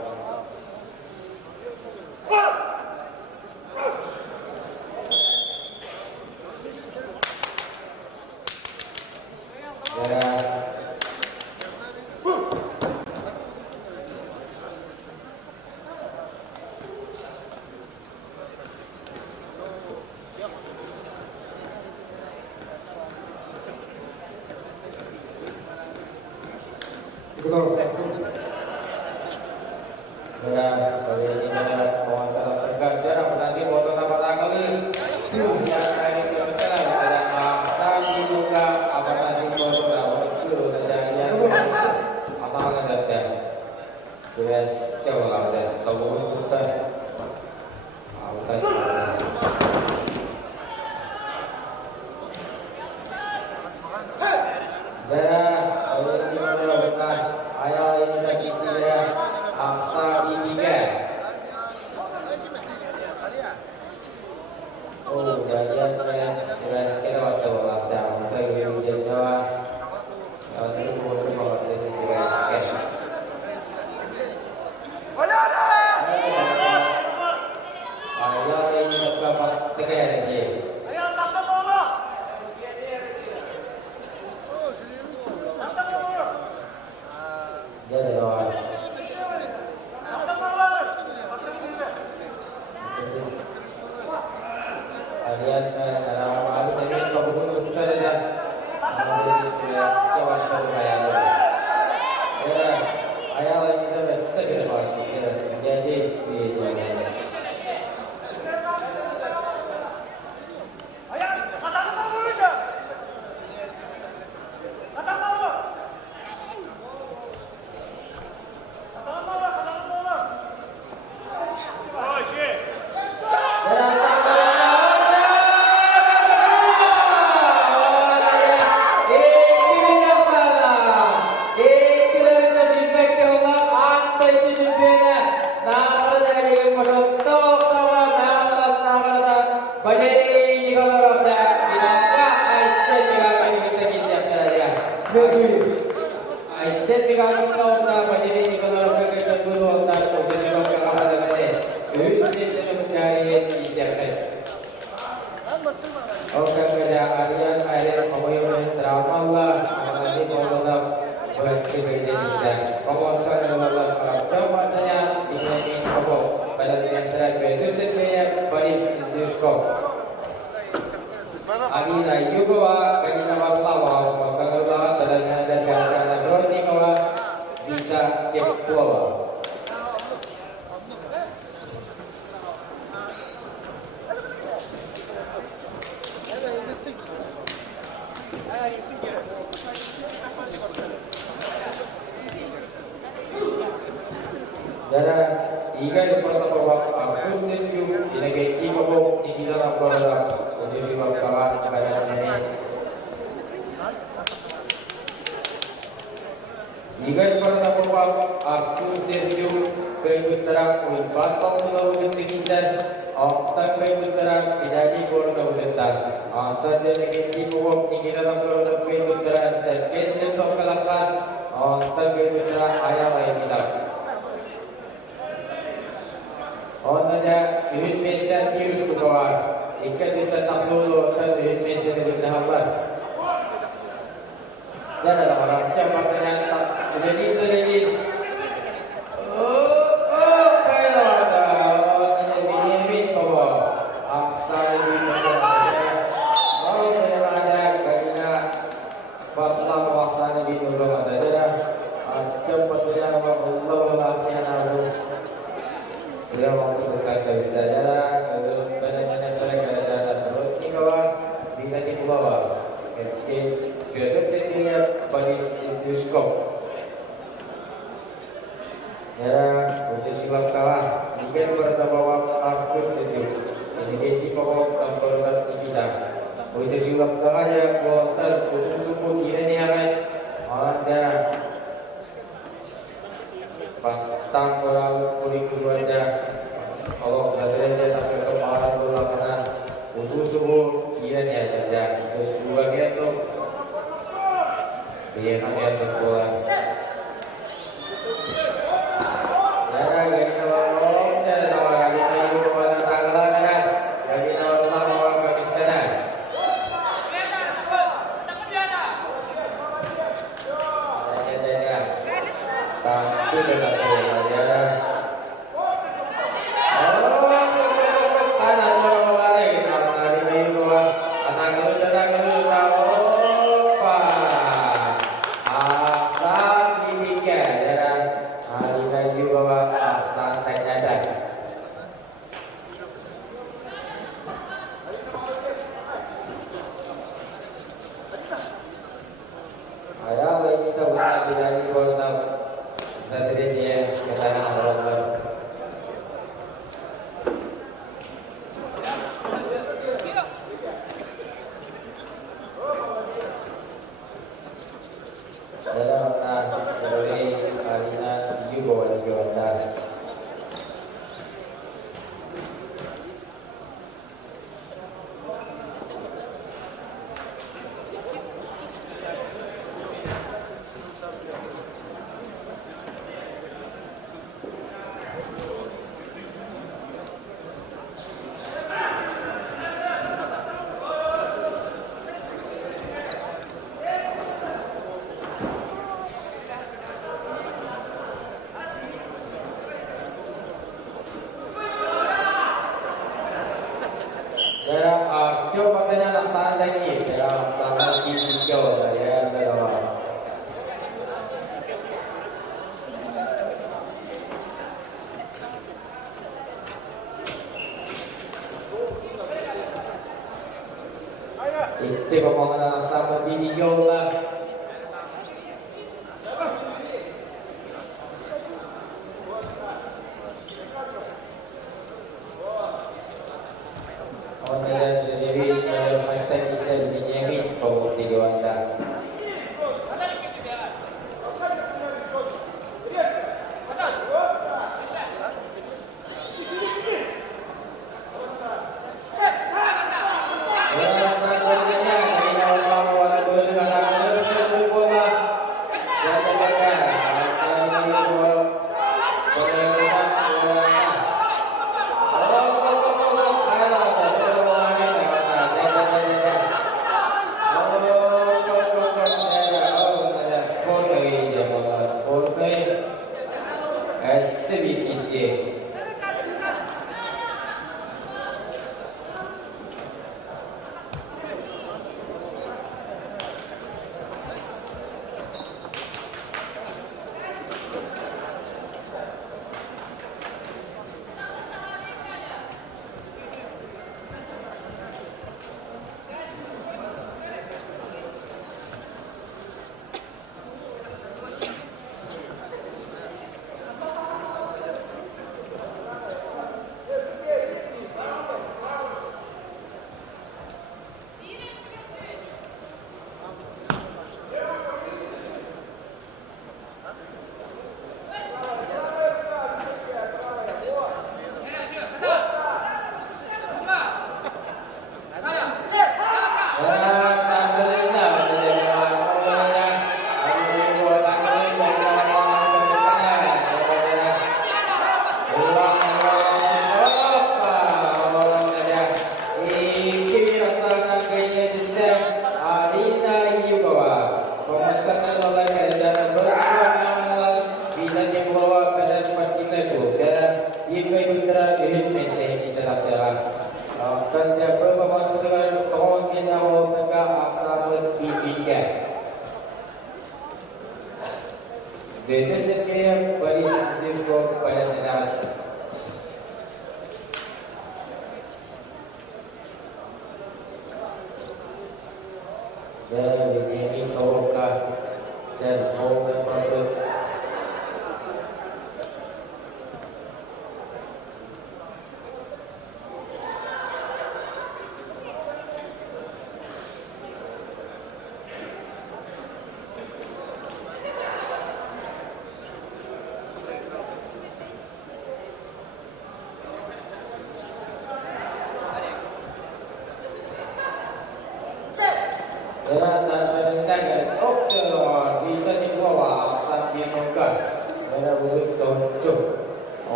Aisyah dibangun tahun berdiri di kolom kaki terbunuh dan posisi bangka kapalan ini. Yusuf mencari isiakan. Oke kerja Aryan Aryan Komoyo trauma Allah mengenai pembangunan berarti Indonesia. Pemuaskan Allah tempatnya ini pokok pada antara itu sebenarnya baris diskop. Agina Yugowa kanina Wallawa pemuaskan Allah dan karena Broni kawa bisa kepuawa. Jara iga di kota bawah aku setuju di negeri Cibubur di dalam kota untuk kawan kawan ini. Iga di kota bawah aku setuju keributara uibat pemula ujian Antar keributara tidak kota ujian antar di negeri Cibubur di dalam kota keributara serkes dan sokalakan antar keributara ayah lain kita. Orada virüs mesleğen virüs bu var. Dikkat edin tasavvur orada virüs mesleğen bir daha var. Dan ada orang yang bertanya jadi. Kayak ada ini bingung bahwa asal di mana. Memang ada karena pertama wasana di dulu ada. Ada pertanyaan Allah Taala. Saya waktu berkata saudara, penanya pada terus ni kawan bisa dibawa. Jadi sudah sedia bagi diskop. Ya, untuk siapa kawan, jika berbawa aku sedia. Jadi bawa tempat kita. Untuk siapa kawan ya, kuota untuk suku kira ni ada pastang orang kulit keluarga kalau berada tak kesempatan berlakukan untuk semua dia ni ada terus dua dia tu dia nak dia terkuat. Jadi kita orang saya tahu kali ini kepada tanggal kan, jadi kita orang kemiskinan. Tantu dengan ya. Coba tanya laksana lagi, laksana hijau ya bawah. Itu pemandangan laksana hijau lah. Orang sendiri pada mata bisa dinyami kau tiga anda. Ya, sekarang kita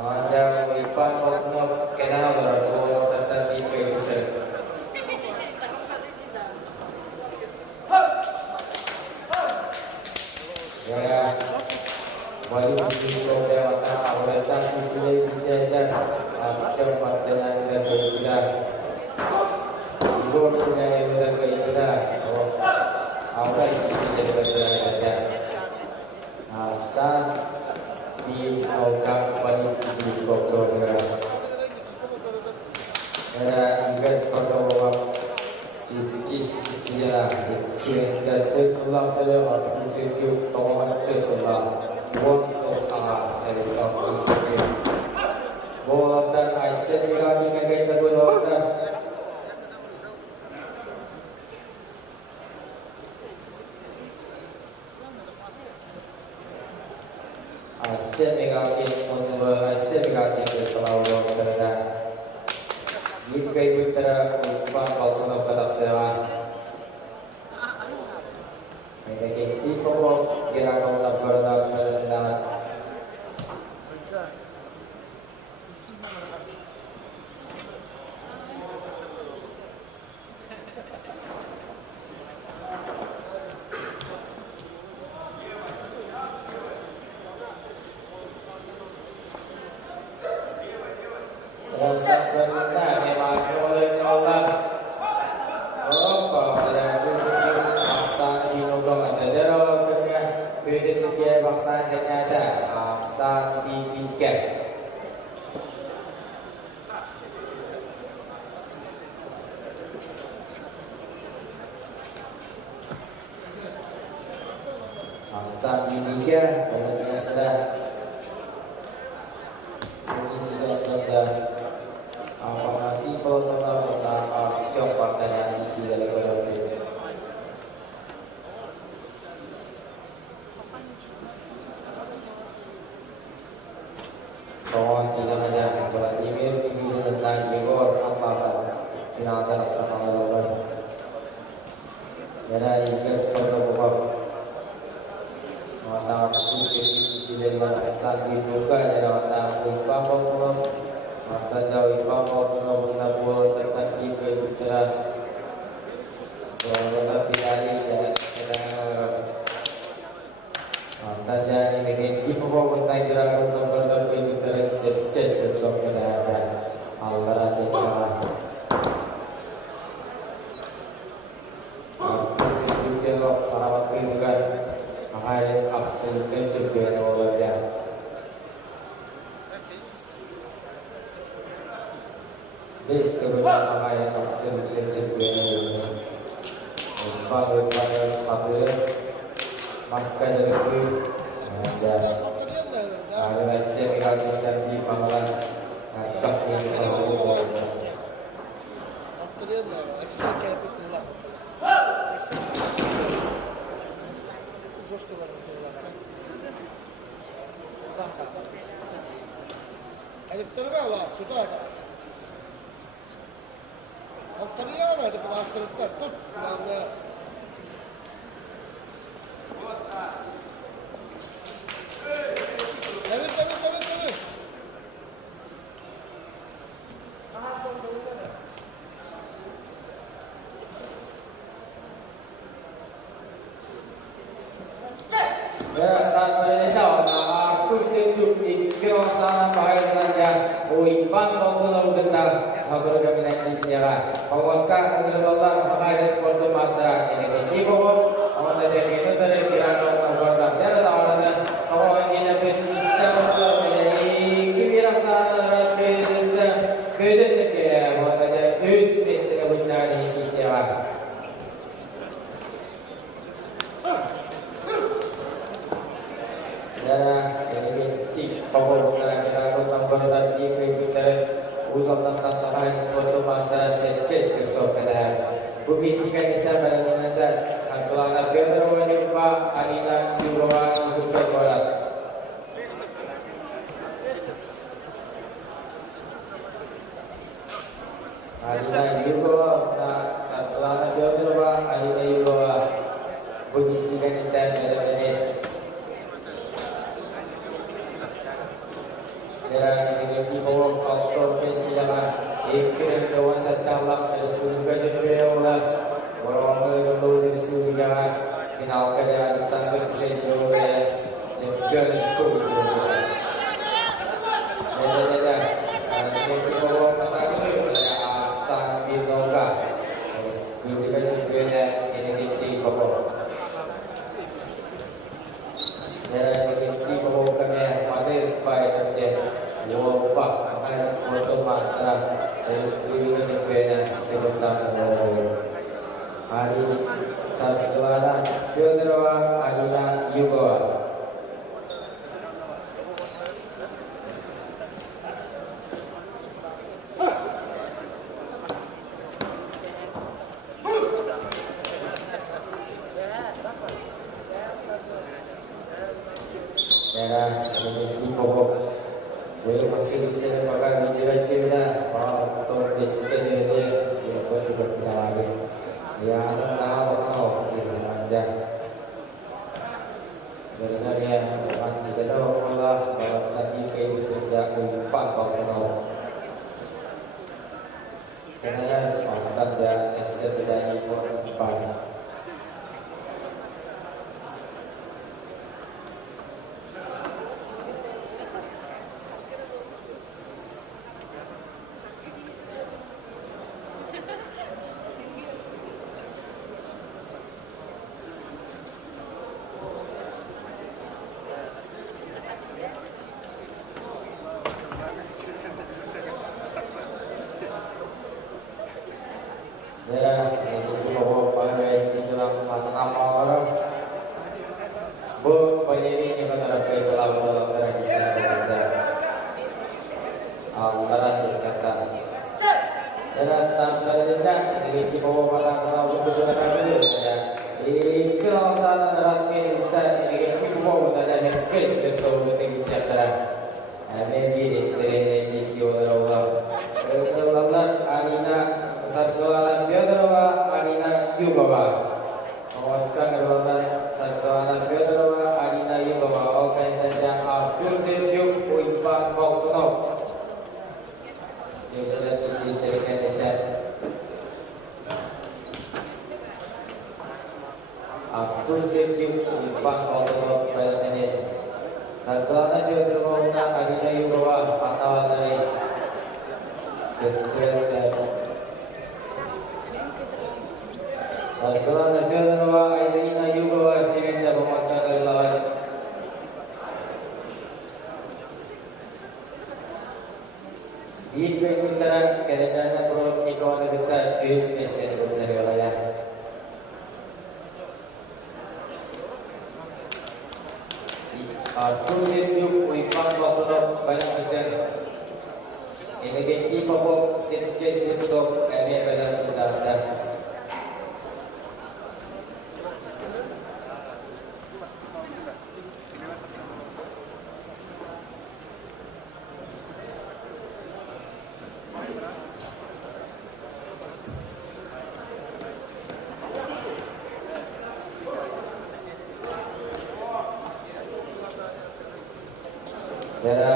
Ada Ivan Volknov kenal atau tentang di Twitter. Ya, wali sisi program awalnya bisa dan atau matanya dan sudah. Ibu punya yang sudah awal isi jadi kerja. Asal di awal wali sisi program. Ada ingat pertama Cikis dia jadi selang terlalu sedikit tomat terlalu buat soal dari kampung sedikit. Buatan Aisyah lagi ngagai terbuatan. Aisyah negatif untuk Aisyah negatif terlalu berada. Jika ibu terapkan kalau nak berlaksana, mereka pokok kira kalau nak berlaksana. dan ini bawah auto Priscilla ikut kawan setelah dari juga jendela orang dulu dari juga final keadaan sangat bersedia juga di sekolah dan ini bawah pertama Asan Binoga juga jendela ini di bawah dan ini bawah kami pada supaya saja lupa akan foto master dari seluruh sebenarnya sebentar hari Satwara Fyodorova Alina Yugova. Ya, ini pokok. Boleh pasti bisa pakai video itu dah. Atau diskusi dia, dia pun juga tidak lagi. Ya, tahu dia sebenarnya masih ada Allah bahwa tadi itu tidak lupa kalau karena mantan dia sebenarnya pun lupa. Ya, itu bawa pada menjelang malam orang. Bu, penyanyi ini pada itu dalam tradisi kita. Antara kata. Ya, standar kita ini bawa pada kalau untuk kita ya. Itu alasan rasmi kita ini bawa pada headcase dan sebagainya bisa terang. Ini di Fyodorova. Fyodorova Alina Satwara Fyodorova Alina Yugova. Memuaskan kedaulatan Satwara Fyodorova Alina Yugova. Oke, saja Abdul Sirjuk Uipan Boktonov. Juga sudah disediakan chat. Abdul Sirjuk Uipan Boktonov pada ini. Satwara Fyodorova Alina Yugova atau dari Kesulitan. Kalau Fyodorova Alina Yugova siapa memuaskan dari lawan. Di pemutaran kerajaan Pro Nikon kita bisnis dan dari wilayah. Tujuh Uipan Boktonov banyak kita. Ini kita pokok sedikit untuk kami pada saudara. Ya,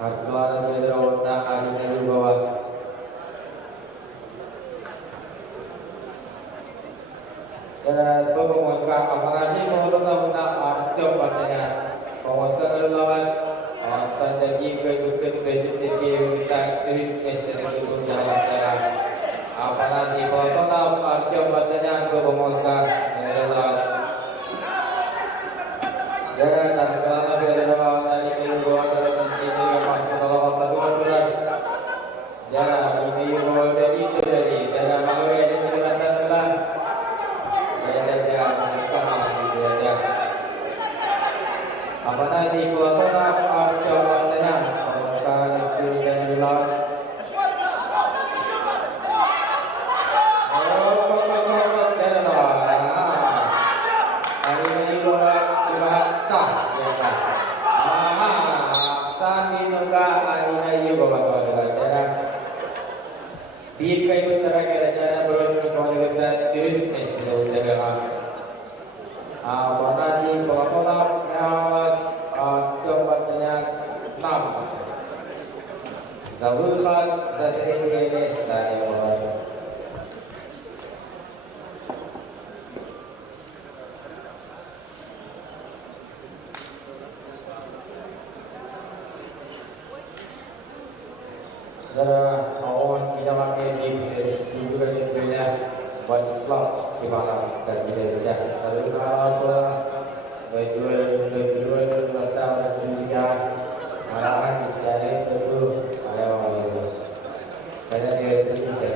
Akbar Fyodorova Alina Yugova. Dan pemuaskan amanasi mengutuk Arjok katanya pemuaskan lawan tanda jika bukan baju sedih kita tulis mesti itu jalan saya amanasi pemuaskan Arjok katanya pemuaskan lawan. Ya, Satwara Fyodorova Alina Yugova dari sini yang masuk dalam peraturan. Ya, ini Yugova dari itu dari dalam malu yang dijelaskan telah. Apa nasi buat orang Arjok katanya pemuaskan itu dan lawan. Di kayu terakhir cara berlaku terus mesti dijaga. Apa nasi pokok nyawas tempat banyak Zabulkan Zatri Nestari Zara awan kita pakai di juga sebenarnya buat slot di mana kita tidak lalu kalau berjual letak sebenarnya arahan disana itu ada orang itu karena dia itu tidak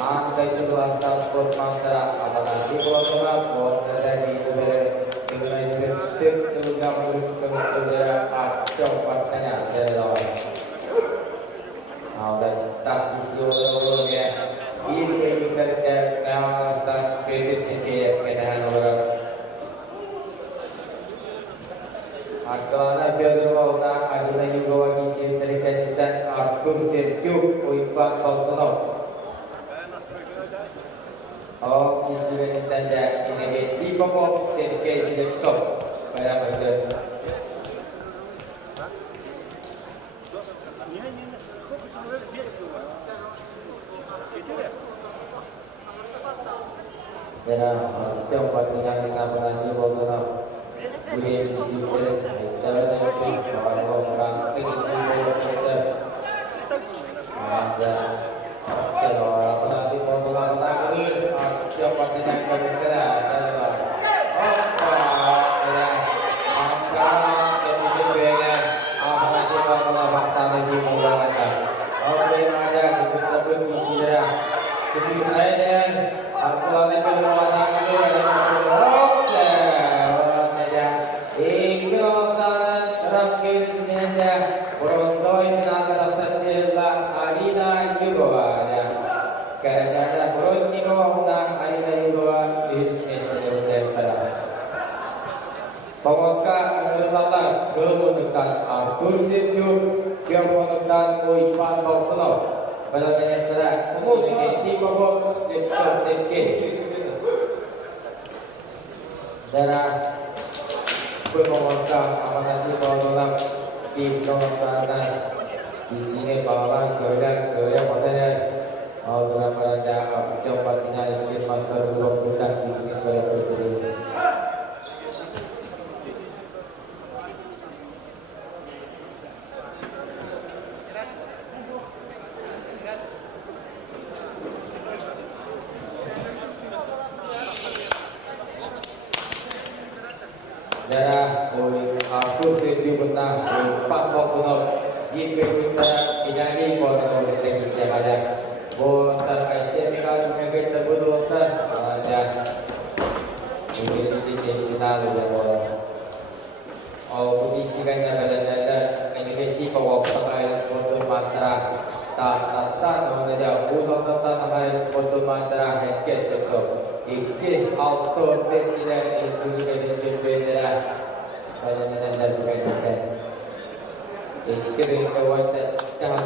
kita itu kelas transport master apa nanti kalau dari itu itu juga menurut acok partanya dari lawan dan tak disuruh ya ini kita kalau start kredit sedikit kedahan orang Agana biadurwa una aduna yugawa gisim terikaitan atur serjuk uipan tautono. Oh, kisiran tanda ini di pokok serkai sidak sok pada bagian. Karena tempat yang kita mengasih bodoh. Ini disiplin, dalam negeri, orang disiplin kita. Ada seorang penasi potongan lagi, siapa yang kami sekarang? Ya, angka dan dengan penasi potongan paksa lagi menggunakan. Oke, ada sebut-sebut isinya. Sebut saya dengan akulah itu orang itu ada Pamoska menetapkan kemenangan Abdul Sibuk yang menetapkan Uipan Bautono pada menyerah di pokok sektor sektor darah pemoska amanasi Bautono di kawasan di sini bawaan kerja maksudnya dalam raja tempatnya yang master untuk kita di kerja berdiri. Darah aku sendiri pernah empat pokok di kita dijadi boleh teknis yang ada. Boleh terkait kalau mereka terburu ada ini sedikit kita lihat boleh. Oh kondisikan ada ini pokok terkait foto master tak mana usah terkait foto master hekes besok. Iki auto presiden istri dari jendela pada menandar bukan iki kawan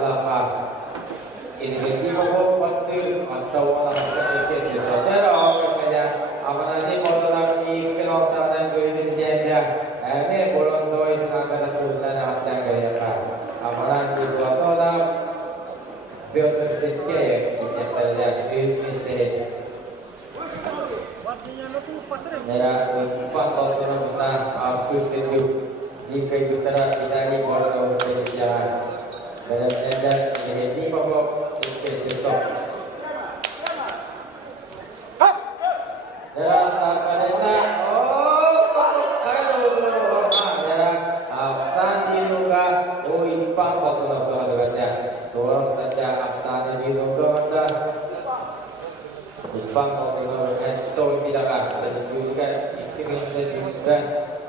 apa ini jadi pokok pasti atau orang kasih saudara orang kerja apa nasi motor lagi kenal sana tu ini saja ini bolong soal dengan kata sultan hati gaya apa nasi atau orang biar tersedia di setelah bisnis ini Nera empat tahun betah Abdul Sejuk di Kedutara Bidani Borneo Indonesia dalam edan ini pokok sikit besok. Nera saat pada Nera Afsan diluka Uipan waktu nonton dengannya. Tolong saja Afsan diluka Ipang waktu itu tidak ada disebutkan istimewa disebutkan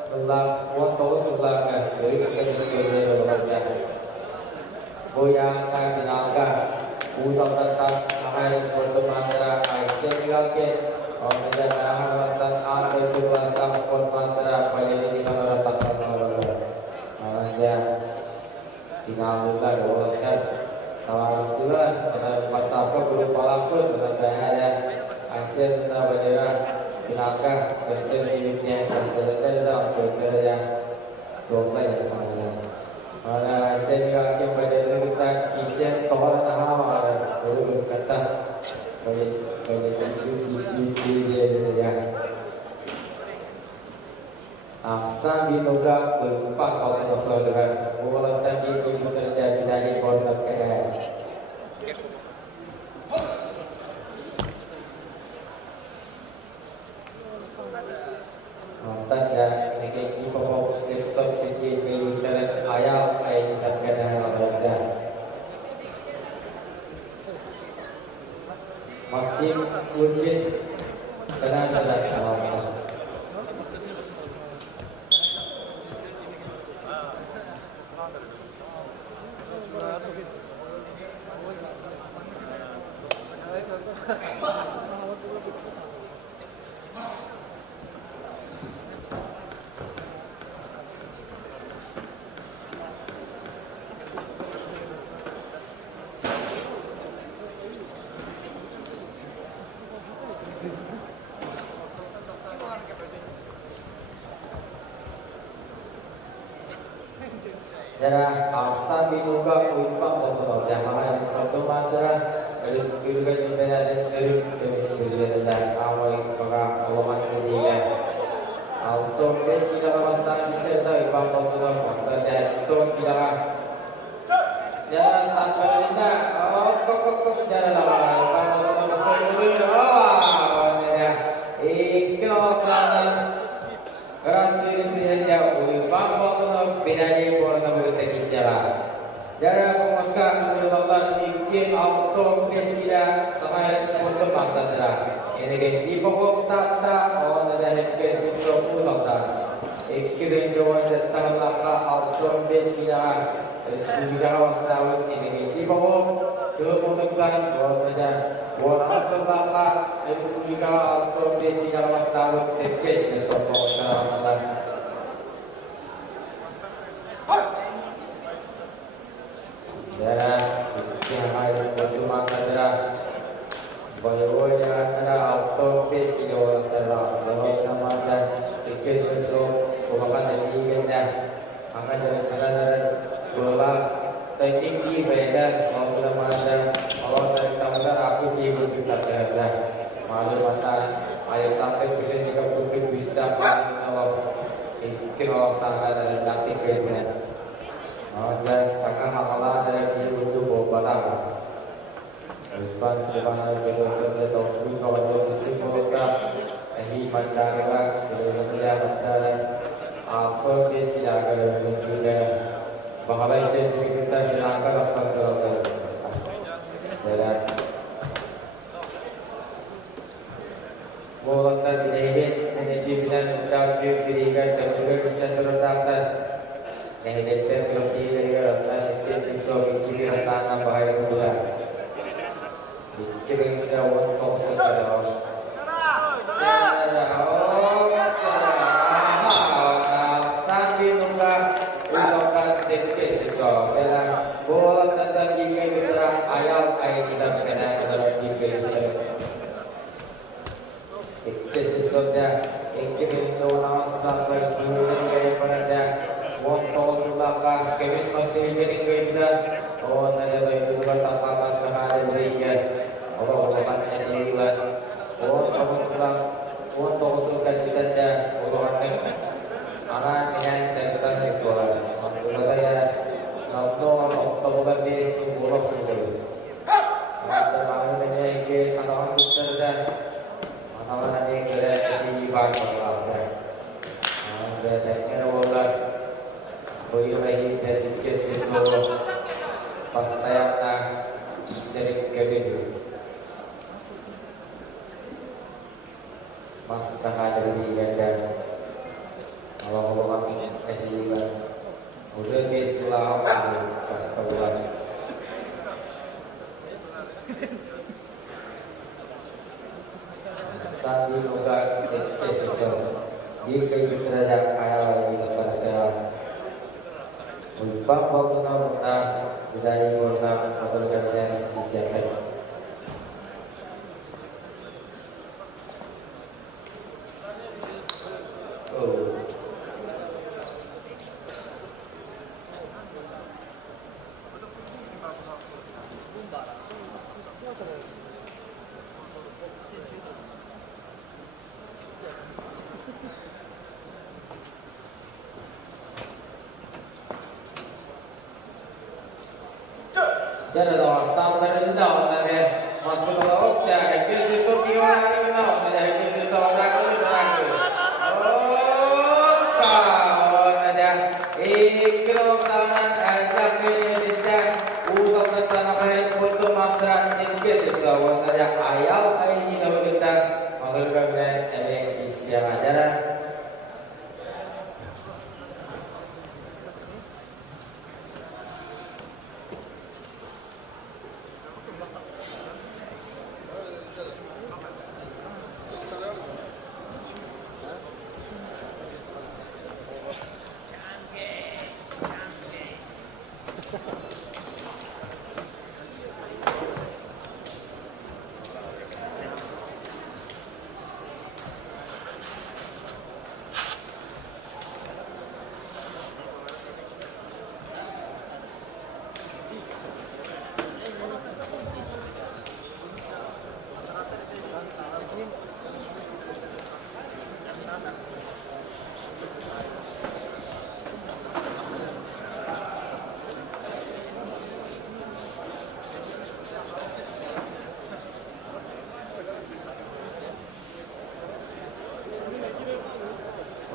telah waktu sebelah dari kegiatan berbagai goyang dan tenaga usah tentang hal sesuatu masalah aisyah dilakukan orang yang merasakan atau itu tentang sport masalah pada ini mana tak sama orang yang dinamakan orang kalau istilah pada pasal berupa lapor dengan bahaya hasil tentang bendera tenaga Kristen hidupnya dan selesai dalam bekerja coba yang termasuk mana Masih juga yang pada kita kisah tokoh tahawa baru berkata bagi satu isi dia ya. Asal binoga berempat kalau dengan bola tadi itu terjadi dari bola kaya. Tanda ini kita bawa sensor sikit ke jalan ayam air kita kena ada. Maksim mungkin kena ada kawasan. Jara asal binuga uipa kotor jangan kotor masra harus binuga juga ada terus binuga dan awal para awaman sendiri auto bes kita pasti bisa tahu ipa kotor kotor dan itu kita jara saat berita kok jara lama ipa kotor kotor ikut sana keras diri saja uipa kotor bedanya Jara pemuska Allah bikin auto kesida sama untuk masa serah. Ini kan di pokok tata orang ada kes untuk pusata. Ikirin jawa serta laka auto kesida. Juga wasna ini kan di pokok dua pembentukan orang ada orang serta juga auto kesida wasna sekes untuk pusata. Jara yang harus berjumpa saudara bahwa yang ada auto base kita orang terus dalam nama dan sikis untuk bukan dari kita maka jangan ada bola tinggi beda soal nama ada kalau dari tamuan aku kirim kita ada malu mata ayat sampai bisa juga bukit bisa kalau kalau sangat ada nanti kayaknya dan sangat hamalah dari diri itu bawa Depan depan berdosa atau kalau itu mereka ini pandangan sebenarnya antara apa kes tidak ada juga bahwa itu kita hilangkan rasa keluarga. Saya bola tadi ini bina jauh berikan dan juga bisa terdaftar. Yang kita berarti dari rata sektor itu kiri sana bahaya pula. Kiri jauh untuk segera. Sambil muka usahakan sektor itu. Bola tentang jika besar ayam ayam kita kena dalam jika besar. Sektor itu dah. Kiri jauh nama sedang bersembunyi dari pada. Untuk sulaka kemis pasti jadi kita oh nada itu juga tanpa masalah ada berikan Allah akan kasihlah oh untuk sulaka kita dah Allah anak dengan kita sekolah maksudnya ya untuk bukan di sebuah sekolah ada maknanya ke anak kita dah anak yang kita kasih banyak lah ada saya orang कोई वही जैसे कैसे तो पछताया sering kebin mas tahan dari ganda kalau kami kasih udah bislah pas keluar sambil buka sesi di kerja ayah di tempat kerja untuk waktu kita dari warna atau kerja disiapkan. Cara dong, tahu dari tahu tapi masuk ke laut ya, itu pion hari tahu, itu tahu tak itu tak. Oh, kau ada ikut kanan ajak ini tidak usah bertanah baik untuk masalah sedikit sesuatu saja ayam ini kalau kita mengerjakan ini siang ajaran.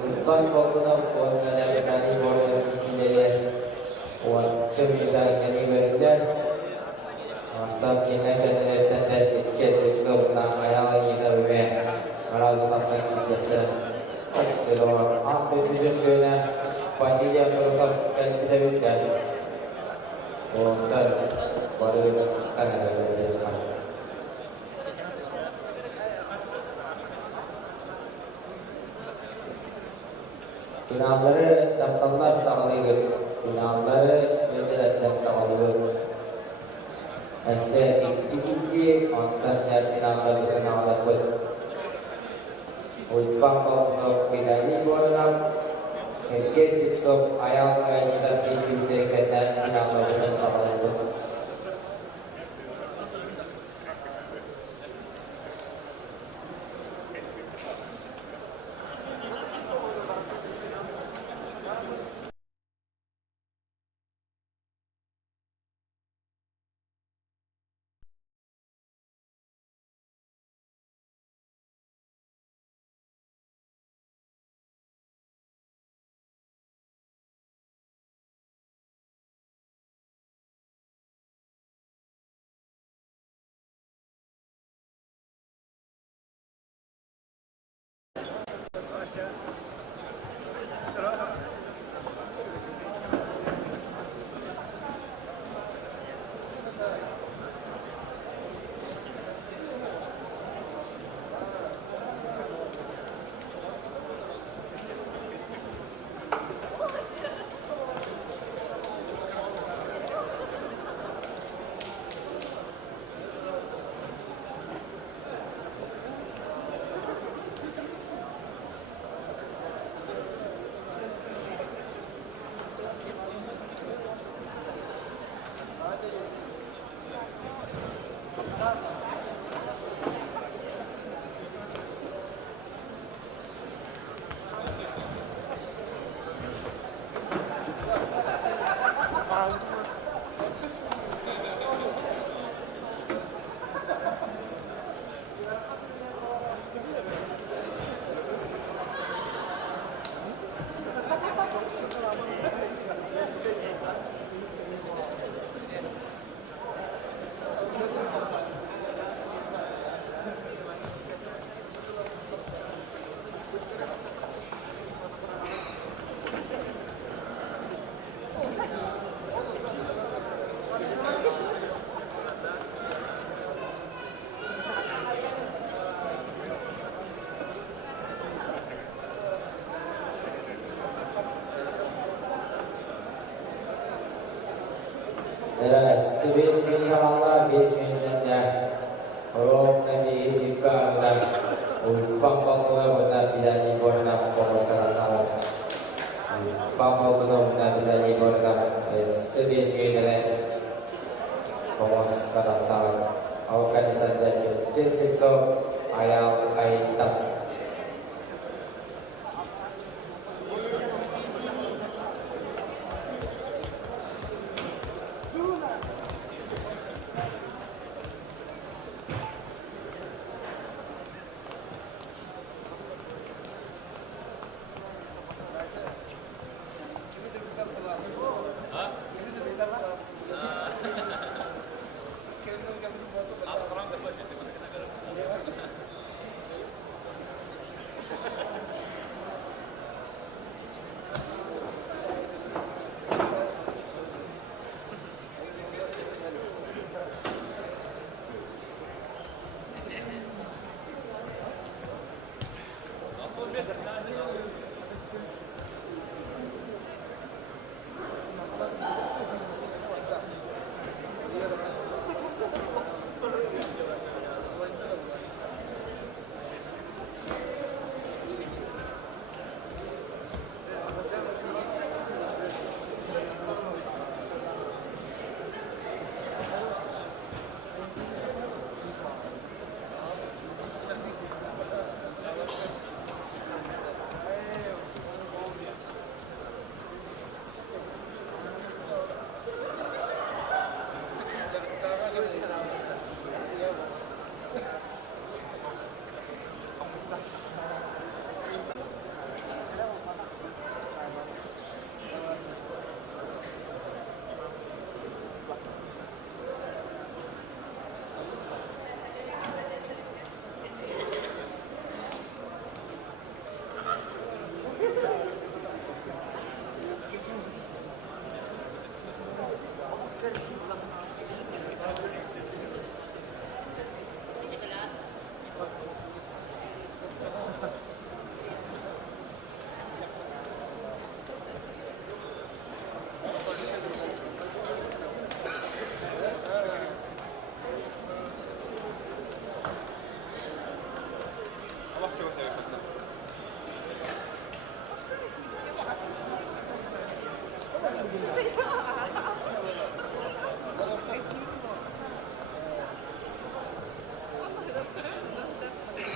Bukan kau pun ada berani boleh sendiri. Waktu kita ini berada, tapi kita kena tanda sikit sebab nama yang kita beri. Kalau pasal kita selama apa tujuan kita, pasti dia terus akan kita berikan. Untuk baru kita akan ada berjalan. Pinamare daftarlar sağlayır. Pinamare özellikle sağlayır. Ese ikisi ondan yer pinamare pinamare koy. Ulpan kau pinamare bolam. Herkes ipsop ayam kaya kita visi terkait pinamare sağlayır. Bismillah, bismillah. Kalau kami suka dan umpang benar tidak dibuatkan pokok salah. Umpang benar tidak dibuatkan sebismillah. Pokok salah. Awak kan tidak jadi ayam kaitan.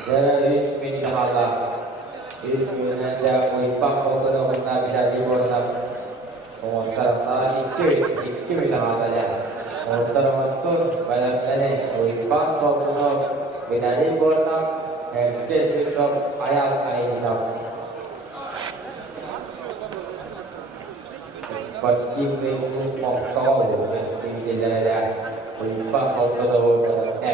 Jara Ismi Kahala Ismi Nanda Uipang Kotono Kena Bidadi Borna Memuaskan salah Ikki Kahala ya Motor Mastur Balang Tane Uipang Kotono Bidadi Borna Hence Sirkop Ayam Ainam Seperti Minggu Moksol Ismi Jaya Uipang Kotono Borna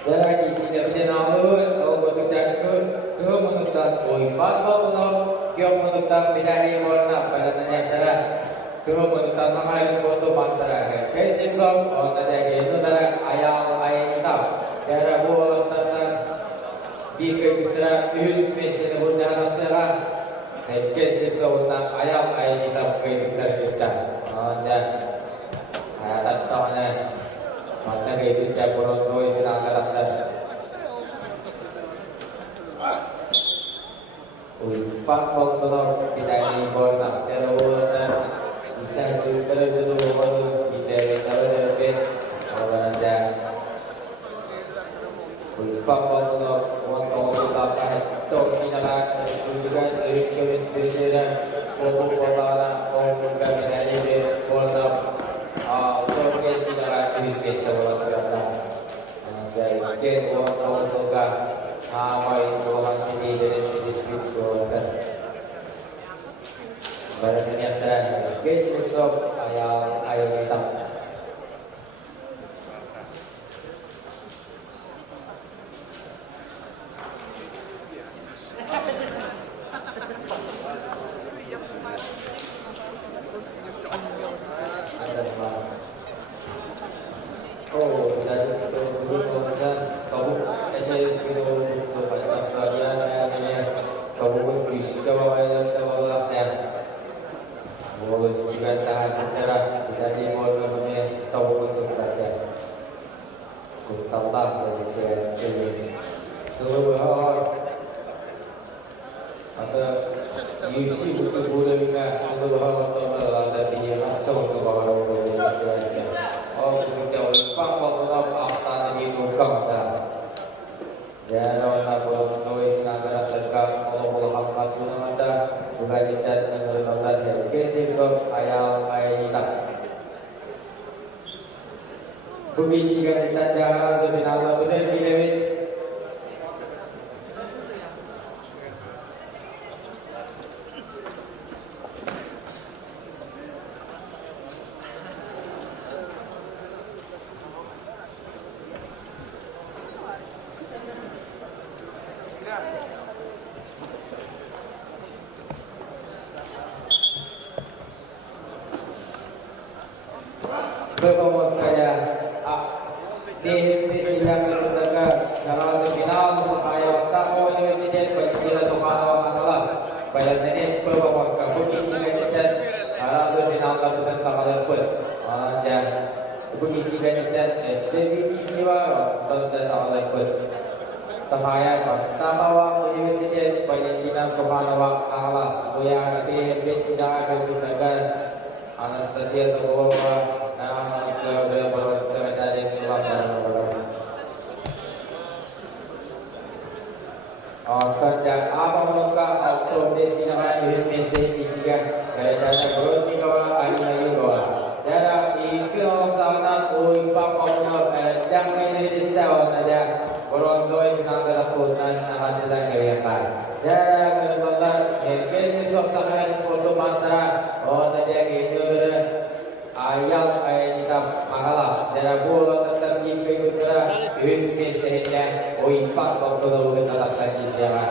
Jara isi dapet namun kau bekerja ke menuntut Uipang Kotono Kyo menuntut Bidadi Borna pada nanya jara ke menuntut Samai Soto Pasara Kesik Sok Ona Jagi Nutara Ayam Hitam Jara buat tentang Bika Putra Yus Mesni Nebut Jalan Serah Kesik Sok tentang Ayam Hitam Ke Putra Onda Tentangnya Maka itu dia boronto itu nak terasa. Uipang Kotono Bidadi Borna terus bisa juga dulu baru kita tahu deh orang ada. Uipang Kotono untuk apa itu kita juga dari tulis tulisan buku pola juga Bidadi Borna. Untuk kita tulis orang berada. Dari jen orang suka apa itu orang sini dari dispute orang. Barang nyata, guys besok ayam hitam. Oh, jadi itu dulu kan kamu saya kira untuk banyak pelajaran kamu pun bisa coba ya. Boleh juga tahan terah jadi boleh tahu untuk belajar. Tambah dari saya sendiri seluruh orang atau UC untuk boleh juga seluruh orang ada di masuk ke bawah boleh saya. Oh, kita Uipang Kotono paksa jadi tukang dah. Jangan tak boleh tahu negara serka Allah Muhammad Tuhan dah. Bukan kita negara Allah yang kesih so ayam hitam. Bukisikan kita jahat sebenarnya benar tidak. Berkomos saja di sidang terdekat dalam final supaya Universitet Pendidikan Soekarno Andalas. Pada ini pemewaska bukti siganitan langsung final lakukan sakala pun. Dan bukti siganitan SCB Siwaro tentu sakala pun. Samaya pertama Universitet Pendidikan Soekarno Andalas. Kuya nanti habis tidak kegunakan Anastasia Sokolova dan Anastasia Berot sementara di lapangan. Kerja apa muska atau destinasi bisnis isiga kerjanya berarti bahwa ada juga. Jadi ikut sana uipang komunal jangan ini distawan aja. Beronzoi tinanggal kutan sangat tidak kelihatan. Jadi kebetulan kesini sok sangat sportu master. Oh tadi itu ayam kita makalas. Jadi bola tetap ikut bisnis tehnya. Uipang komunal kita tak sakit siapa.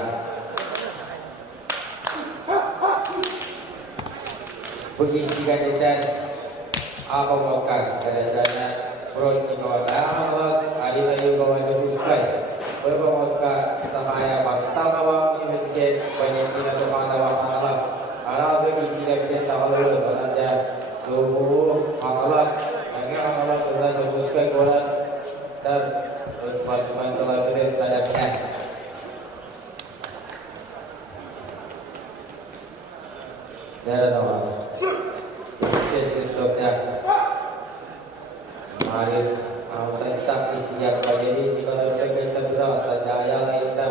Begisi kandidat apa muska kerjanya berarti bahwa Andalas ada juga wajib bukan berpemuska samaya pertama Universitet Pendidikan Soekarno Andalas arah isi kandidat sahulu ada suhu Andalas agar Andalas sudah jemputkan koran dan sepanjang telah terhadapnya. Dari nama sesudahnya mari tetap disiap jadi kalau kita berdoa saja kita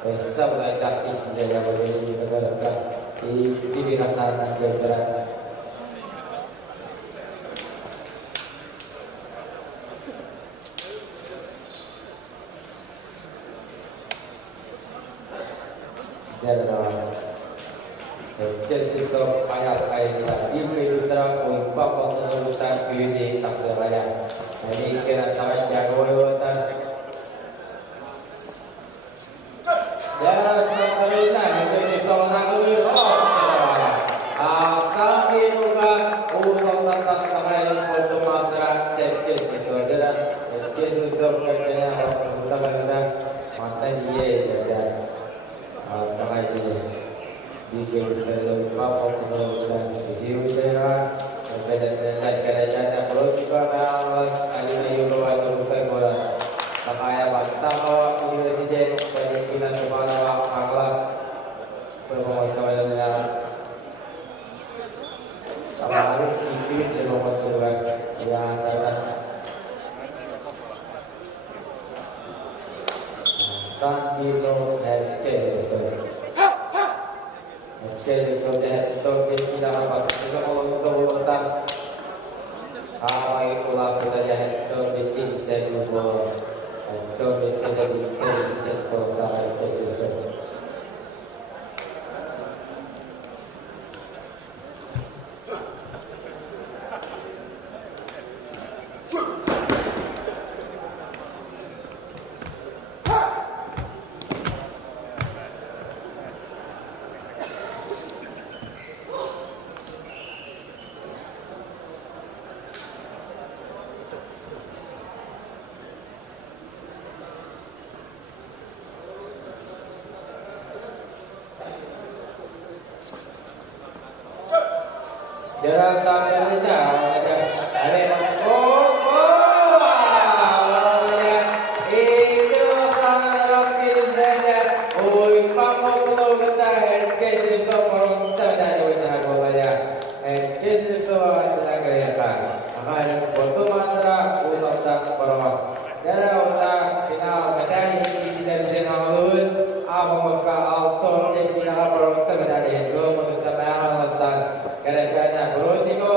besar letak disiap jadi kita di dirasakan kebenaran. Dari nama Kesisok ayat-ayat di Putra Umpah Pengurutan PUC tak seraya. Jadi kena sangat jago watan. Ya sebenarnya itu kesisok nanggur. Asal dibuka usah tentang sampai foto master septis itu adalah kesisok kerjanya orang kita mata dia jadi sangat dia. Di dalam bawah dan isi udara dan kerajaan politika Andalas ada juga teruskan orang sampai pertama Universitet Pendidikan Soekarno Andalas berproses kepada apa harus isi berproses kepada yang ada Santino dan Kelly. Oke, sudah itu kita akan pasang juga untuk letak itulah kita jadi bisnis sektor atau bisnis dari sektor dari sektor. Jelaskan pemerintah, ada masuk. Itu sangat rasmi saja. Uipang mau kita kesip soporong sadar wajah bolanya. Kesip soporong adalah kelihatan. Maka yang sepuluh masalah usap tak perawat. Dari orang final medali isi dan dinamakan apa muska autor destinasi perawat sadar itu menurut Andalas kerajaan berarti kau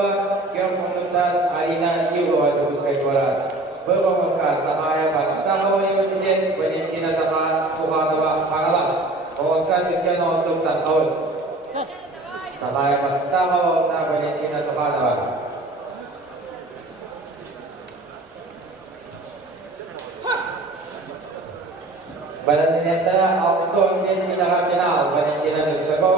menuntut arena juga waktu sekolah. Berpemuska samaya pertama Universitet Pendidikan Soekarno Andalas. Pemuska sekian untuk tahun. Samaya pertama Pendidikan Soekarno. Badan netara auto destinasi final Pendidikan Soekarno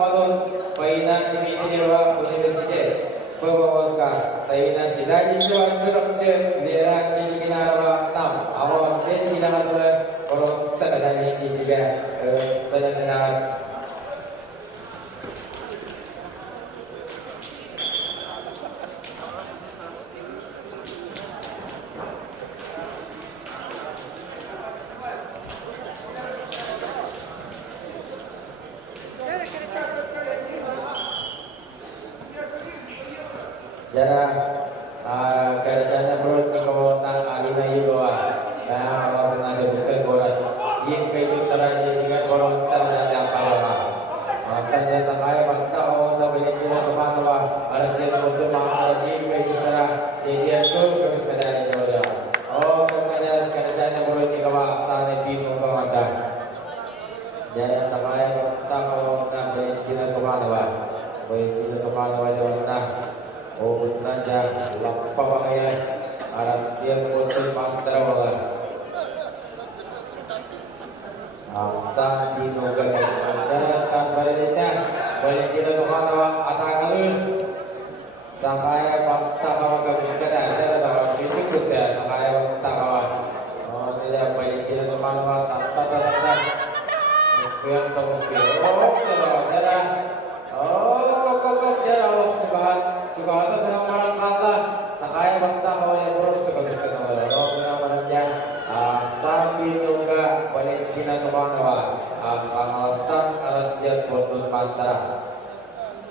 Malun Painan Dimitri Universitet. Pemuska saya sidai suatu dokter daerah Cikinarawa 6 awal destinasi orang sebenarnya isinya benar-benar jara kerjanya perut kekuatan alina yudoa nah langsung aja bukan bola jin kayu teraji dengan bola sama dan apa makanya sampai bangka orang banyak juga semua harus untuk masalah jin kayu terah jadi itu terus medali juara oh kerjanya perut kekuatan sana pintu kekuatan jara sampai bangka orang banyak juga semua banyak juga semua juara oh benar lappa bahaya arasia sebutin master wala asa di noga ada start baliknya balik kita subhanahu atakali sampai fakta bahwa kebusukan ada bahwa ini juga sampai fakta bahwa tidak balik kita subhanahu tata yang terus saudara kok dia Allah juga atas nama Allah sakaya fakta bahwa yang terus kebusukan Allah namanya sambil juga Valentina Subhanova Afghanistan Arasia Sportun Master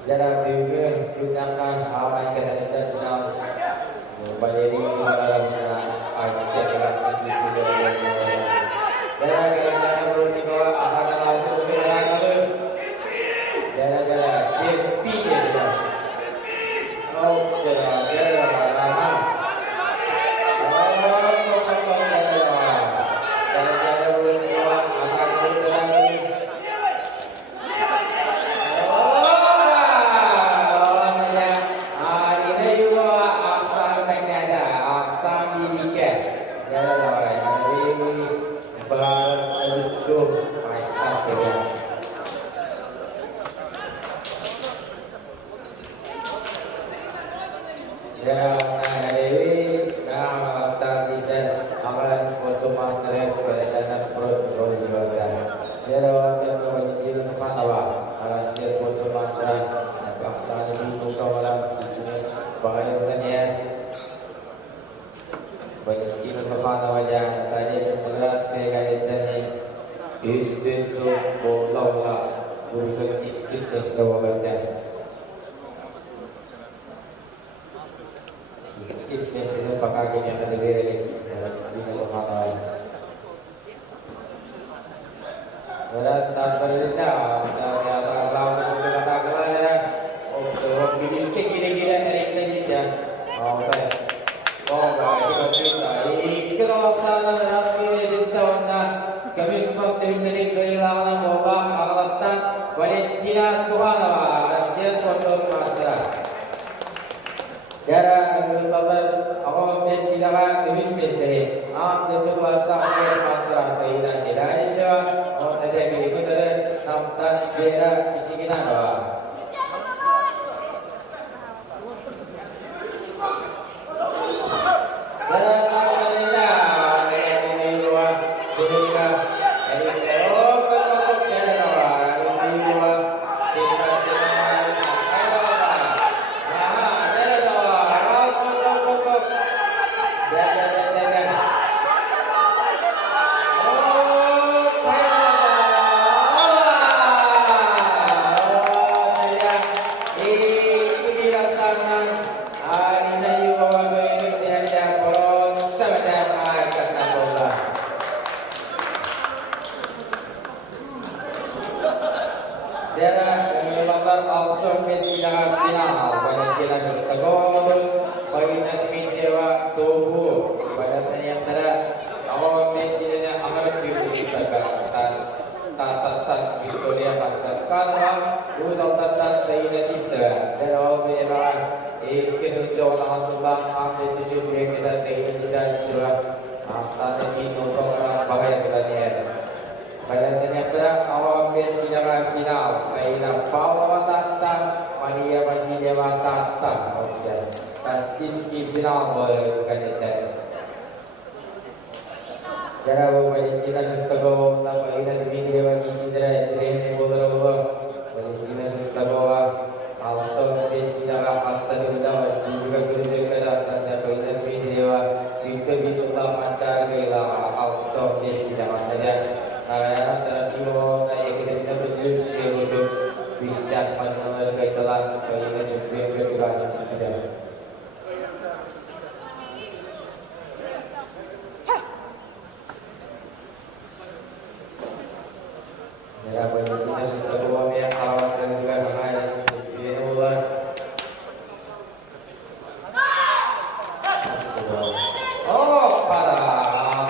jara juga gunakan apa yang kita kenal Valeri dalam Asia dalam kondisi jara kita perlu dibawa akan lalu jara JP oh sudah Jara Valentina Shostakova na Marina Dmitrieva Nisidra Andrei Bolorova Valentina Shostakova Alto Destinava Astana Vasdivika Gurudekara Tanda Marina Dmitrieva Sita Visuta Mancar Gaila Alto Destinava Tanda Narayana Tarakimo na Ekadesina Muslim Syehudu Wisdat Manala Gaitalan Marina Supreme Keturunan Sida Jara Valentina Shostakova Mia Kawan dan juga Rahaya Binula Oh, para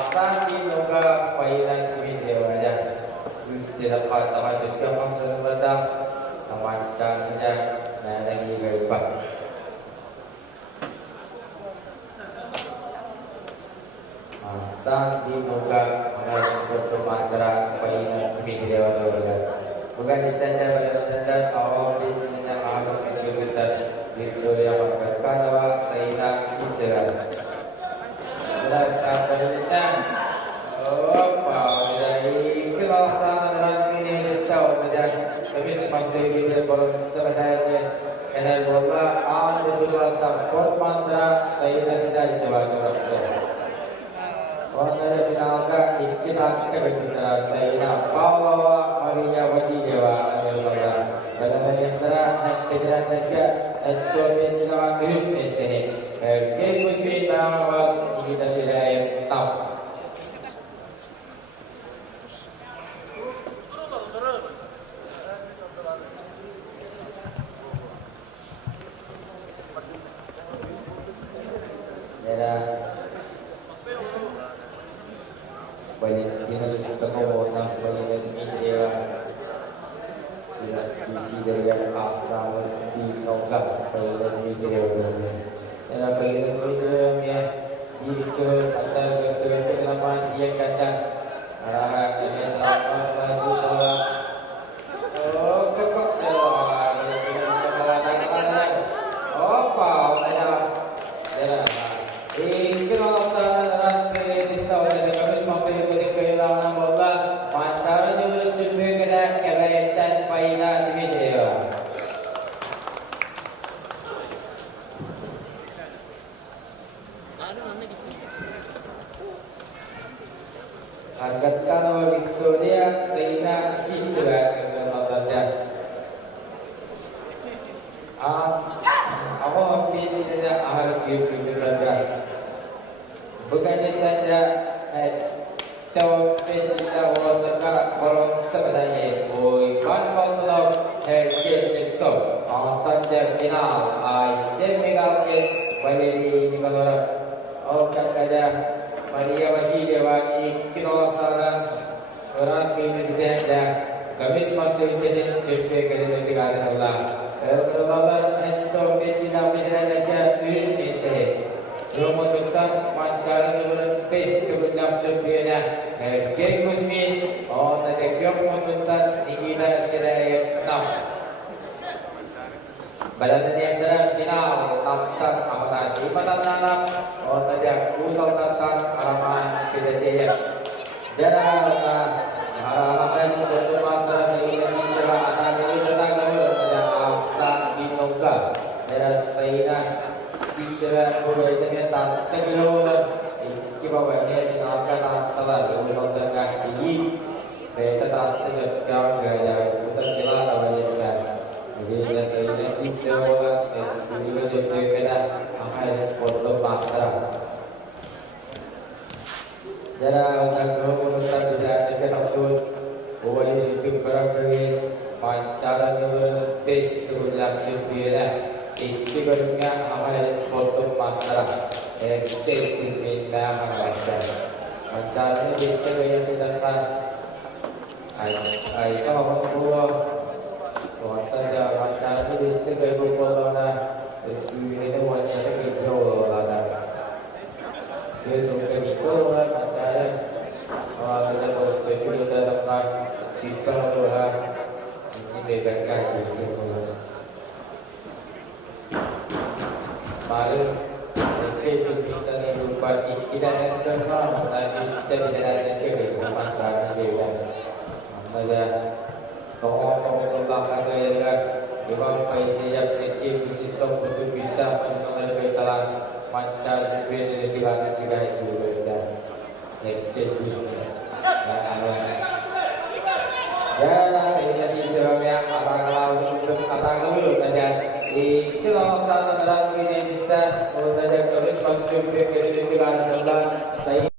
Sandi Nuga Pailan Dmitrieva ya. Tidak dapat juga maksud batang Tamancannya Nah lagi gaibat Sandi Nuga Menurut Masdara Pailan Dmitrieva Bukan ditanda pada tanda Awal bisnisnya Ahmad Menjubutan Victoria Markatkanwa Saina Sisera Benar sekali kita Opa Jadi kelasan rasmi ini Restau Tapi semasa ini Baru sebenarnya Enal bola Ahmad Menjubutan Sport Masdara Saina Sisera Sewaktu Orang dari finalka kita kebetulan Saina Paulawa Maria Vasilyeva Amerika. Dalam antara antara tiga atlet Islam bisnis ini. Game muslim was kita sudah tahu. Valentina Shostakova na Marina Dmitrieva Isi dari Aksa Martinoga Marina Dmitrieva Dalam Marina Dmitrieva ya Diri atau kesetujuan kenapa dia kata Arah dia telah maju bola Oh kekok dalam Valentina Shostakova tangan Opa ada Ikhlas rasmi Restau dari kami semua beri kehilangan bola Mancaran juga cuba kepada kebaikan Paina Dmitrieva Angkatkan Victoria Saina Sisera Kemudian Apa habis ini ahal Victoria Bukan saja tahu pesta warga orang sebenarnya bukan kalau herkes itu antara final Asian Mega Bali ini kalau orang ada Maria Vasilyeva kita saran ras ini tidak kami masih tidak cepat kerana tidak ada kalau itu pesta tidak ada bisnis Rumah kita mancaran dengan pes kebenar cempiana. Geng musmin, nanti geng menonton nikita sedaya enam. Badan yang antara final tentang amanasi matanan, nanti usal tentang alaman kita saya. Jangan harapan seperti master sehingga sisa atas ini tentang ada Aksa Binongga dan Saina Sisera Gurudekara Tanda Kegiatan Kibawanya dinamakan telah dilakukan tinggi Beta sejauh gaya Putar Kila Tawajibkan Jadi Saina Sisera dan juga Jogja Beda Akhirnya Sporto Master Jara untuk menuntar tidak terketahui bahwa itu berarti pancaran yang tes terulak jumlah itu berarti akhirnya Sporto Master Bismillahirrahmanirrahim. Pancaran ini bisa yang tidak Ayo apa semua Tuhan jalan pancaran ini bisa gaya berpolona Reski ini wanita kegiatan lada Dia suka dikorban pancaran Kalau ada perspektif kita dapat sistem Tuhan Ini bebaskan Baru Kita yang berupa tidak ada terang Dan sistem tidak ada Imam Paisiap Sikkim Sisok Betul Bista Penyemangat Baitalan Mancar Bibir Dari Filan Sigai Sudah Ekjen Busuknya Dan Anas Ya, saya sih sebabnya kata untuk kata dulu saja. Itu langsung terus ini bisa mengajar terus masuk ke kehidupan saya.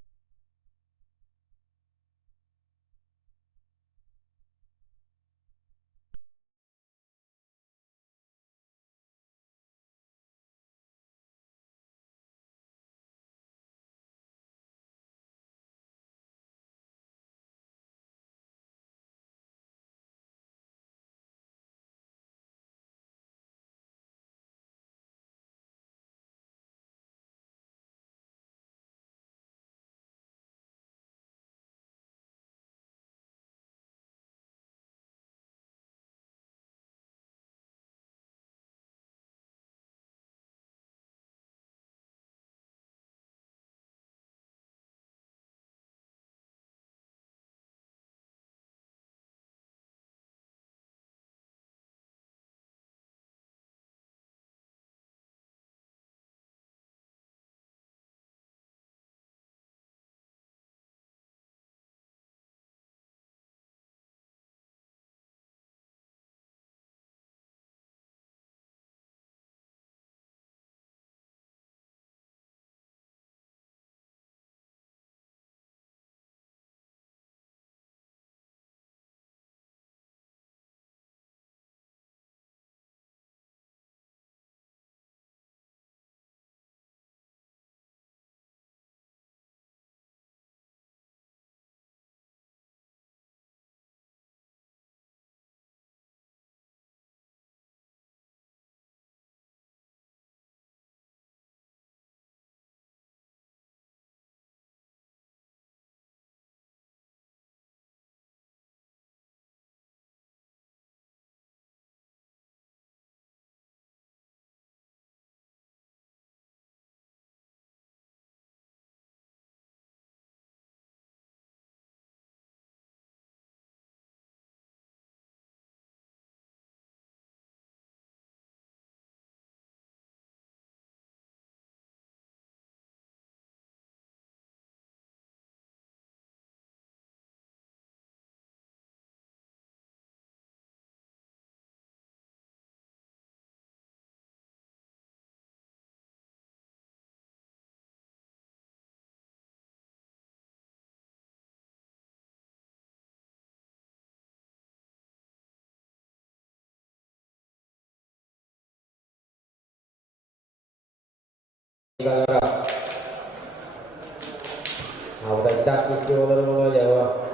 Autentak isi ulur Jawa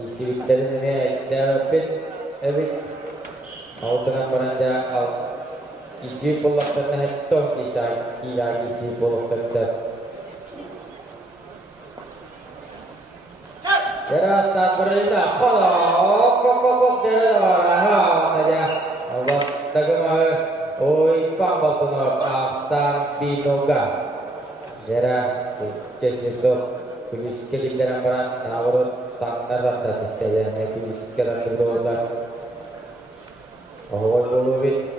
isi dari sini dapat mau tengah beranda isi puluh tengah hektar kisah kira isi puluh hektar Jara start berita kok jara saja awas tagama oi pambal tunok asam binoga Jara itu Kulis kelindaran peran nawarut tak rata istaya naik kulis keran berdolar bahwa buluwit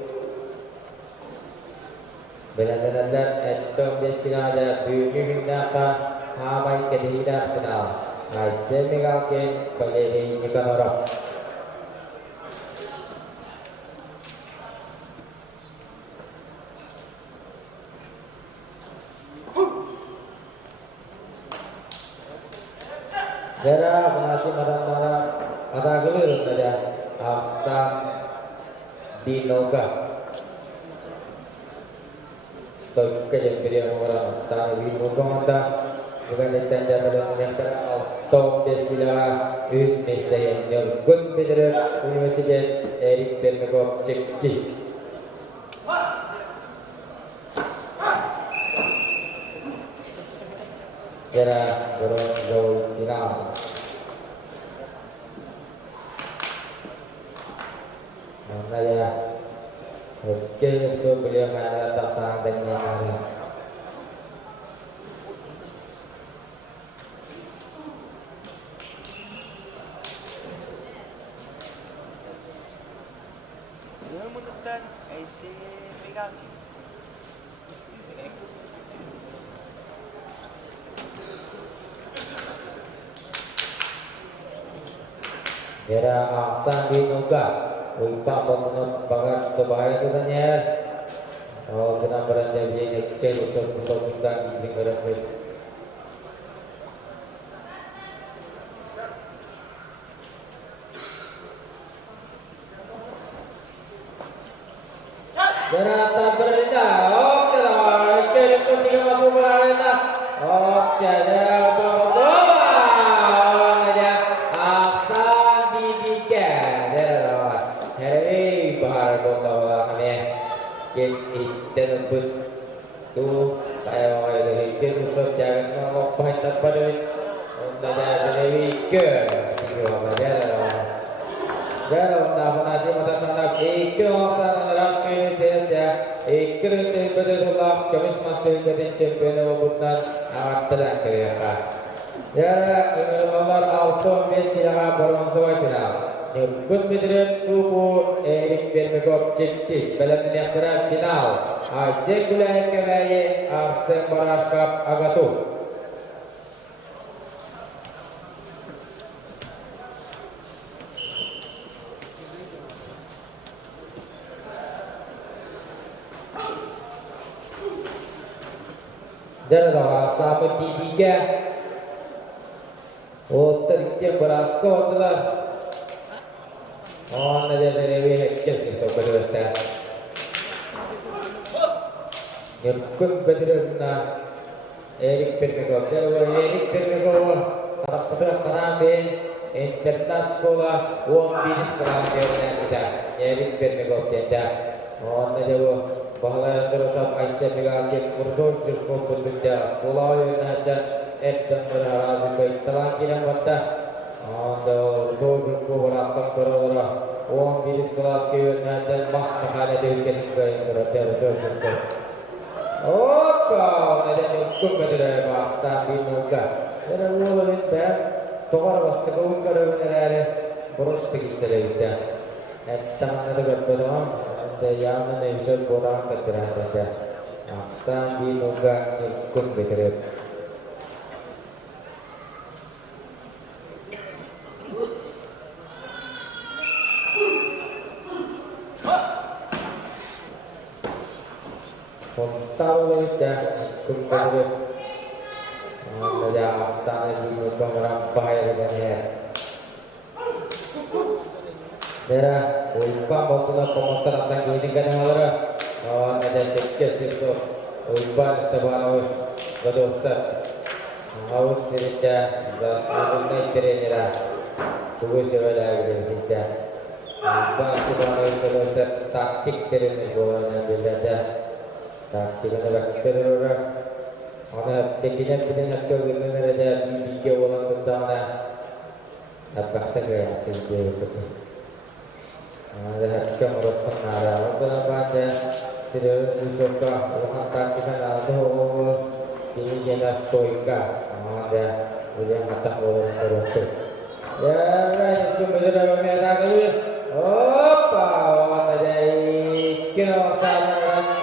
benar-benar etom desilah ada bumi napa hamai kehidupan kenal ai semega ke peleni nikanora Jara pengasih marah-marah kata gelur saja Afsan Dinoga Stok yang beliau orang Sang Wimuka Mata bukan ditanda pada menyampaikan Auto Desila Usmis Dayan Nyurkut Pedra Universitas Erik Termegok Cekis Jara Borong Jauh Final Mana ya Oke itu beliau ada tak sang dan yang mundutan ay si Migaki. Era Aksan Binuga Ulpa Pembunuh Bagas Tebahaya Tuhannya Oh, kena beranjak jadi kecil Untuk kita di negara ini Berasa berindah Oke lah Oke, itu 30 berindah Oke, ada tu saya mau dari itu untuk jangan ngomong banyak pada untuk dari ke itu aja lah. Jadi untuk nasi mata sana itu sana rakyat dia ikut betul lah kami masih jadi champion bukan awak terang kerja. Ya ini nomor auto Messi yang baru masuk final. Nikut bedret subuh Erik Bermegov Ciptis dalam penyertaan final. Sekula kembali Arsene Barashkap Agatu. Dan sampai tiga. Teriknya Baraskap adalah. Oh, naja dari hektis itu berdua. Nikut bedret na Erik Bermegov. Jadi Erik Bermegov taraf internasional uang bisnis kerajaan kita. Erik Bermegov kita. Oh, naja bahwa terus Aisyah Migaki Urdu cukup bekerja. Sekolah yang ada dan berharap baik telah kira mata. Oh, Urdu cukup beratkan berapa uang bisnis kelas kira dan mas mahal ada yang baik berada. Oh, kau ada nyukup betul bahasa Binuga. Ada mulai saya tokar was ketemu kalau ada boros pergi selesai. Tangan ada betul ada yang mana bisa borang keterangan ada. Bahasa Binuga nyukup betul. Tahu dah kumpulan ada asal di beberapa bahaya dengan Daerah Ulpa maksudnya pemotor tanggung ini kan halara. Ada sekes itu Ulpa setelah berdosa. Haus cerita dasarnya ternyata tugas sebagai cerita. Ulpa sebagai berdosa taktik ternyata bolanya beda. Taktik adalah terora. Orang tekniknya tidak tahu bagaimana ada bikin orang tentang apa sahaja cerita itu. Ada hakam orang penara. Orang baca serius suka orang taktiknya ada ini jelas stoika. Ada yang kata orang terus. Ya, itu benar benar lagi. Opa, orang ada ikut sana ras.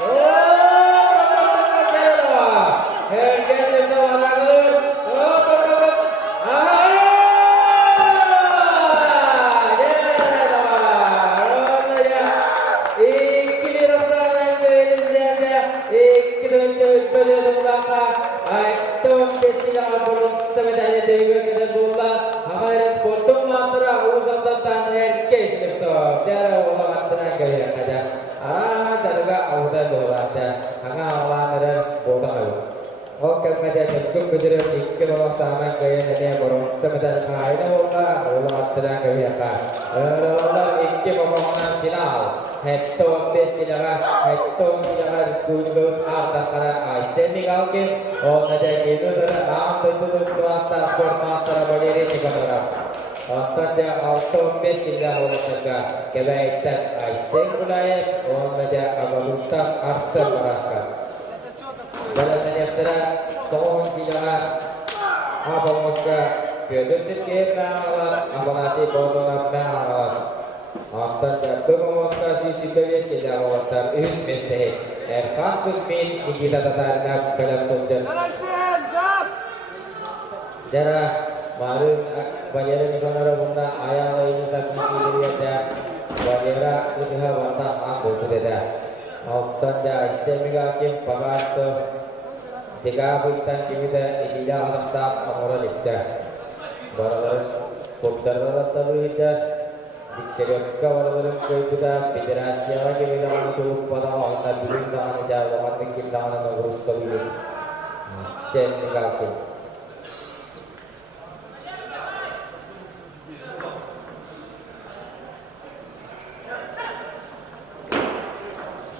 Sama kayak ini borong sebentar kain olah terang kayak olah ikut pemenang final headton best tidak diskusi atas karena semi kali ada itu dalam itu kuasa sport master berdiri di kamera saja auto best tidak saja kebaikan mulai ada abalusan Arsene Barashkap dalam menyertai tahun tidak apa muska kedua kita alas apa nasi potong apa alas antar jatuh muska sisi Süleyman Sida Murattar Üç Mesleği Erkan Kusmin Nikita Tatarina Kalam Socak Jara Maru Bajara Nikonara Bunda Ayala ini tak ada Bajara Udah Wata Aku Kudeda Autan Ja Isemiga Kim Pagat Jika Buitan Kimida Ilida Adapta Amora Dikta Barabar Pukdara Talu Hida Dikjagakka Barabar Kuikuda Federasi Lagi Bilang Untuk Pada Wata Bilinda Jawa Wata Kindana Nogurus Kabili Isemiga Kim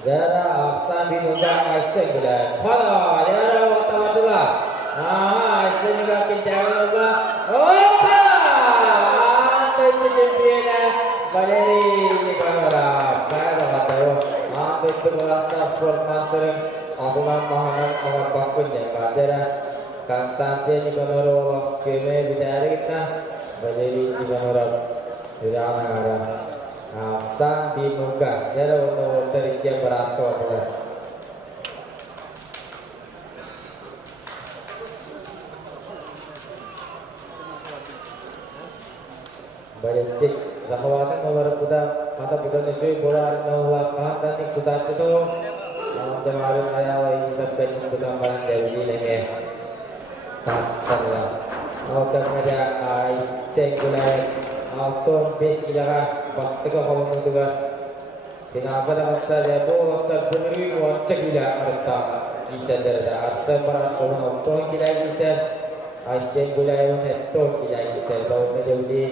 Jara Aksan bin Ujang Aisyah Bulan Pada Jara Wata Watula Aisyah juga Kinjaga juga Opa Antum Jempiana Baleri Nikonora Pada Wata Antum Berlasa Sport Master Agungan Muhammad Ahmad Bakun ya Jara Konstansi Nikonora Kime Bidari kita Baleri Nikonora Jara Aksan bin Ujang Jara Wata Rikia Berasa Watula Bayar Zahwatan nomor kuda mata kuda nisui bola nomor kahan dan kuda itu jemaah ayah ini sampai kuda malam dari lagi tak auto meja sengkulai auto base ilaga pasti kau kamu juga tina pada waktu dia waktu beri wajib ila arta bisa ada arsa para kamu auto kita bisa sengkulai itu kita bisa tahu meja ini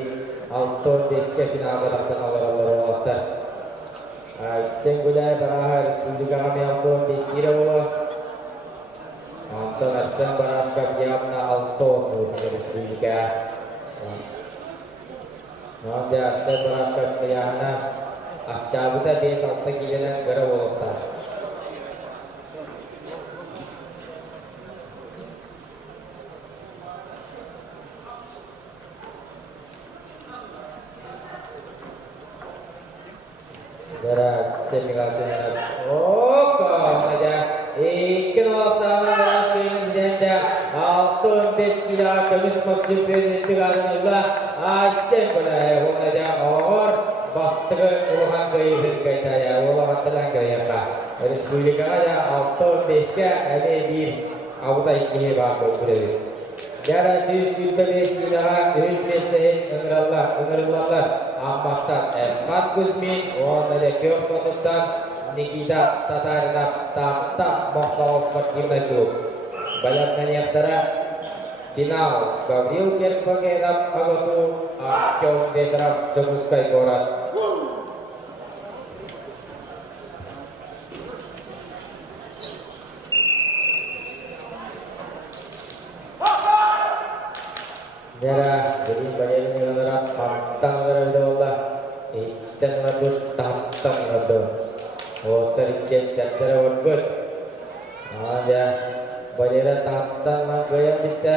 auto deske finaga laksana wala wata sengulai barahar juga kami auto deskira wala auto asam baraska biamna auto juga nanti asam baraska biamna acabuta desa auto kilena gara wala Jara semiga kena oh kau aja ikhlas sama berasing janda auto beskila kamis masjid beritikan Allah asem boleh orang aja or bastre orang gaya berkata ya Allah telah gaya apa dari sebuah aja auto beska ada di auto ini bapak boleh Jara sisi beskila bersih Allah Amatan Erkan Kusmin Wana Lekyor Konustan Nikita Tatarina Tak Maksal Fatimah Group Bayan Nanyastara Dinau Gabriel Ken Pangedap Agotu Akyong Detrap Joguskai Koran Jara jadi bayan Nanyastara Pantang Allah Istan Madut Tantang Madut Terikir Chandra Wadbud Aja Bajara Tantang Madut bisa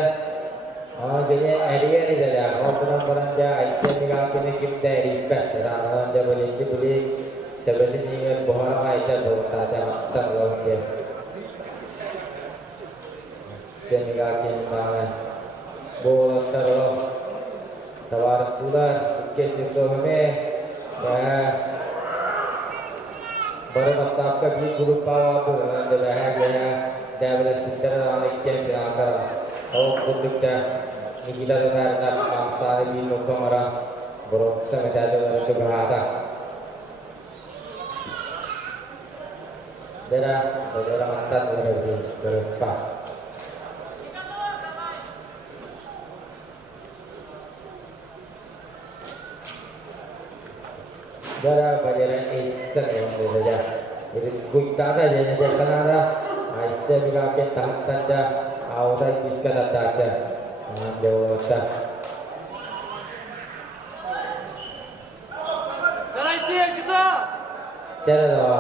Jadi area ni saja Orang beranja Aisyah Mika Kini Kimta Erikat Serana Anja boleh boleh Sebenarnya ingat Bohara Aisyah Berkata Tantang Allah dia Aisyah Mika Kimta Bola Terus Tawar Sular Kes itu hame Baru sabka भी गुरु पावा तो जब है गया जब सुंदर आने के जाकर और खुद का निकिता तो है ना सारे भी लोग हमारा भरोसा में जाते हैं जो कहा था जरा मत berapa Jara bajaran inter yang saja. Jadi sebutan aja yang jadi kanara. Aisyah juga akan tahan tanda. Awal kisah data aja. Jawatan. Jara Aisyah kita. Jara doa.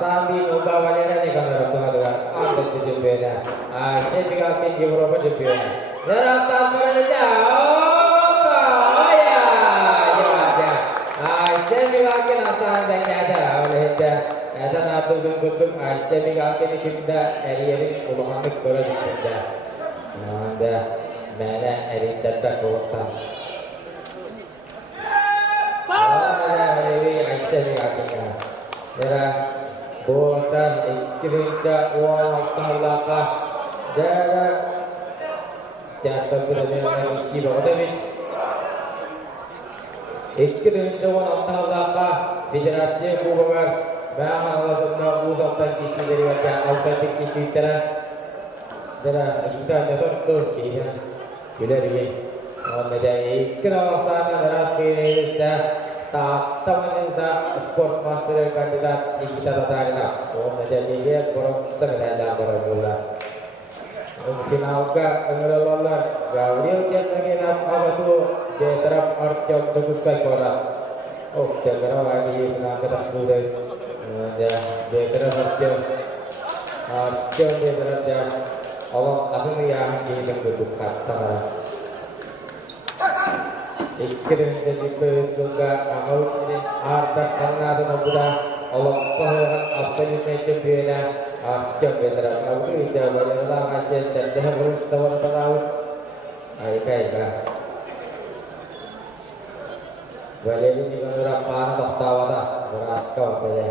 Sambil uga bajaran ni kanara tuh ada. Ada tujuannya. Aisyah juga akan di Eropa tujuannya. Jara sampai aja. Aisyah juga akan dan ada oleh ada natur bentuk asli kaki kita eri Muhammad Quran kita ada mana eri tetap kota eri asli kaki kita kota ikrinca wal talaka jara jasa berada isi bawah ikrinca wal talaka Federasi Bubangar Bahwa semua pusat dan isi dari wajah autentik isi terang kita betul kira bila dia menjadi kerasa daras ini sudah tak teman sport master kandidat kita tertarik menjadi dia korang sengaja bermula mungkin awak mengelola gaul yang mengenap apa tu dia terap artiok tugas korang jangan lagi nak ketak budaya ya dia terap artiok dia terap Allah aku yang di bentuk kata ikrim jadi pesuka mau ini harta karena ada muda Allah Tuhan absolut menciptakan artiok dia terap aku tidak berjalan hasil cerdas harus tahu tahu ayah Balik ini menurut pantas tawata beraskau saja.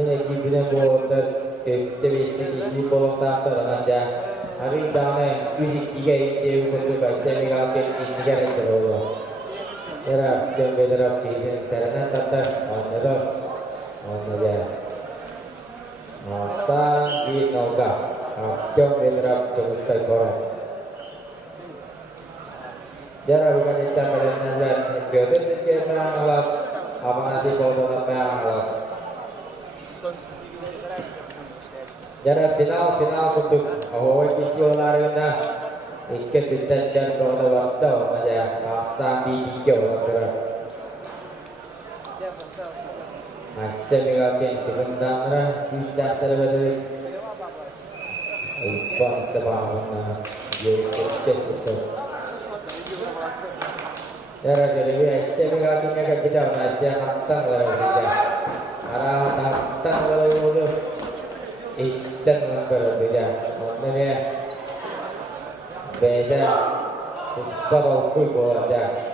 Ini kita buat terus isi bolong tak teranja. Hari ini musik tiga itu untuk baca mengalir tiga itu loh. Era jam berapa sih? Sarana tata ya. Masa di noga. Jom berderap jomskai korang. Jara bukan kita pada nazar. Jodoh sekian alas. Apa nasi bodoh apa alas. Jara final untuk awal kisi olahraga na. Ikat kita jan bodoh waktu aja. Masa di hijau berderap. Masih mengapain sebentar bisa terbaik. Bang sebanyak Yesus. Darah jadi saya mengatakan kita masih hantang lalu kita. Arah hantang lalu ikan lalu kita. Maksudnya beda. Kalau aku boleh.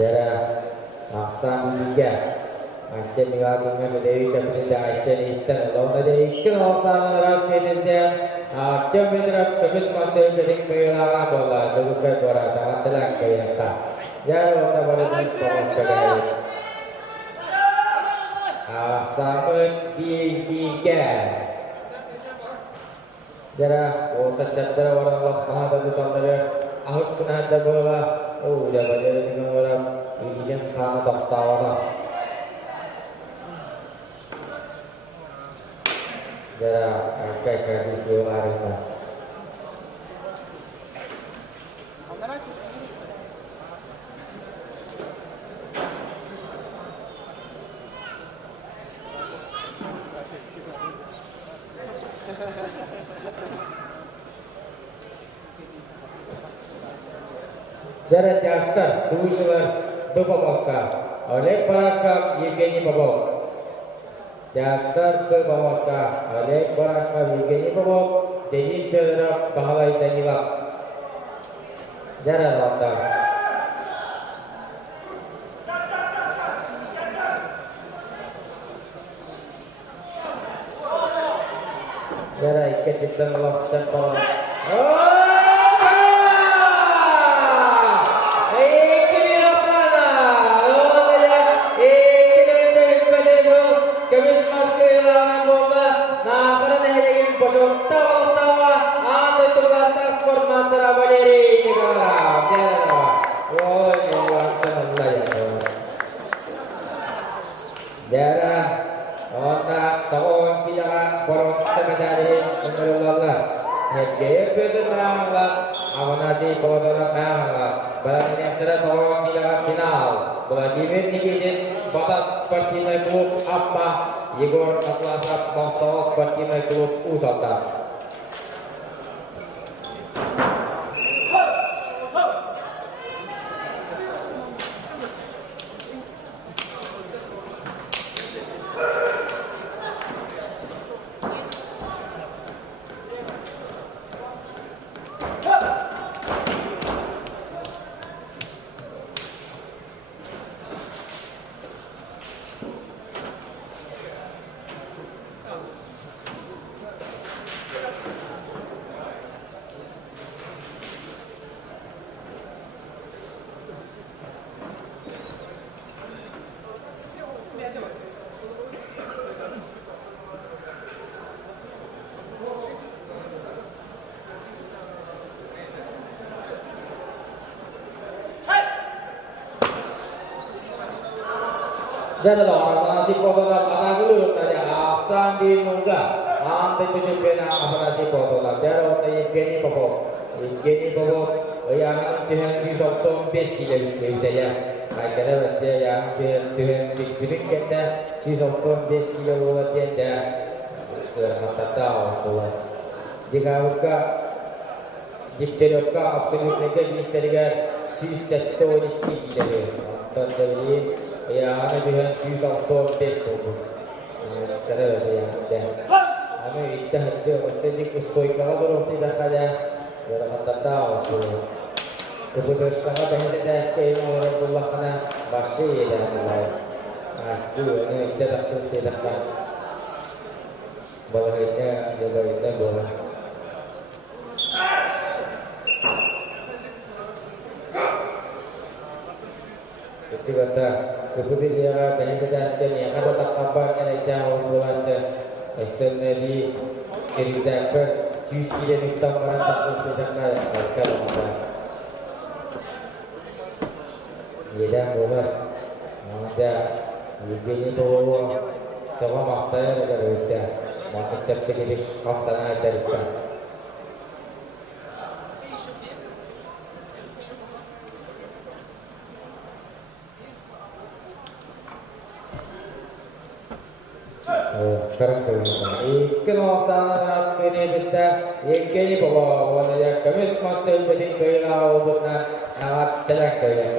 Jara Asam Tiga Asia mengagumkan Dewi Capita Asia Ikan Lawan Dewi Ikan Asam Ras Indonesia Jom Mitra Kebis Masih Jadi Kehilangan Bola Teruskan Bola Tangan Telang Kayata Jara Wata Bola Terus Sekali Asam Tiga Jara Wata Chandra Orang Allah Mahadatu Chandra Ahus Kunanda Bola Oh, jangan jadi dengan orang ini yang sangat tertawa. Jara kayak gadis olahraga. Jara Jastar, Suwislar, Babawaska, oleh Paraska Yekeni Babau. Jastar ke Babawaska, oleh Paraska Yekeni Babau, jadi saudara Bahalai Tanilak. Jara Rata. Jara ikat kita melakukan pola. Jara otak tahun tidak borong sekadari menurut Allah Hedgeye Peter Mahamlas, Avanasi Podolak Mahamlas, Balani Antara Tolong Hingga Final, Vladimir Nikitin, Batas Sportivный клуб Аппа, Егор Атласов, Московский спортивный клуб Узалта. Jadi nasi potong dulu tanya asam di munga, ambil tujuh pena nasi potong. Jadi orang ini popo, yang Tuhan di sokong besi jadi kita. Kalau baca yang Tuhan di spirit kita di sokong besi yang buat dia, kita tahu semua. Jika mereka diterapkan absolut mereka bisa dengan satu ini tidak. Tetapi ya, ada juga juga untuk besok. Terus ya, kami itu sedikit kuskoi kalau tidak saja, orang tak tahu. Keputusan kami tidak sesuai dengan Allah karena masih dan lain. Itu ini tidak kan. Balainya boleh. Itu kata keputusan yang dah jelaskan yang ada tak kabar yang dah usulan Islam Nabi ceritakan cuci dan hitam merantak usulan kalau ada. Ia boleh ada begini bawa semua maksa ada berita makin cepat jadi kawasan ada berita. Sekarang kalau sana ras ini bisa ini bawa ya kami semasa jadi kaya ubutna awat telah kaya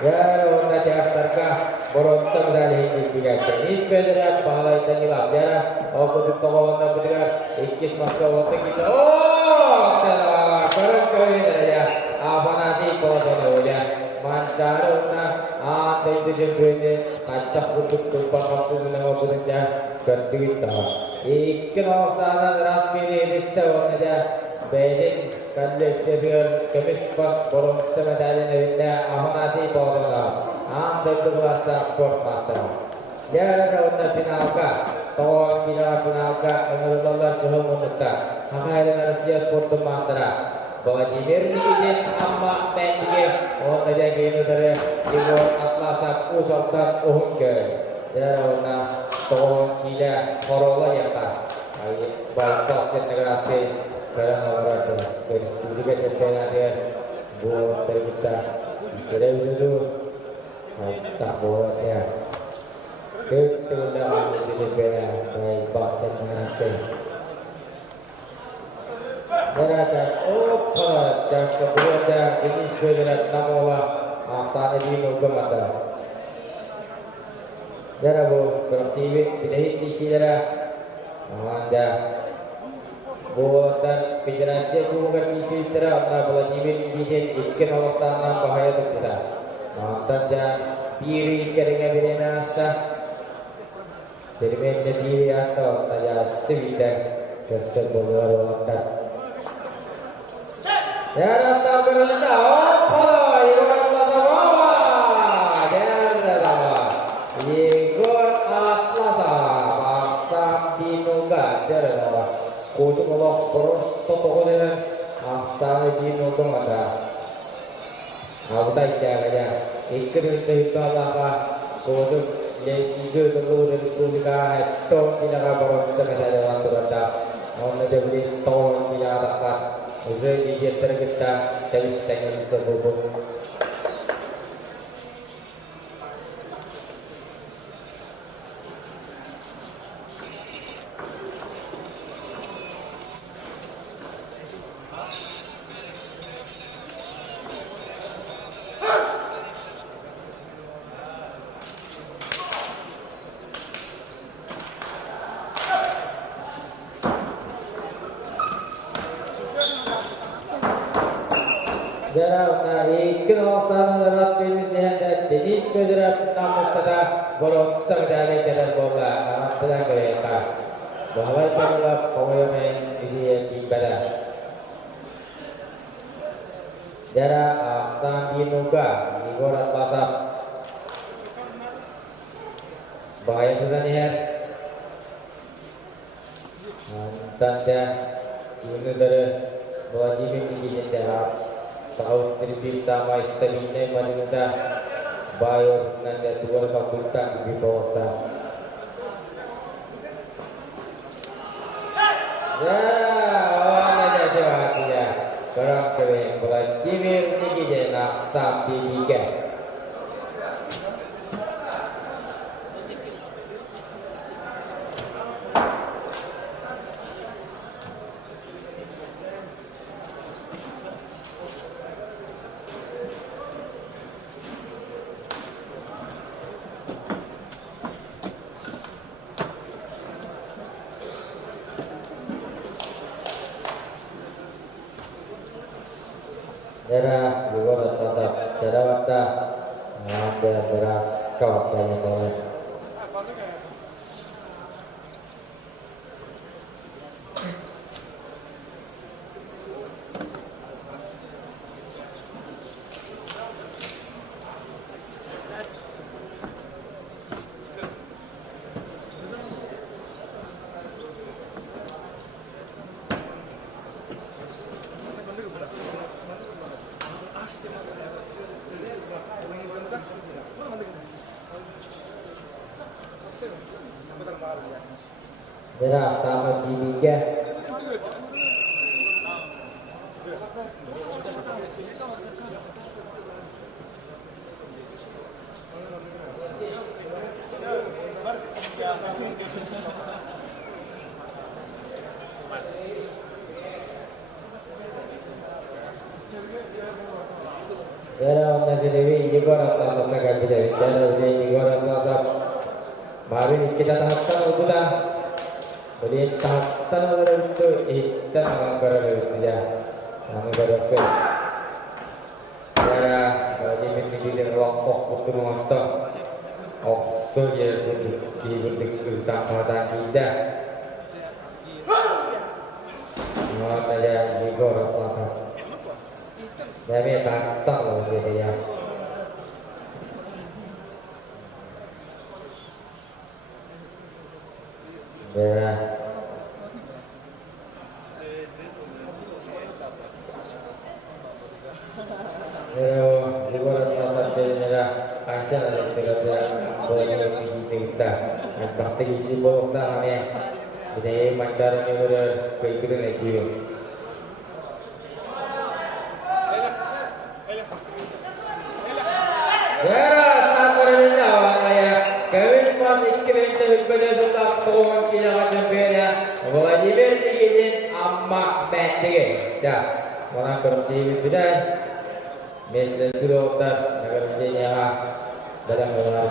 ya orang jasarka boronta dari isinya ini sepeda pahala itu nilai ya aku tu tahu orang berdua ikis masa waktu kita salah sekarang kaya ya apa nasi potong ya mancaruna itu jemputnya kacak untuk tumpah waktu menengah bekerja ketika ikan sana rasmi bisa ada Beijing kandes sebiar kemis pas borom semadali nawinda amanasi potong ambil berwasta sport master ya rauna pinauka tawon kira pinauka menurut Allah Tuhan menetap maka ada nasiya sport master Vladimir Nikitin amma pendike orang gini dari Igor Atlasov usapkan uhungke ya rauna tawon kira korola ya tak baik cek negara asing karena orang itu dari studi ke ceknya dia buat kita sudah itu tak buat ya kemudian di ceknya baik baca negara asing beratas das kedua dan ini sebagai namola asal di Nogomata darah beraktif tidak di sini anda buatan federasi bukan isi terang Vladimir Nikitin iskin alasan bahaya kita mantan dan diri keringan berenasta dari mana diri asal saja sedang tersebut ya rasa berlenda oh Igor Atlasov Igor Atlasov asam di Noga darah kucuk Allah terus toko dengan asal di Noga ada aku tak jaga ikut itu apa kucuk yang sigur tunggu dari sekolah itu tidak kabar bisa ada waktu ada Ono jadi tol diarahkan, udah gigit tergesa dari setengah sebubung. Jarak ikhlasan dalam pilihan dan jenis kejerat namun setelah bolong sedari jalan bola amat sedang kereta bahwa adalah pemain usia ibadah jarak Sandi Nuga di Gorat Pasar bahaya sebenarnya tanda ini dari wajib tinggi jarak tahun terbit sama istrinya wanita bayar nanda tuan kabulkan di bawah ya awalnya jawab dia kerang kering bulan cimir tinggi jenak sampai tiga Daerah Bogor Pasar Jarawata ada beras kau tanya boleh. Daerah sama tiga. Daerah Nasi Dewi juga rata sama kaki dari daerah Dewi juga rata. Mari kita tahapkan udah. Jadi tahapkan udah itu kita anggar saja, anggar apa? Daerah di pinggir rokok untuk monster. Okto ya di bentuk utama tidak. Mau saja juga rata. Jadi tak loh gitu ya. Ya. Di luar tempat merah ada sekitar boleh kita. Pasti isi bolong dah ni. Jadi macam ni boleh keikutan lagi. Ya, tak boleh jawab ya. Kami masih kerja bekerja tetap tolong kita macam benda. Wajib digigit amak pendek. Dah, orang bersih sudah. Mesej sudah tak agar menjadinya dalam dalam.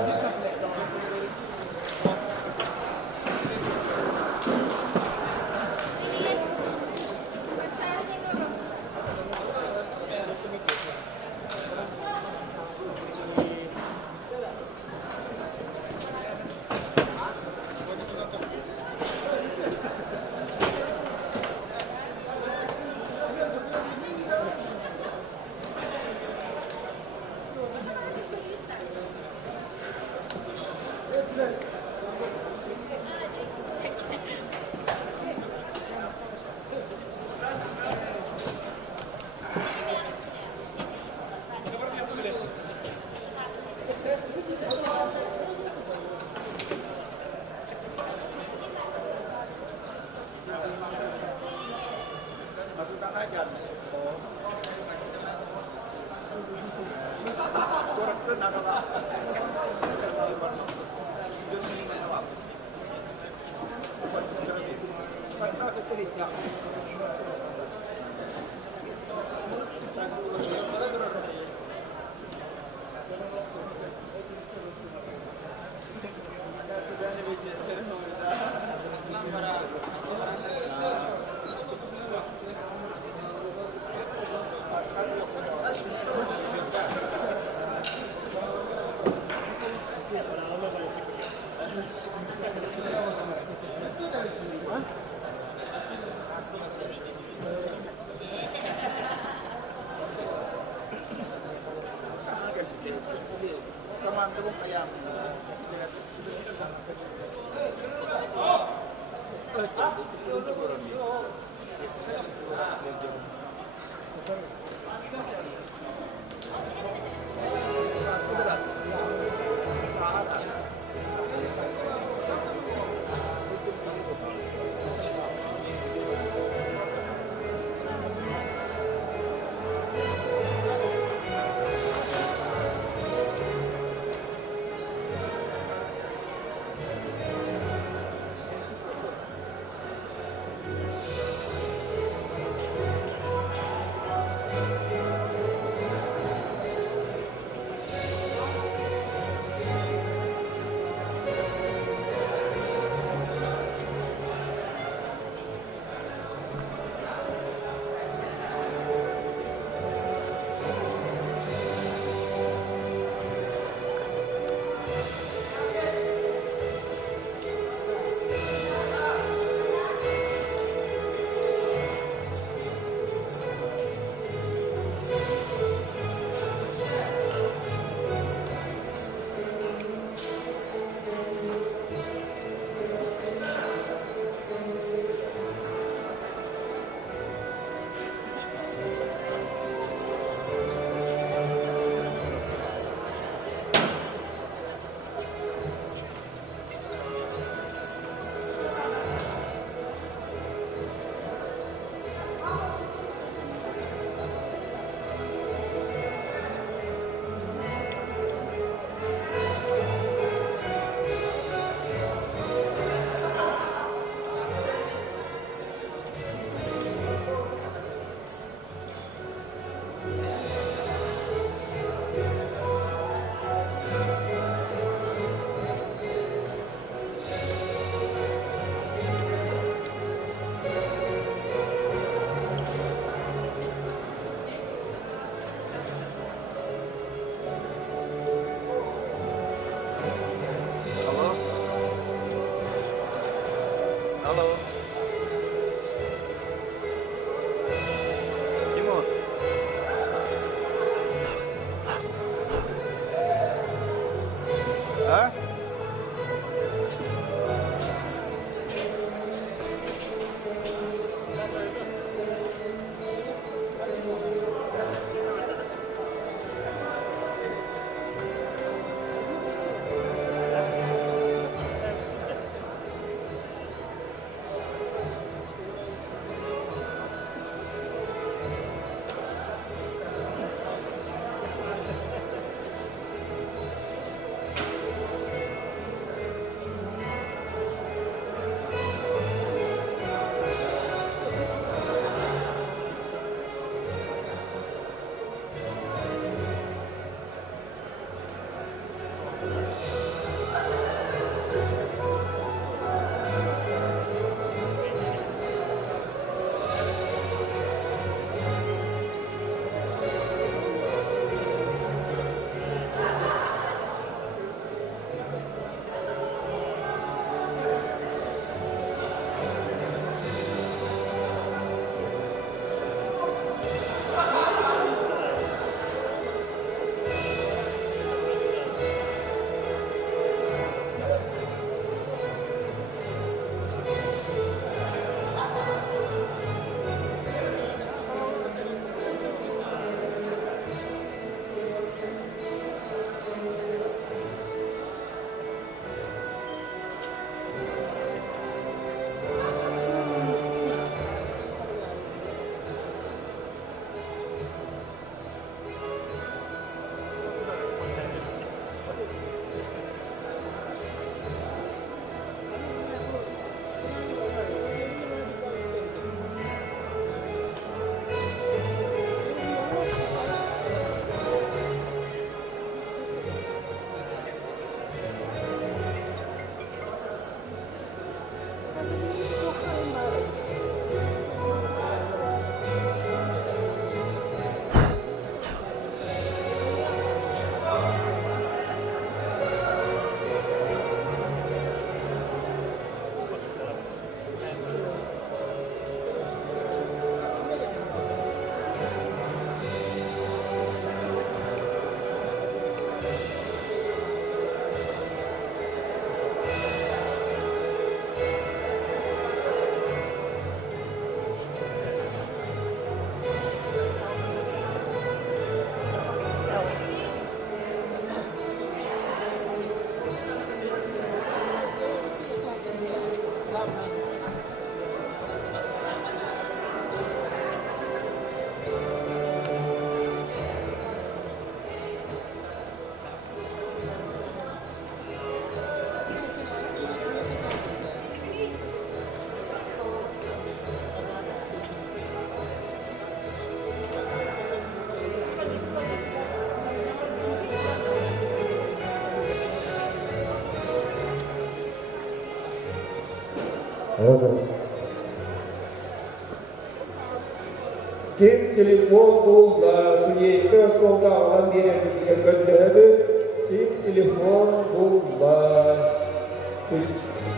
Kim telefon bulda süyeşte solda alan bir erkekler gönderdi. Kim telefon bulda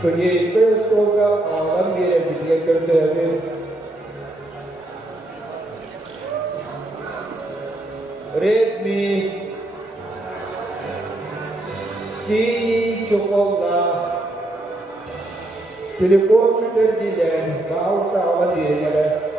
süyeşte solda alan bir erkekler gönderdi. Redmi Sini Çokolla telefon sütlerdiler bağırsa alan bir erkekler.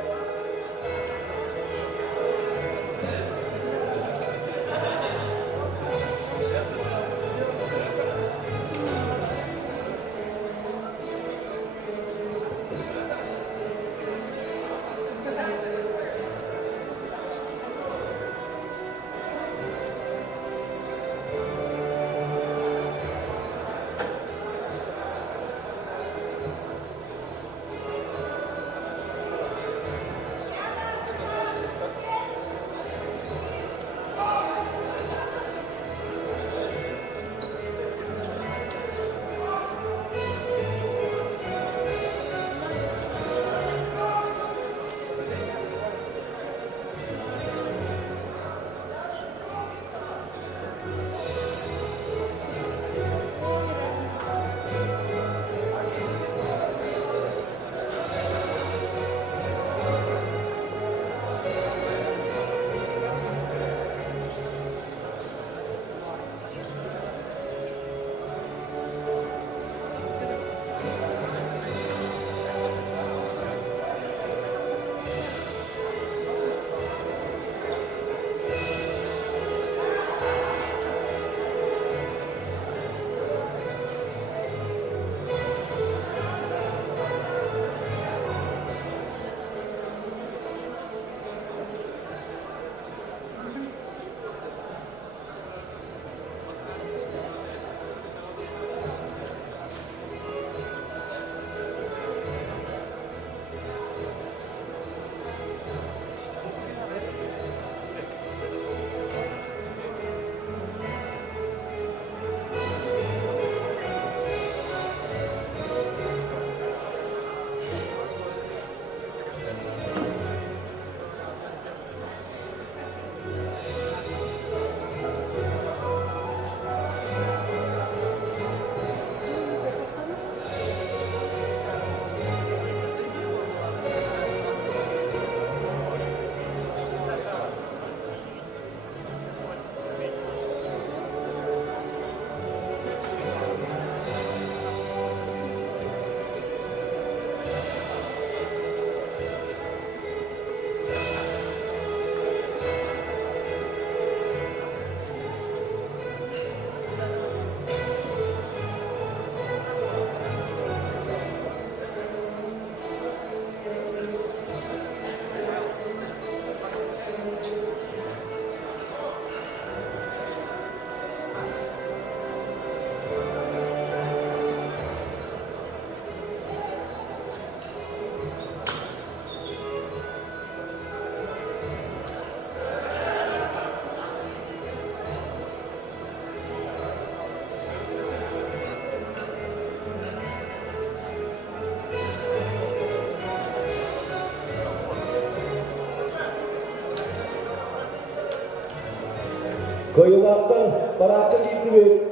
Koyulaktan barakı gibi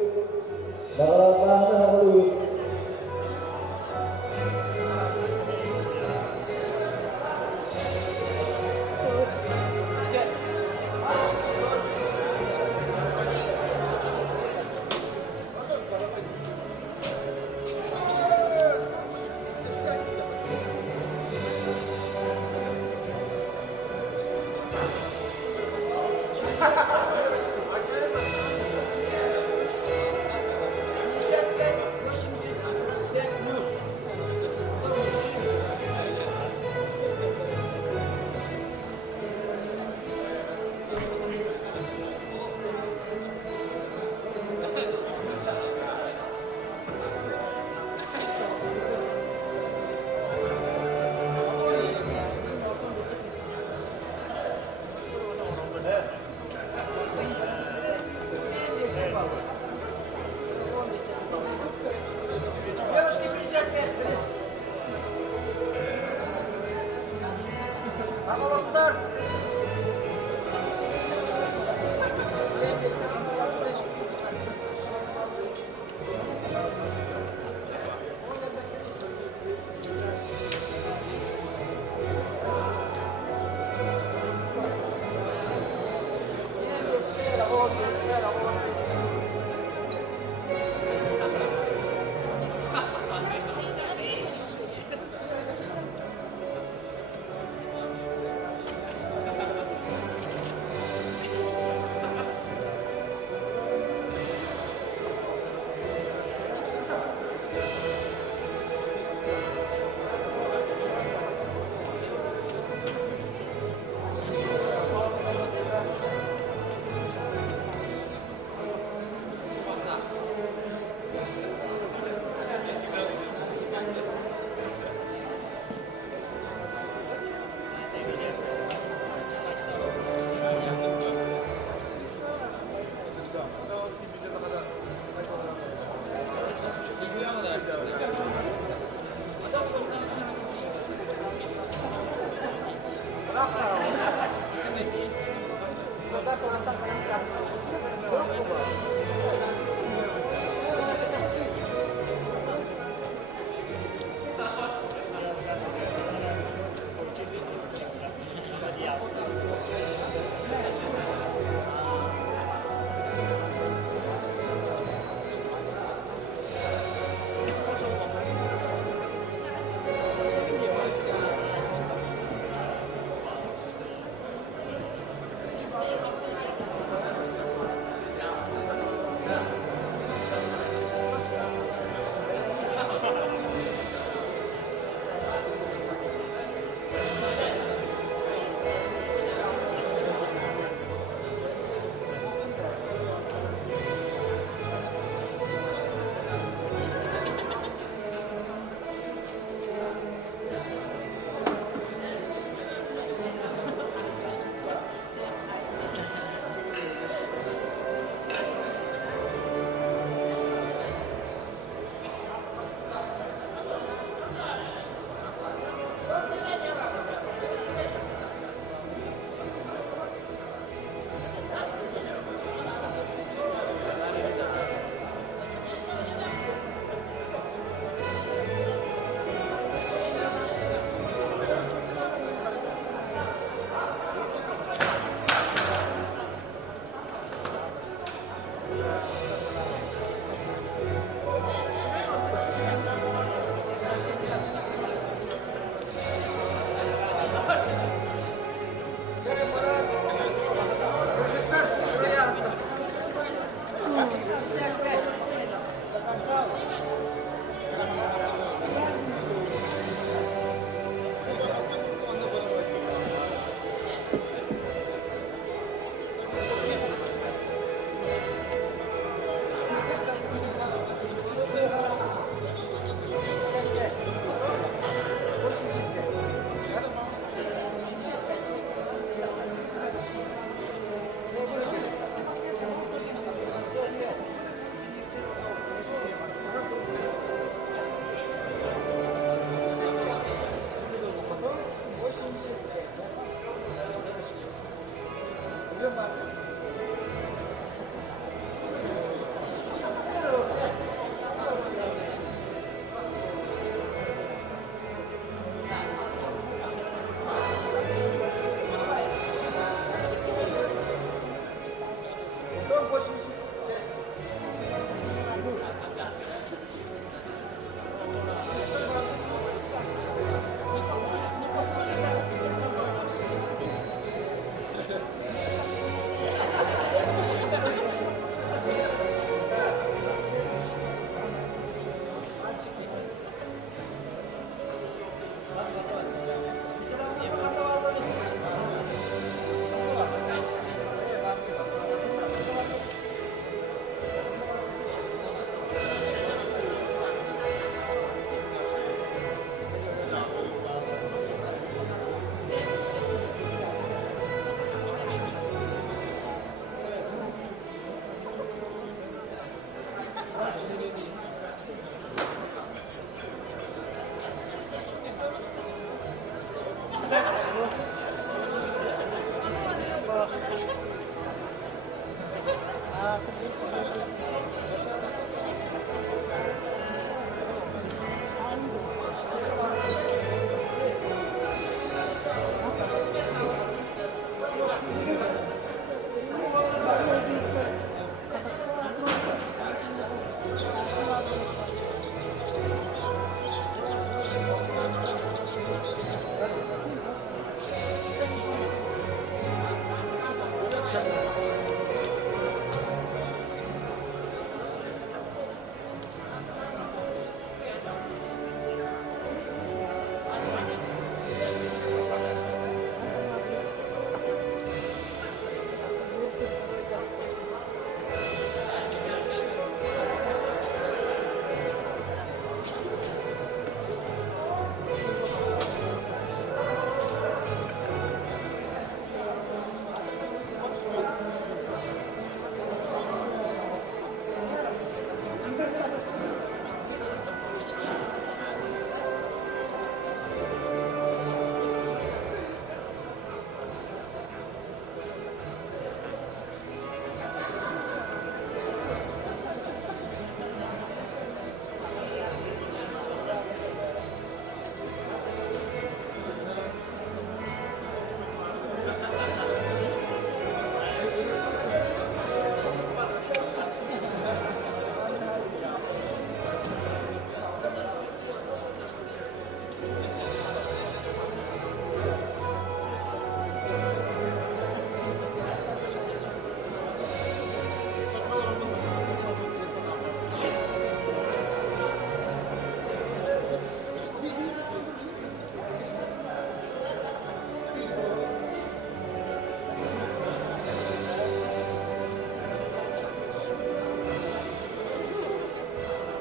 bağlatlarını alıyor.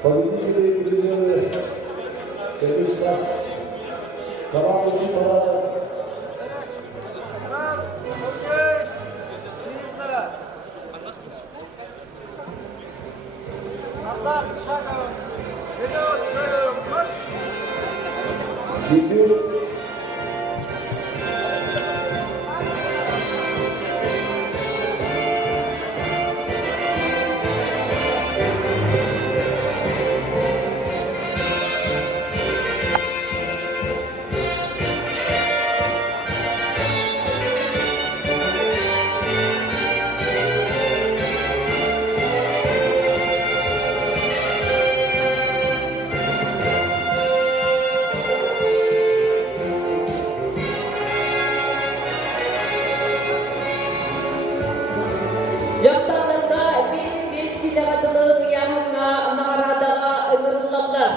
победители дивизионы Кыргызстан командасы подарок. Дебют. Жақтарында бес-бес яғына мағарадаға ыңырлалар.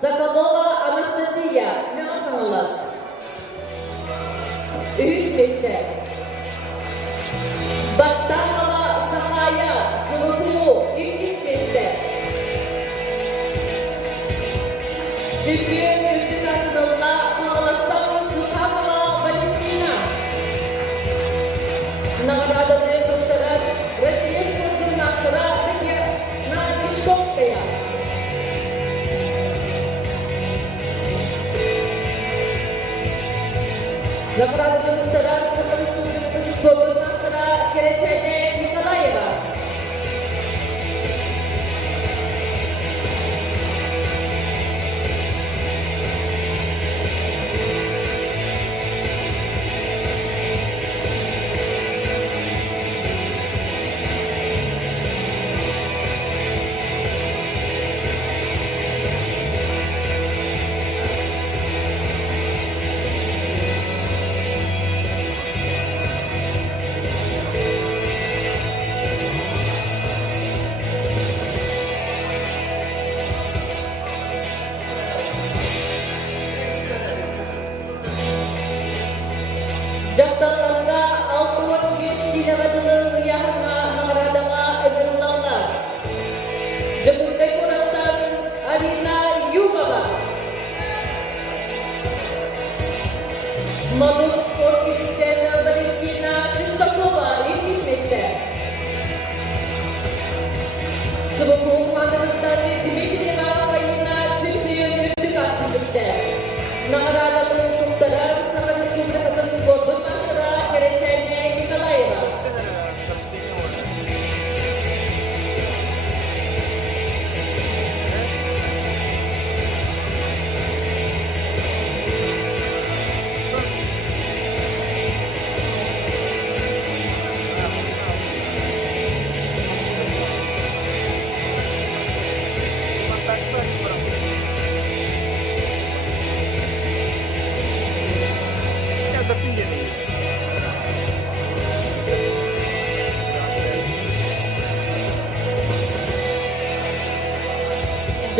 Соколова Анастасия, меңа қаңылас. Үйізместі. Баттанова Сақая, Сұрықлу, Үйізместі. Чемпион үлдің атынылла Қаңыластан Суханова Валентина. Наградами доктора Россия спортивная Татьяна Мишковская. Наградами доктора спортивная Керечене Николаева. Жақталарға алтуын бес-келеватылы яғына мағарадаға ыңырлалар. Жапусай қораттан Алина Югова. Малук спорт еліктен Валентина Шестакова, Егізместі. Сыбықуық мағыраттан Дмитриева Фаина чемпион үздік аттызықты. Наградаларын тұқтарар Сақа Республикатын спорттың мастера Керечене Николаева.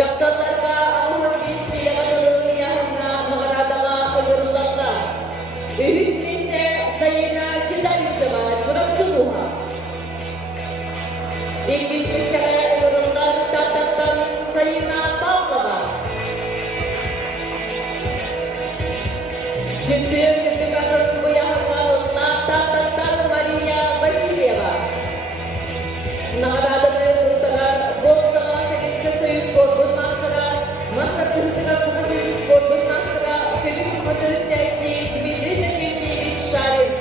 Жақталарға алтуын бес-келеватылы яғына мағарадаға ыңырлалар. Үйізместі Заина Сидаличева, Журабчулуға. Егізместі ыңырлалар Таттаттан Заина Павлова. Чемпион үздік атын бұяғына Таттаттан Мария Васильева. Наградами доктора Волсова Советский Союз спортбол мастера, мастер Кыргызстан Советский спортбол мастера, Фелис Патрицевич Дмитрий Сергеевич Шарин.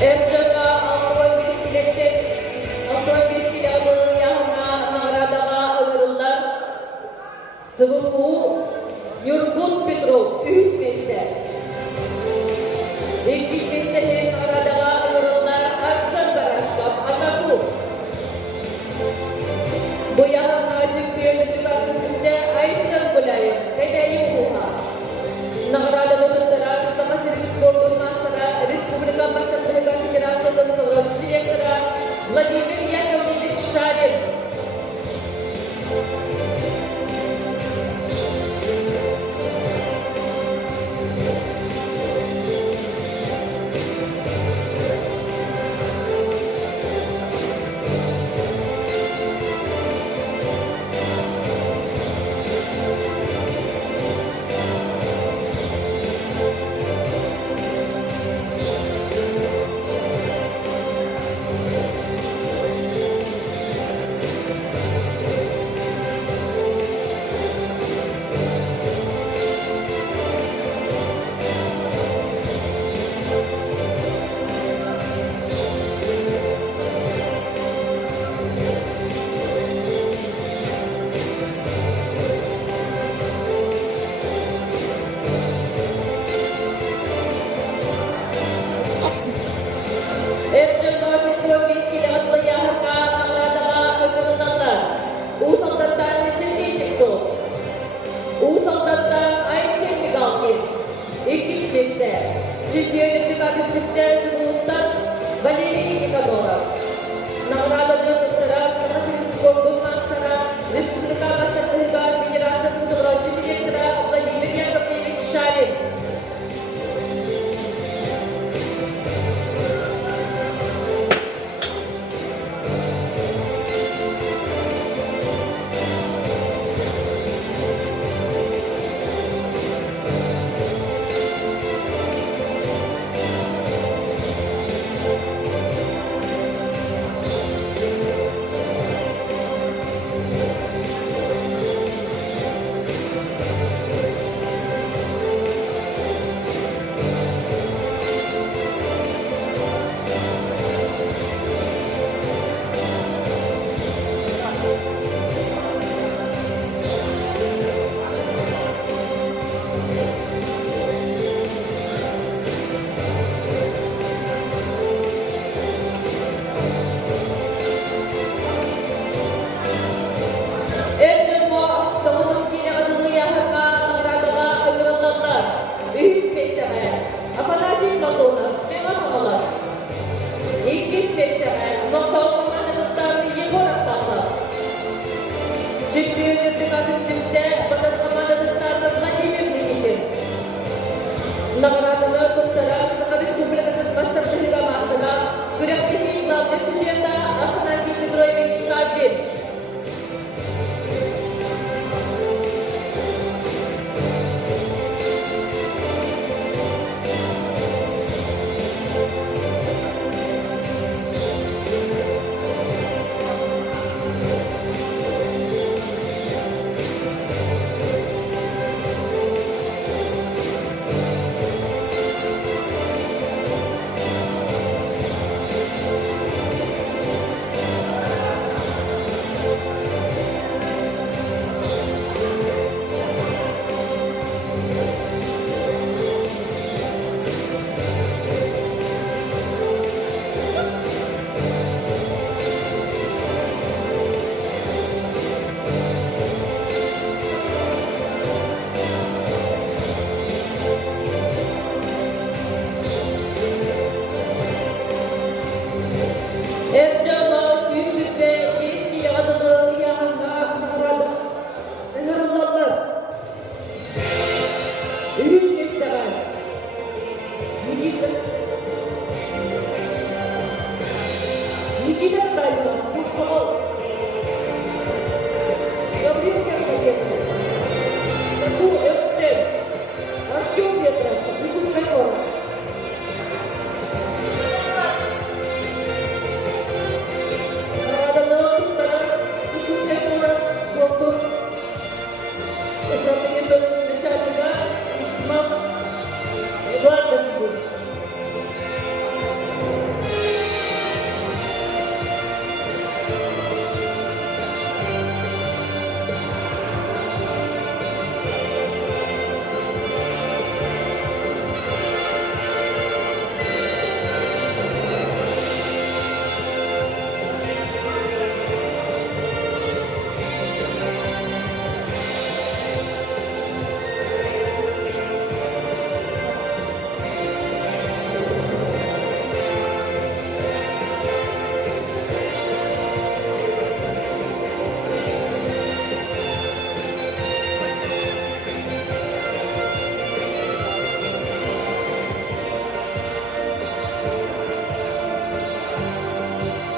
Erjana Antoine Biskilette, Antoine Biskilabı Yahna Nagradama Ağırlar, Sıvıfu Yurgun Petrov, Ühüsmeste. İlkismeste Nagradama Ağırlar, Arslan Baraşkap, Ataku. Bu Yahna Cübbiyonluk Akısında Aysel Bulayım, Teneyi Uha. Nagradama Tutara, Stakasirik Sportun Masara, Respublika Masarlıga Federasyonun Kıvraç Direktörü Vladimir Yakovlevich Sharin.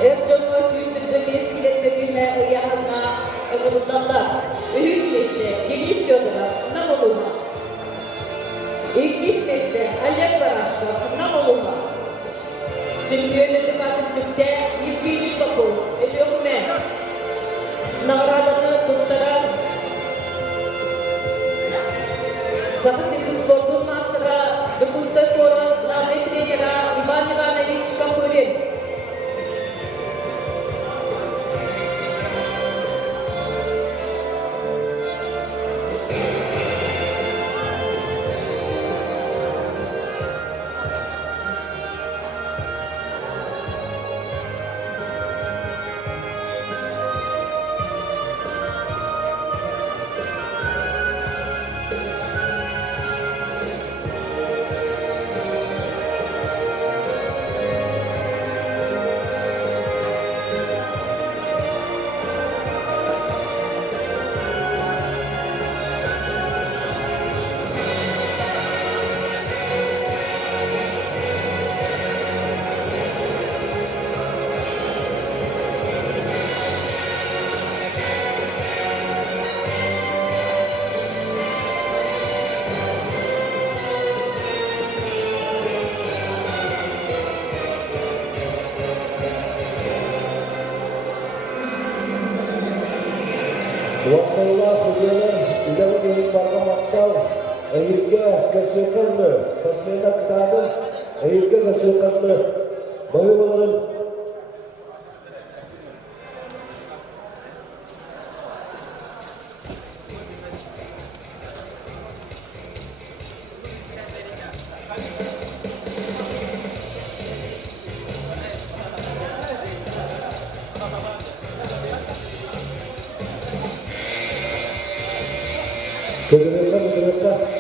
Ercanma süsürdü meskilette bilme yahına ömürdanlar. Ühüs mesle, geniş yoluna, nam oluna. İlgis mesle, Alep Baraş'ta, nam oluna. Çünkü yönetim adı Türk'te ilgili bakıl, ediyorum ben. Nağradanı tutturan Zapatik Sportun Mastera, Dukusta Koran, Lahmet Trenera, Ivan Ivanovic Kapurin. Уақсайла құдиялар үләу дейін барға мақтал, әйелге кәсіқырны, спасмена қытады, әйелге кәсіқырны, байымаларын Kemudian kita